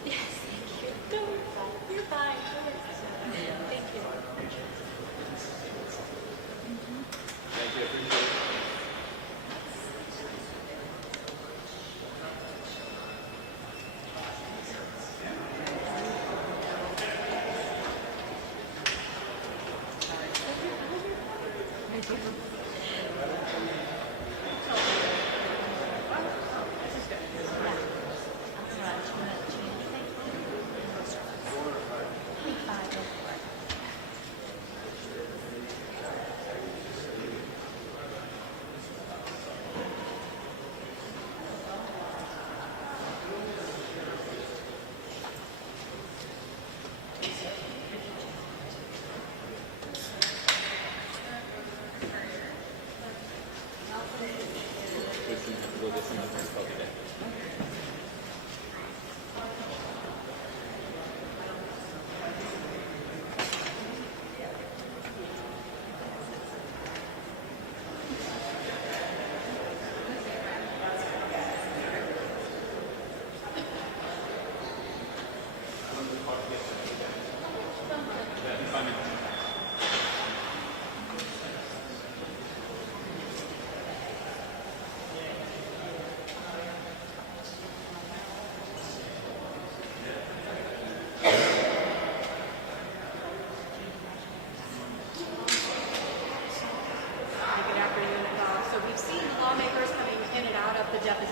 Yes, thank you. You're fine. Thank you. Thank you. Appreciate it.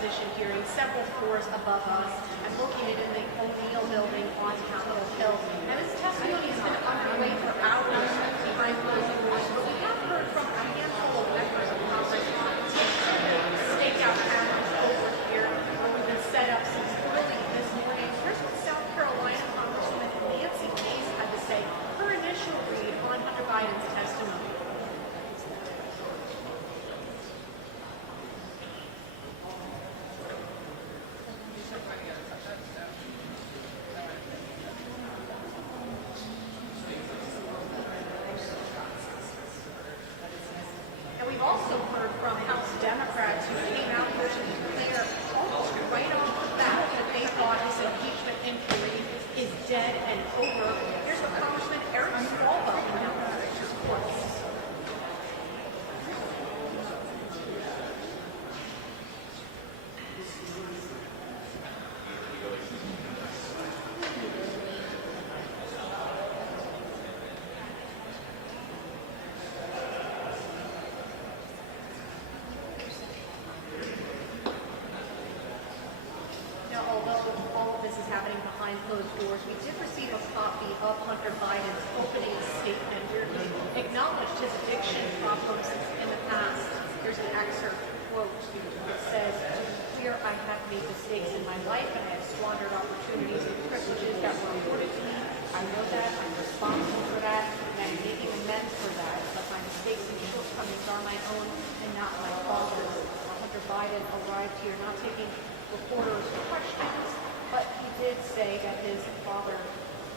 mid-deposition hearing several floors above us and located in the O'Neill building on Capitol Hill. And his testimony has been underway for hours behind closed doors, but we have heard from a handful of members of Congress taking stakeout cameras over here where we've been set up since early this morning. Here's what South Carolina Congresswoman Nancy Mace had to say, her initial read on Hunter Biden's testimony. And we've also heard from House Democrats who came out here to declare almost right off the bat that they thought this impeachment inquiry is dead and over. Here's what Congressman Eric Swalwell announced. Now, although all of this is happening behind closed doors, we did receive a copy of Hunter Biden's opening statement where he acknowledged his addiction problems in the past. Here's an excerpt, quote, that says, "Here I have made mistakes in my life and I have squandered opportunities and privileges that were afforded to me. I know that, I'm responsible for that, and I'm making amends for that, but my mistakes and shortcomings are my own and not my father's." Hunter Biden arrived here not taking reporters' questions, but he did say that his father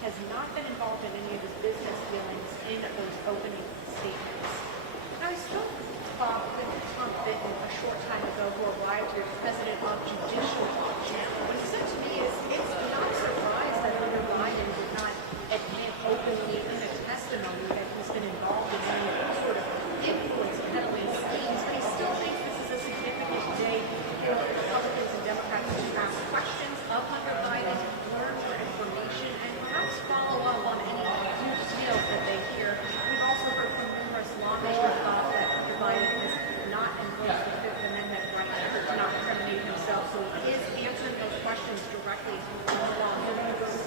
has not been involved in any of his business dealings in those opening statements. Now, I spoke with Tom Fitton a short time ago, who arrived here as president of Judicial Watch. What he said to me is, it's not a surprise that Hunter Biden did not admit openly in a testimony that he's been involved in any sort of influence peddling schemes, but he still thinks this is a significant day for Republicans and Democrats to ask questions of Hunter Biden, learn more information, and perhaps follow up on any new details that they hear. We've also heard from numerous lawmakers that Hunter Biden has not invoked the Fifth Amendment right to not incriminate himself, so he is answering those questions directly from the lawmakers.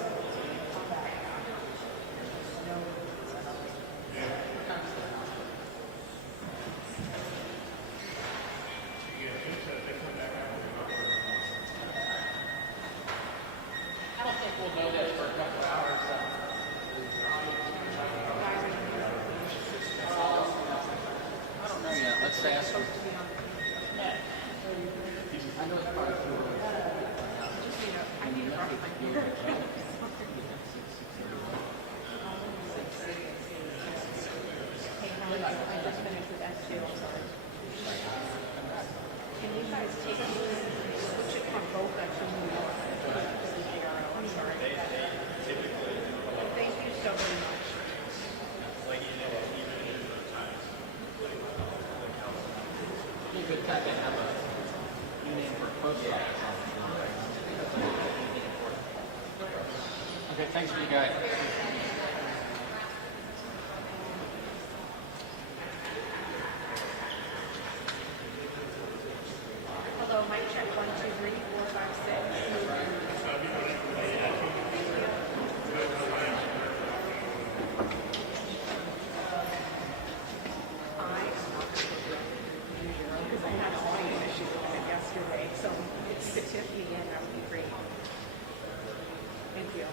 I don't think we'll know that for a couple of hours. I don't know yet. Let's ask him. I know it's part of I need to brush my hair. Hey, Helen, I just finished with S2, I'm sorry. Can you guys take me, switch it from Boca to New York? I'm sorry. Thank you so very much. Be a good time to have a new name for a post office. Okay, thanks for you guys. Hello, mic check 1, 2, 3, 4, 5, 6. Because I had audio issues with it yesterday, so it's 6:50 again, that would be great. Thank you.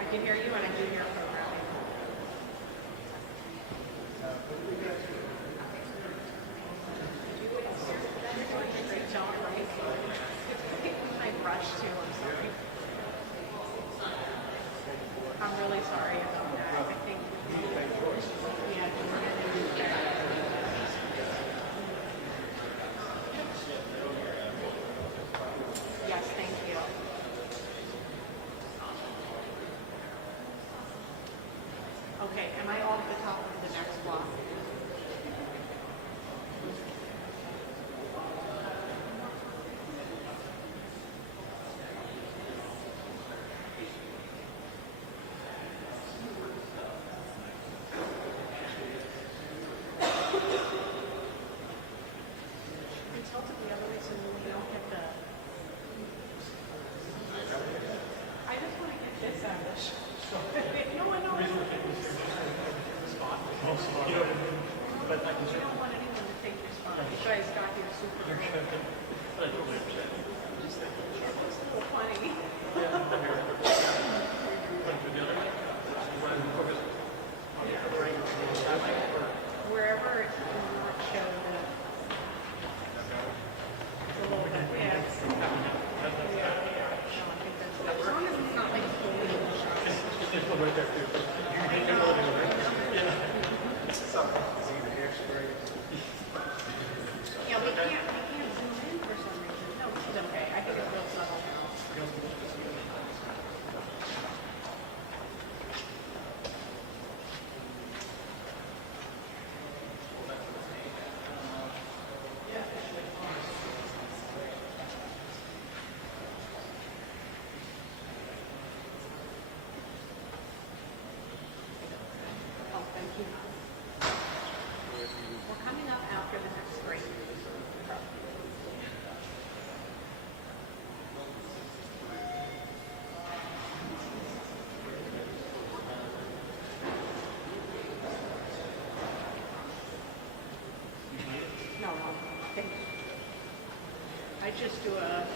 I can hear you and I do hear programming. Great job, right? I rushed too, I'm sorry. I'm really sorry about that. I think we had to Yes, thank you. You know, but I can You don't want anyone to think you're smart. You guys got here super early. I totally understand. It's a little funny. Wherever it will not show the little bit, yeah. As long as it's not like fully in the shot. Just go right there too. Yeah, we can't zoom in for some reason. No, this is okay. I think it's real subtle now. Oh, thank you. We're coming up after the next break. No, thank you. I just do a.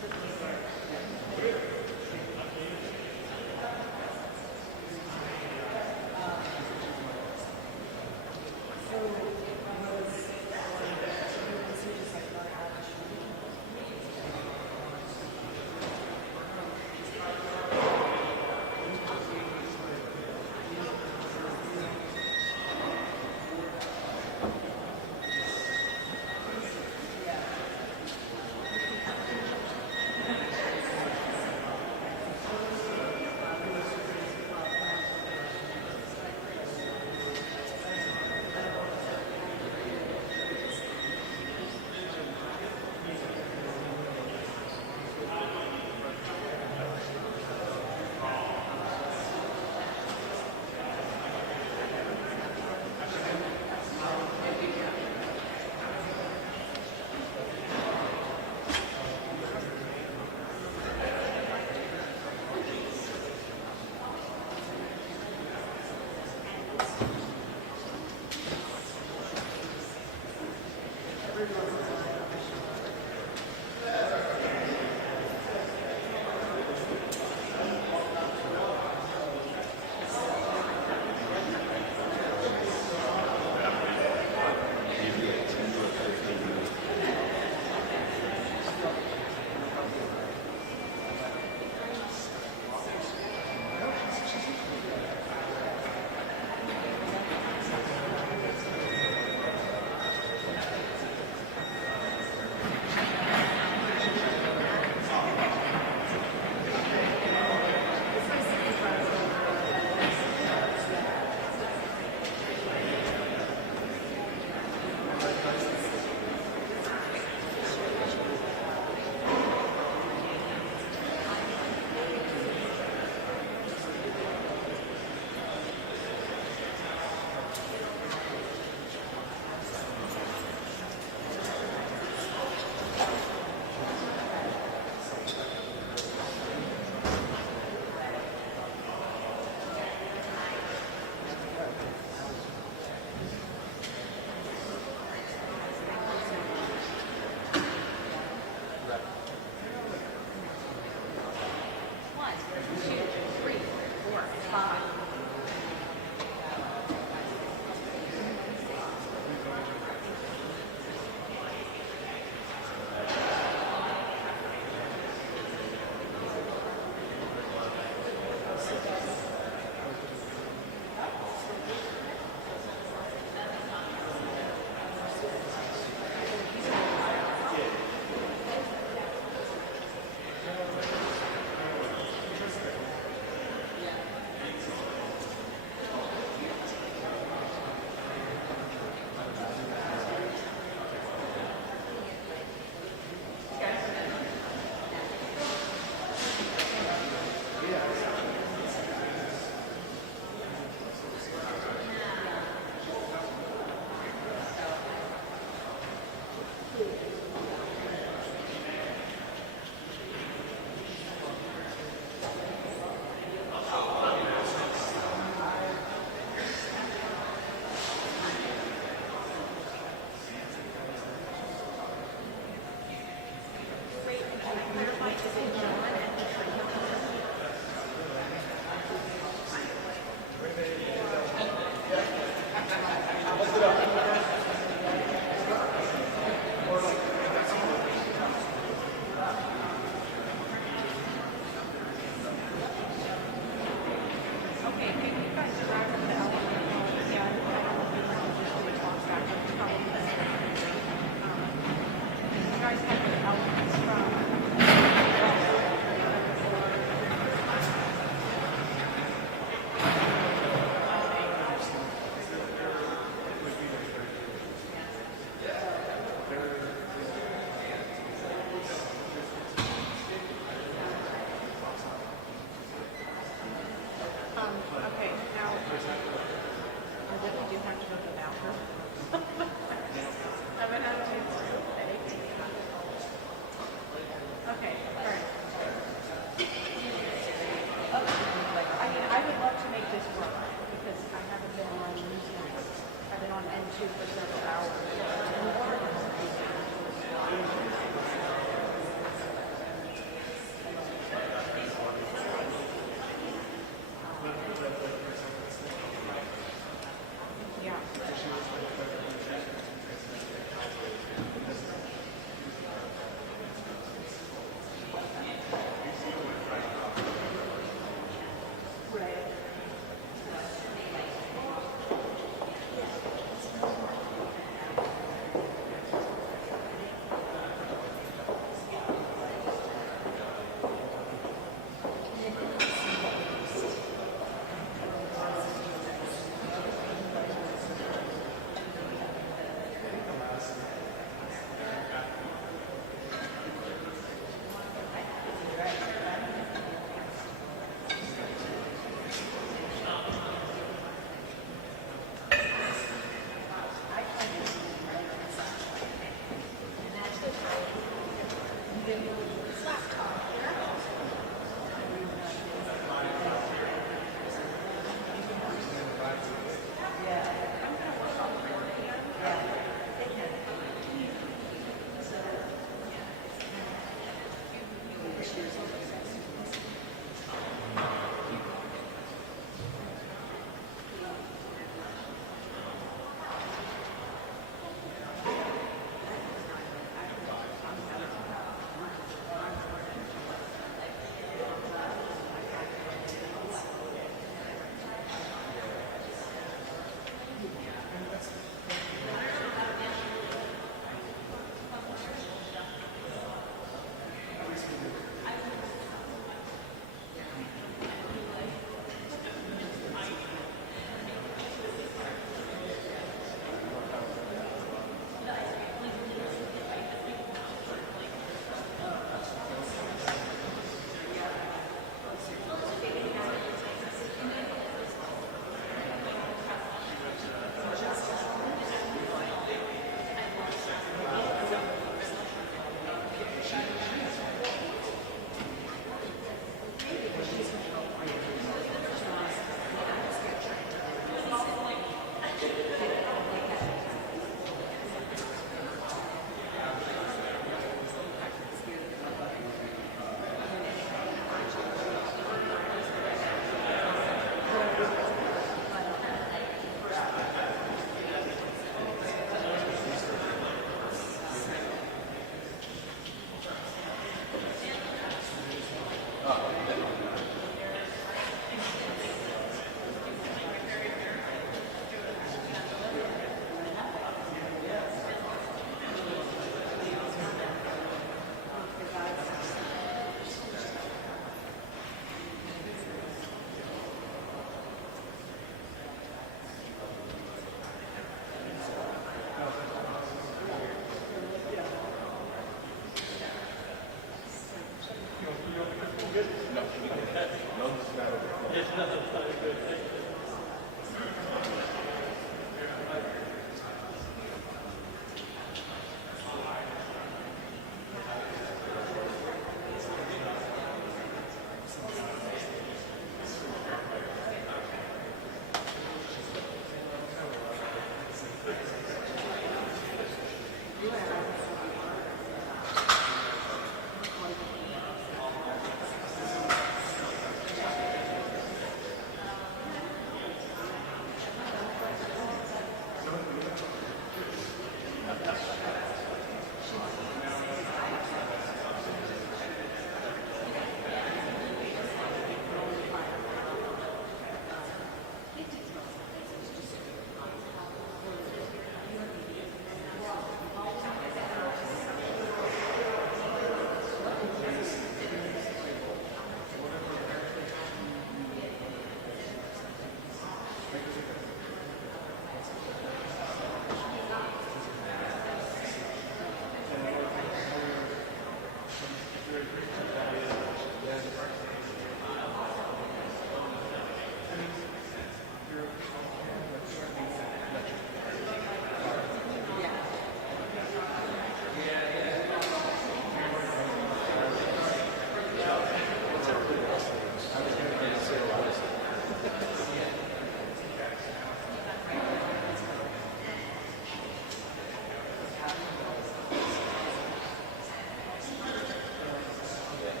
I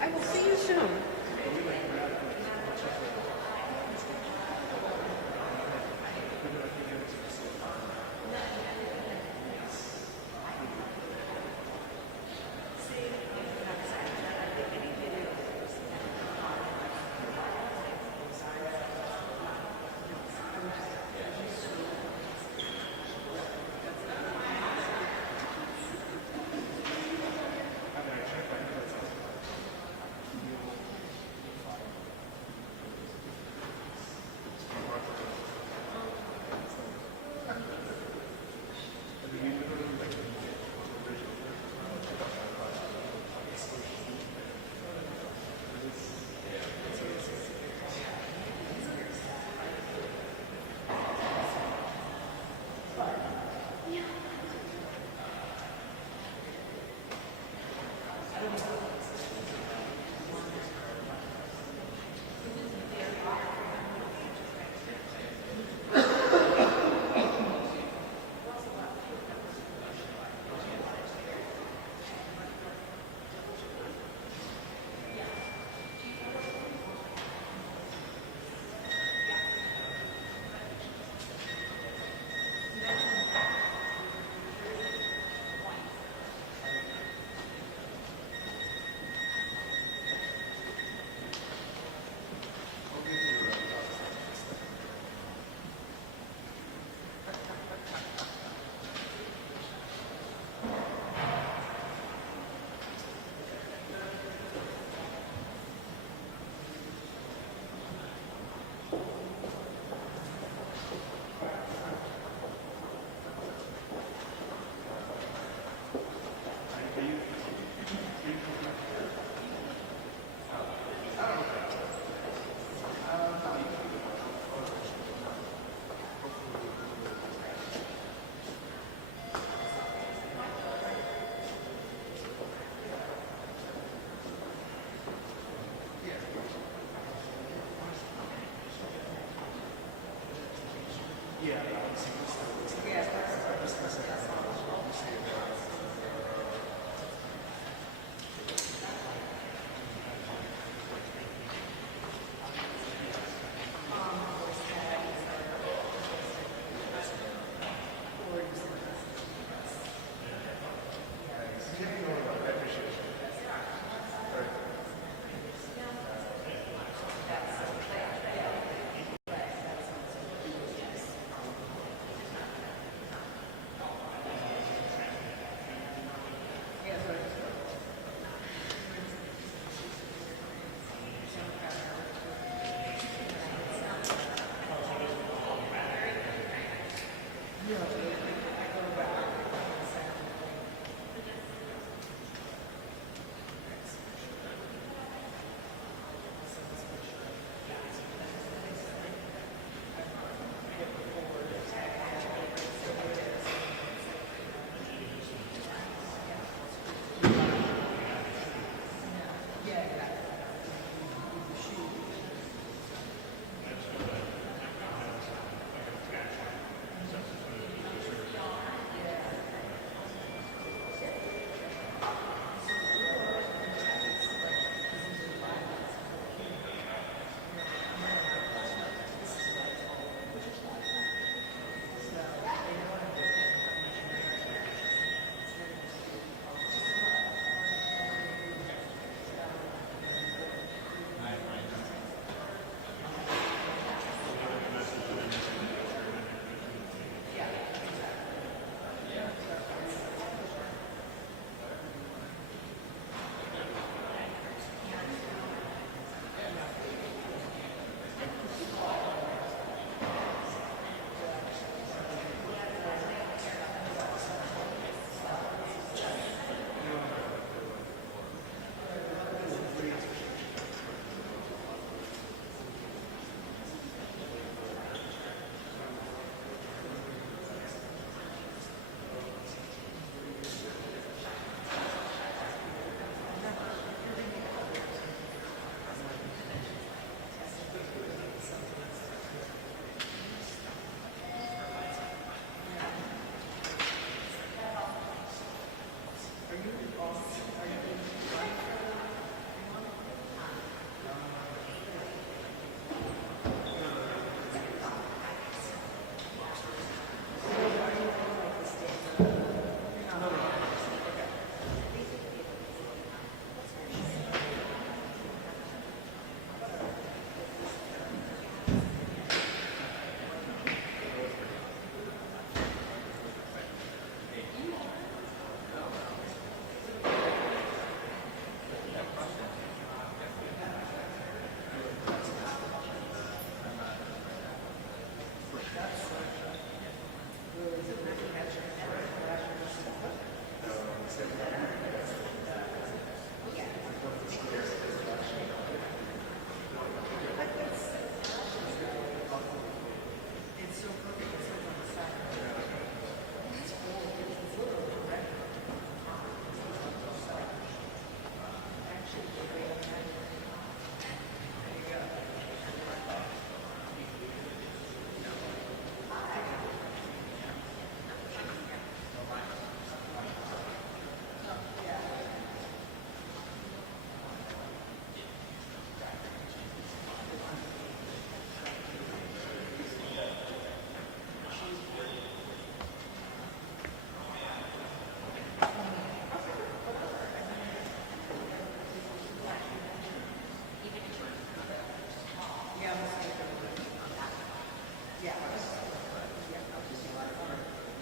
I will see you soon.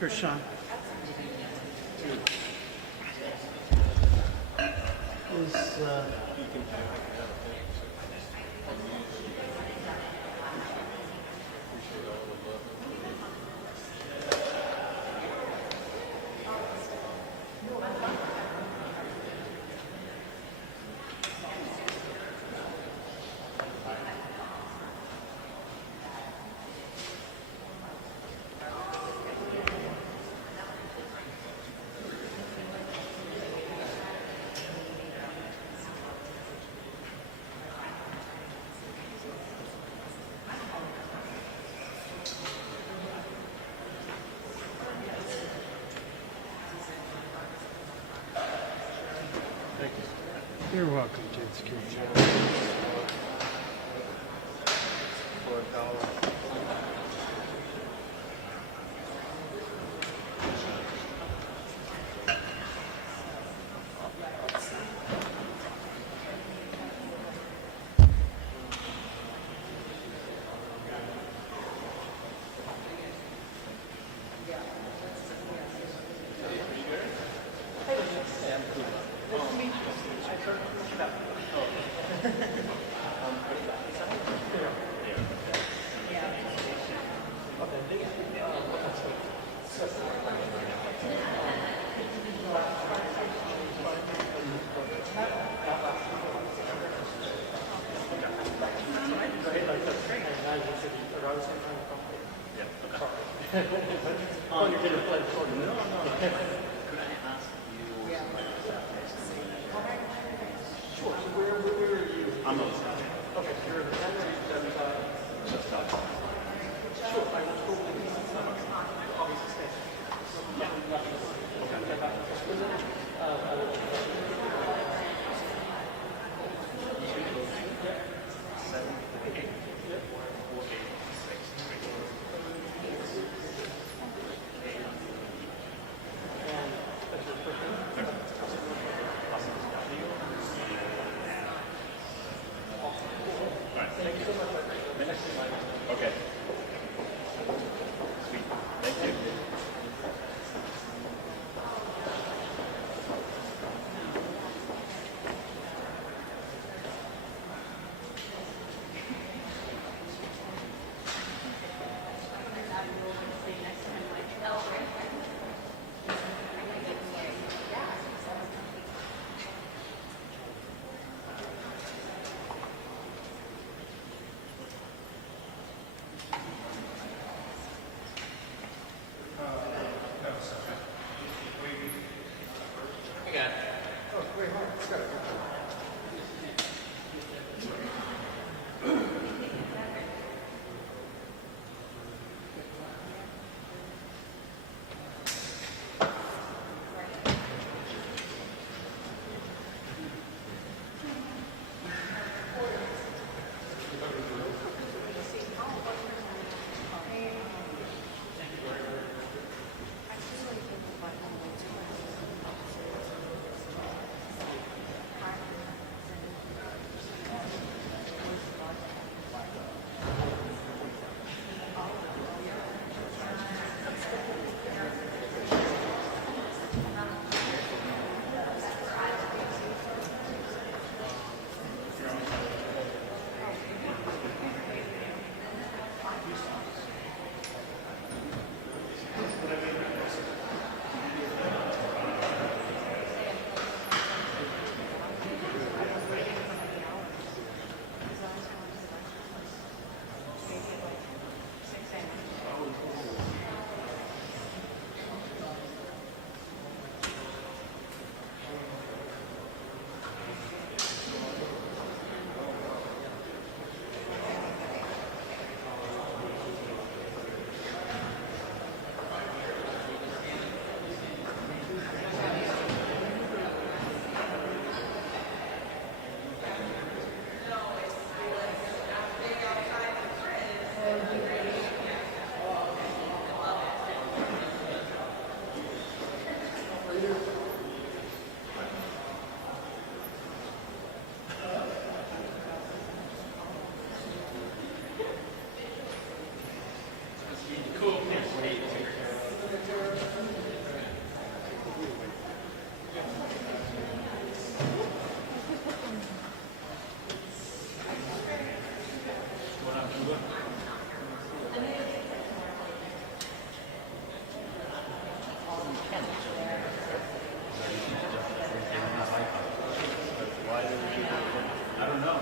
Speaker Sean. Is You're welcome, James. Okay. Why did they I don't know.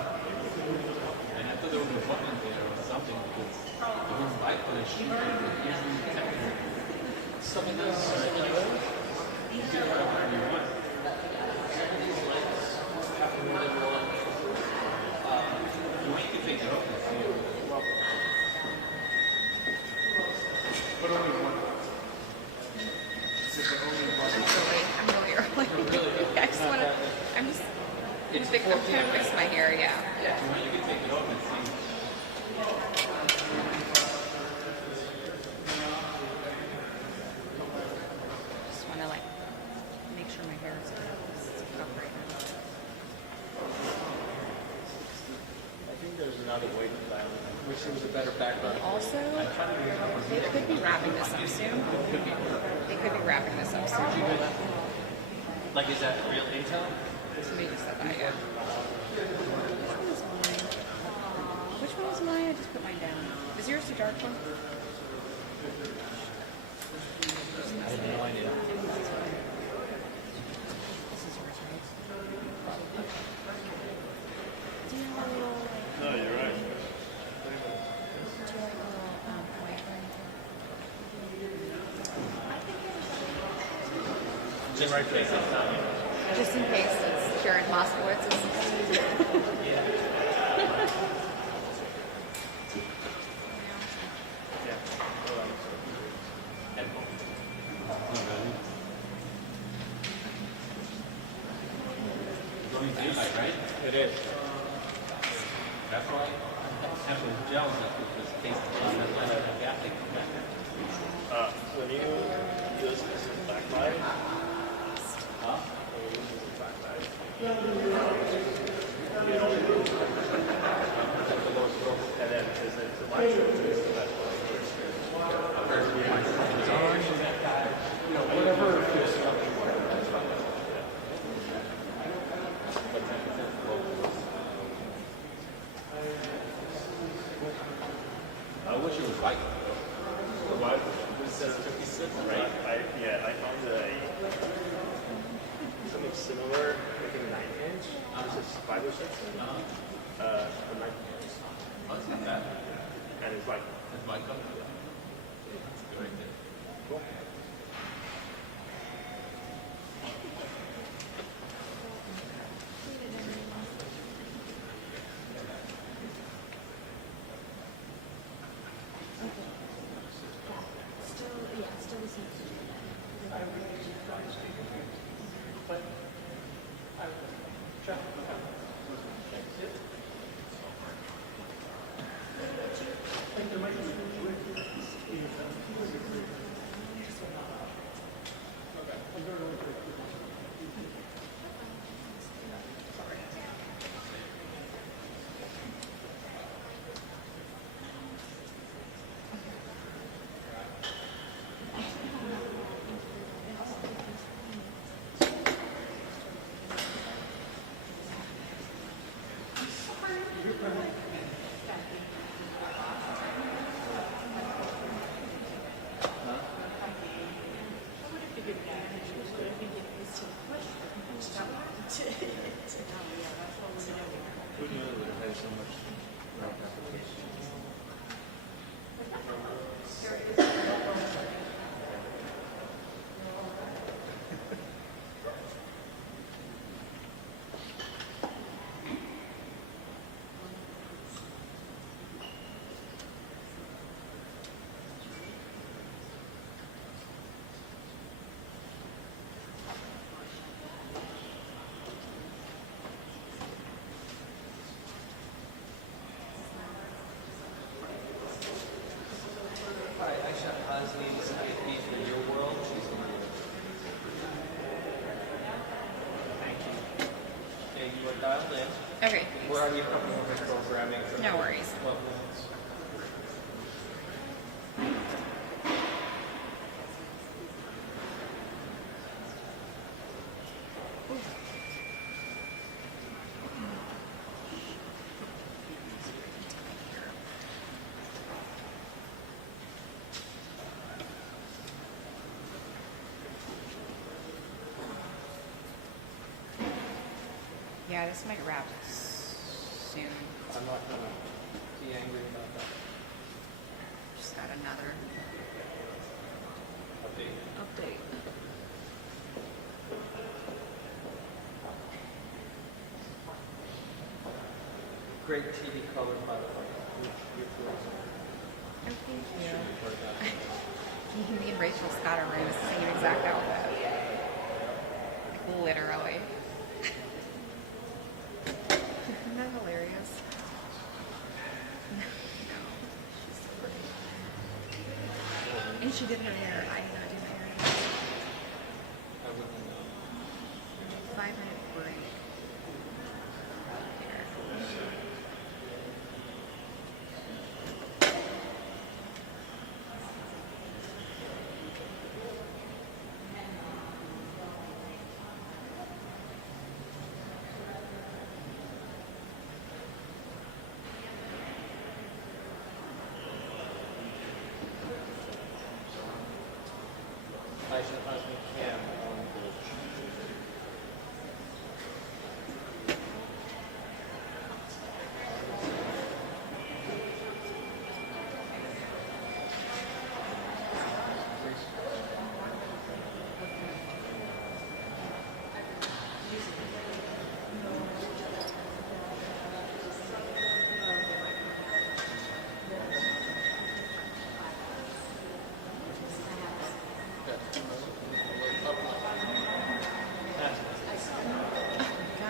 And I thought there was a button there or something because it was like for the sheet. Something else. You can write whatever you want. You want to take it off and see it. But only one. I'm really early. I just want to. I'm trying to fix my hair. Yeah. You can take it off and see. Just want to make sure my hair is up right now. I think there's another way to dial it. Which is a better background. Also, they could be wrapping this up soon. They could be wrapping this up soon. Like, is that real intel? Somebody just said that, yeah. Which one was mine? I just put mine down. Is yours the dark one? I have no idea. This is yours, right? Do you have a little, No, you're right. do you like a little, white or anything? Just right there. Just in case it's Jared Moskowitz. Right? It is. That's why I'm so jealous of this case. When you use this as backlight, when you use this as backlight, you only do and then is it the light show is the best way. Whatever. I wish it was white. Why? It says 56, right? I found something similar, like a 9-inch. This is 5 or 6. A 9 inch. Oh, it's not bad. And it's like, It's white color. That's good right there. cool. Who knew it would have had so much rock application? Hi, Aisha Has needs a piece in your world. She's in your world. Thank you. Okay, you are dialed in. Okay. We're on your programming. No worries. Well, Yeah, Yeah, this might wrap soon. I'm not gonna be angry about that. Just got another update. Great TV color, by the way. Me and Rachel Scott are wearing the same exact outfit. Like, literally. Isn't that hilarious? And she did her hair. I did not do my hair. 5-minute break.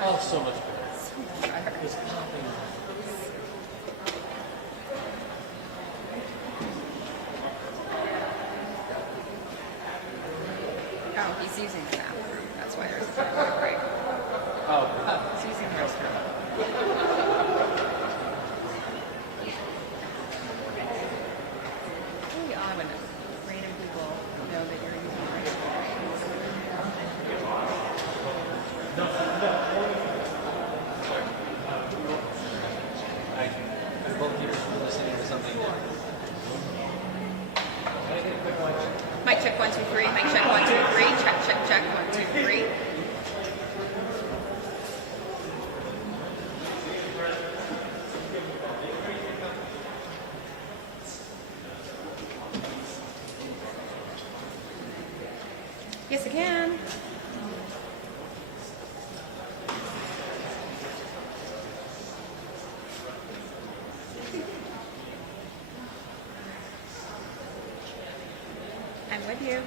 Oh, so much better. It's popping. Oh, he's using the bathroom. That's why there's a 5-minute break. Oh, He's using the restroom. It's really odd when random people know that you're using the restroom. I both ears were listening to something. Can I get a quick one? Mic check 1 2 3. Mic check 1 2 3. Check check check 1 2 3. Yes, again. I'm with you.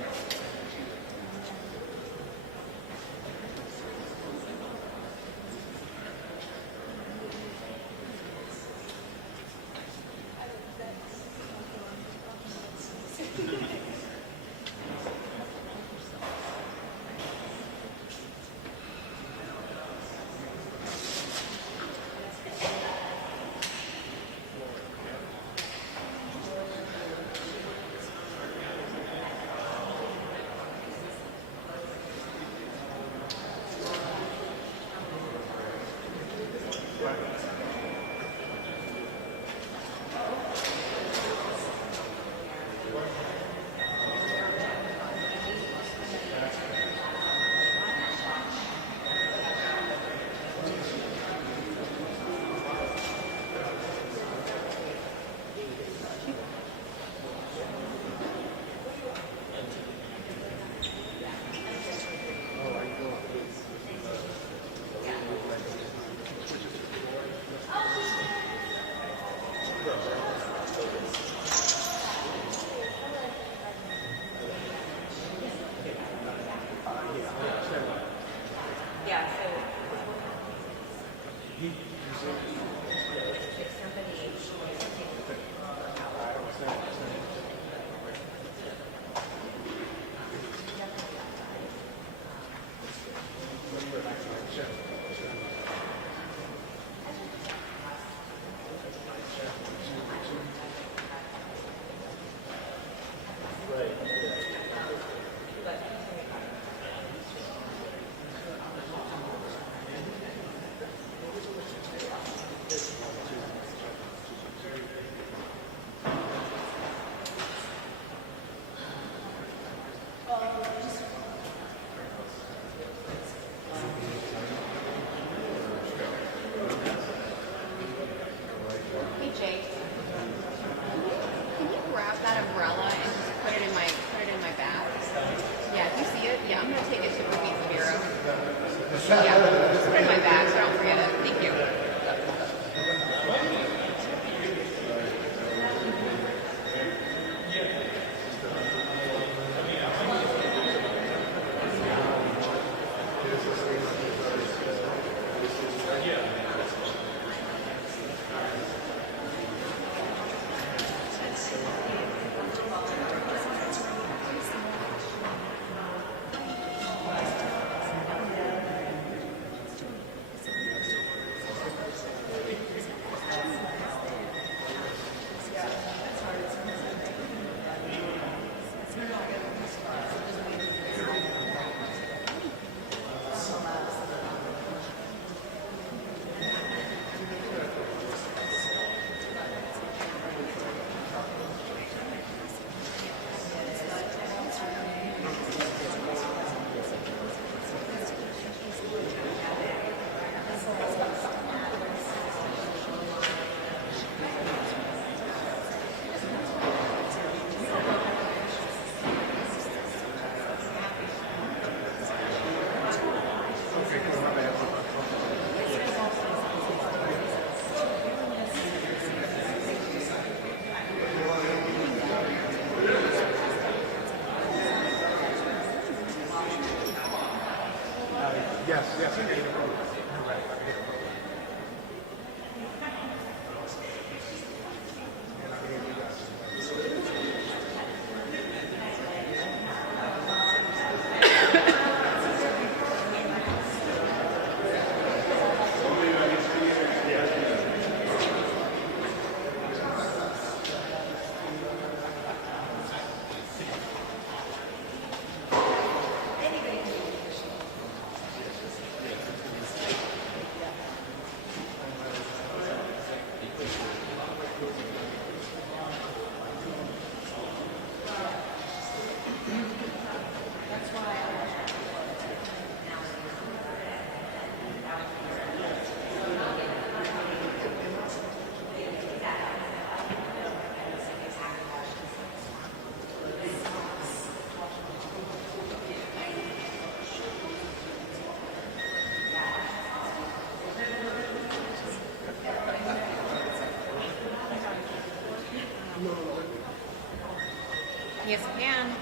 Yes, I can.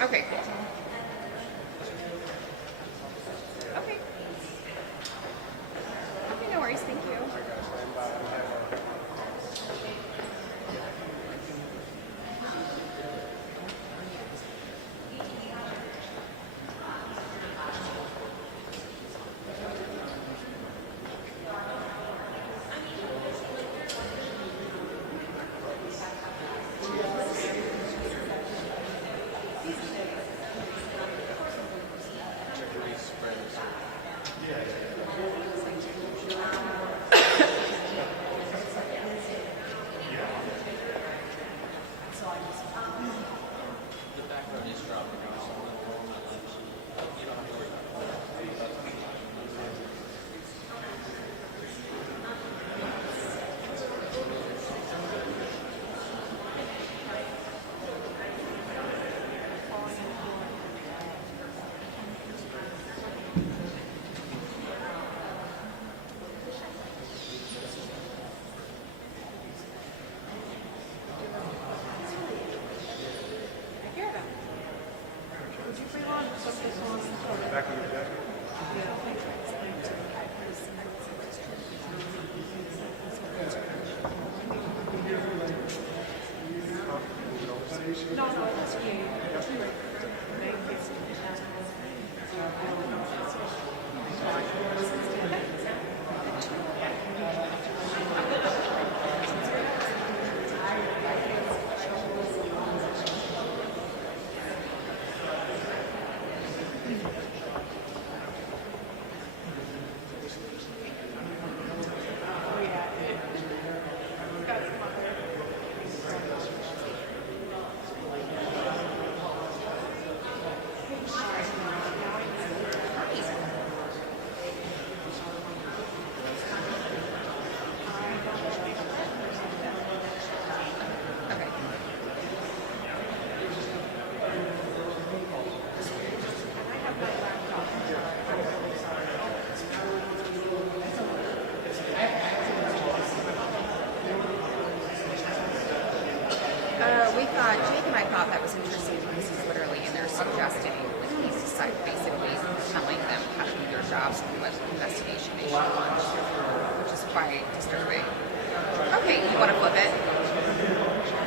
Okay, cool. Okay. Okay, no worries. Thank you. Jake and I thought that was interesting because he's literally in there suggesting, like he's basically telling them how to do their jobs and what investigation they should launch, which is quite disturbing. Okay, you want to flip it?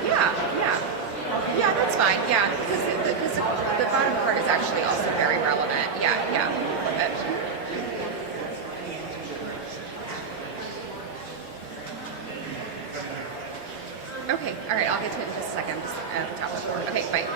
Yeah, that's fine. Yeah, because the bottom part is actually also very relevant. Yeah, flip it. Okay, all right, I'll get to it in just a second. I'm just at the top of the board. Okay, bye.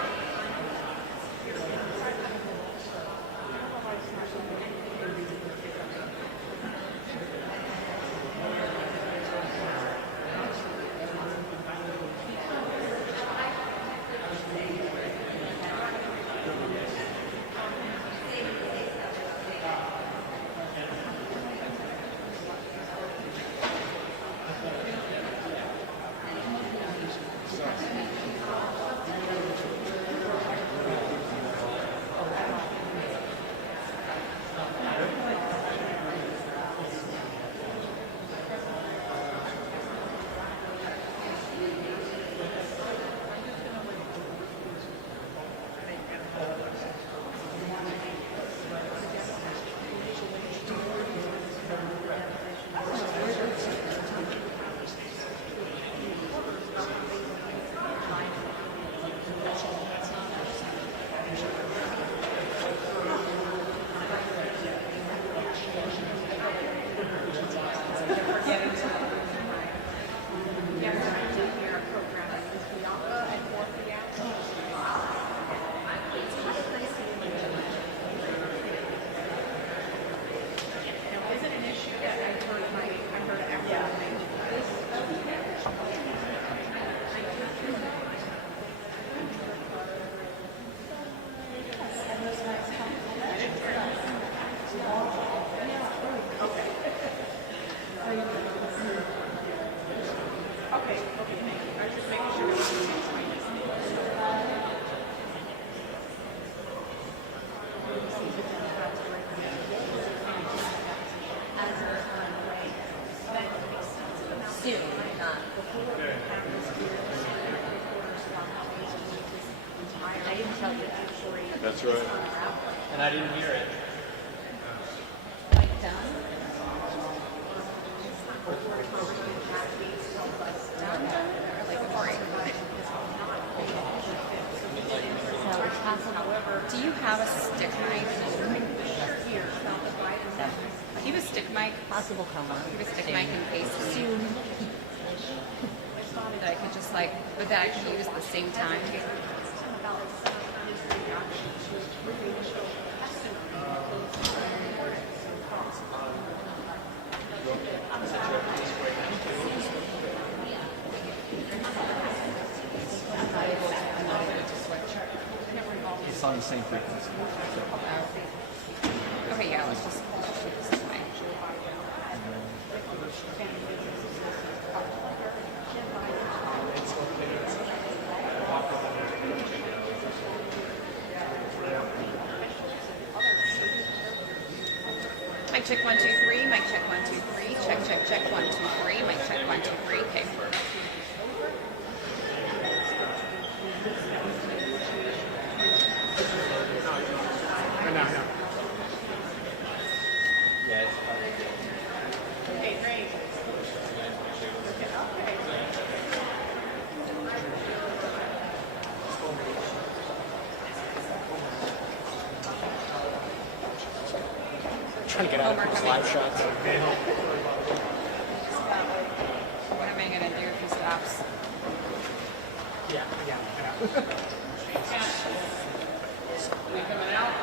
before we have this hearing, reporters about how he's doing this entire. I didn't tell you that story. That's right. And I didn't hear it. Like done. Do you have a stick mic? He was stick mic. Possible coma. He was stick mic in case soon. That I could just like, but that I could use at the same time. It's on the same frequency. Okay, yeah, let's just hold it this way. Mic check 1 2 3. Mic check 1 2 3. Check 1 2 3. Mic check 1 2 3. Okay. Okay, great. Trying to get out of these live shots. What am I going to do if he stops?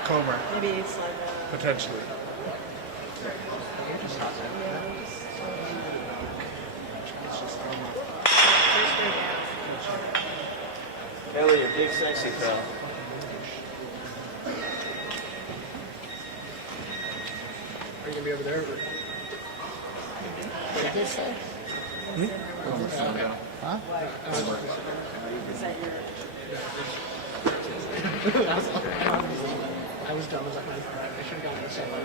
Comer, Maybe it's like potentially. Elliot, big sexy fella. Are you gonna be over there? What did they say? Huh? I was dumb as a hunt. I should have gone the same way.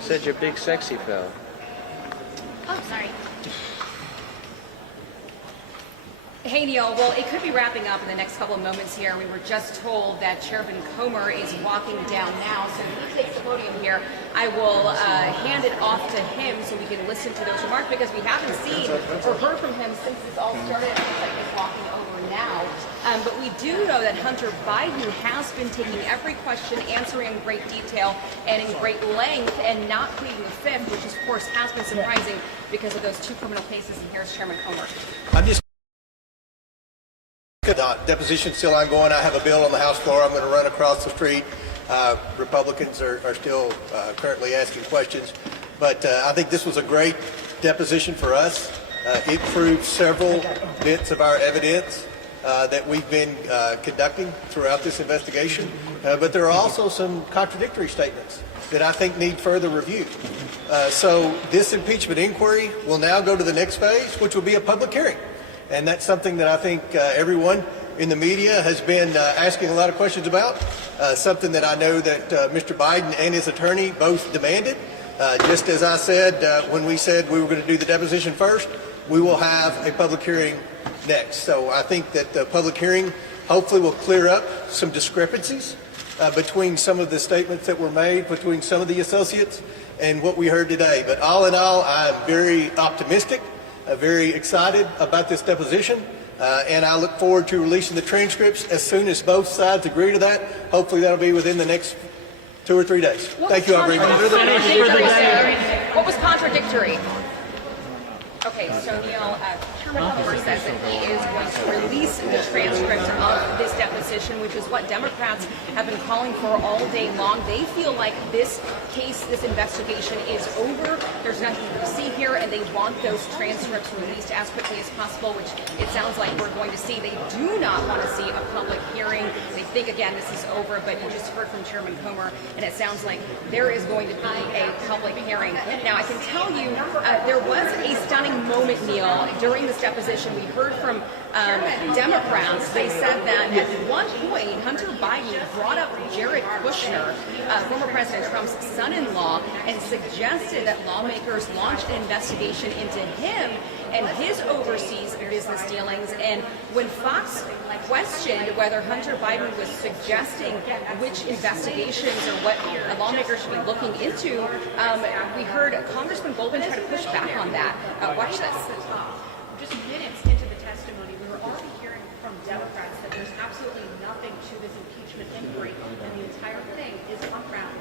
Said you're big sexy fella. Oh, sorry. Hey Neil, well it could be wrapping up in the next couple of moments here. We were just told that Chairman Comer is walking down now, so if he takes the podium here, I will hand it off to him so we can listen to those remarks because we haven't seen or heard from him since this all started. It looks like he's walking over now. But we do know that Hunter Biden has been taking every question, answering in great detail and in great length and not pleading the fifth, which of course has been surprising because of those two criminal cases. And here's Chairman Comer. I'm just deposition still ongoing. I have a bill on the House floor. I'm going to run across the street. Republicans are still currently asking questions. But I think this was a great deposition for us. It proved several bits of our evidence that we've been conducting throughout this investigation. But there are also some contradictory statements that I think need further review. So this impeachment inquiry will now go to the next phase, which will be a public hearing. And that's something that I think everyone in the media has been asking a lot of questions about, something that I know that Mr. Biden and his attorney both demanded. Just as I said when we said we were going to do the deposition first, we will have a public hearing next. So I think that the public hearing hopefully will clear up some discrepancies between some of the statements that were made between some of the associates and what we heard today. But all in all, I'm very optimistic. Very excited about this deposition, and I look forward to releasing the transcripts as soon as both sides agree to that. Hopefully that'll be within the next 2 or 3 days. Thank you all very much. What was contradictory? Okay, so Neil, Chairman Comer says that he is going to release the transcript of this deposition, which is what Democrats have been calling for all day long. They feel like this case, this investigation is over. There's nothing to see here, and they want those transcripts released as quickly as possible, which it sounds like we're going to see. They do not want to see a public hearing. They think, again, this is over, but you just heard from Chairman Comer, and it sounds like there is going to be a public hearing. Now, I can tell you there was a stunning moment moment, Neil, during this deposition, we heard from Democrats. They said that at one point, Hunter Biden brought up Jared Kushner, former President Trump's son-in-law, and suggested that lawmakers launch an investigation into him and his overseas business dealings. And when Fox questioned whether Hunter Biden was suggesting which investigations or what lawmakers should be looking into, we heard Congressman Goldman try to push back on that. Watch this. Just minutes into the testimony, we were already hearing from Democrats that there's absolutely nothing to this impeachment inquiry, and the entire thing is unfounded.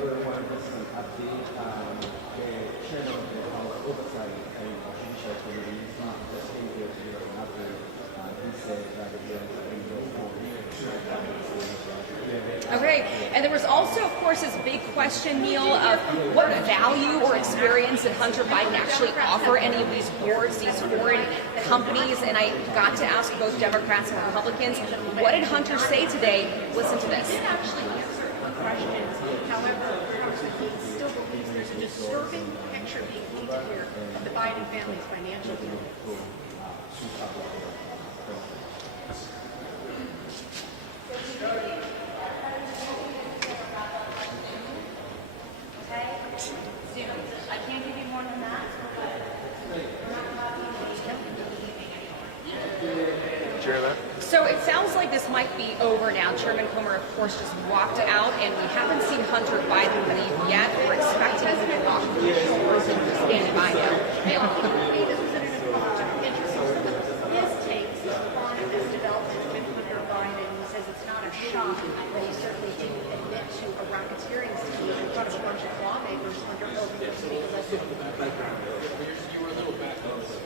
Everyone, this is an update. The chairman of the House Oversight and Judicial Committee just came here to give an update. He said that the bill is being voted for. Okay, and there was also, of course, this big question, Neil, of what value or experience did Hunter Biden actually offer any of these boards, these foreign companies, and I got to ask both Democrats and Republicans, what did Hunter say today? Listen to this. He did actually answer questions. However, Congressman Keith still believes there's a disturbing picture being painted here of the Biden family's financial dealings. I can't give you more than that. So it sounds like this might be over now. Chairman Comer, of course, just walked out, and we haven't seen Hunter Biden leave yet. We're expecting him to walk. Standing by now. His takes on this development with Hunter Biden. He says it's not a shock, but he certainly didn't admit to a racketeering scheme in front of a bunch of lawmakers under oath before he listed. You were a little back on this.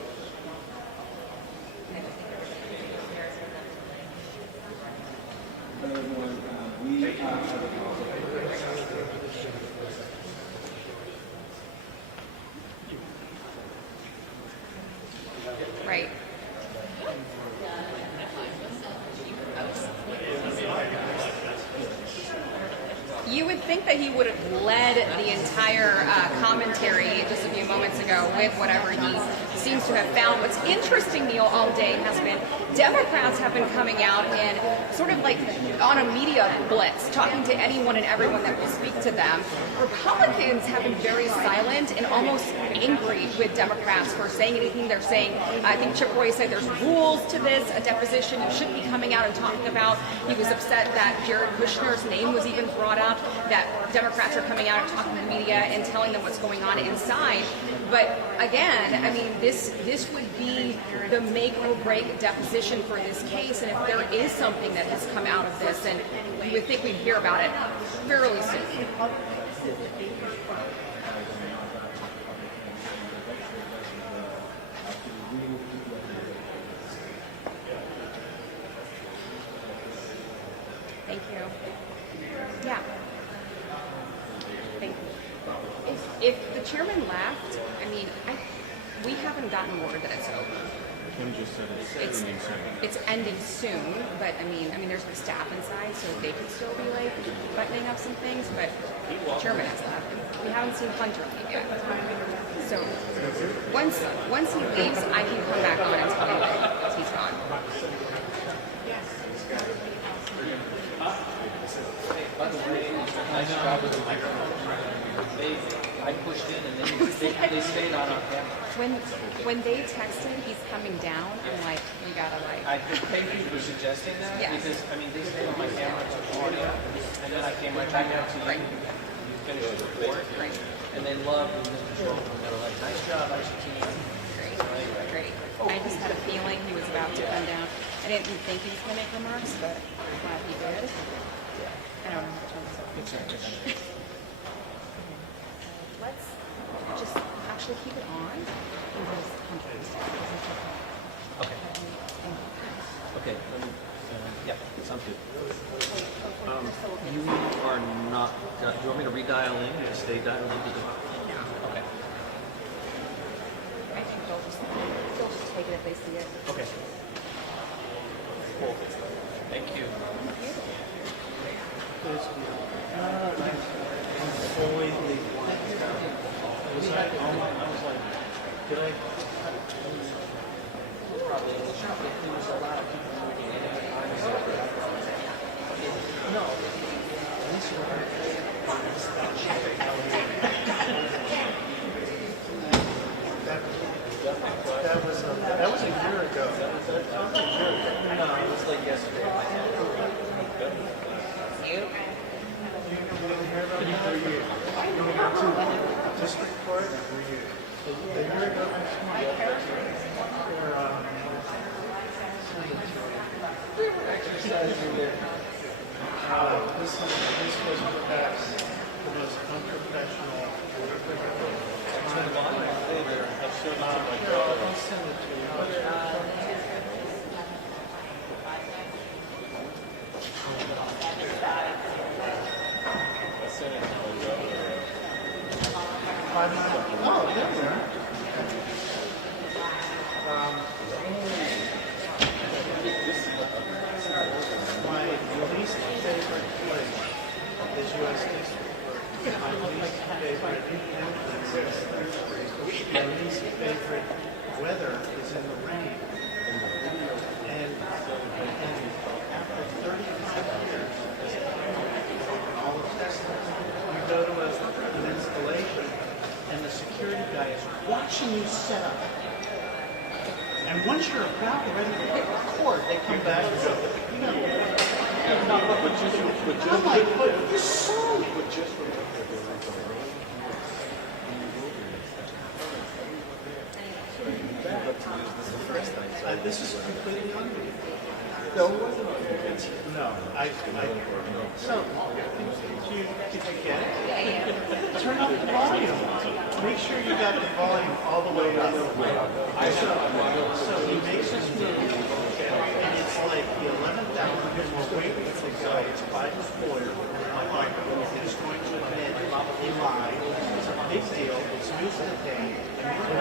Right. You would think that he would have led the entire commentary just a few moments ago with whatever he seems to have found. What's interesting, Neil, all day has been Democrats have been coming out and sort of like on a media blitz, talking to anyone and everyone that will speak to them. Republicans have been very silent and almost angry with Democrats for saying anything they're saying. I think Chip Roy said there's rules to this, a deposition you shouldn't be coming out and talking about. He was upset that Jared Kushner's name was even brought up, that Democrats are coming out and talking to the media and telling them what's going on inside. But again, I mean, this would be the make or break deposition for this case, and if there is something that has come out of this, then you would think we'd hear about it fairly soon. Thank you. Yeah. Thank you. If the chairman left, I mean, we haven't gotten word that it's over. Kim just said it's ending soon. It's ending soon, but I mean, there's no staff inside, so they could still be like buttoning up some things. But the chairman has left. We haven't seen Hunter leave yet. So once he leaves, I can come back on and tell you that he's gone. By the way, nice job with the microphone. I pushed in and then they stayed on our camera. When they texted he's coming down, I'm like, we gotta like. I thank you for suggesting that, because I mean they stayed on my camera to audio, and then I came right back out to you. You finished the report, and then Love and Mr. Schroeder, they were like, nice job, nice team. Great. I just had a feeling he was about to come down. I didn't think he was gonna make remarks, but I'm glad he did. I don't know. Let's just actually keep it on. Okay. Okay. Yeah, sounds good. You are not. Do you want me to redial in or stay dialed into the? No. Okay. I think they'll just take it if they see it. Okay. Cool. Thank you. Completely. Did I? Probably includes a lot of people moving in and no, at least that was a year ago. No, it was like yesterday. You? District court. A year ago next month. We were exercising there. This was perhaps the most unprofessional. I'll send it to you. Oh, there we are. My least favorite place is U.S. District Court. My least favorite influences. My least favorite weather is in the rain. And after 35 years, all the testimony, you go to an installation, and the security guy is watching you set up. And once you're about ready to hit record, they come back and go, you know, I'm like, but you're sorry. This is completely unbelievable. No, it wasn't unbelievable. No, so, did you get it? Yeah. Turn up the volume. Make sure you got the volume all the way up. So he makes this move, and it's like the 11th hour, and we're waiting for the guy. It's Biden's lawyer, who's going to admit he lied. It's a big deal. It's news of the day. And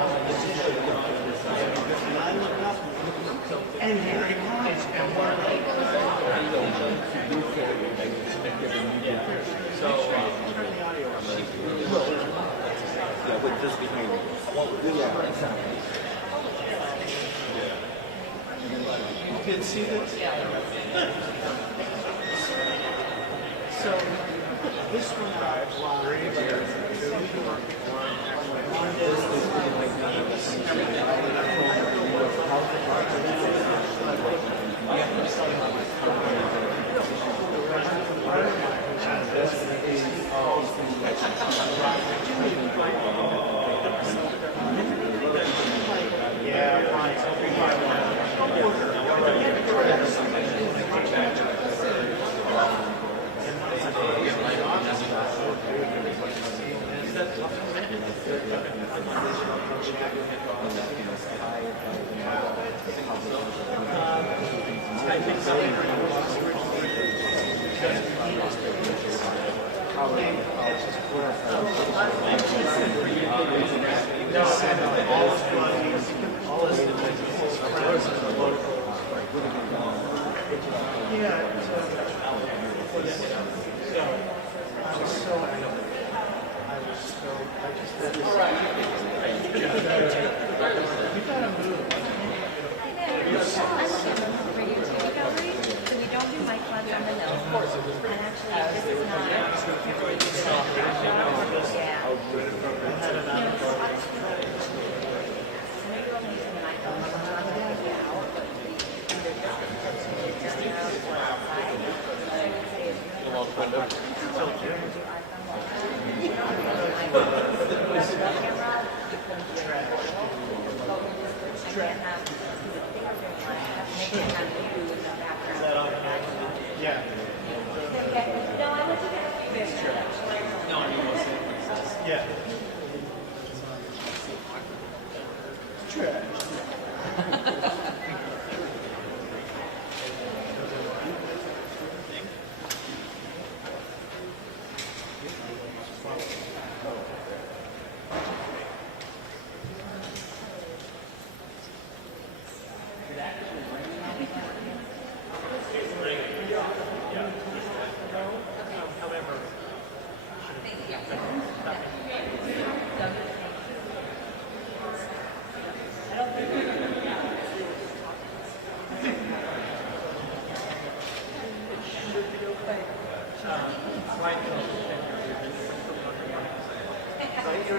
I look up, and here he lies, and we're like, so turn the audio on. Yeah, with this behind me. You can see this? So, this one Oh,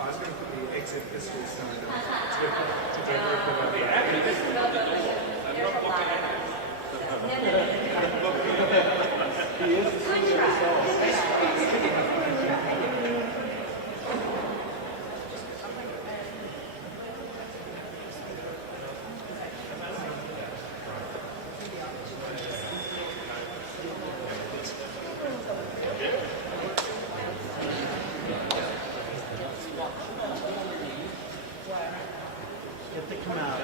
I was going to put the exit this way sign on to divert them up. He is the senior Get the come out.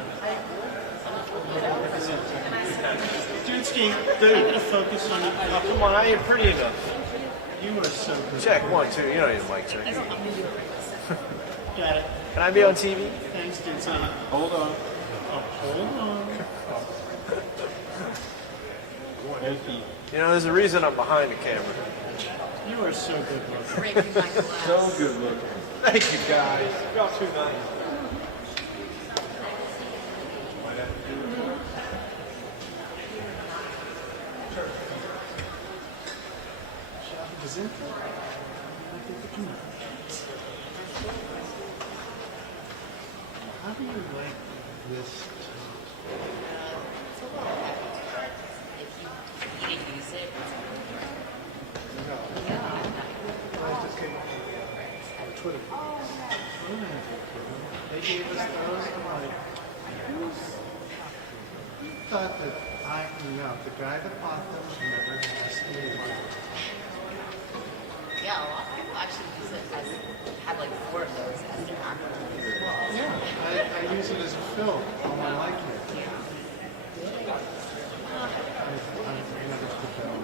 Dude, I'm gonna focus on you. Oh, come on, I ain't pretty enough. You are so good. Check 1, 2. You don't need a mic check. Got it. Can I be on TV? Thanks, dude. So, hold on. Oh, hold on. You know, there's a reason I'm behind the camera. You are so good looking. So good looking. Thank you, guys. Y'all too nice. How do you like this? You didn't use it. No. I just came on Twitter. They gave us those. I'm like, who thought that the guy that bought them never asked me money? Yeah, a lot of people actually use it as, have like 4 of those as their actual. Yeah, I use it as a fill on my light here. I never put that on.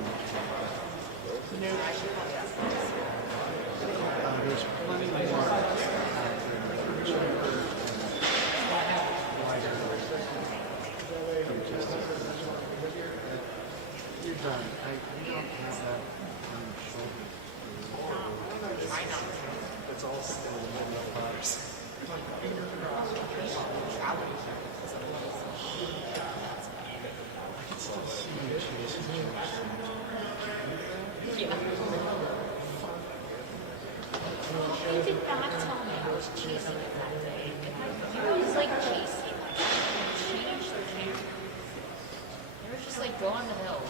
There's plenty more out there. Cheaper, lighter. You're done. You don't have that on your shoulder. It's all still in the middle of bars. I can still see you chasing you. You did not tell me I was chasing it that day. You was like chasing, change the camera. You were just like go on the hill.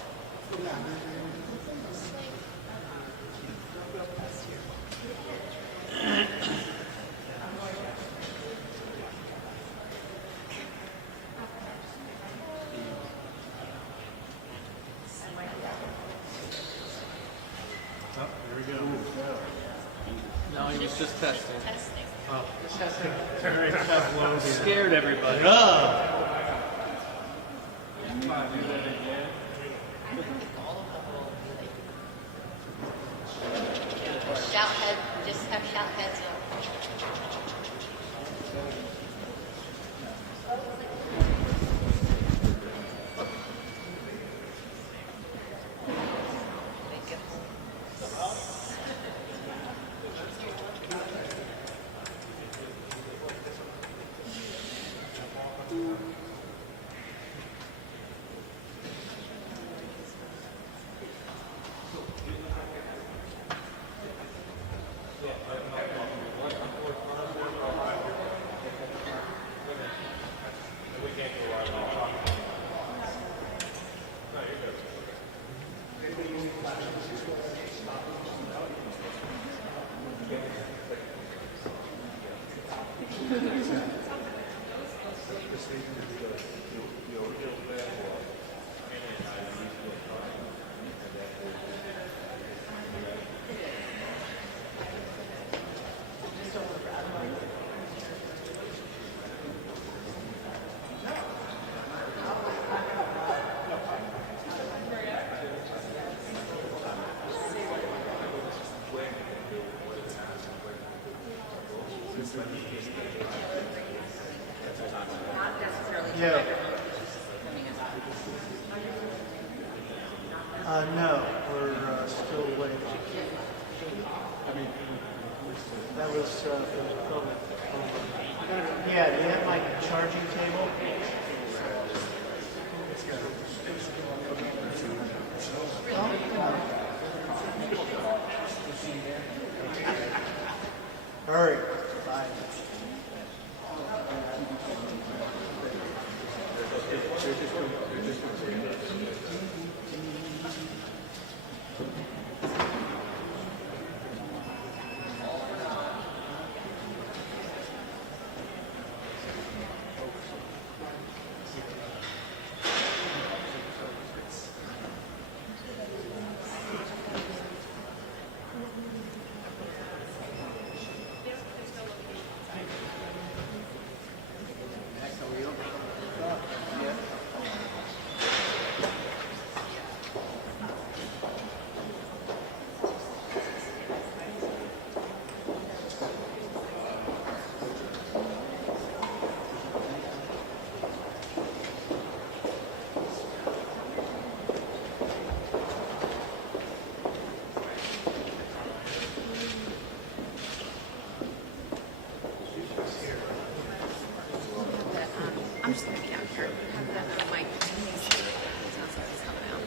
Oh, there we go. No, he was just testing. Oh, testing. Very Pavlovian. Scared everybody. Shout head, just have shout heads up. Yeah. No, we're still waiting. That was COVID. Yeah, do you have my charging table? I'm just gonna be out here. Have that mic. Sounds like it's coming out.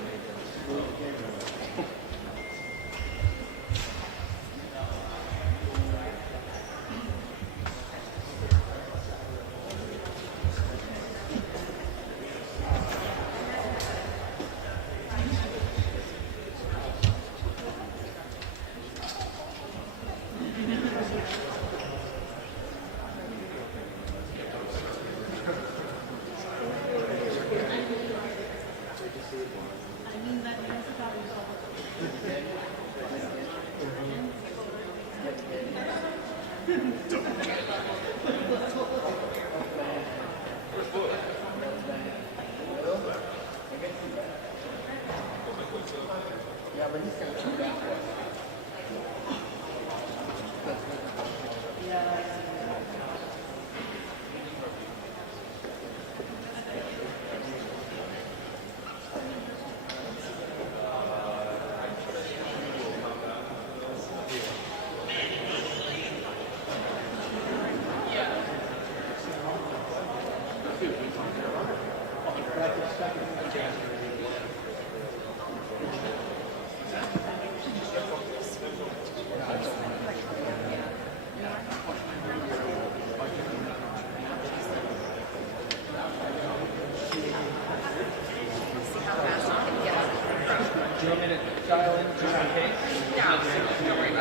Do you want me to dial in just in case? Yeah. No worries.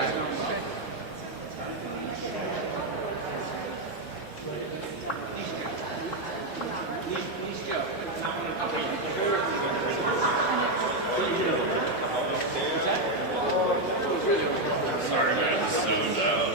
Sorry, man. I just zoomed out.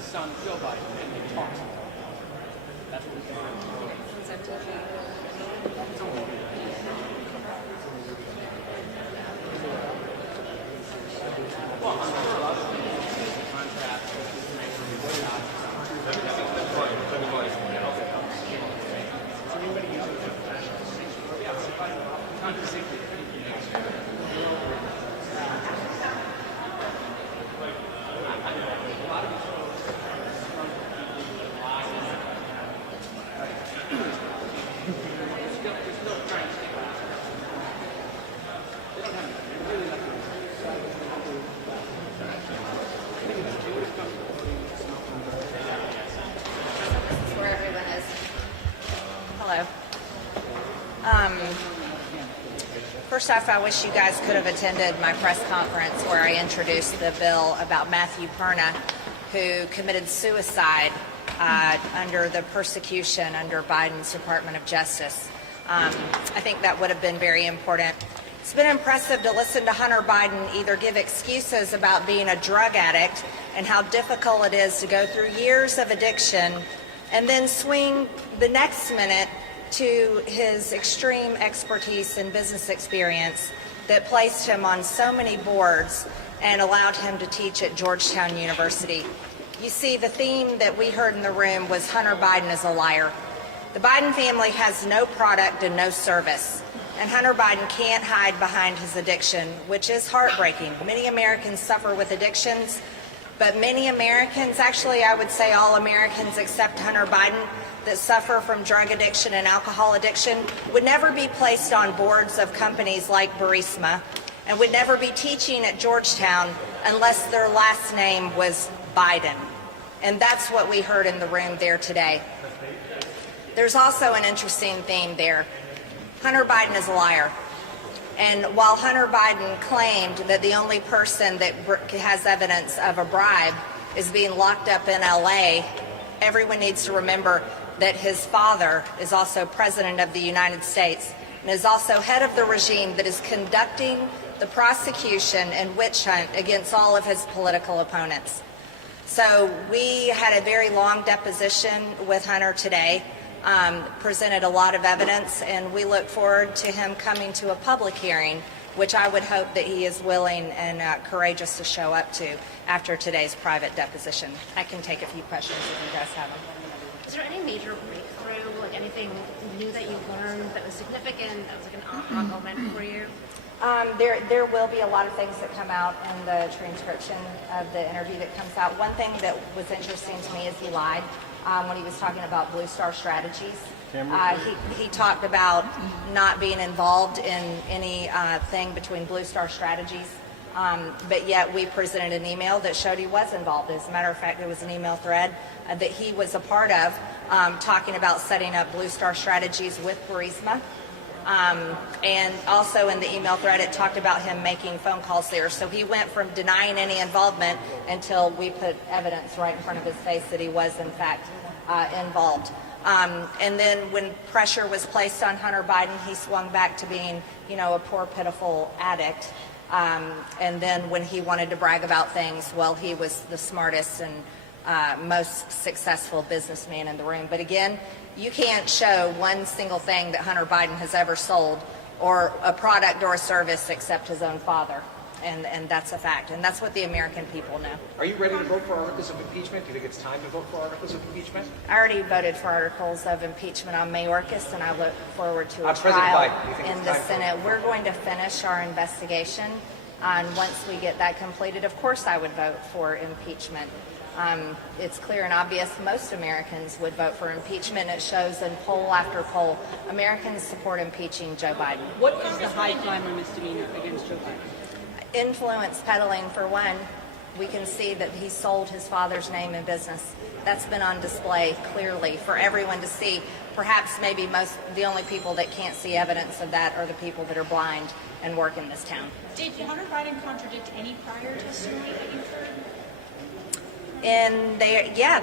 Son, Joe Biden, and he talks about that. That's what we're doing. Where everyone is. Hello. First off, I wish you guys could have attended my press conference where I introduced the bill about Matthew Perna, who committed suicide under the persecution under Biden's Department of Justice. I think that would have been very important. It's been impressive to listen to Hunter Biden either give excuses about being a drug addict and how difficult it is to go through years of addiction, and then swing the next minute to his extreme expertise and business experience that placed him on so many boards and allowed him to teach at Georgetown University. You see, the theme that we heard in the room was Hunter Biden is a liar. The Biden family has no product and no service, and Hunter Biden can't hide behind his addiction, which is heartbreaking. Many Americans suffer with addictions, But many Americans, actually I would say all Americans except Hunter Biden, that suffer from drug addiction and alcohol addiction would never be placed on boards of companies like Burisma and would never be teaching at Georgetown unless their last name was Biden. And that's what we heard in the room there today. There's also an interesting theme there. Hunter Biden is a liar. And while Hunter Biden claimed that the only person that has evidence of a bribe is being locked up in LA, everyone needs to remember that his father is also President of the United States and is also head of the regime that is conducting the prosecution and witch hunt against all of his political opponents. So we had a very long deposition with Hunter today, presented a lot of evidence, and we look forward to him coming to a public hearing, which I would hope that he is willing and courageous to show up to after today's private deposition. I can take a few questions if you guys have them. Is there any major breakthrough, like anything new that you learned that was significant, that was like an aha moment for you? There will be a lot of things that come out in the transcription of the interview that comes out. One thing that was interesting to me is he lied when he was talking about Blue Star Strategies. He talked about not being involved in any thing between Blue Star Strategies, but yet we presented an email that showed he was involved. As a matter of fact, there was an email thread that he was a part of talking about setting up Blue Star Strategies with Burisma. And also in the email thread, it talked about him making phone calls there. So he went from denying any involvement until we put evidence right in front of his face that he was, in fact, involved. And then when pressure was placed on Hunter Biden, he swung back to being, a poor, pitiful addict. And then when he wanted to brag about things, well, he was the smartest and most successful businessman in the room. But again, you can't show one single thing that Hunter Biden has ever sold or a product or a service except his own father. And that's a fact. And that's what the American people know. Are you ready to vote for articles of impeachment? Do you think it's time to vote for articles of impeachment? I already voted for articles of impeachment on Mayorkas, and I look forward to a trial in the Senate. We're going to finish our investigation, and once we get that completed, of course I would vote for impeachment. It's clear and obvious most Americans would vote for impeachment. It shows in poll after poll. Americans support impeaching Joe Biden. What is the high crime or misdemeanor against Joe Biden? Influence peddling, for one. We can see that he sold his father's name and business. That's been on display clearly for everyone to see. Perhaps maybe the only people that can't see evidence of that are the people that are blind and work in this town. Did Hunter Biden contradict any prior testimony that you've heard?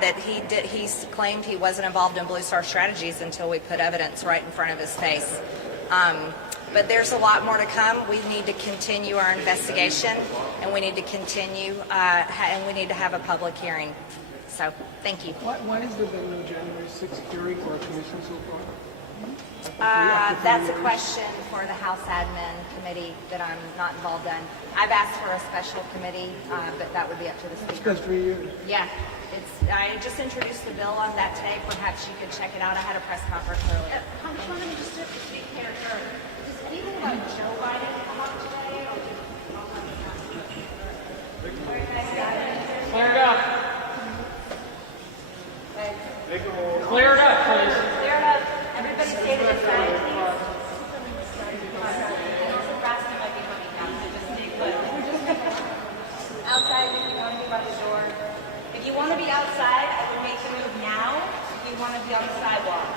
That he did. He claimed he wasn't involved in Blue Star Strategies until we put evidence right in front of his face. But there's a lot more to come. We need to continue our investigation, and we need to continue, and we need to have a public hearing. So, thank you. Why has there been no January 6th hearing or a commission so far? That's a question for the House Admin Committee that I'm not involved in. I've asked for a special committee, but that would be up to the Speaker. It's been 3 years. Yeah. I just introduced the bill on that today. Perhaps you could check it out. I had a press conference earlier. Congresswoman, just to speak character, does anything about Joe Biden come up today? Clear it up. Clear it up, please. Clear it up. Everybody stay to the side, please. Outside, if you want to be by the door. If you want to be outside, I would make the move now. If you want to be on the sidewalk.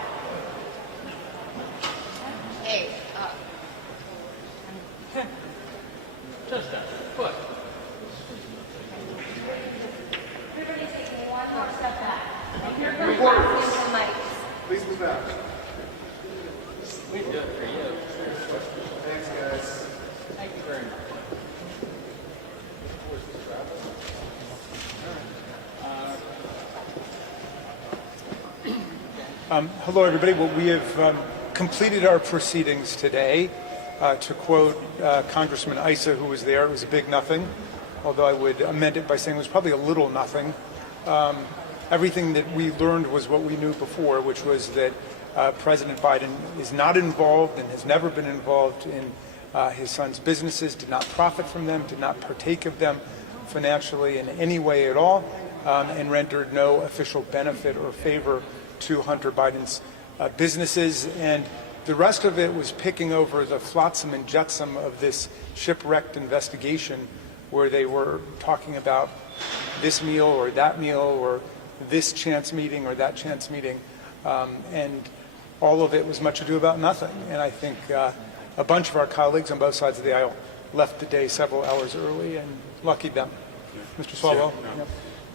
Hey, Just a foot. Everybody take one more step back. Please move back. We do it for you. Thanks, guys. Thank you very much. Hello, everybody. Well, we have completed our proceedings today. To quote Congressman Issa, who was there, it was a big nothing, although I would amend it by saying it was probably a little nothing. Everything that we learned was what we knew before, which was that President Biden is not involved and has never been involved in his son's businesses, did not profit from them, did not partake of them financially in any way at all, and rendered no official benefit or favor to Hunter Biden's businesses. And the rest of it was picking over the flotsam and jetsam of this shipwrecked investigation, where they were talking about this meal or that meal or this chance meeting or that chance meeting, and all of it was much ado about nothing. And I think a bunch of our colleagues on both sides of the aisle left the day several hours early, and lucky them. Mr. Swalwell? No.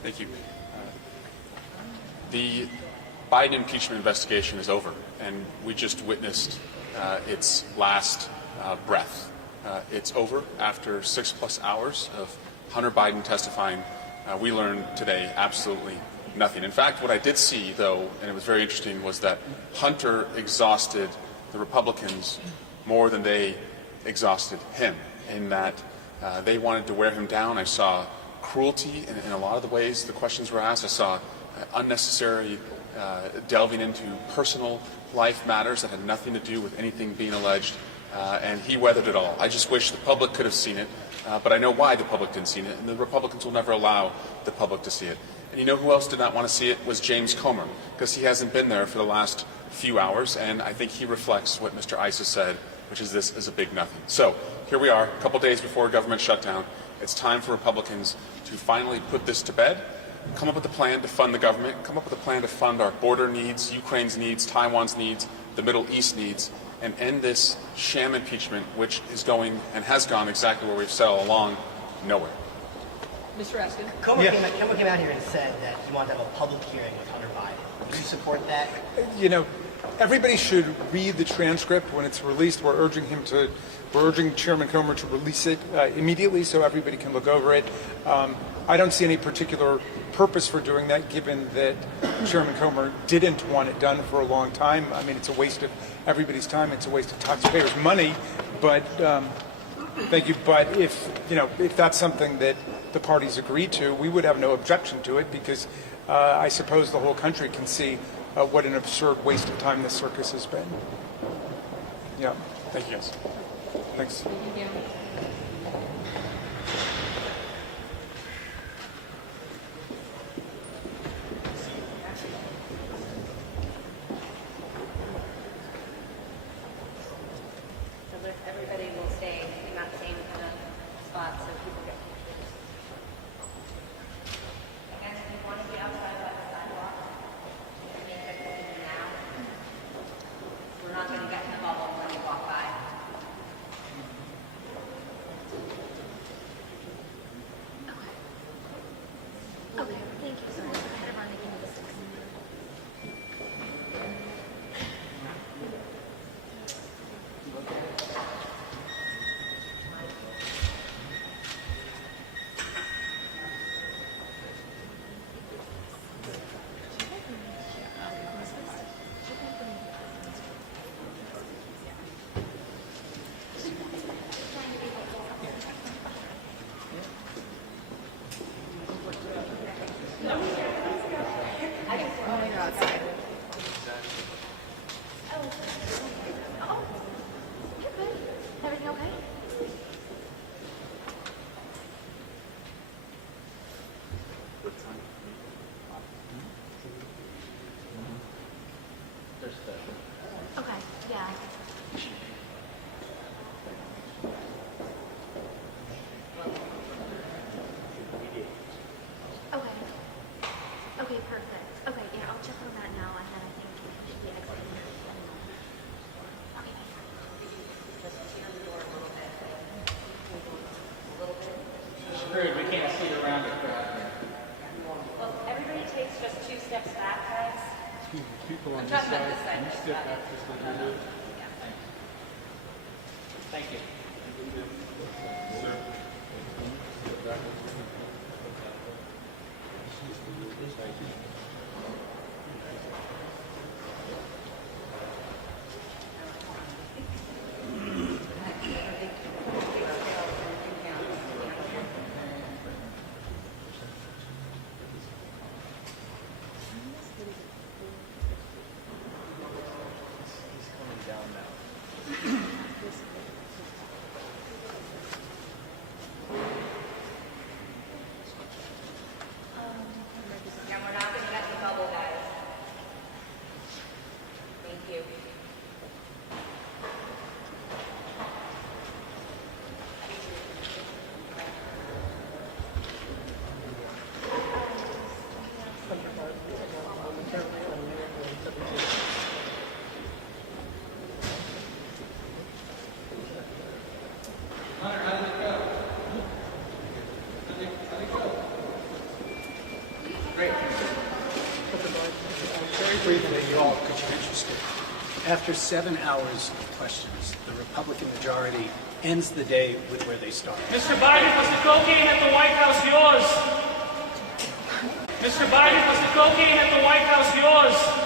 Thank you. The Biden impeachment investigation is over, and we just witnessed its last breath. It's over after 6+ hours of Hunter Biden testifying. We learned today absolutely nothing. In fact, what I did see, though, and it was very interesting, was that Hunter exhausted the Republicans more than they exhausted him, in that they wanted to wear him down. I saw cruelty in a lot of the ways the questions were asked. I saw unnecessary delving into personal life matters that had nothing to do with anything being alleged, and he weathered it all. I just wish the public could have seen it, but I know why the public didn't see it, and the Republicans will never allow the public to see it. And you know who else did not want to see it? Was James Comer, because he hasn't been there for the last few hours, and I think he reflects what Mr. Issa said, which is this is a big nothing. So here we are, a couple days before government shutdown. It's time for Republicans to finally put this to bed, come up with a plan to fund the government, come up with a plan to fund our border needs, Ukraine's needs, Taiwan's needs, the Middle East needs, and end this sham impeachment, which is going and has gone exactly where we've said all along, nowhere. Mr. Eskin? Comer came out here and said that he wanted to have a public hearing with Hunter Biden. Do you support that? You know, everybody should read the transcript when it's released. We're urging Chairman Comer to release it immediately so everybody can look over it. I don't see any particular purpose for doing that, given that Chairman Comer didn't want it done for a long time. I mean, it's a waste of everybody's time. It's a waste of taxpayers' money. But thank you. But if that's something that the parties agree to, we would have no objection to it, because I suppose the whole country can see what an absurd waste of time this circus has been. Yeah. Thank you, guys. Thanks. Thank you. So everybody will stay in that same kind of spot so people get pictures. And if you want to be outside by the sidewalk, you can make it now. We're not going to get in the bubble when you walk by. Okay, thank you. Sorry, I had everyone making mistakes. Everything okay? Okay, yeah. Okay. Okay, perfect. Okay, yeah, I'll check on that now, and then I think we should be exiting here. Okay. Screwed, we can't see around it correctly. Well, everybody takes just 2 steps back, guys. People on I'm this talking side, about this side. can you just step about back it. just a little bit? Thank you. briefing that you all could be interested. After 7 hours of questions, the Republican majority ends the day with where they started. Mr. Biden, was the cocaine at the White House yours? Mr. Biden, was the cocaine at the White House yours?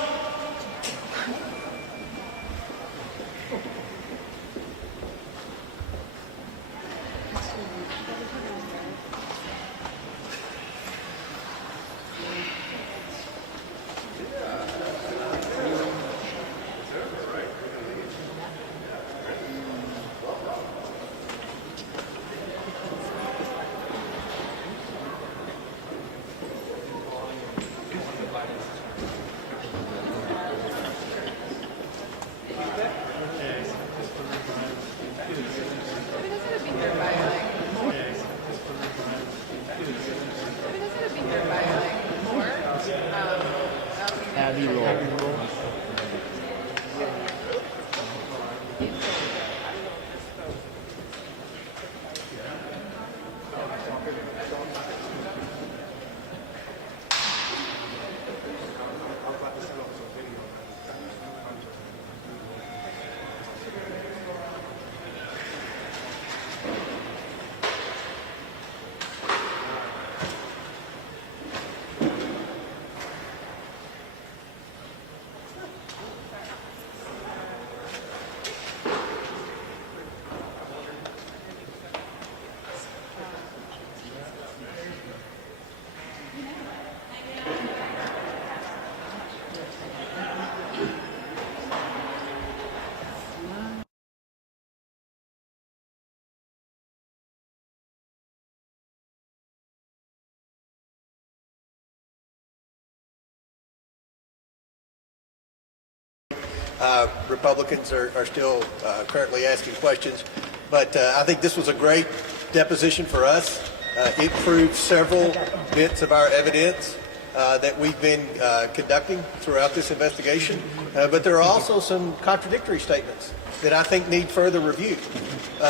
Republicans are still currently asking questions, but I think this was a great deposition for us. It proved several bits of our evidence that we've been conducting throughout this investigation, but there are also some contradictory statements that I think need further review.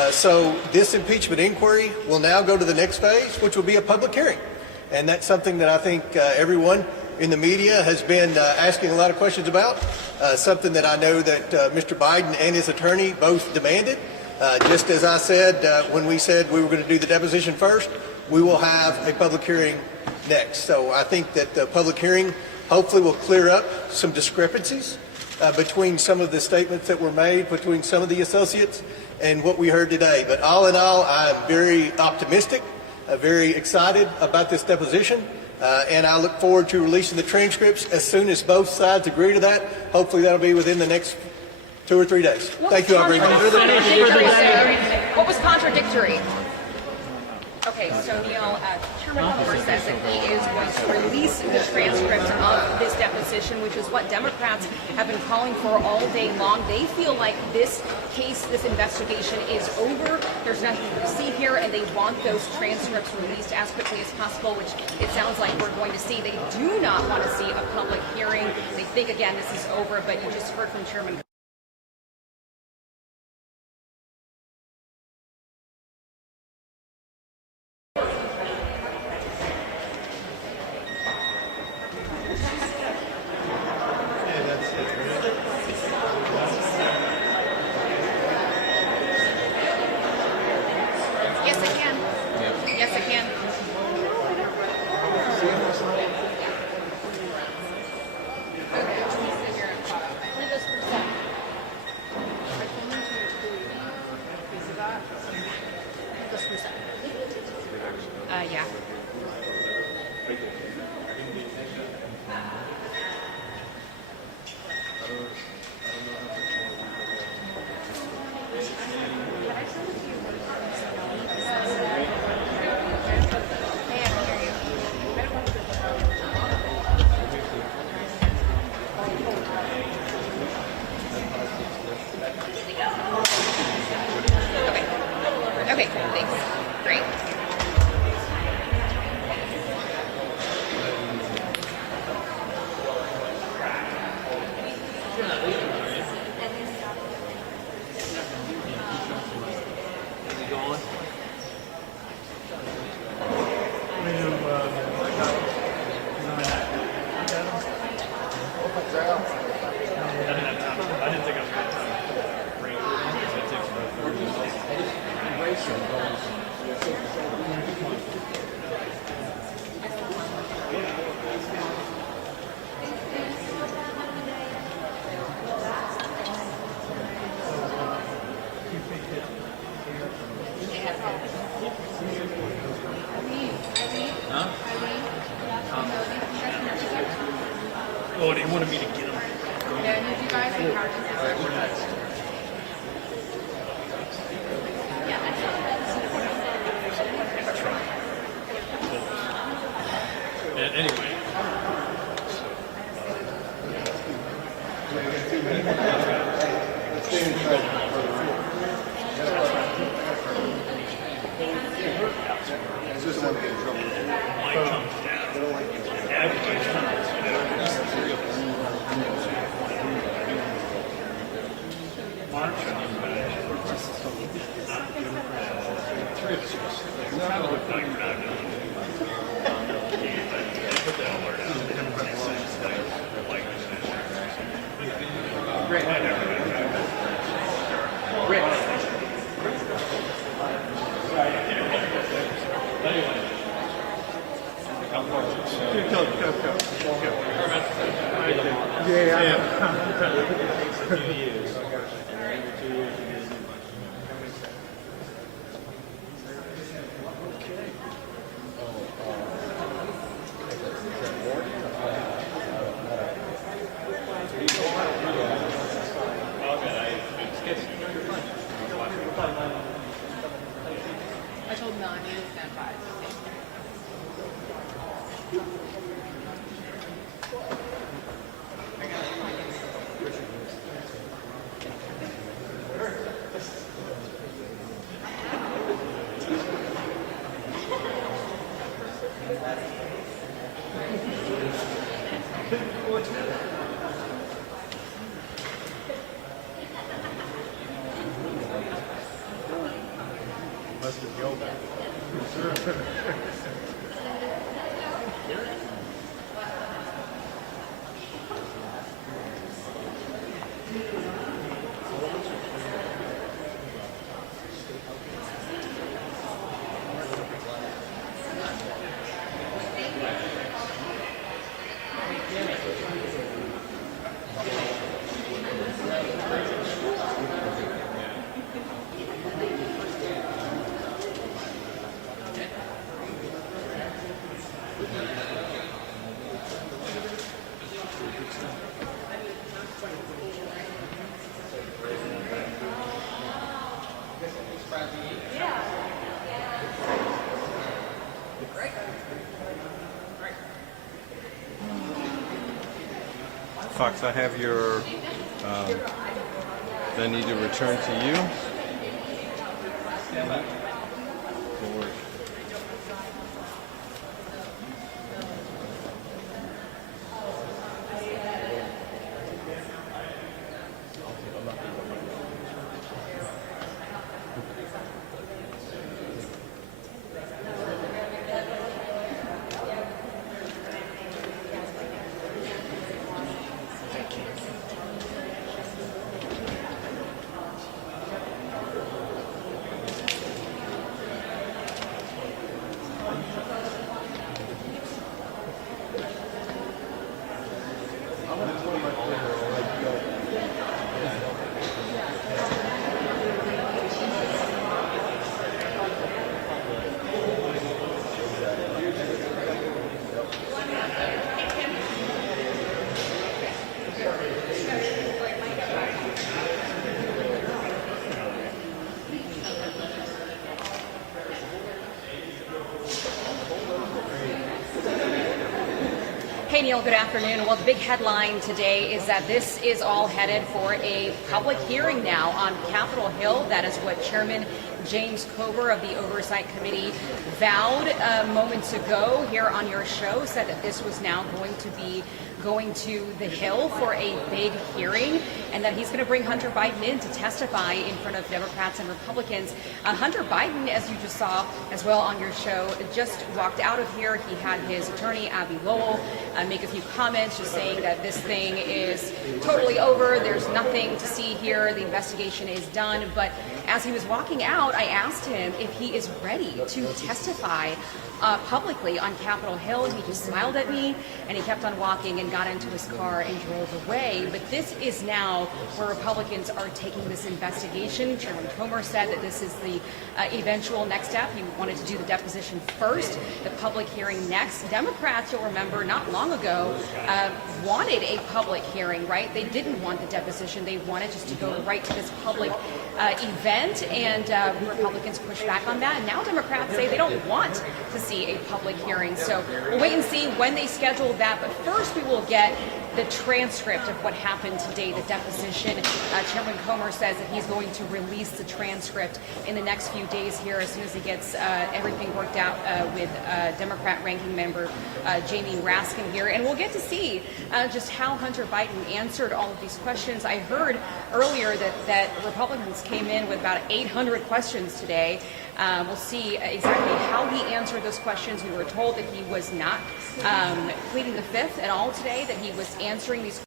So this impeachment inquiry will now go to the next phase, which will be a public hearing. And that's something that I think everyone in the media has been asking a lot of questions about, something that I know that Mr. Biden and his attorney both demanded. Just as I said when we said we were going to do the deposition first, we will have a public hearing next. So I think that the public hearing hopefully will clear up some discrepancies between some of the statements that were made between some of the associates and what we heard today. But all in all, I'm very optimistic, very excited about this deposition. And I look forward to releasing the transcripts as soon as both sides agree to that. Hopefully that'll be within the next 2 or 3 days. Thank you all very much. What was contradictory? Okay, so Neil, Chairman Humphrey says that he is going to release the transcript of this deposition, which is what Democrats have been calling for all day long. They feel like this case, this investigation is over. There's nothing to see here, and they want those transcripts released as quickly as possible, which it sounds like we're going to see. They do not want to see a public hearing. They think, again, this is over, but you just heard from Chairman yeah. Okay, thanks. Great. Oh, they wanted me to get them. And did you guys encounter this? Anyway. I told Melanie to stand by. Must have yelled at me. Fox, I have your, I need to return to you. Forward. Hey, Neil, good afternoon. Well, the big headline today is that this is all headed for a public hearing now on Capitol Hill. That is what Chairman James Cober of the Oversight Committee vowed moments ago here on your show, said that this was now going to be going to the Hill for a big hearing, and that he's going to bring Hunter Biden in to testify in front of Democrats and Republicans. Hunter Biden, as you just saw as well on your show, just walked out of here. He had his attorney, Abby Lowell, make a few comments just saying that this thing is totally over. There's nothing to see here. The investigation is done. But as he was walking out, I asked him if he is ready to testify publicly on Capitol Hill. He just smiled at me, and he kept on walking and got into his car and drove away. But this is now where Republicans are taking this investigation. Chairman Comer said that this is the eventual next step. He wanted to do the deposition first, the public hearing next. Democrats, you'll remember, not long ago, wanted a public hearing, right? They didn't want the deposition. They wanted just to go right to this public event, and Republicans pushed back on that. And now Democrats say they don't want to see a public hearing. So we'll wait and see when they schedule that. But first, we will get the transcript of what happened today, the deposition. Chairman Comer says that he's going to release the transcript in the next few days here as soon as he gets everything worked out with Democrat ranking member Jamie Raskin here. And we'll get to see just how Hunter Biden answered all of these questions. I heard earlier that Republicans came in with about 800 questions today. We'll see exactly how he answered those questions. We were told that he was not pleading the fifth at all today, that he was answering these